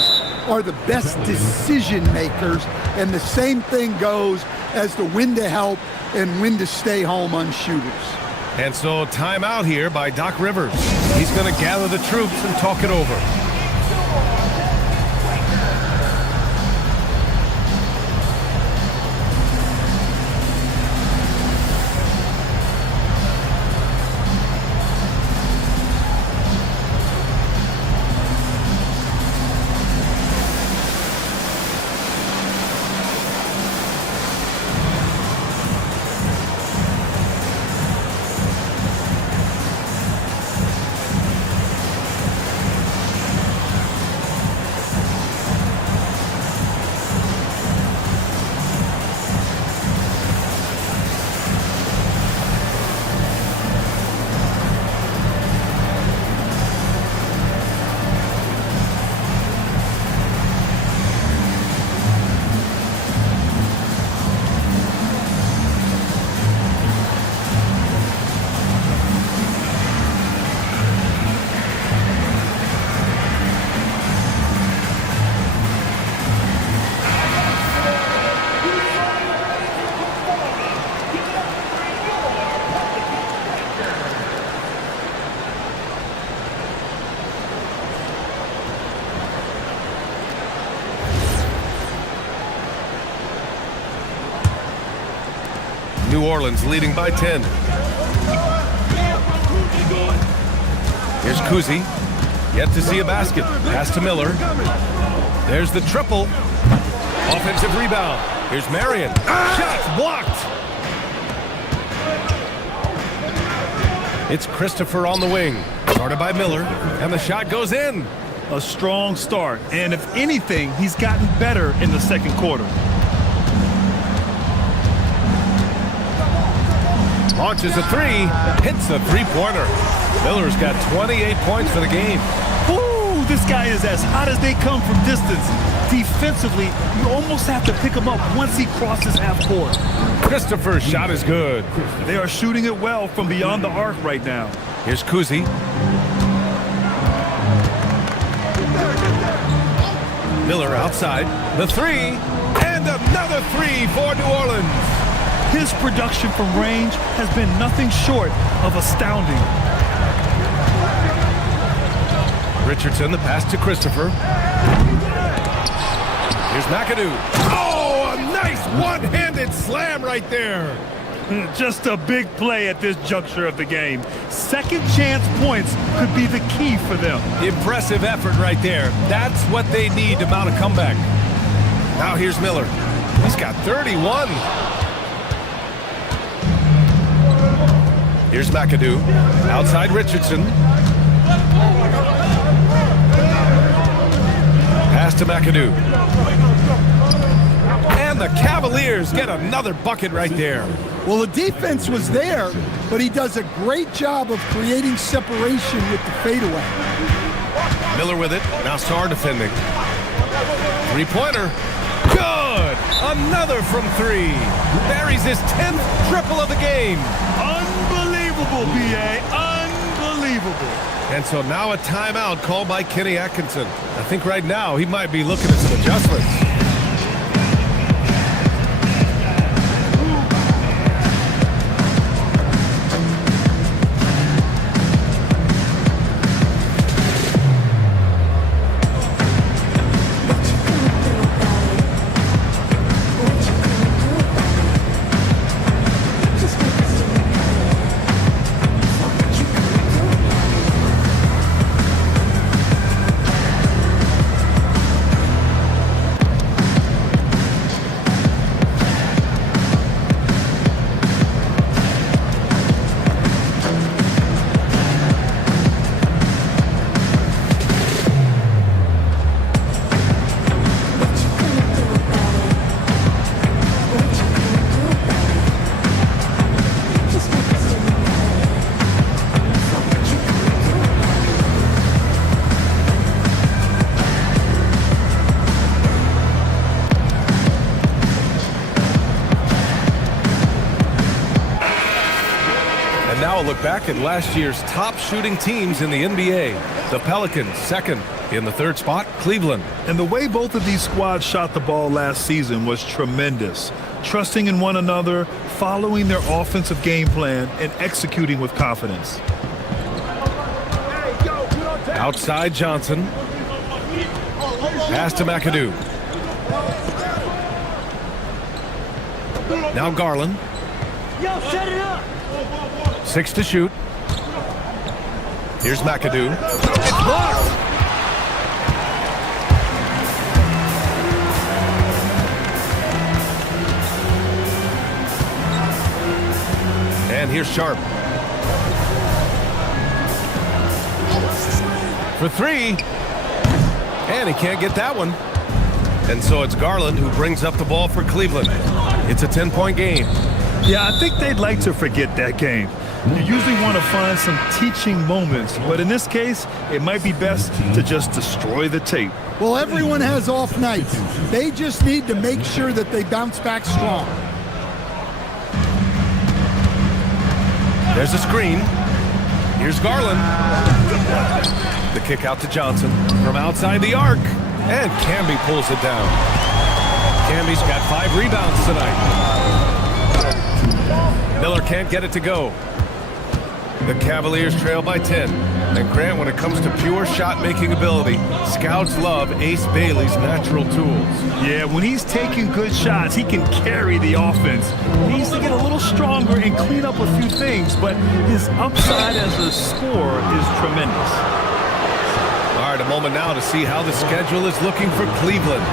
are the best decision makers, and the same thing goes as to when to help and when to stay home on shooters. And so timeout here by Doc Rivers. He's going to gather the troops and talk it over. New Orleans leading by 10. Here's Kuzi. Yet to see a basket. Pass to Miller. There's the triple. Offensive rebound. Here's Marion. Shots blocked. It's Christopher on the wing. Started by Miller. And the shot goes in. A strong start. And if anything, he's gotten better in the second quarter. Launches a three. Hits the three-pointer. Miller's got 28 points for the game. Ooh, this guy is as hot as they come from distance. Defensively, you almost have to pick him up once he crosses half court. Christopher's shot is good. They are shooting it well from beyond the arc right now. Here's Kuzi. Miller outside. The three. And another three for New Orleans. His production from range has been nothing short of astounding. Richardson, the pass to Christopher. Here's McAdoo. Oh, a nice one-handed slam right there. Just a big play at this juncture of the game. Second chance points could be the key for them. Impressive effort right there. That's what they need to mount a comeback. Now here's Miller. He's got 31. Here's McAdoo. Outside Richardson. Pass to McAdoo. And the Cavaliers get another bucket right there. Well, the defense was there, but he does a great job of creating separation with the fadeaway. Miller with it. Now Sarr defending. Three-pointer. Good! Another from three. Buries his 10th triple of the game. Unbelievable, B.A. Unbelievable. And so now a timeout called by Kenny Atkinson. I think right now he might be looking at some adjustments. Now a look back at last year's top shooting teams in the NBA. The Pelicans, second. In the third spot, Cleveland. And the way both of these squads shot the ball last season was tremendous. Trusting in one another, following their offensive game plan, and executing with confidence. Outside Johnson. Pass to McAdoo. Now Garland. Yo, set it up. 6 to shoot. Here's McAdoo. It's blocked. And here's Sharp. For three. And he can't get that one. And so it's Garland who brings up the ball for Cleveland. It's a 10-point game. Yeah, I think they'd like to forget that game. You usually want to find some teaching moments, but in this case, it might be best to just destroy the tape. Well, everyone has off nights. They just need to make sure that they bounce back strong. There's a screen. Here's Garland. The kick out to Johnson from outside the arc. And Camby pulls it down. Camby's got 5 rebounds tonight. Miller can't get it to go. The Cavaliers trail by 10. And Grant, when it comes to pure shot-making ability, scouts love Ace Bailey's natural tools. Yeah, when he's taking good shots, he can carry the offense. He needs to get a little stronger and clean up a few things, but his upside as a scorer is tremendous. All right, a moment now to see how the schedule is looking for Cleveland.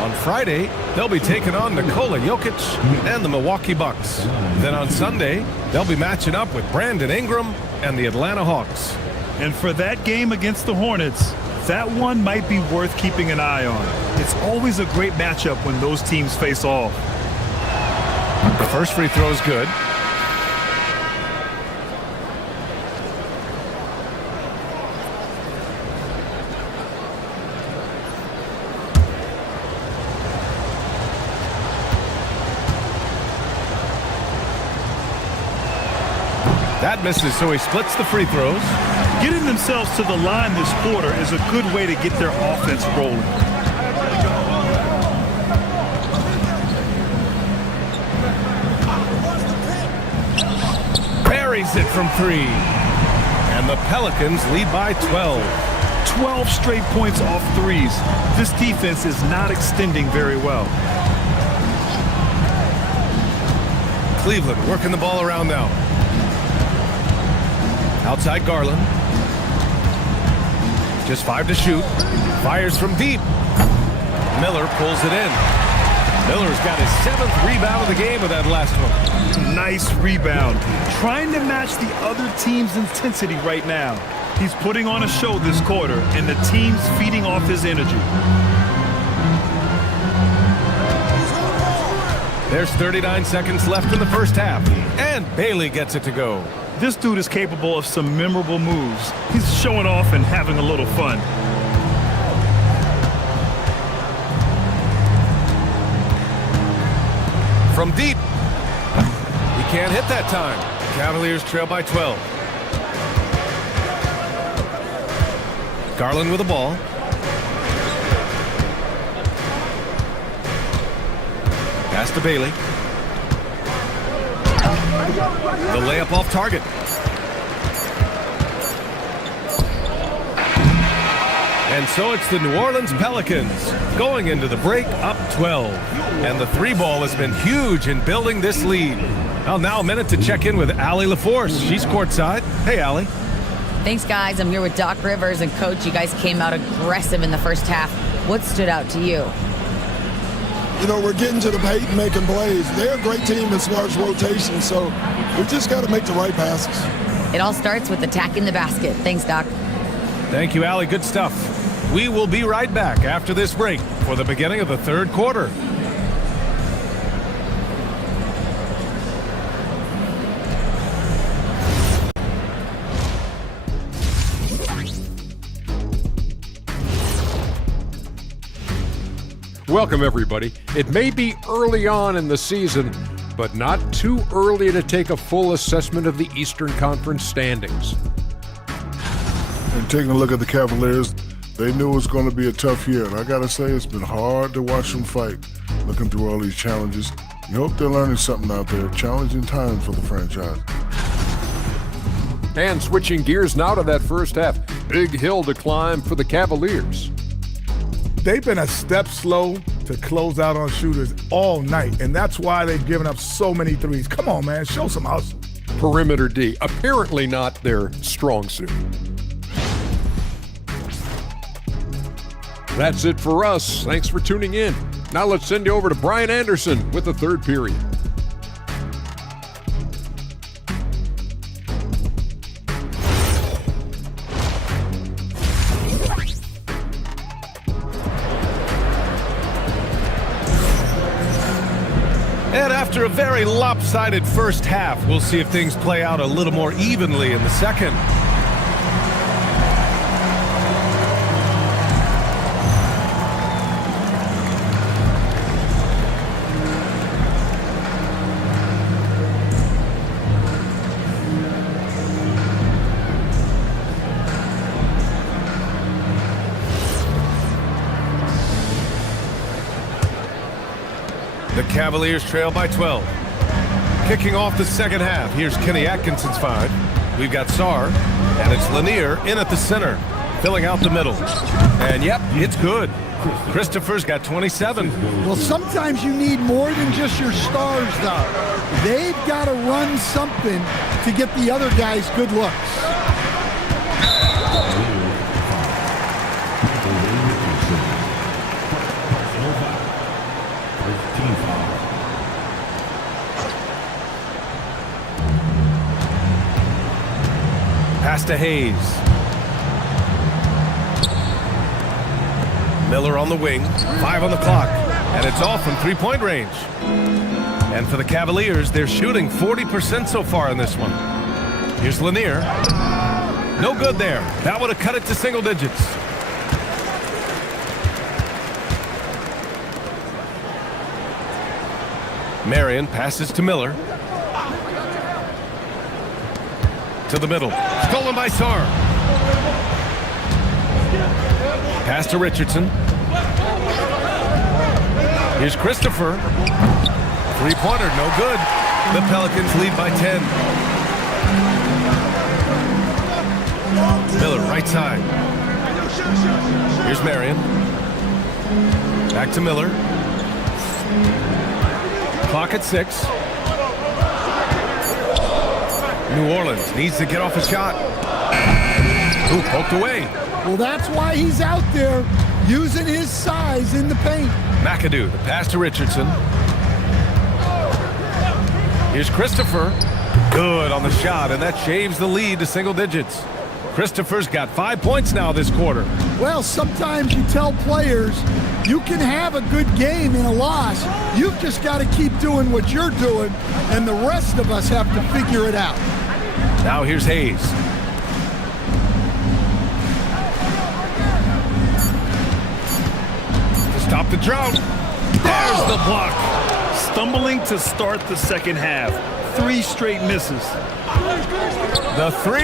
On Friday, they'll be taking on Nikola Jokic and the Milwaukee Bucks. Then on Sunday, they'll be matching up with Brandon Ingram and the Atlanta Hawks. And for that game against the Hornets, that one might be worth keeping an eye on. It's always a great matchup when those teams face off. The first free throw is good. That misses, so he splits the free throws. Getting themselves to the line this quarter is a good way to get their offense rolling. Buries it from three. And the Pelicans lead by 12. 12 straight points off threes. This defense is not extending very well. Cleveland working the ball around now. Outside Garland. Just 5 to shoot. Fires from deep. Miller pulls it in. Miller's got his 7th rebound of the game with that last one. Nice rebound. Trying to match the other team's intensity right now. He's putting on a show this quarter, and the team's feeding off his energy. There's 39 seconds left in the first half, and Bailey gets it to go. This dude is capable of some memorable moves. He's showing off and having a little fun. From deep. He can't hit that time. Cavaliers trail by 12. Garland with the ball. Pass to Bailey. The layup off target. And so it's the New Orleans Pelicans going into the break up 12. And the 3-ball has been huge in building this lead. Well, now a minute to check in with Allie LaForce. She's courtside. Hey, Allie. Thanks, guys. I'm here with Doc Rivers and Coach. You guys came out aggressive in the first half. What stood out to you? You know, we're getting to the paint and making plays. They're a great team as far as rotation, so we just got to make the right passes. It all starts with attacking the basket. Thanks, Doc. Thank you, Allie. Good stuff. We will be right back after this break for the beginning of the third quarter. Welcome, everybody. It may be early on in the season, but not too early to take a full assessment of the Eastern Conference standings. And taking a look at the Cavaliers, they knew it was going to be a tough year. And I got to say, it's been hard to watch them fight, looking through all these challenges. You hope they're learning something out there. Challenging times for the franchise. And switching gears now to that first half. Big hill to climb for the Cavaliers. They've been a step slow to close out on shooters all night, and that's why they've given up so many threes. Come on, man, show some hustle. Perimeter D, apparently not their strong suit. That's it for us. Thanks for tuning in. Now let's send you over to Brian Anderson with the third period. And after a very lopsided first half, we'll see if things play out a little more evenly in the second. The Cavaliers trail by 12. Kicking off the second half, here's Kenny Atkinson's 5. We've got Sarr. And it's Lanier in at the center, filling out the middle. And yep, it's good. Christopher's got 27. Well, sometimes you need more than just your stars, though. They've got to run something to get the other guys good looks. Pass to Hayes. Miller on the wing, 5 on the clock, and it's off from three-point range. And for the Cavaliers, they're shooting 40% so far in this one. Here's Lanier. No good there. That would have cut it to single digits. Marion passes to Miller. To the middle. Stolen by Sarr. Pass to Richardson. Here's Christopher. Three-pointer, no good. The Pelicans lead by 10. Miller, right side. Here's Marion. Back to Miller. Clock at 6. New Orleans needs to get off a shot. Ooh, poked away. Well, that's why he's out there using his size in the paint. McAdoo, the pass to Richardson. Here's Christopher. Good on the shot, and that shaves the lead to single digits. Christopher's got 5 points now this quarter. Well, sometimes you tell players you can have a good game in a loss. You've just got to keep doing what you're doing, and the rest of us have to figure it out. Now here's Hayes. To stop the drought. There's the block. Stumbling to start the second half. 3 straight misses. The 3.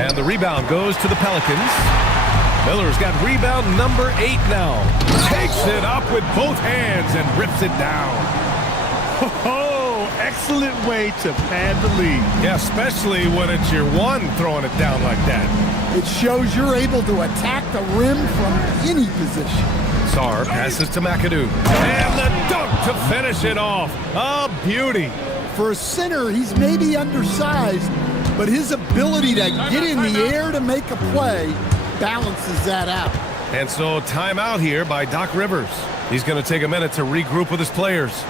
And the rebound goes to the Pelicans. Miller's got rebound number 8 now. Takes it up with both hands and rips it down. Oh, excellent way to pad the lead. Yeah, especially when it's your one throwing it down like that. It shows you're able to attack the rim from any position. Sarr passes to McAdoo. And the dunk to finish it off. A beauty. For a center, he's maybe undersized, but his ability to get in the air to make a play balances that out. And so timeout here by Doc Rivers. He's going to take a minute to regroup with his players.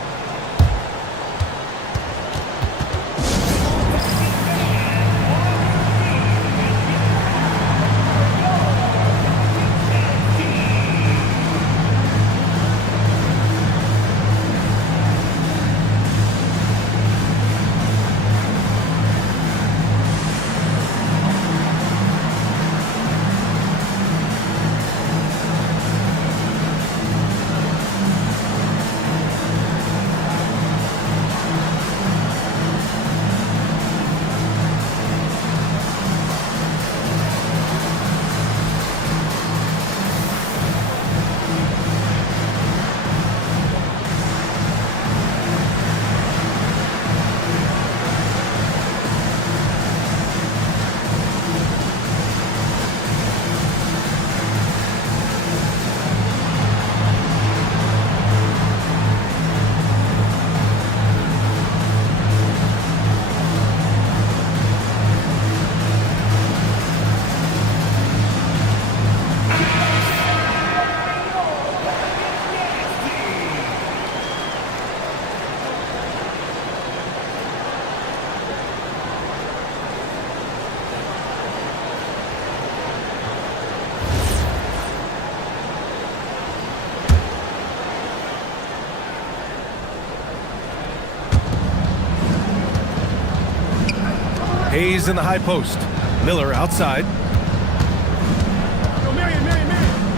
Hayes in the high post. Miller outside.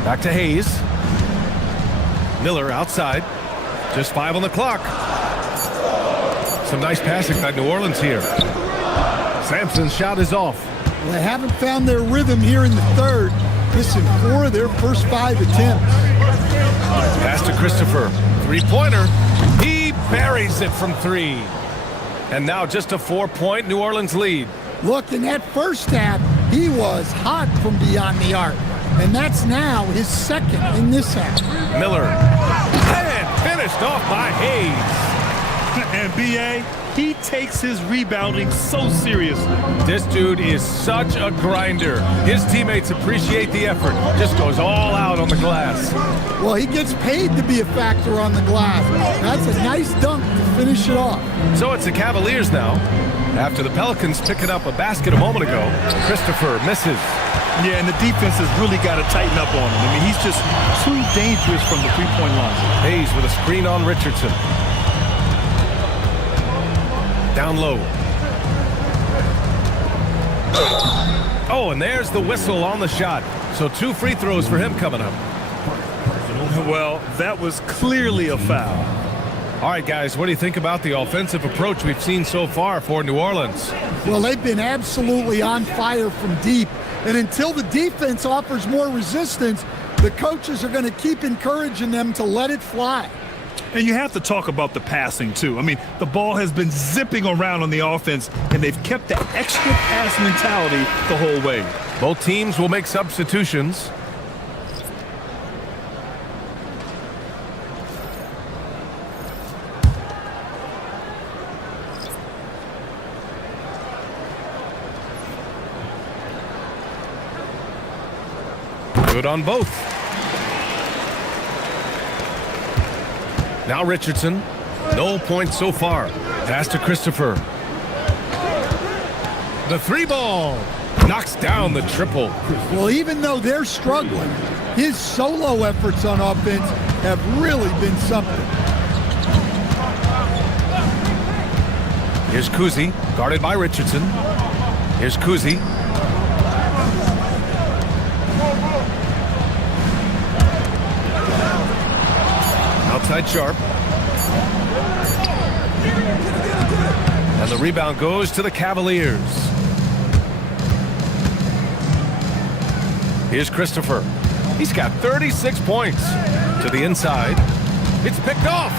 Back to Hayes. Miller outside. Just 5 on the clock. Some nice passing by New Orleans here. Sampson's shot is off. Well, they haven't found their rhythm here in the third. Missing 4 of their first 5 attempts. Pass to Christopher. Three-pointer. He buries it from 3. And now just a 4-point New Orleans lead. Look, in that first half, he was hot from beyond the arc. And that's now his second in this half. Miller. And finished off by Hayes. And B.A., he takes his rebounding so seriously. This dude is such a grinder. His teammates appreciate the effort. Just goes all out on the glass. Well, he gets paid to be a factor on the glass. That's a nice dunk to finish it off. So it's the Cavaliers now. After the Pelicans picking up a basket a moment ago, Christopher misses. Yeah, and the defense has really got to tighten up on him. I mean, he's just too dangerous from the three-point line. Hayes with a screen on Richardson. Down low. Oh, and there's the whistle on the shot. So 2 free throws for him coming up. Well, that was clearly a foul. All right, guys, what do you think about the offensive approach we've seen so far for New Orleans? Well, they've been absolutely on fire from deep. And until the defense offers more resistance, the coaches are going to keep encouraging them to let it fly. And you have to talk about the passing, too. I mean, the ball has been zipping around on the offense, and they've kept that extra pass mentality the whole way. Both teams will make substitutions. Good on both. Now Richardson. No points so far. Pass to Christopher. The 3-ball. Knocks down the triple. Well, even though they're struggling, his solo efforts on offense have really been something. Here's Kuzi, guarded by Richardson. Here's Kuzi. Outside Sharp. And the rebound goes to the Cavaliers. Here's Christopher. He's got 36 points. To the inside. It's picked off.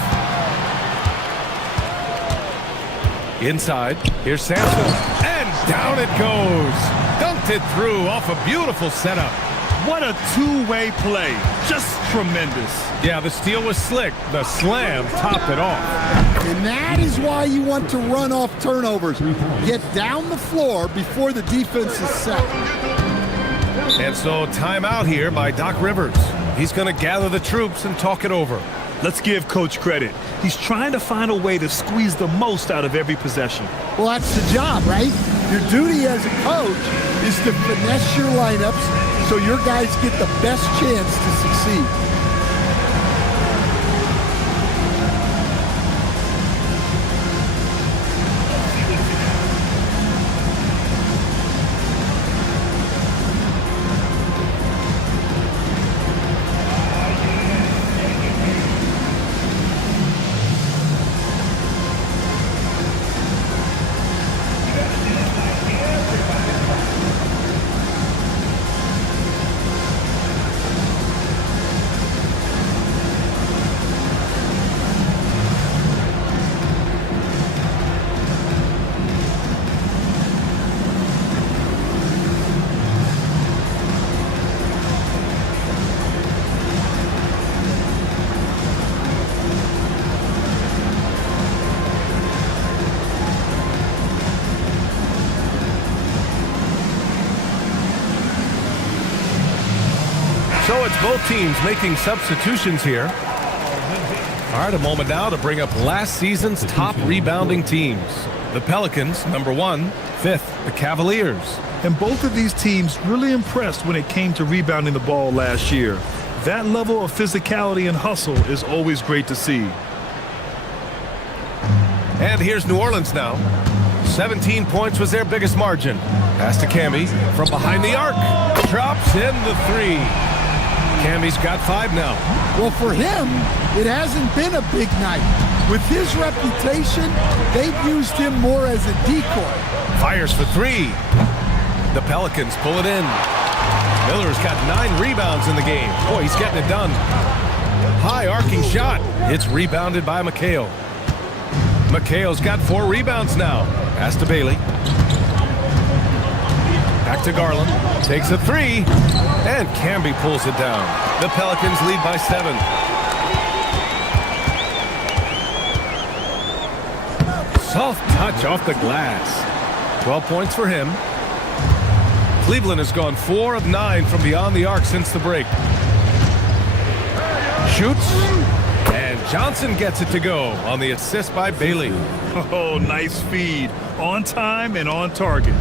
Inside. Here's Sampson. And down it goes. Dunked it through off a beautiful setup. What a two-way play. Just tremendous. Yeah, the steal was slick. The slam topped it off. And that is why you want to run off turnovers. Get down the floor before the defense is set. And so timeout here by Doc Rivers. He's going to gather the troops and talk it over. Let's give Coach credit. He's trying to find a way to squeeze the most out of every possession. Well, that's the job, right? Your duty as a coach is to finesse your lineups so your guys get the best chance to succeed. So it's both teams making substitutions here. All right, a moment now to bring up last season's top rebounding teams. The Pelicans, number 1, 5th, the Cavaliers. And both of these teams really impressed when it came to rebounding the ball last year. That level of physicality and hustle is always great to see. And here's New Orleans now. 17 points was their biggest margin. Pass to Cammy from behind the arc. Drops in the 3. Cammy's got 5 now. Well, for him, it hasn't been a big night. With his reputation, they've used him more as a decoy. Fires for 3. The Pelicans pull it in. Miller's got 9 rebounds in the game. Boy, he's getting it done. High arcing shot. It's rebounded by McHale. McHale's got 4 rebounds now. Pass to Bailey. Back to Garland. Takes a three. And Camby pulls it down. The Pelicans lead by 7. Soft touch off the glass. 12 points for him. Cleveland has gone 4 of 9 from beyond the arc since the break. Shoots. And Johnson gets it to go on the assist by Bailey. Oh, nice feed. On time and on target.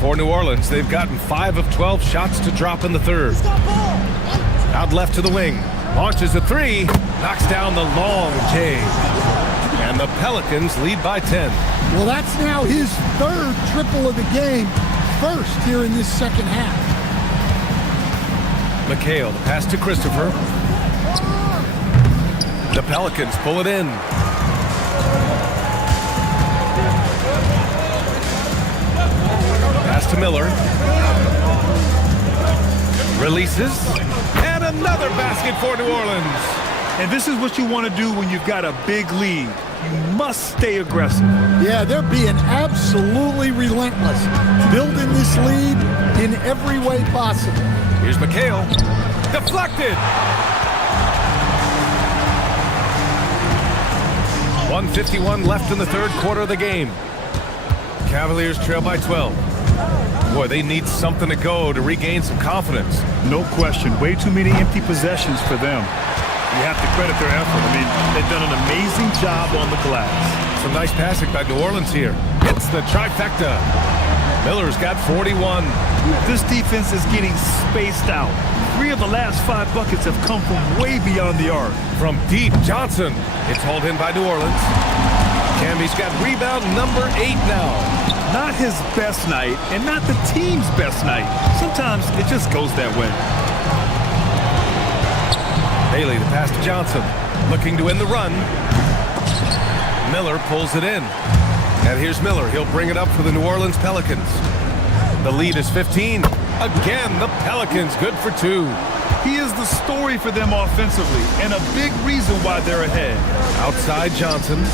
For New Orleans, they've gotten 5 of 12 shots to drop in the third. Out left to the wing. Launches a three. Knocks down the long J. And the Pelicans lead by 10. Well, that's now his 3rd triple of the game. First here in this second half. McHale, the pass to Christopher. The Pelicans pull it in. Pass to Miller. Releases. And another basket for New Orleans. And this is what you want to do when you've got a big lead. You must stay aggressive. Yeah, they're being absolutely relentless. Building this lead in every way possible. Here's McHale. Deflected. 1:51 left in the third quarter of the game. Cavaliers trail by 12. Boy, they need something to go to regain some confidence. No question. Way too many empty possessions for them. You have to credit their effort. I mean, they've done an amazing job on the glass. Some nice passing by New Orleans here. Hits the trifecta. Miller's got 41. This defense is getting spaced out. 3 of the last 5 buckets have come from way beyond the arc. From deep, Johnson. It's hauled in by New Orleans. Camby's got rebound number 8 now. Not his best night, and not the team's best night. Sometimes it just goes that way. Bailey, the pass to Johnson. Looking to win the run. Miller pulls it in. And here's Miller. He'll bring it up for the New Orleans Pelicans. The lead is 15. Again, the Pelicans good for 2. He is the story for them offensively, and a big reason why they're ahead. Outside Johnson.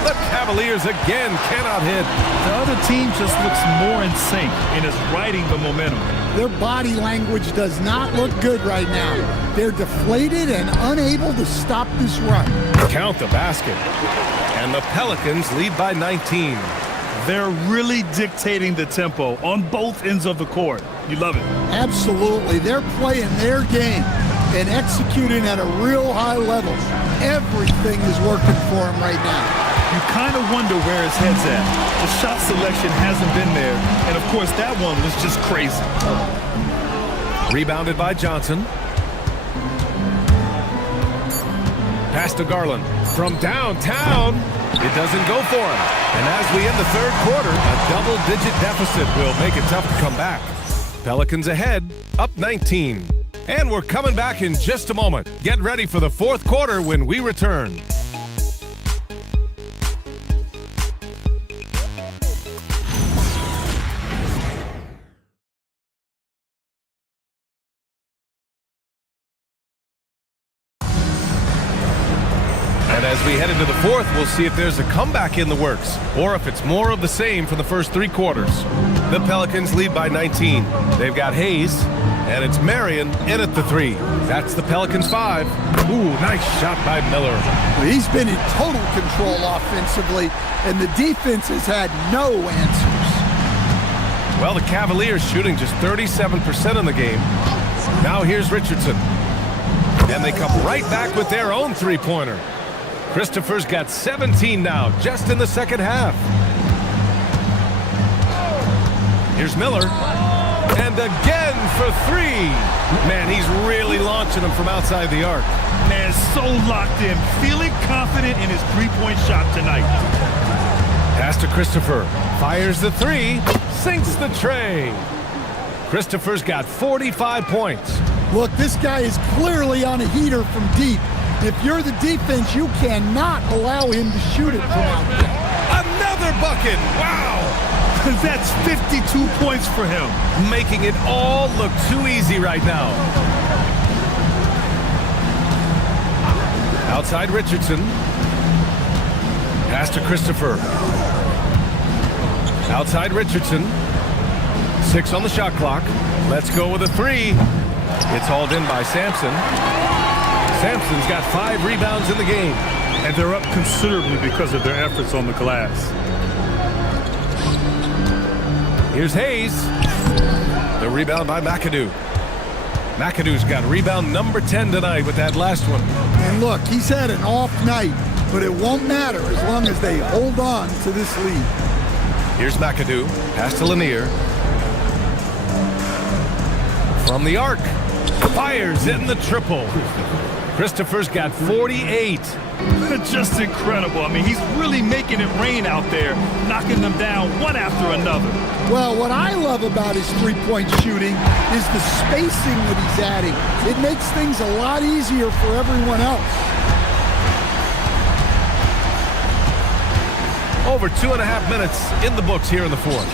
The Cavaliers again cannot hit. The other team just looks more in sync and is riding the momentum. Their body language does not look good right now. They're deflated and unable to stop this run. Count the basket. And the Pelicans lead by 19. They're really dictating the tempo on both ends of the court. You love it. Absolutely. They're playing their game and executing at a real high level. Everything is working for them right now. You kind of wonder where his head's at. The shot selection hasn't been there, and of course that one was just crazy. Rebounded by Johnson. Pass to Garland. From downtown, it doesn't go for him. And as we end the third quarter, a double-digit deficit will make it tough to come back. Pelicans ahead, up 19. And we're coming back in just a moment. Get ready for the fourth quarter when we return. And as we head into the fourth, we'll see if there's a comeback in the works or if it's more of the same for the first 3 quarters. The Pelicans lead by 19. They've got Hayes, and it's Marion in at the 3. That's the Pelicans 5. Ooh, nice shot by Miller. He's been in total control offensively, and the defense has had no answers. Well, the Cavaliers shooting just 37% in the game. Now here's Richardson. And they come right back with their own three-pointer. Christopher's got 17 now, just in the second half. Here's Miller. And again for 3. Man, he's really launching them from outside the arc. Man, so locked in, feeling confident in his three-point shot tonight. Pass to Christopher. Fires the 3. Sinks the tray. Christopher's got 45 points. Look, this guy is clearly on a heater from deep. If you're the defense, you cannot allow him to shoot it from out there. Another bucket! Wow! That's 52 points for him. Making it all look too easy right now. Outside Richardson. Pass to Christopher. Outside Richardson. 6 on the shot clock. Let's go with a 3. It's hauled in by Sampson. Sampson's got 5 rebounds in the game. And they're up considerably because of their efforts on the glass. Here's Hayes. The rebound by McAdoo. McAdoo's got rebound number 10 tonight with that last one. And look, he's had an off night, but it won't matter as long as they hold on to this lead. Here's McAdoo. Pass to Lanier. From the arc. Fires in the triple. Christopher's got 48. Just incredible. I mean, he's really making it rain out there, knocking them down one after another. Well, what I love about his three-point shooting is the spacing that he's adding. It makes things a lot easier for everyone else. Over 2.5 minutes in the books here in the fourth.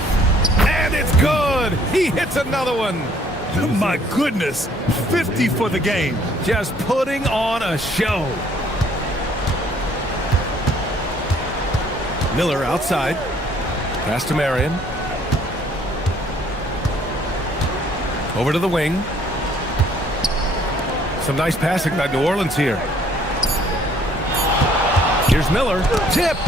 And it's good. He hits another one. My goodness, 50 for the game. Just putting on a show. Miller outside. Pass to Marion. Over to the wing. Some nice passing by New Orleans here. Here's Miller. Tipped.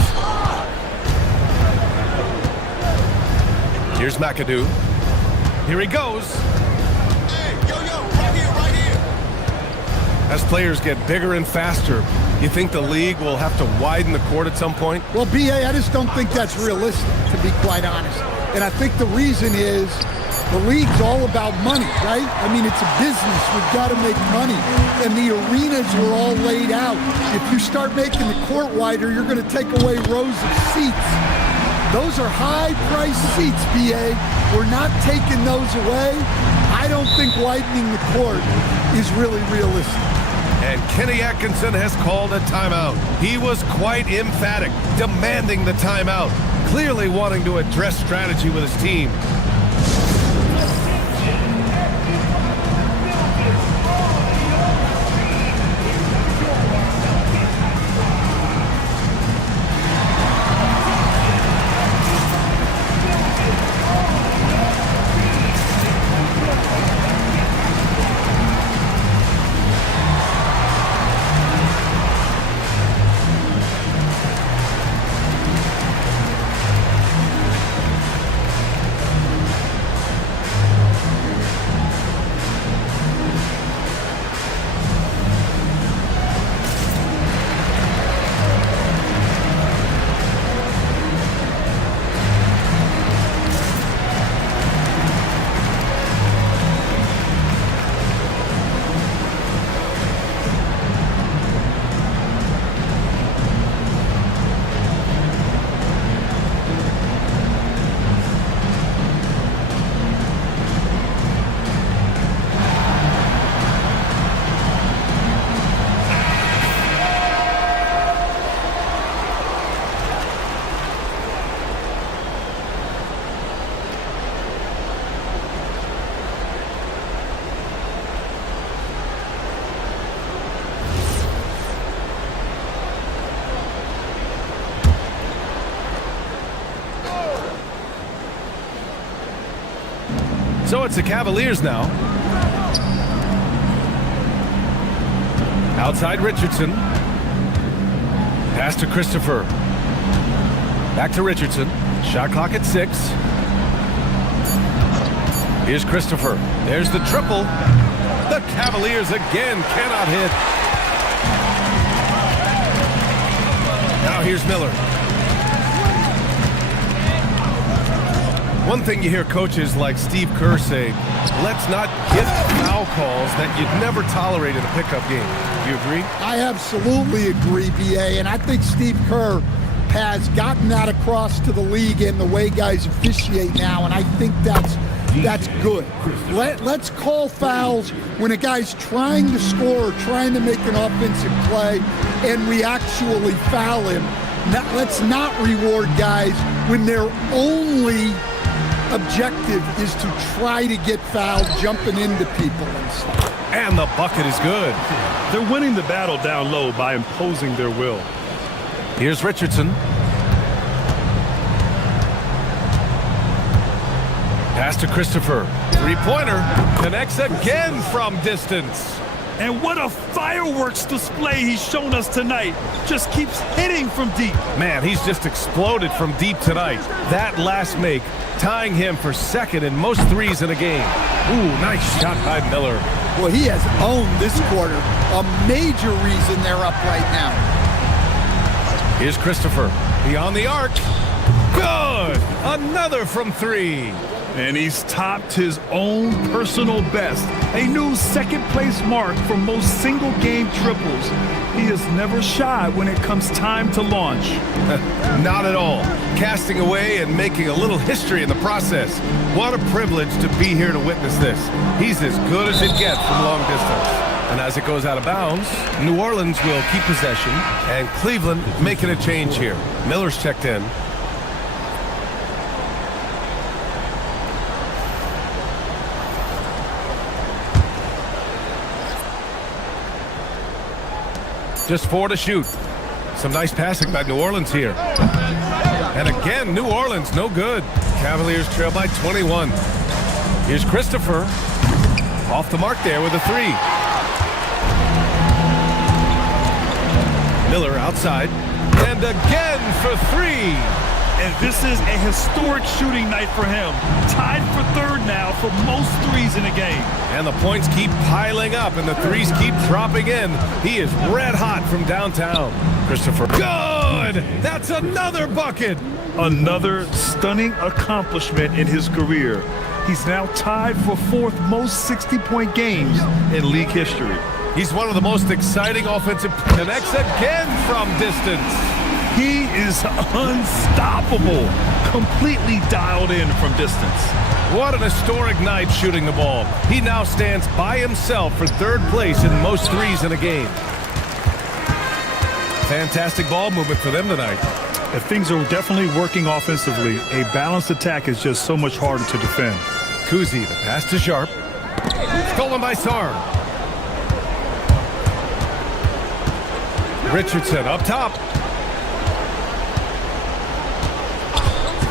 Here's McAdoo. Here he goes. As players get bigger and faster, you think the league will have to widen the court at some point? Well, B.A., I just don't think that's realistic, to be quite honest. And I think the reason is the league's all about money, right? I mean, it's a business. We've got to make money. And the arenas were all laid out. If you start making the court wider, you're going to take away rows of seats. Those are high-priced seats, B.A. We're not taking those away. I don't think widening the court is really realistic. And Kenny Atkinson has called a timeout. He was quite emphatic, demanding the timeout, clearly wanting to address strategy with his team. So it's the Cavaliers now. Outside Richardson. Pass to Christopher. Back to Richardson. Shot clock at 6. Here's Christopher. There's the triple. The Cavaliers again cannot hit. Now here's Miller. One thing you hear coaches like Steve Kerr say, let's not get foul calls that you'd never tolerate in a pickup game. Do you agree? I absolutely agree, B.A., and I think Steve Kerr has gotten that across to the league and the way guys officiate now, and I think that's good. Let's call fouls when a guy's trying to score or trying to make an offensive play and we actually foul him. Let's not reward guys when their only objective is to try to get fouled, jumping into people and stuff. And the bucket is good. They're winning the battle down low by imposing their will. Here's Richardson. Pass to Christopher. Three-pointer. Connects again from distance. And what a fireworks display he's shown us tonight. Just keeps hitting from deep. Man, he's just exploded from deep tonight. That last make, tying him for second in most threes in a game. Ooh, nice shot by Miller. Well, he has owned this quarter. A major reason they're up right now. Here's Christopher. Beyond the arc. Good! Another from three. And he's topped his own personal best. A new second-place mark for most single-game triples. He is never shy when it comes time to launch. Not at all. Casting away and making a little history in the process. What a privilege to be here to witness this. He's as good as it gets from long distance. And as it goes out of bounds, New Orleans will keep possession, and Cleveland making a change here. Miller's checked in. Just 4 to shoot. Some nice passing by New Orleans here. And again, New Orleans, no good. Cavaliers trail by 21. Here's Christopher. Off the mark there with a three. Miller outside. And again for three. And this is a historic shooting night for him. Tied for third now for most threes in a game. And the points keep piling up and the threes keep dropping in. He is red hot from downtown. Christopher. Good! That's another bucket! Another stunning accomplishment in his career. He's now tied for fourth most 60-point games in league history. He's one of the most exciting offensive. Connects again from distance. He is unstoppable, completely dialed in from distance. What an historic night shooting the ball. He now stands by himself for third place in most threes in a game. Fantastic ball movement for them tonight. If things are definitely working offensively, a balanced attack is just so much harder to defend. Kuzi, the pass to Sharp. Stolen by Sarn. Richardson up top.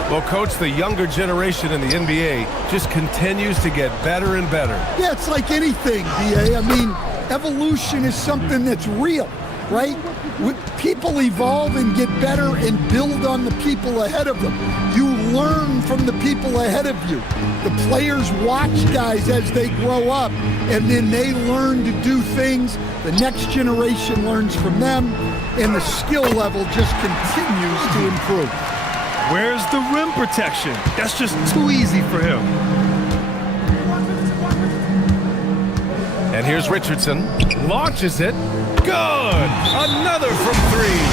Well, Coach, the younger generation in the NBA just continues to get better and better. Yeah, it's like anything, B.A. I mean, evolution is something that's real, right? People evolve and get better and build on the people ahead of them. You learn from the people ahead of you. The players watch guys as they grow up, and then they learn to do things. The next generation learns from them, and the skill level just continues to improve. Where's the rim protection? That's just too easy for him. And here's Richardson. Launches it. Good! Another from three.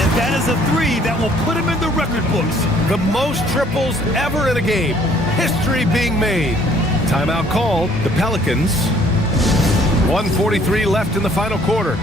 And that is a three that will put him in the record books. The most triples ever in a game. History being made. Timeout called. The Pelicans. 1:43 left in the final quarter.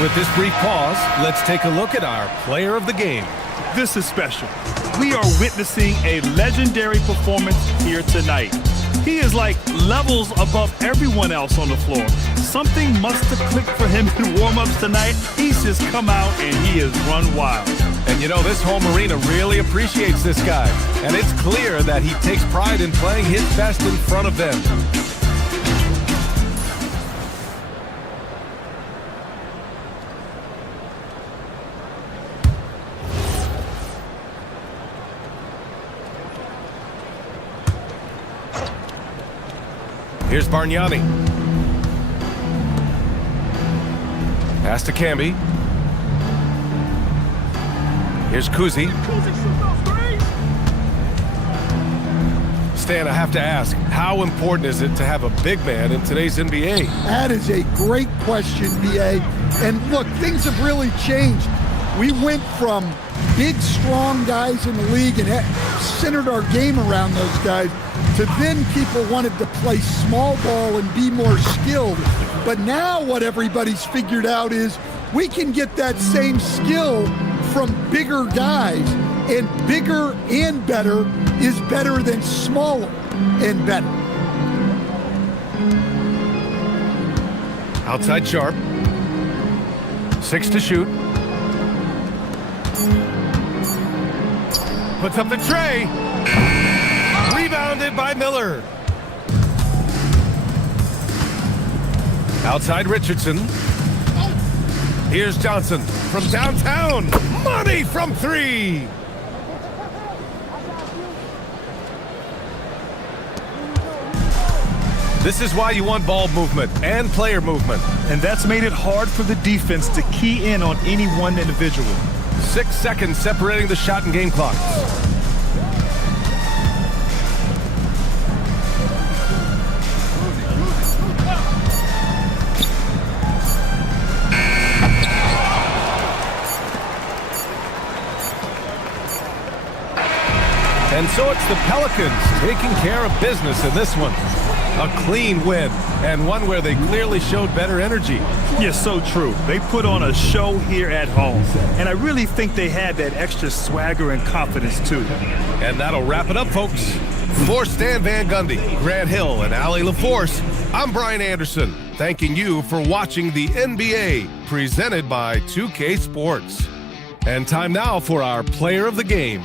With this brief pause, let's take a look at our player of the game. This is special. We are witnessing a legendary performance here tonight. He is like levels above everyone else on the floor. Something must have clicked for him in warm-ups tonight. He's just come out and he has run wild. And you know, this home arena really appreciates this guy. And it's clear that he takes pride in playing his best in front of them. Here's Bargnani. Pass to Camby. Here's Kuzi. Stan, I have to ask, how important is it to have a big man in today's NBA? That is a great question, BA. And look, things have really changed. We went from big, strong guys in the league and centered our game around those guys to then people wanted to play small ball and be more skilled. But now what everybody's figured out is we can get that same skill from bigger guys, and bigger and better is better than smaller and better. Outside Sharp. 6 to shoot. Puts up the tray. Rebounded by Miller. Outside Richardson. Here's Johnson from downtown. Money from 3. This is why you want ball movement and player movement. And that's made it hard for the defense to key in on any one individual. 6 seconds separating the shot and game clocks. And so it's the Pelicans taking care of business in this one. A clean win, and one where they clearly showed better energy. Yeah, so true. They put on a show here at home, and I really think they had that extra swagger and confidence, too. And that'll wrap it up, folks. For Stan Van Gundy, Grant Hill, and Allie LaForce, I'm Brian Anderson, thanking you for watching the NBA, presented by 2K Sports. And time now for our player of the game.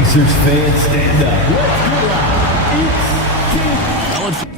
Pacers fans, stand up. Let's get out. It's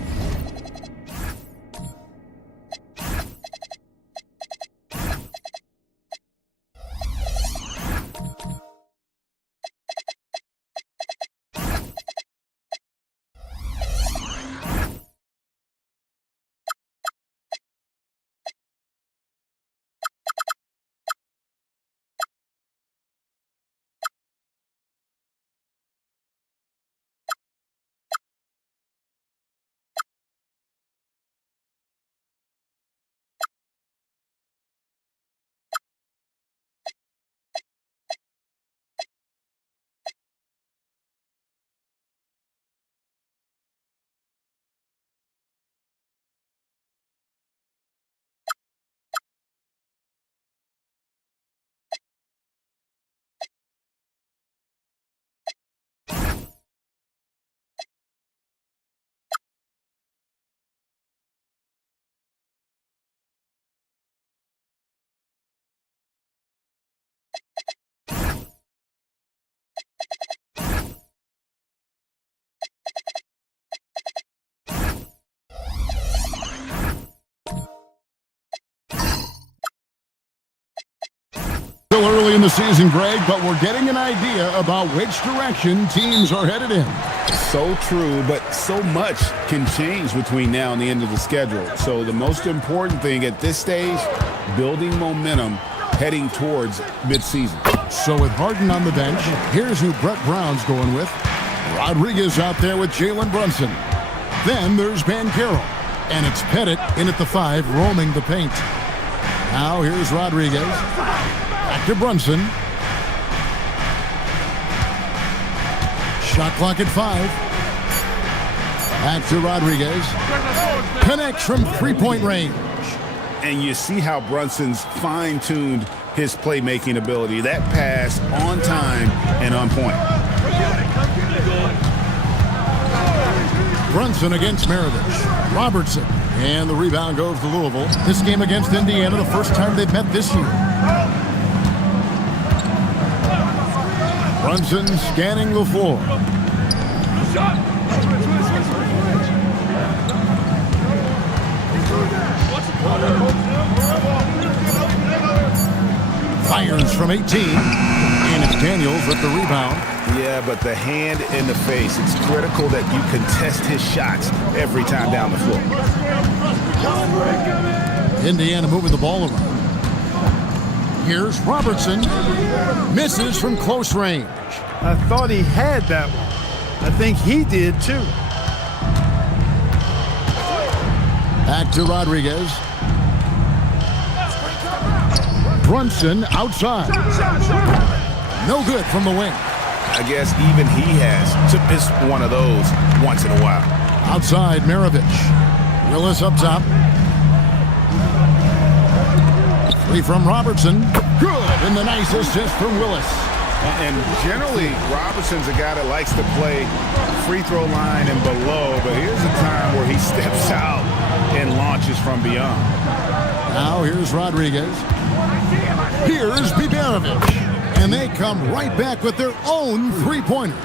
Still early in the season, Greg, but we're getting an idea about which direction teams are headed in. So true, but so much can change between now and the end of the schedule. So the most important thing at this stage, building momentum heading towards midseason. So with Harden on the bench, here's who Brett Brown's going with. Rodriguez out there with Jalen Brunson. Then there's Banchero. And it's Pettit in at the 5, roaming the paint. Now here's Rodriguez. Back to Brunson. Shot clock at 5. Back to Rodriguez. Connects from three-point range. And you see how Brunson's fine-tuned his playmaking ability. That pass on time and on point. Brunson against Maravich. Robertson. And the rebound goes to Louisville. This game against Indiana, the first time they've met this year. Brunson scanning the floor. Fires from 18. And it's Daniels with the rebound. Yeah, but the hand in the face. It's critical that you contest his shots every time down the floor. Indiana moving the ball around. Here's Robertson. Misses from close range. I thought he had that one. I think he did too. Back to Rodriguez. Brunson outside. No good from the wing. I guess even he has to miss one of those once in a while. Outside, Maravich. Willis up top. Three from Robertson. Good. And the nice assist from Willis. And generally, Robertson's a guy that likes to play free throw line and below, but here's a time where he steps out and launches from beyond. Now here's Rodriguez. Here's Bibanovic. And they come right back with their own three-pointer.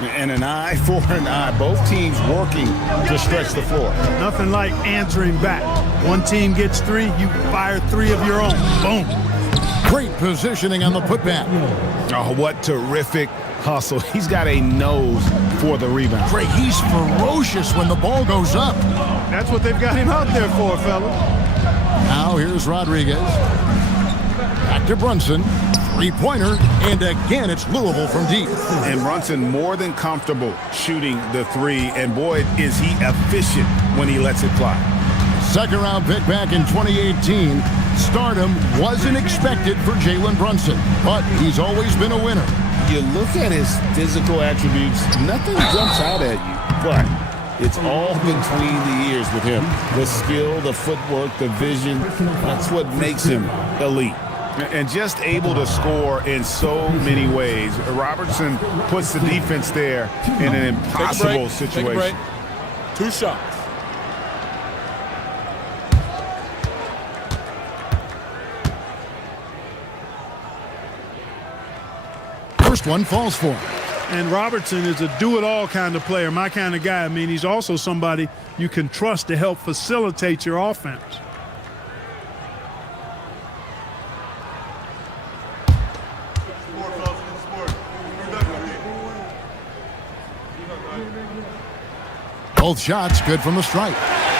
And an eye for an eye. Both teams working to stretch the floor. Nothing like answering back. One team gets 3, you fire 3 of your own. Boom. Great positioning on the putback. Oh, what terrific hustle. He's got a nose for the rebound. Great. He's ferocious when the ball goes up. That's what they've got him out there for, fella. Now here's Rodriguez. Back to Brunson. Three-pointer, and again, it's Louisville from deep. And Brunson more than comfortable shooting the 3, and boy, is he efficient when he lets it fly. Second-round pick back in 2018. Stardom wasn't expected for Jalen Brunson, but he's always been a winner. You look at his physical attributes, nothing jumps out at you, but it's all between the ears with him. The skill, the footwork, the vision, that's what makes him elite. And just able to score in so many ways. Robertson puts the defense there in an impossible situation. Take a break. 2 shots. first one falls for him. And Robertson is a do-it-all kind of player, my kind of guy. I mean, he's also somebody you can trust to help facilitate your offense. Both shots good from the stripe.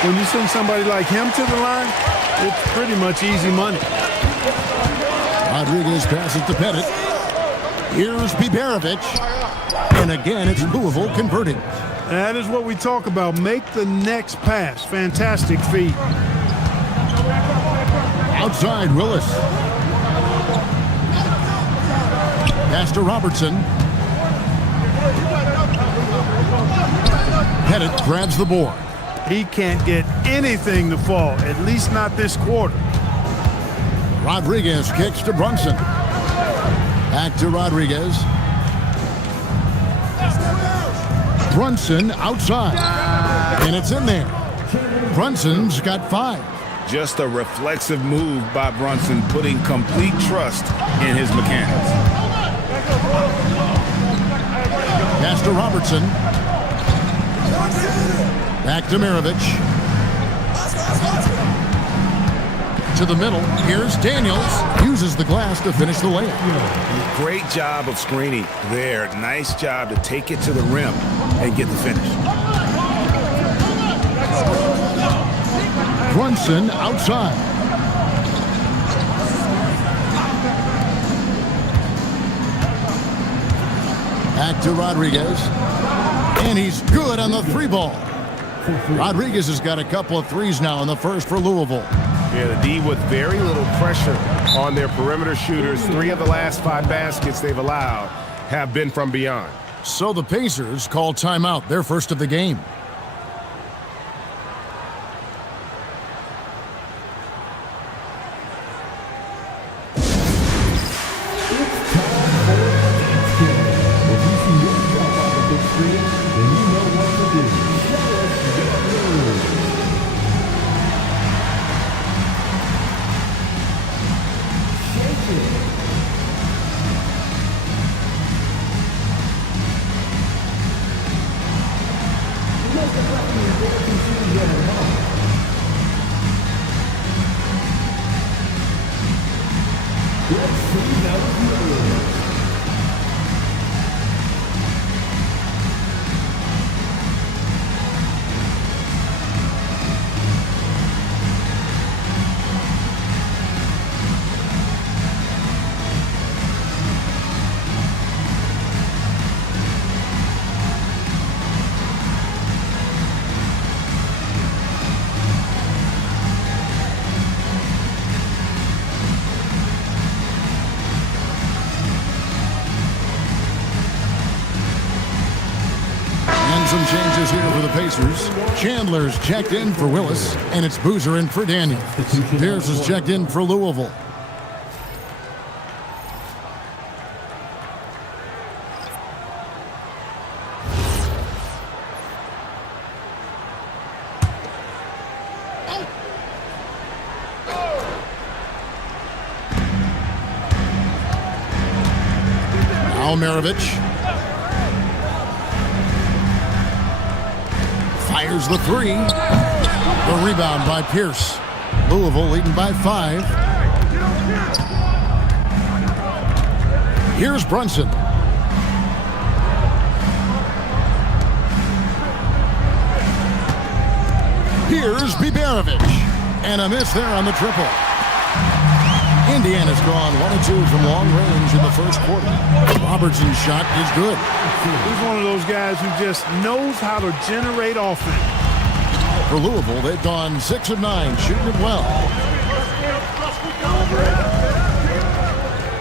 When you send somebody like him to the line, it's pretty much easy money. Rodriguez passes to Pettit. Here's Biberovic. And again, it's Louisville converting. That is what we talk about. Make the next pass. Fantastic feed. Outside, Willis. Pass to Robertson. Pettit grabs the board. He can't get anything to fall, at least not this quarter. Rodriguez kicks to Brunson. Back to Rodriguez. Brunson outside. And it's in there. Brunson's got 5. Just a reflexive move by Brunson, putting complete trust in his mechanics. Pass to Robertson. Back to Mirovic. To the middle. Here's Daniels. Uses the glass to finish the layup. Great job of screening there. Nice job to take it to the rim and get the finish. Brunson outside. Back to Rodriguez. And he's good on the 3 ball. Rodriguez has got a couple of threes now in the first for Louisville. Yeah, the D with very little pressure on their perimeter shooters. 3 of the last 5 baskets they've allowed have been from beyond. So the Pacers call timeout, their first of the game. Some changes here for the Pacers. Chandler's checked in for Willis, and it's Boozer in for Daniel. Pierce is checked in for Louisville. Now Mirovic. Fires the 3. The rebound by Pierce. Louisville leading by 5. Here's Brunson. Here's Biberovic. And a miss there on the triple. Indiana's gone 1 of 2 from long range in the first quarter. Robertson's shot is good. He's one of those guys who just knows how to generate offense. For Louisville, they've gone 6 of 9, shooting it well.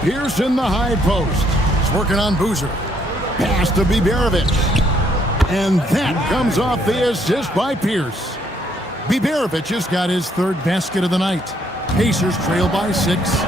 Pierce in the high post. He's working on Boozer. Pass to Biberovic. And that comes off the assist by Pierce. Biberovic has got his 3rd basket of the night. Pacers trail by 6.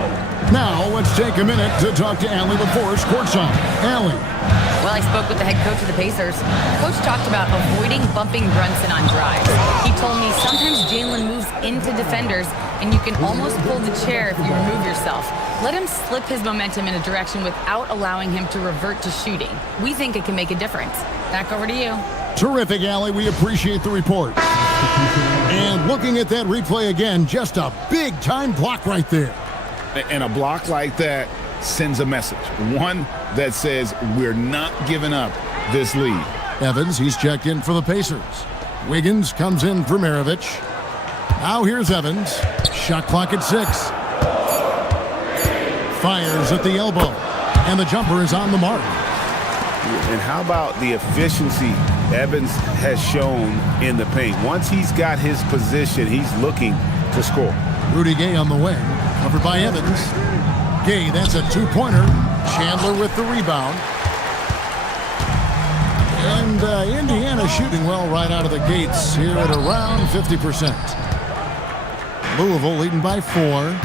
Now let's take a minute to talk to Allie LaForce courtside. Allie. Well, I spoke with the head coach of the Pacers. Coach talked about avoiding bumping Brunson on drives. He told me sometimes Jalen moves into defenders, and you can almost pull the chair if you remove yourself. Let him slip his momentum in a direction without allowing him to revert to shooting. We think it can make a difference. Back over to you. Terrific, Allie. We appreciate the report. And looking at that replay again, just a big-time block right there. And a block like that sends a message. One that says we're not giving up this lead. Evans, he's checked in for the Pacers. Wiggins comes in for Maravich. Now here's Evans. Shot clock at 6. Fires at the elbow. And the jumper is on the mark. And how about the efficiency Evans has shown in the paint? Once he's got his position, he's looking to score. Rudy Gay on the wing. Covered by Evans. Gay, that's a two-pointer. Chandler with the rebound. And Indiana shooting well right out of the gates here at around 50%. Louisville leading by 4.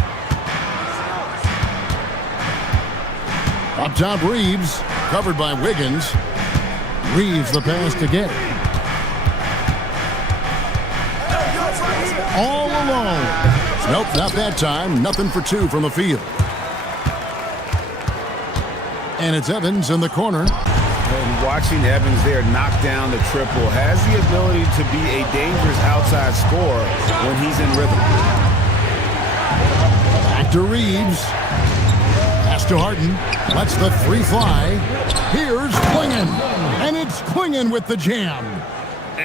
Up top, Reeves, covered by Wiggins. Reeves the pass to Gay. All alone. Nope, not that time. Nothing for 2 from the field. And it's Evans in the corner. And watching Evans there knock down the triple has the ability to be a dangerous outside scorer when he's in rhythm. Back to Reeves. Pass to Harden. Lets the 3 fly. Here's Klingon. And it's Klingon with the jam.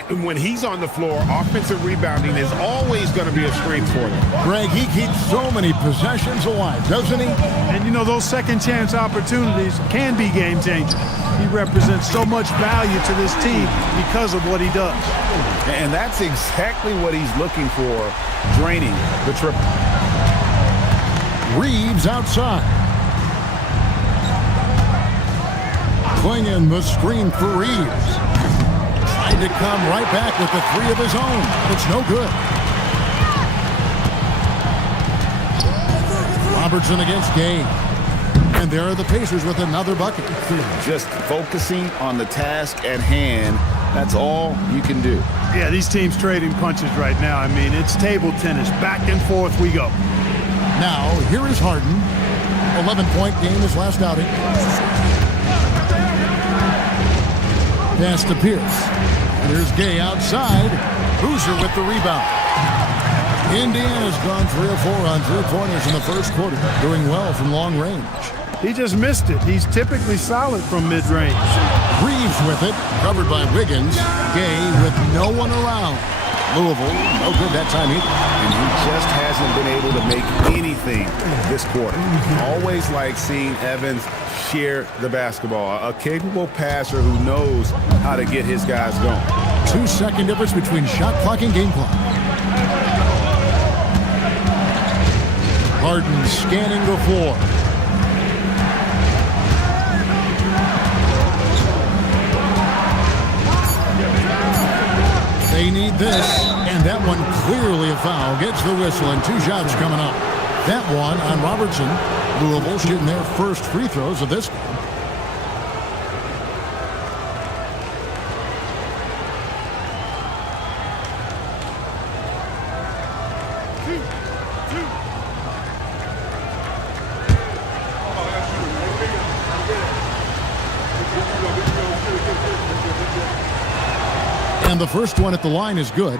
And when he's on the floor, offensive rebounding is always going to be a strength for them. Greg, he keeps so many possessions alive, doesn't he? And, you know, those second chance opportunities can be game changers. He represents so much value to this team because of what he does. And that's exactly what he's looking for, draining the triple. Reeves outside. Klingon the screen for Reeves. Tried to come right back with the 3 of his own. It's no good. Robertson against Gay. And there are the Pacers with another bucket. Just focusing on the task at hand, that's all you can do. Yeah, these teams trading punches right now. I mean, it's table tennis. Back and forth we go. Now, here is Harden. 11-point game his last outing. Pass to Pierce. And here's Gay outside. Boozer with the rebound. Indiana's gone 3 or 4 on 3-pointers in the first quarter, doing well from long range. He just missed it. He's typically solid from mid-range. Reeves with it, covered by Wiggins. Gay with no one around. Louisville, no good that time either. And he just hasn't been able to make anything this quarter. Always like seeing Evans share the basketball. A capable passer who knows how to get his guys going. 2-second difference between shot clock and game clock. Harden scanning the floor. They need this, and that one clearly a foul. Gets the whistle, and 2 shots coming up. That one on Robertson. Louisville shooting their first free throws of this game. And the first one at the line is good.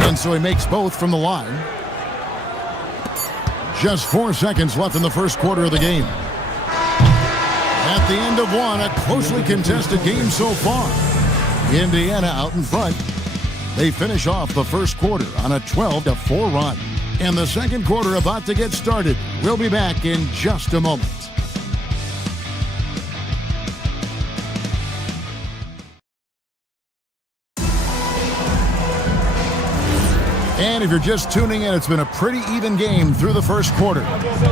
And so he makes both from the line. Just 4 seconds left in the first quarter of the game. At the end of one, a closely contested game so far. Indiana out in front. They finish off the first quarter on a 12-4 run. And the second quarter about to get started. We'll be back in just a moment. And if you're just tuning in, it's been a pretty even game through the first quarter.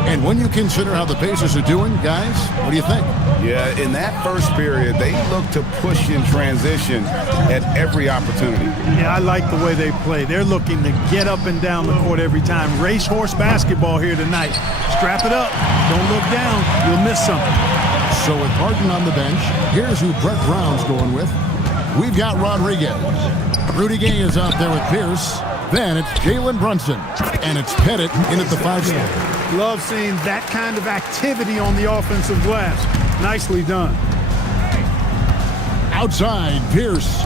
And when you consider how the Pacers are doing, guys, what do you think? Yeah, in that first period, they looked to push in transition at every opportunity. Yeah, I like the way they play. They're looking to get up and down the court every time. Racehorse basketball here tonight. Strap it up. Don't look down. You'll miss something. So with Harden on the bench, here's who Brett Brown's going with. We've got Rodriguez. Rudy Gay is out there with Pierce. Then it's Jalen Brunson. And it's Pettit in at the 5 spot. Love seeing that kind of activity on the offensive glass. Nicely done. Outside, Pierce.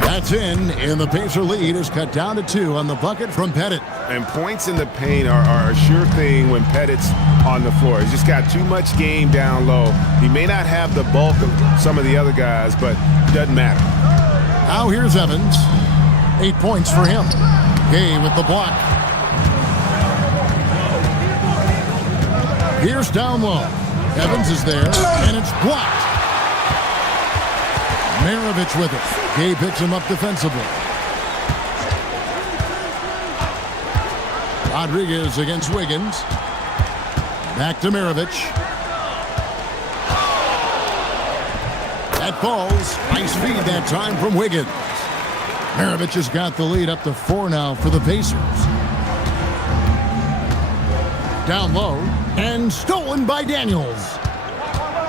That's in, and the Pacer lead is cut down to 2 on the bucket from Pettit. And points in the paint are a sure thing when Pettit's on the floor. He's just got too much game down low. He may not have the bulk of some of the other guys, but it doesn't matter. Now here's Evans. 8 points for him. Gay with the block. Here's down low. Evans is there, and it's blocked. Maravich with it. Gay picks him up defensively. Rodriguez against Wiggins. Back to Maravich. That falls. Nice feed that time from Wiggins. Maravich has got the lead up to 4 now for the Pacers. Down low, and stolen by Daniels.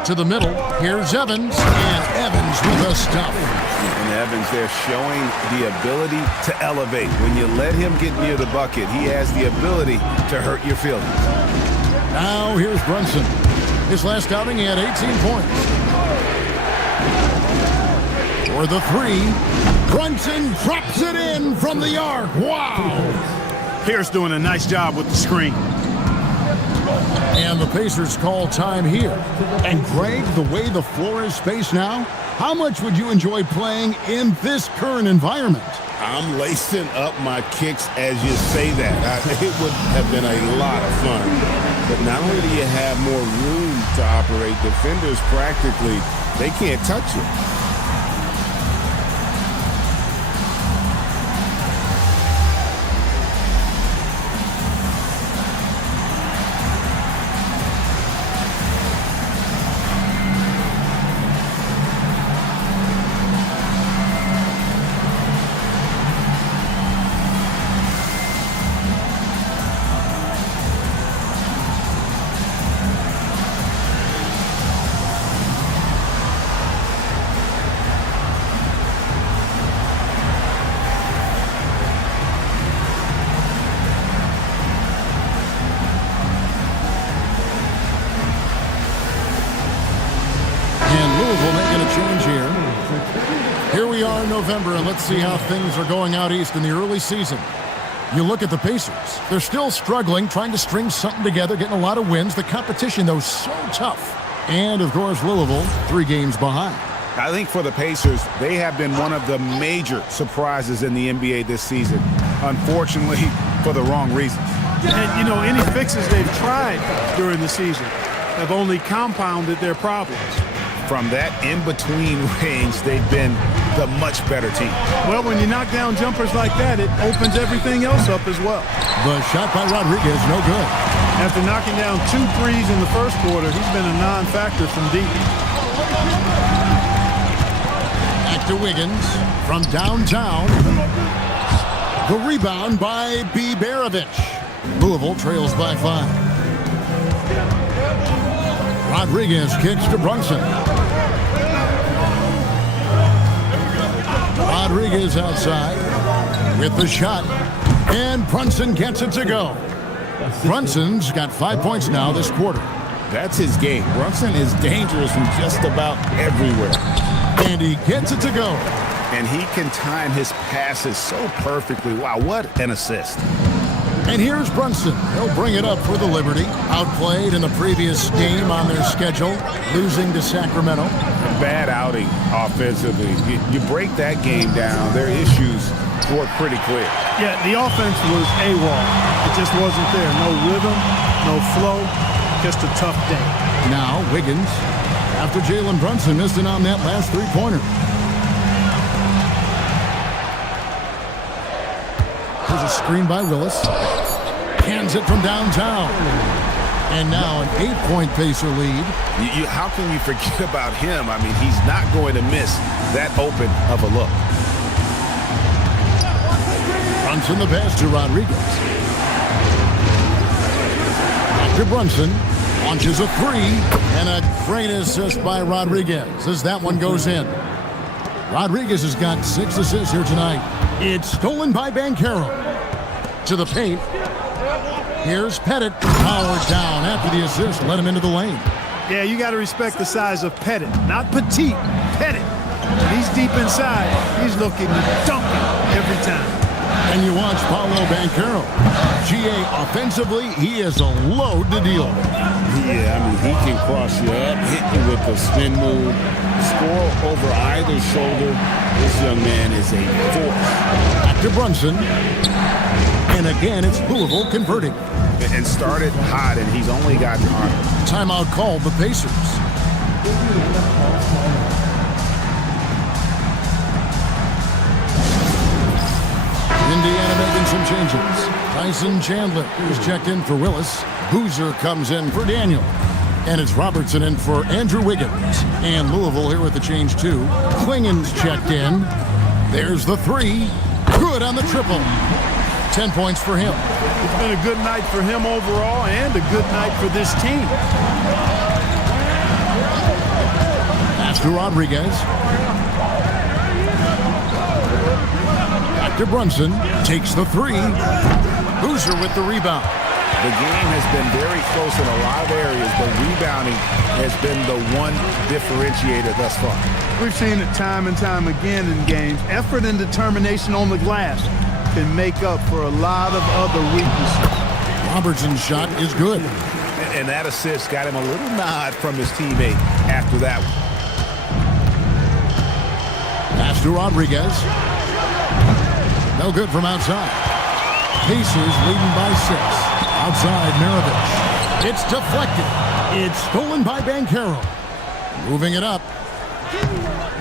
To the middle, here's Evans, and Evans with the stuff. And Evans there showing the ability to elevate. When you let him get near the bucket, he has the ability to hurt your feelings. Now here's Brunson. His last outing, he had 18 points. For the 3, Brunson drops it in from the arc. Wow! Pierce doing a nice job with the screen. And the Pacers call time here. And Greg, the way the floor is spaced now, how much would you enjoy playing in this current environment? I'm lacing up my kicks as you say that. It would have been a lot of fun. But not only do you have more room to operate, defenders practically, they can't touch you. November, and let's see how things are going out east in the early season. You look at the Pacers. They're still struggling, trying to string something together, getting a lot of wins. The competition, though, so tough. And, of course, Louisville, 3 games behind. I think for the Pacers, they have been one of the major surprises in the NBA this season. Unfortunately, for the wrong reasons. And, you know, any fixes they've tried during the season have only compounded their problems. From that in-between range, they've been the much better team. Well, when you knock down jumpers like that, it opens everything else up as well. The shot by Rodriguez, no good. After knocking down 2 threes in the first quarter, he's been a non-factor from deep. Back to Wiggins from downtown. The rebound by Maravich. Louisville trails by 5. Rodriguez kicks to Brunson. Rodriguez outside with the shot, and Brunson gets it to go. Brunson's got 5 points now this quarter. That's his game. Brunson is dangerous from just about everywhere. And he gets it to go. And he can time his passes so perfectly. Wow, what an assist. And here's Brunson. He'll bring it up for the Liberty. Outplayed in the previous game on their schedule, losing to Sacramento. Bad outing offensively. You break that game down, their issues were pretty clear. Yeah, the offense was AWOL. It just wasn't there. No rhythm, no flow, just a tough day. Now Wiggins, after Jalen Brunson missed it on that last 3-pointer. There's a screen by Willis. Hands it from downtown. And now an 8-point Pacer lead. How can you forget about him? I mean, he's not going to miss that open of a look. Brunson the pass to Rodriguez. Back to Brunson. Launches a three. And a great assist by Rodriguez as that one goes in. Rodriguez has got 6 assists here tonight. It's stolen by Banchero. To the paint. Here's Pettit. Powered down after the assist. Let him into the lane. Yeah, you got to respect the size of Pettit. Not petite, Pettit. When he's deep inside, he's looking to dunk it every time. And you watch Paulo Banchero. GA offensively, he is a load to deal with. Yeah, I mean, he can cross you up, hit you with a spin move, score over either shoulder. This young man is a force. Back to Brunson. And again, it's Louisville converting. And started hot, and he's only gotten hotter. Timeout called the Pacers. Indiana making some changes. Tyson Chandler is checked in for Willis. Boozer comes in for Daniel. And it's Robertson in for Andrew Wiggins. And Louisville here with the change too. Klingen's checked in. There's the three. Good on the triple. 10 points for him. It's been a good night for him overall and a good night for this team. Pass to Rodriguez. Back to Brunson. Takes the three. Boozer with the rebound. The game has been very close in a lot of areas, but rebounding has been the one differentiator thus far. We've seen it time and time again in games. Effort and determination on the glass can make up for a lot of other weaknesses. Robertson's shot is good. And that assist got him a little nod from his teammate after that one. Pass to Rodriguez. No good from outside. Pacers leading by 6. Outside Maravich. It's deflected. It's stolen by Banchero. Moving it up.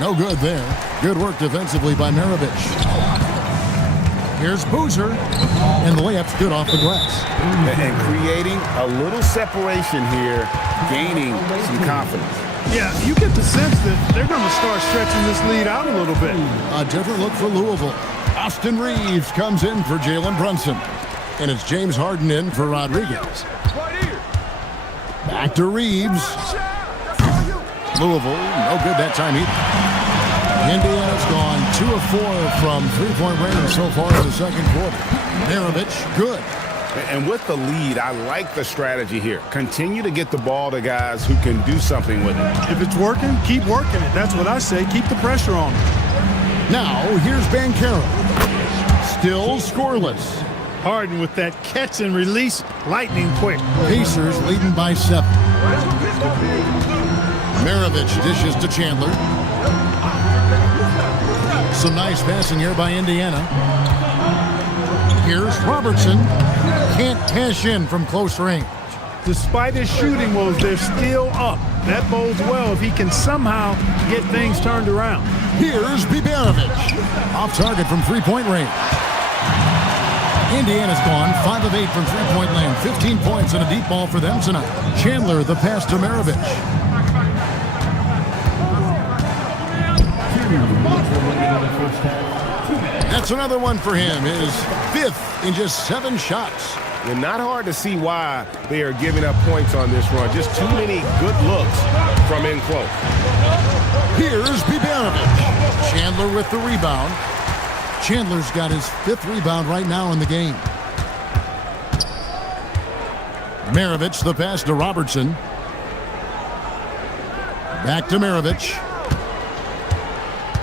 No good there. Good work defensively by Maravich. Here's Boozer, and the layup's good off the glass. And creating a little separation here, gaining some confidence. Yeah, you get the sense that they're going to start stretching this lead out a little bit. A different look for Louisville. Austin Reeves comes in for Jalen Brunson. And it's James Harden in for Rodriguez. Back to Reeves. Louisville, no good that time either. Indiana's gone 2 of 4 from three-point range so far in the second quarter. Maravich, good. And with the lead, I like the strategy here. Continue to get the ball to guys who can do something with it. If it's working, keep working it. That's what I say. Keep the pressure on. Now, here's Banchero. Still scoreless. Harden with that catch and release, lightning quick. Pacers leading by 7. Maravich dishes to Chandler. Some nice passing here by Indiana. Here's Robertson. Can't cash in from close range. Despite his shooting woes, they're still up. That bodes well if he can somehow get things turned around. Here's Bibanovic. Off target from three-point range. Indiana's gone 5 of 8 from three-point land. 15 points and a deep ball for them tonight. Chandler the pass to Maravich. That's another one for him. His 5th in just 7 shots. And not hard to see why they are giving up points on this run. Just too many good looks from in close. Here's Bibanovic. Chandler with the rebound. Chandler's got his 5th rebound right now in the game. Maravich the pass to Robertson. Back to Maravich.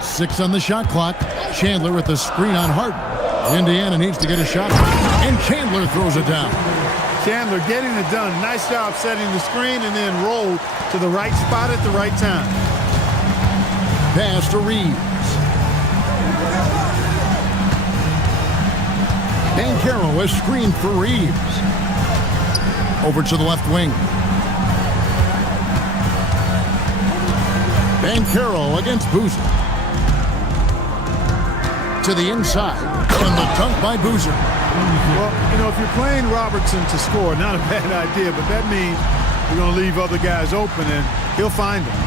6 on the shot clock. Chandler with the screen on Harden. Indiana needs to get a shot. And Chandler throws it down. Chandler getting it done. Nice job setting the screen and then roll to the right spot at the right time. Pass to Reeves. Banchero is screened for Reeves. Over to the left wing. Banchero against Boozer. To the inside. And the dunk by Boozer. Well, you know, if you're playing Robertson to score, not a bad idea, but that means you're going to leave other guys open, and he'll find them.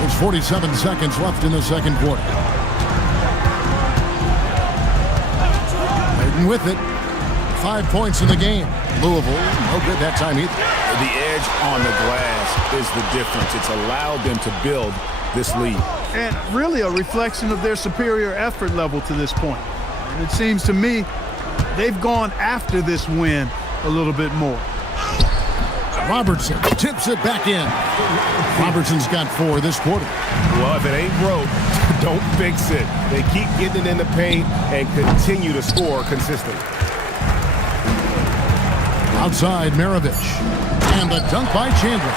There's 47 seconds left in the second quarter. Hayden with it. 5 points in the game. Louisville, no good that time either. The edge on the glass is the difference. It's allowed them to build this lead. And really a reflection of their superior effort level to this point. And it seems to me they've gone after this win a little bit more. Robertson tips it back in. Robertson's got 4 this quarter. Well, if it ain't broke, don't fix it. They keep getting it in the paint and continue to score consistently. Outside, Maravich. And the dunk by Chandler.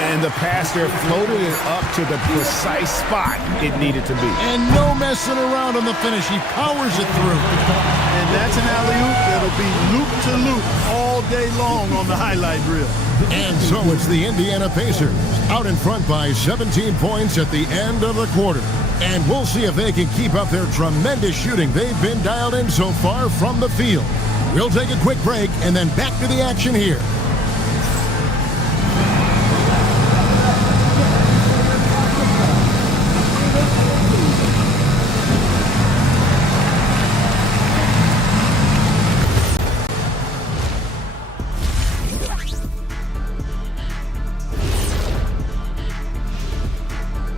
And the pass there floated it up to the precise spot it needed to be. And no messing around on the finish. He powers it through. And that's an alley-oop that'll be loop-to-loop all day long on the highlight reel. And so it's the Indiana Pacers out in front by 17 points at the end of the quarter. And we'll see if they can keep up their tremendous shooting they've been dialed in so far from the field. We'll take a quick break and then back to the action here.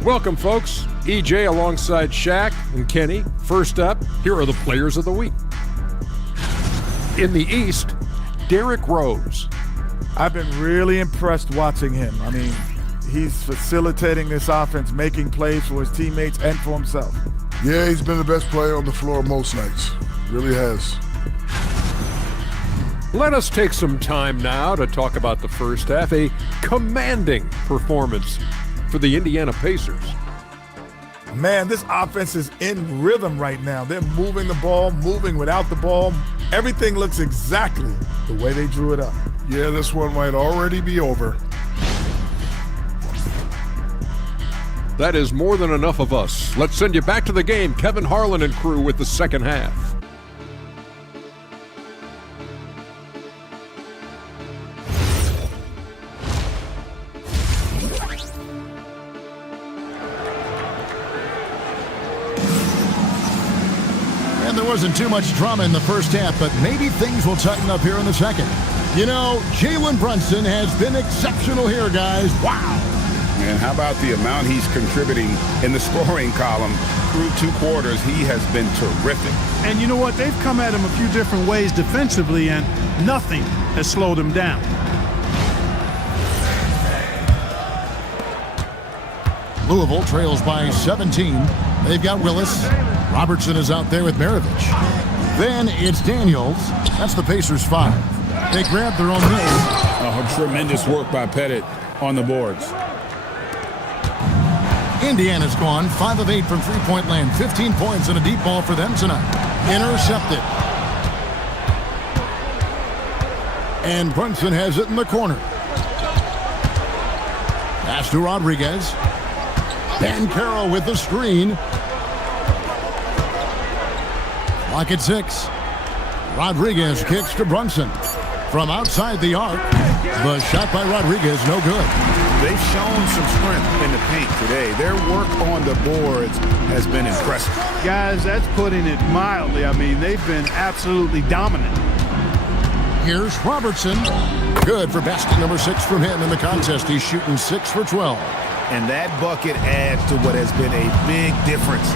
Welcome, folks. EJ alongside Shaq and Kenny. First up, here are the players of the week. In the East, Derrick Rose. I've been really impressed watching him. I mean, he's facilitating this offense, making plays for his teammates and for himself. Yeah, he's been the best player on the floor most nights. Really has. Let us take some time now to talk about the first half. A commanding performance for the Indiana Pacers. Man, this offense is in rhythm right now. They're moving the ball, moving without the ball. Everything looks exactly the way they drew it up. Yeah, this one might already be over. That is more than enough of us. Let's send you back to the game. Kevin Harlan and crew with the second half. There wasn't too much drama in the first half, but maybe things will tighten up here in the second. You know, Jalen Brunson has been exceptional here, guys. Wow. And how about the amount he's contributing in the scoring column through 2 quarters? He has been terrific. And you know what? They've come at him a few different ways defensively, and nothing has slowed him down. Louisville trails by 17. They've got Willis. Robertson is out there with Maravich. Then it's Daniels. That's the Pacers 5. They grab their own miss. Oh, tremendous work by Pettit on the boards. Indiana's gone 5 of 8 from three-point land. 15 points and a deep ball for them tonight. Intercepted. And Brunson has it in the corner. Pass to Rodriguez. Banchero with the screen. Clock at 6. Rodriguez kicks to Brunson. From outside the arc, the shot by Rodriguez, no good. They've shown some strength in the paint today. Their work on the boards has been impressive. Guys, that's putting it mildly. I mean, they've been absolutely dominant. Here's Robertson. Good for basket number 6 from him in the contest. He's shooting 6 for 12. And that bucket adds to what has been a big difference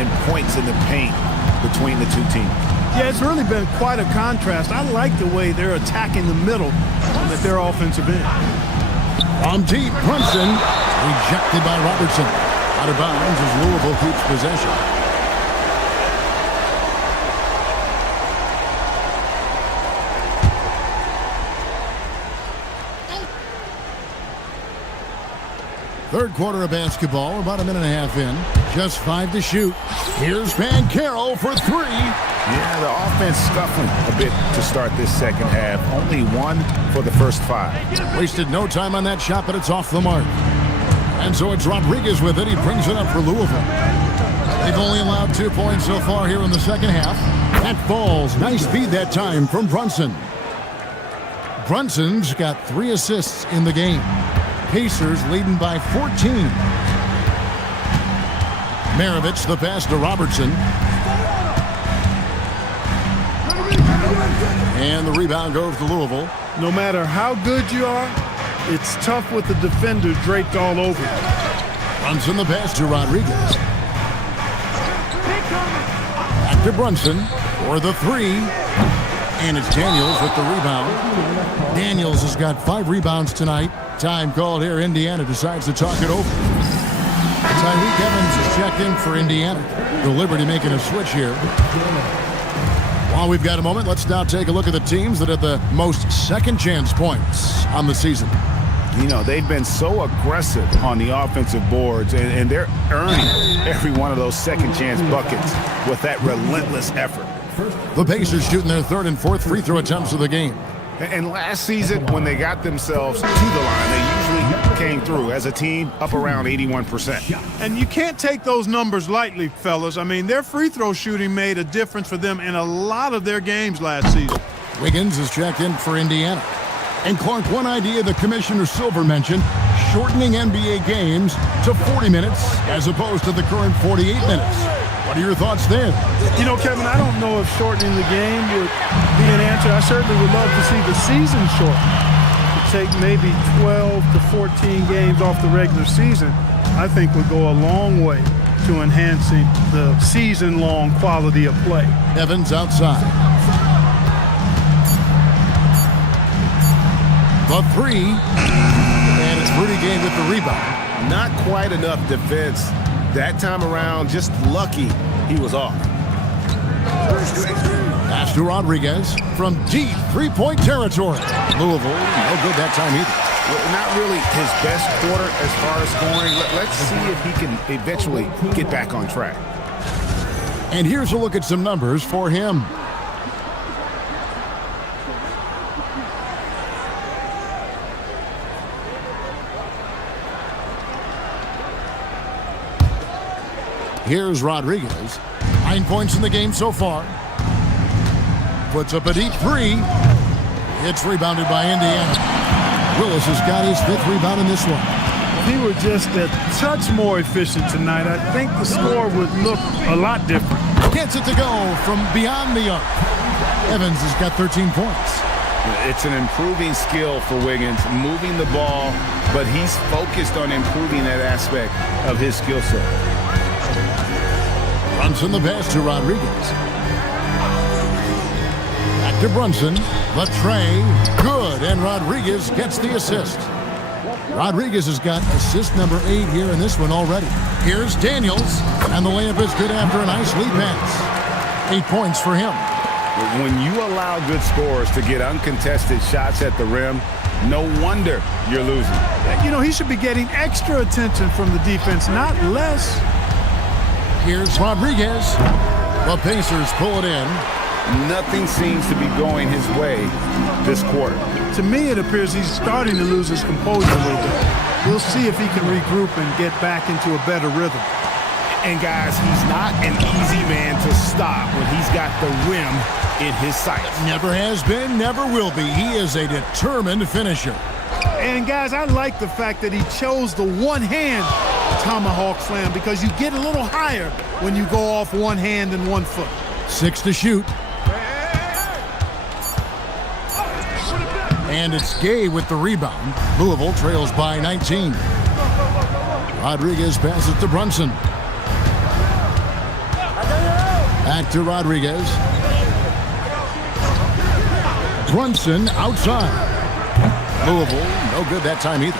in points in the paint between the 2 teams. Yeah, it's really been quite a contrast. I like the way they're attacking the middle at their offensive end. From deep, Brunson rejected by Robertson. Out of bounds as Louisville keeps possession. Third quarter of basketball, about a minute and a half in. Just 5 to shoot. Here's Banchero for 3. Yeah, the offense scuffling a bit to start this second half. Only 1 for the first 5. Wasted no time on that shot, but it's off the mark. And so it's Rodriguez with it. He brings it up for Louisville. They've only allowed 2 points so far here in the second half. That falls. Nice feed that time from Brunson. Brunson's got 3 assists in the game. Pacers leading by 14. Maravich the pass to Robertson. And the rebound goes to Louisville. No matter how good you are, it's tough with the defender draped all over you. Brunson the pass to Rodriguez. Back to Brunson for the 3. And it's Daniels with the rebound. Daniels has got 5 rebounds tonight. Time called here. Indiana decides to talk it over. Tyreek Evans is checked in for Indiana. The Liberty making a switch here. While we've got a moment, let's now take a look at the teams that have the most second chance points on the season. You know, they've been so aggressive on the offensive boards, and they're earning every one of those second chance buckets with that relentless effort. The Pacers shooting their 3rd and 4th free throw attempts of the game. And last season, when they got themselves to the line, they usually came through as a team up around 81%. And you can't take those numbers lightly, fellas. I mean, their free throw shooting made a difference for them in a lot of their games last season. Wiggins is checked in for Indiana. And Clark, one idea that Commissioner Silver mentioned, shortening NBA games to 40 minutes as opposed to the current 48 minutes. What are your thoughts there? You know, Kevin, I don't know if shortening the game would be an answer. I certainly would love to see the season shortened. To take maybe 12 to 14 games off the regular season, I think would go a long way to enhancing the season-long quality of play. Evans outside. The 3. And it's Rudy Gay with the rebound. Not quite enough defense. That time around, just lucky he was off. Pass to Rodriguez from deep 3-point territory. Louisville, no good that time either. Well, not really his best quarter as far as scoring. Let's see if he can eventually get back on track. And here's a look at some numbers for him. Here's Rodriguez. 9 points in the game so far. Puts up a deep 3. It's rebounded by Indiana. Willis has got his 5th rebound in this one. If he were just a touch more efficient tonight, I think the score would look a lot different. Gets it to go from beyond the arc. Evans has got 13 points. It's an improving skill for Wiggins, moving the ball, but he's focused on improving that aspect of his skill set. Brunson the pass to Rodriguez. Back to Brunson. The tray. Good. And Rodriguez gets the assist. Rodriguez has got assist number 8 here in this one already. Here's Daniels. And the layup is good after a nice lead pass. 8 points for him. When you allow good scorers to get uncontested shots at the rim, no wonder you're losing. You know, he should be getting extra attention from the defense, not less. Here's Rodriguez. The Pacers pull it in. Nothing seems to be going his way this quarter. To me, it appears he's starting to lose his composure a little bit. We'll see if he can regroup and get back into a better rhythm. And guys, he's not an easy man to stop when he's got the rim in his sights. Never has been, never will be. He is a determined finisher. And guys, I like the fact that he chose the one-hand tomahawk slam because you get a little higher when you go off one hand and 1 foot. 6 to shoot. And it's Gay with the rebound. Louisville trails by 19. Rodriguez passes to Brunson. Back to Rodriguez. Brunson outside. Louisville, no good that time either.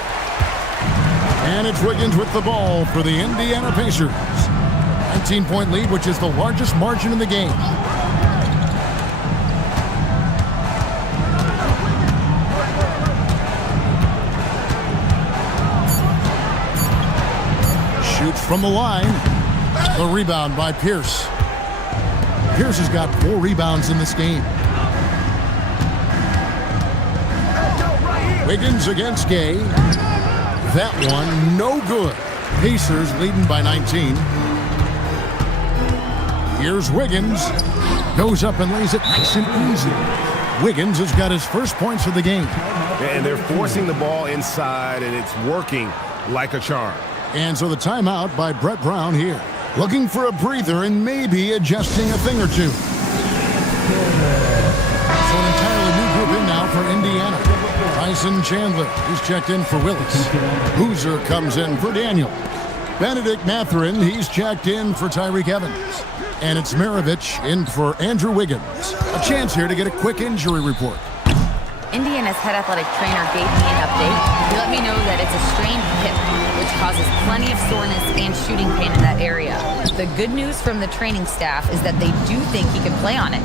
And it's Wiggins with the ball for the Indiana Pacers. 19-point lead, which is the largest margin in the game. Shoots from the line. The rebound by Pierce. Pierce has got 4 rebounds in this game. Wiggins against Gay. That one, no good. Pacers leading by 19. Here's Wiggins. Goes up and lays it nice and easy. Wiggins has got his first points of the game. And they're forcing the ball inside, and it's working like a charm. And so the timeout by Brett Brown here. Looking for a breather and maybe adjusting a thing or two. So an entirely new group in now for Indiana. Tyson Chandler, he's checked in for Willis. Boozer comes in for Daniel. Benedict Mathurin, he's checked in for Tyreek Evans. And it's Maravich in for Andrew Wiggins. A chance here to get a quick injury report. Indiana's head athletic trainer gave me an update. He let me know that it's a strained hip, which causes plenty of soreness and shooting pain in that area. The good news from the training staff is that they do think he can play on it,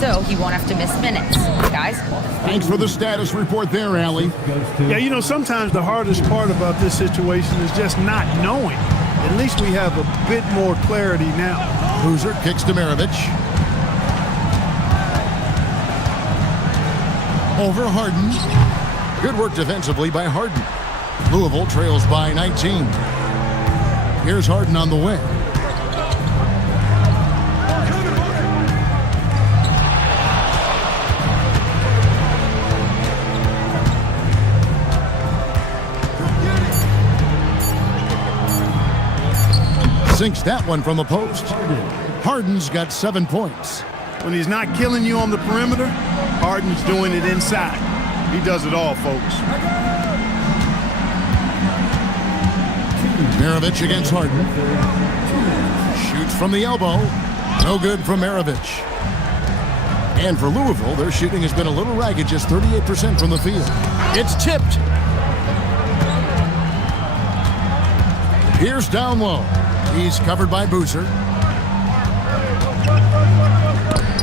so he won't have to miss minutes. Guys? Thanks for the status report there, Allie. Yeah, you know, sometimes the hardest part about this situation is just not knowing. At least we have a bit more clarity now. Boozer kicks to Maravich. Over Harden. Good work defensively by Harden. Louisville trails by 19. Here's Harden on the wing. Sinks that one from the post. Harden's got 7 points. When he's not killing you on the perimeter, Harden's doing it inside. He does it all, folks. Maravich against Harden. Shoots from the elbow. No good from Maravich. And for Louisville, their shooting has been a little ragged, just 38% from the field. It's tipped. Pierce down low. He's covered by Boozer.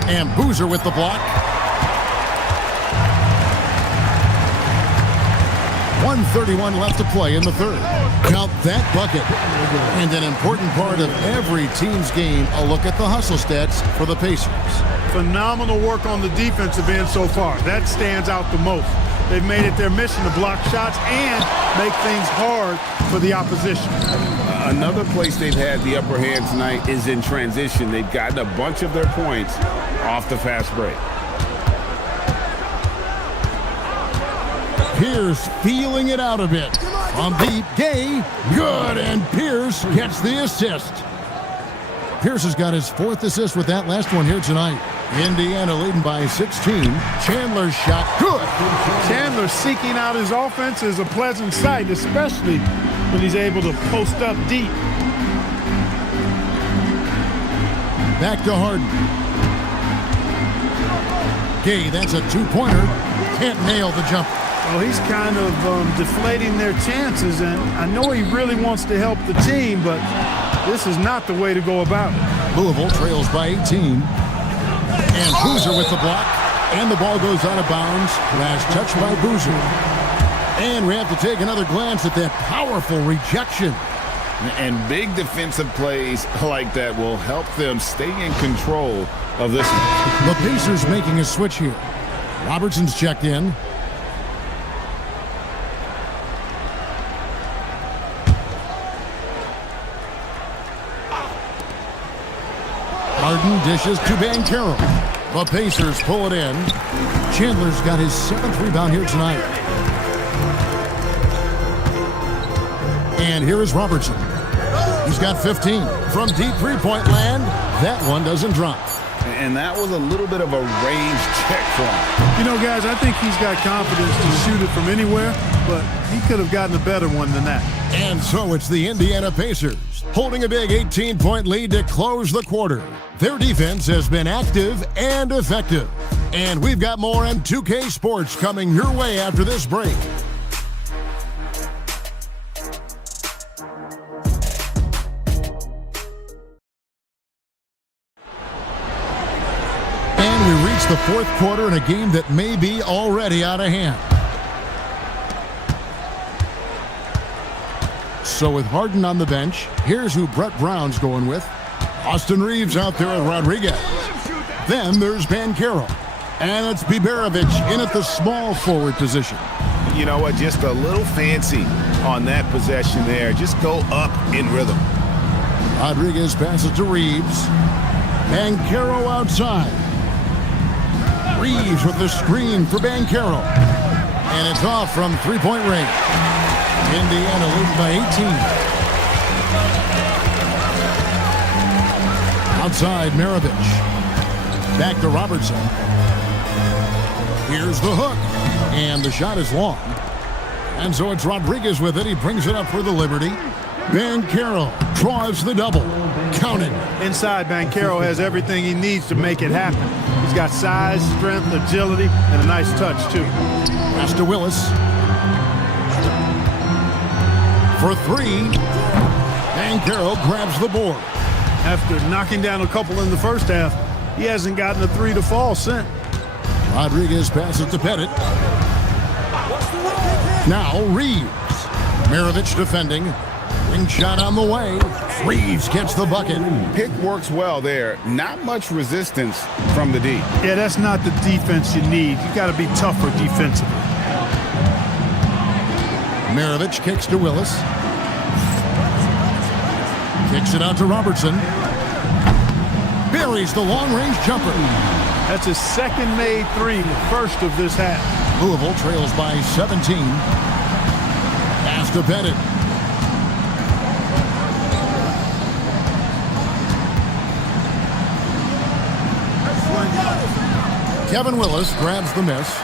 And Boozer with the block. 1:31 left to play in the third. Count that bucket. And an important part of every team's game, a look at the hustle stats for the Pacers. Phenomenal work on the defensive end so far. That stands out the most. They've made it their mission to block shots and make things hard for the opposition. Another place they've had the upper hand tonight is in transition. They've gotten a bunch of their points off the fast break. Pierce feeling it out a bit. From deep, Gay, good, and Pierce gets the assist. Pierce has got his 4th assist with that last one here tonight. Indiana leading by 16. Chandler's shot, good. Chandler seeking out his offense is a pleasant sight, especially when he's able to post up deep. Back to Harden. Gay, that's a 2-pointer. Can't nail the jumper. Well, he's kind of deflating their chances, and I know he really wants to help the team, but this is not the way to go about it. Louisville trails by 18. And Boozer with the block. And the ball goes out of bounds. Last touch by Boozer. And we have to take another glance at that powerful rejection. And big defensive plays like that will help them stay in control of this one. The Pacers making a switch here. Robertson's checked in. Harden dishes to Banchero. The Pacers pull it in. Chandler's got his 7th rebound here tonight. And here is Robertson. He's got 15. From deep three-point land, that one doesn't drop. And that was a little bit of a range check for him. You know, guys, I think he's got confidence to shoot it from anywhere, but he could have gotten a better one than that. And so it's the Indiana Pacers holding a big 18-point lead to close the quarter. Their defense has been active and effective. And we've got more on 2K Sports coming your way after this break. And we reach the 4th quarter in a game that may be already out of hand. So with Harden on the bench, here's who Brett Brown's going with. Austin Reeves out there at Rodriguez. Then there's Banchero. And it's Biberovic in at the small forward position. you know what, just a little fancy on that possession there. Just go up in rhythm. Rodriguez passes to Reeves. Banchero outside. Reeves with the screen for Banchero. And it's off from three-point range. Indiana leads by 18. Outside, Maravich. Back to Robertson. Here's the hook. And the shot is long. And so it's Rodriguez with it. He brings it up for the Liberty. Banchero draws the double. Counted. Inside, Banchero has everything he needs to make it happen. He's got size, strength, agility, and a nice touch, too. Pass to Willis. For three. Banchero grabs the board. After knocking down a couple in the first half, he hasn't gotten a three to fall since. Rodriguez passes to Pettit. Now Reeves. Maravich defending. Wing shot on the way. Reeves gets the bucket. Pick works well there. Not much resistance from the D. Yeah, that's not the defense you need. You got to be tougher defensively. Maravich kicks to Willis. Kicks it out to Robertson. Buries the long-range jumper. That's his second made three, first of this half. Louisville trails by 17. Pass to Pettit. Kevin Willis grabs the miss.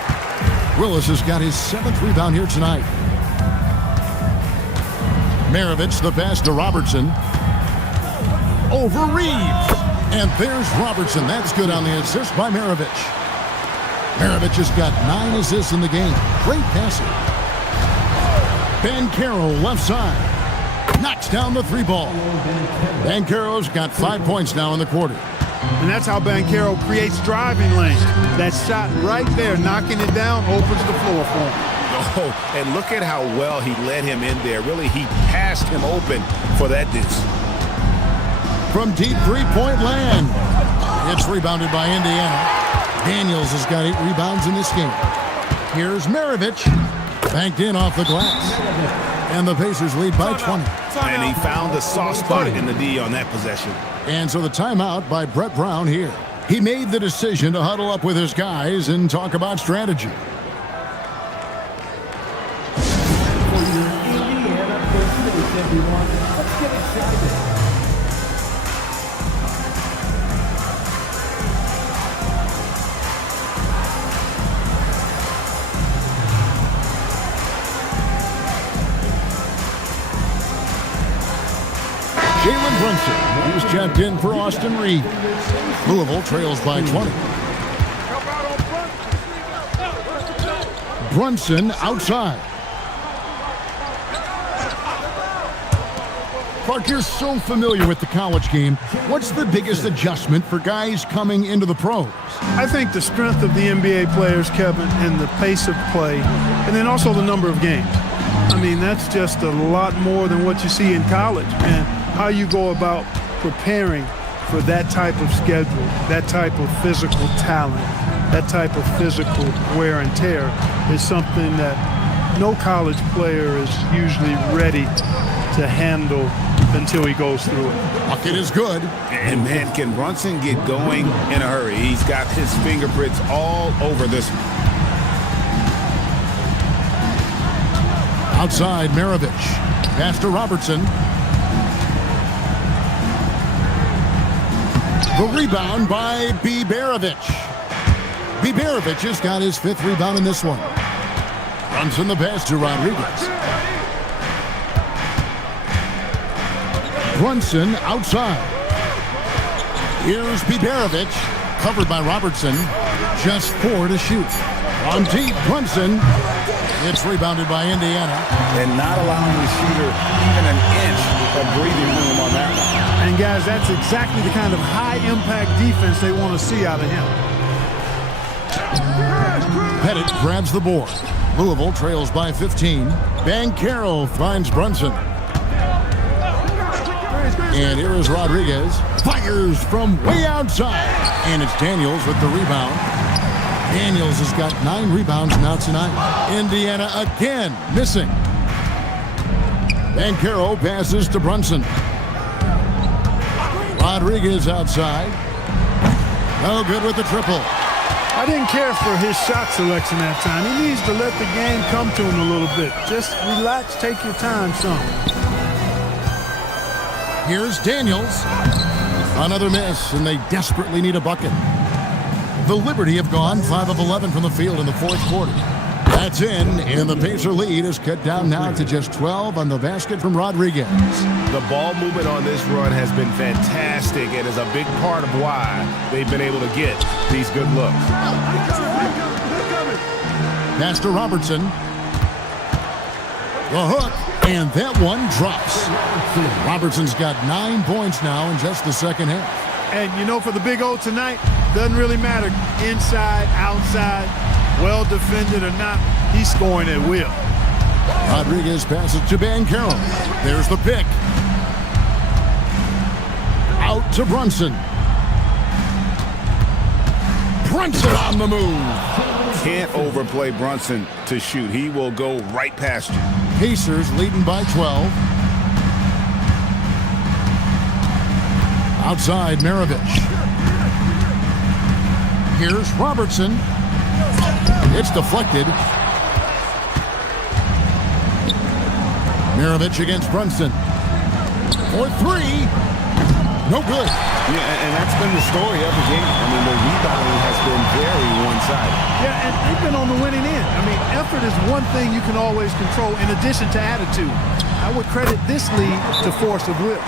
Willis has got his 7th rebound here tonight. Maravich the pass to Robertson. Over Reeves. And there's Robertson. That's good on the assist by Maravich. Maravich has got 9 assists in the game. Great passing. Banchero left side. Knocks down the three ball. Banchero's got 5 points now in the quarter. And that's how Banchero creates driving lanes. That shot right there, knocking it down, opens the floor for him. Oh, and look at how well he led him in there. Really, he passed him open for that deuce. From deep three-point land. It's rebounded by Indiana. Daniels has got 8 rebounds in this game. Here's Maravich. Banked in off the glass. And the Pacers lead by 20. And he found the soft spot in the D on that possession. And so the timeout by Brett Brown here. He made the decision to huddle up with his guys and talk about strategy. For your Indiana first minutes, everyone. Let's get excited. Jalen Brunson, who's checked in for Austin Reed. Louisville trails by 20. Brunson outside. Clark, you're so familiar with the college game. What's the biggest adjustment for guys coming into the pros? I think the strength of the NBA players, Kevin, and the pace of play, and then also the number of games. I mean, that's just a lot more than what you see in college. And how you go about preparing for that type of schedule, that type of physical talent, that type of physical wear and tear is something that no college player is usually ready to handle until he goes through it. Bucket is good. And man, can Brunson get going in a hurry? He's got his fingerprints all over this one. Outside, Maravich. Pass to Robertson. The rebound by Biberovich. Biberovich has got his 5th rebound in this one. Brunson the pass to Rodriguez. Brunson outside. Here's Biberovich. Covered by Robertson. Just 4 to shoot. On deep, Brunson. It's rebounded by Indiana. And not allowing the shooter even an inch of breathing room on that one. And guys, that's exactly the kind of high-impact defense they want to see out of him. Pettit grabs the board. Louisville trails by 15. Banchero finds Brunson. And here is Rodriguez. Fires from way outside. And it's Daniels with the rebound. Daniels has got 9 rebounds now tonight. Indiana again missing. Banchero passes to Brunson. Rodriguez outside. No good with the triple. I didn't care for his shot selection that time. He needs to let the game come to him a little bit. Just relax, take your time some. Here's Daniels. Another miss, and they desperately need a bucket. The Liberty have gone 5 of 11 from the field in the fourth quarter. That's in, and the Pacer lead is cut down now to just 12 on the basket from Rodriguez. The ball movement on this run has been fantastic and is a big part of why they've been able to get these good looks. Pass to Robertson. The hook, and that one drops. Robertson's got 9 points now in just the second half. And, you know, for the Big O tonight, doesn't really matter inside, outside, well defended or not, he's scoring at will. Rodriguez passes to Banchero. There's the pick. Out to Brunson. Brunson on the move. Can't overplay Brunson to shoot. He will go right past you. Pacers leading by 12. Outside, Maravich. Here's Robertson. It's deflected. Maravich against Brunson. For 3. No good. Yeah, and that's been the story of the game. I mean, the rebounding has been very one-sided. Yeah, and they've been on the winning end. I mean, effort is one thing you can always control in addition to attitude. I would credit this lead to force of will.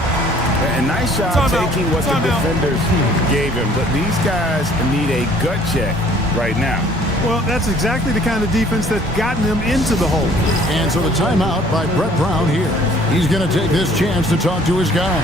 And nice job taking what the defenders gave him. But these guys need a gut check right now. Well, that's exactly the kind of defense that's gotten them into the hole. And so the timeout by Brett Brown here. He's going to take this chance to talk to his guy.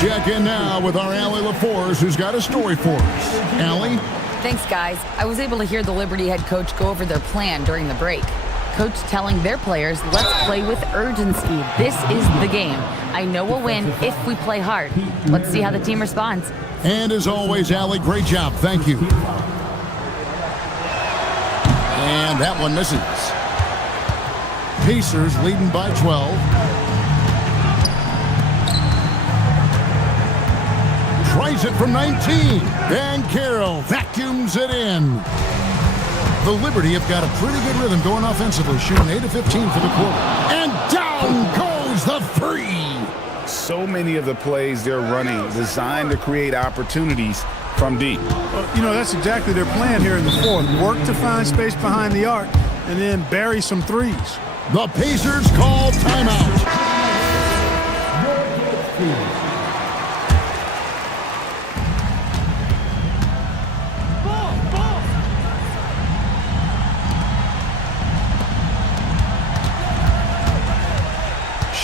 Check in now with our Allie LaForce, who's got a story for us. Allie? Thanks, guys. I was able to hear the Liberty head coach go over their plan during the break. Coach telling their players, let's play with urgency. This is the game. I know we'll win if we play hard. Let's see how the team responds. And as always, Allie, great job. Thank you. And that one misses. Pacers leading by 12. Tries it from 19. Banchero vacuums it in. The Liberty have got a pretty good rhythm going offensively, shooting 8 of 15 for the quarter. And down goes the 3. So many of the plays they're running designed to create opportunities from deep. Well, you know, that's exactly their plan here in the fourth. Work to find space behind the arc and then bury some threes. The Pacers call timeout.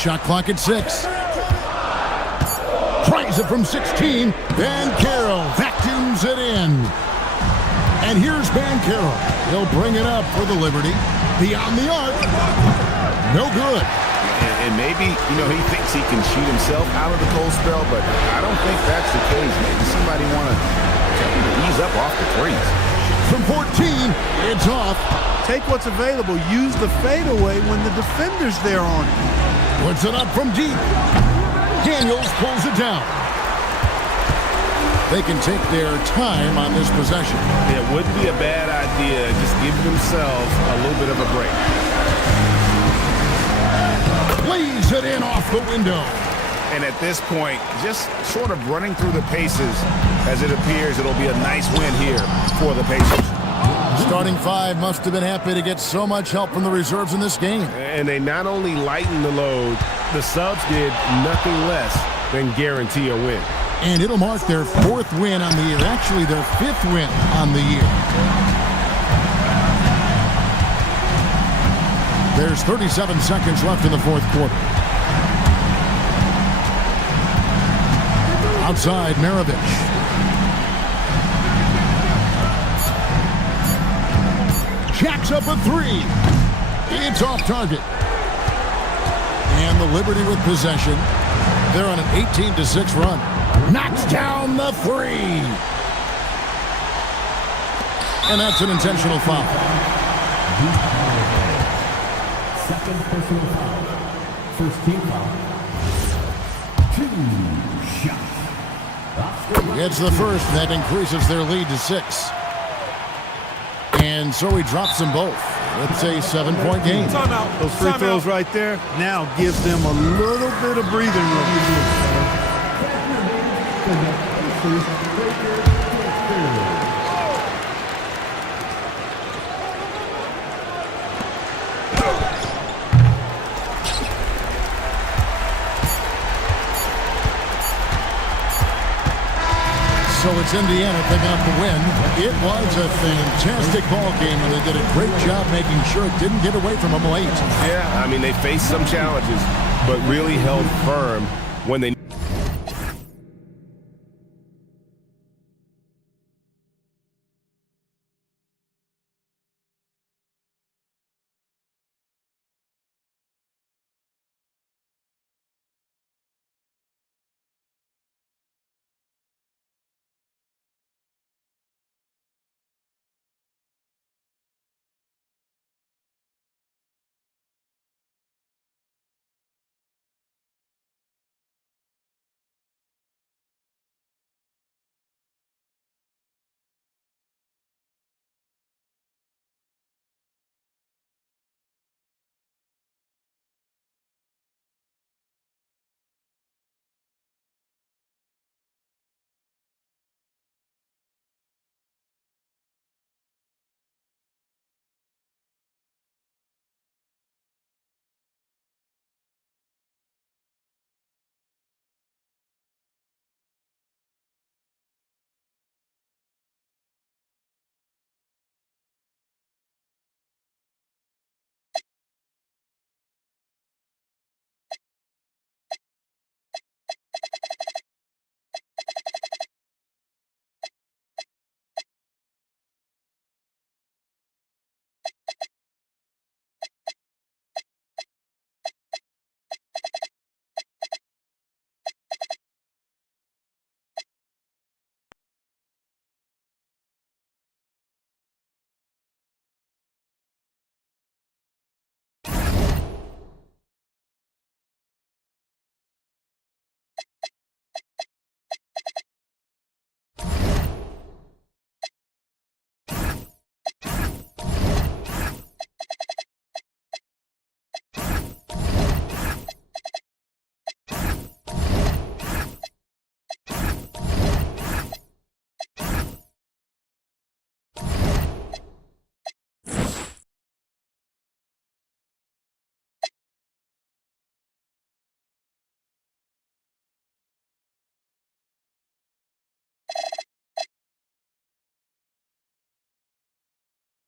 Shot clock at 6. Tries it from 16. Banchero vacuums it in. And here's Banchero. He'll bring it up for the Liberty. Beyond the arc. No good. And maybe, you know, he thinks he can shoot himself out of the cold spell, but I don't think that's the case. Maybe somebody want to ease up off the threes. From 14, it's off. Take what's available. Use the fadeaway when the defender's there on it. Puts it up from deep. Daniels pulls it down. They can take their time on this possession. It wouldn't be a bad idea. Just give themselves a little bit of a break. Plays it in off the window. And at this point, just sort of running through the paces as it appears it'll be a nice win here for the Pacers. Starting five must have been happy to get so much help from the reserves in this game. And they not only lightened the load, the subs did nothing less than guarantee a win. And it'll mark their 4th win on the year, actually their 5th win on the year. There's 37 seconds left in the 4th quarter. Outside, Maravich. Jacks up a 3. It's off target. And the Liberty with possession. They're on an 18-6 run. Knocks down the 3. And that's an intentional foul. Second personal foul. First team foul. 2 shots. It's the first, and that increases their lead to 6. And so he drops them both. It's a 7-point game. Those free throws right there now gives them a little bit of breathing room. So it's Indiana picking up the win. It was a fantastic ball game, and they did a great job making sure it didn't get away from them late. Yeah, I mean, they faced some challenges, but really held firm when they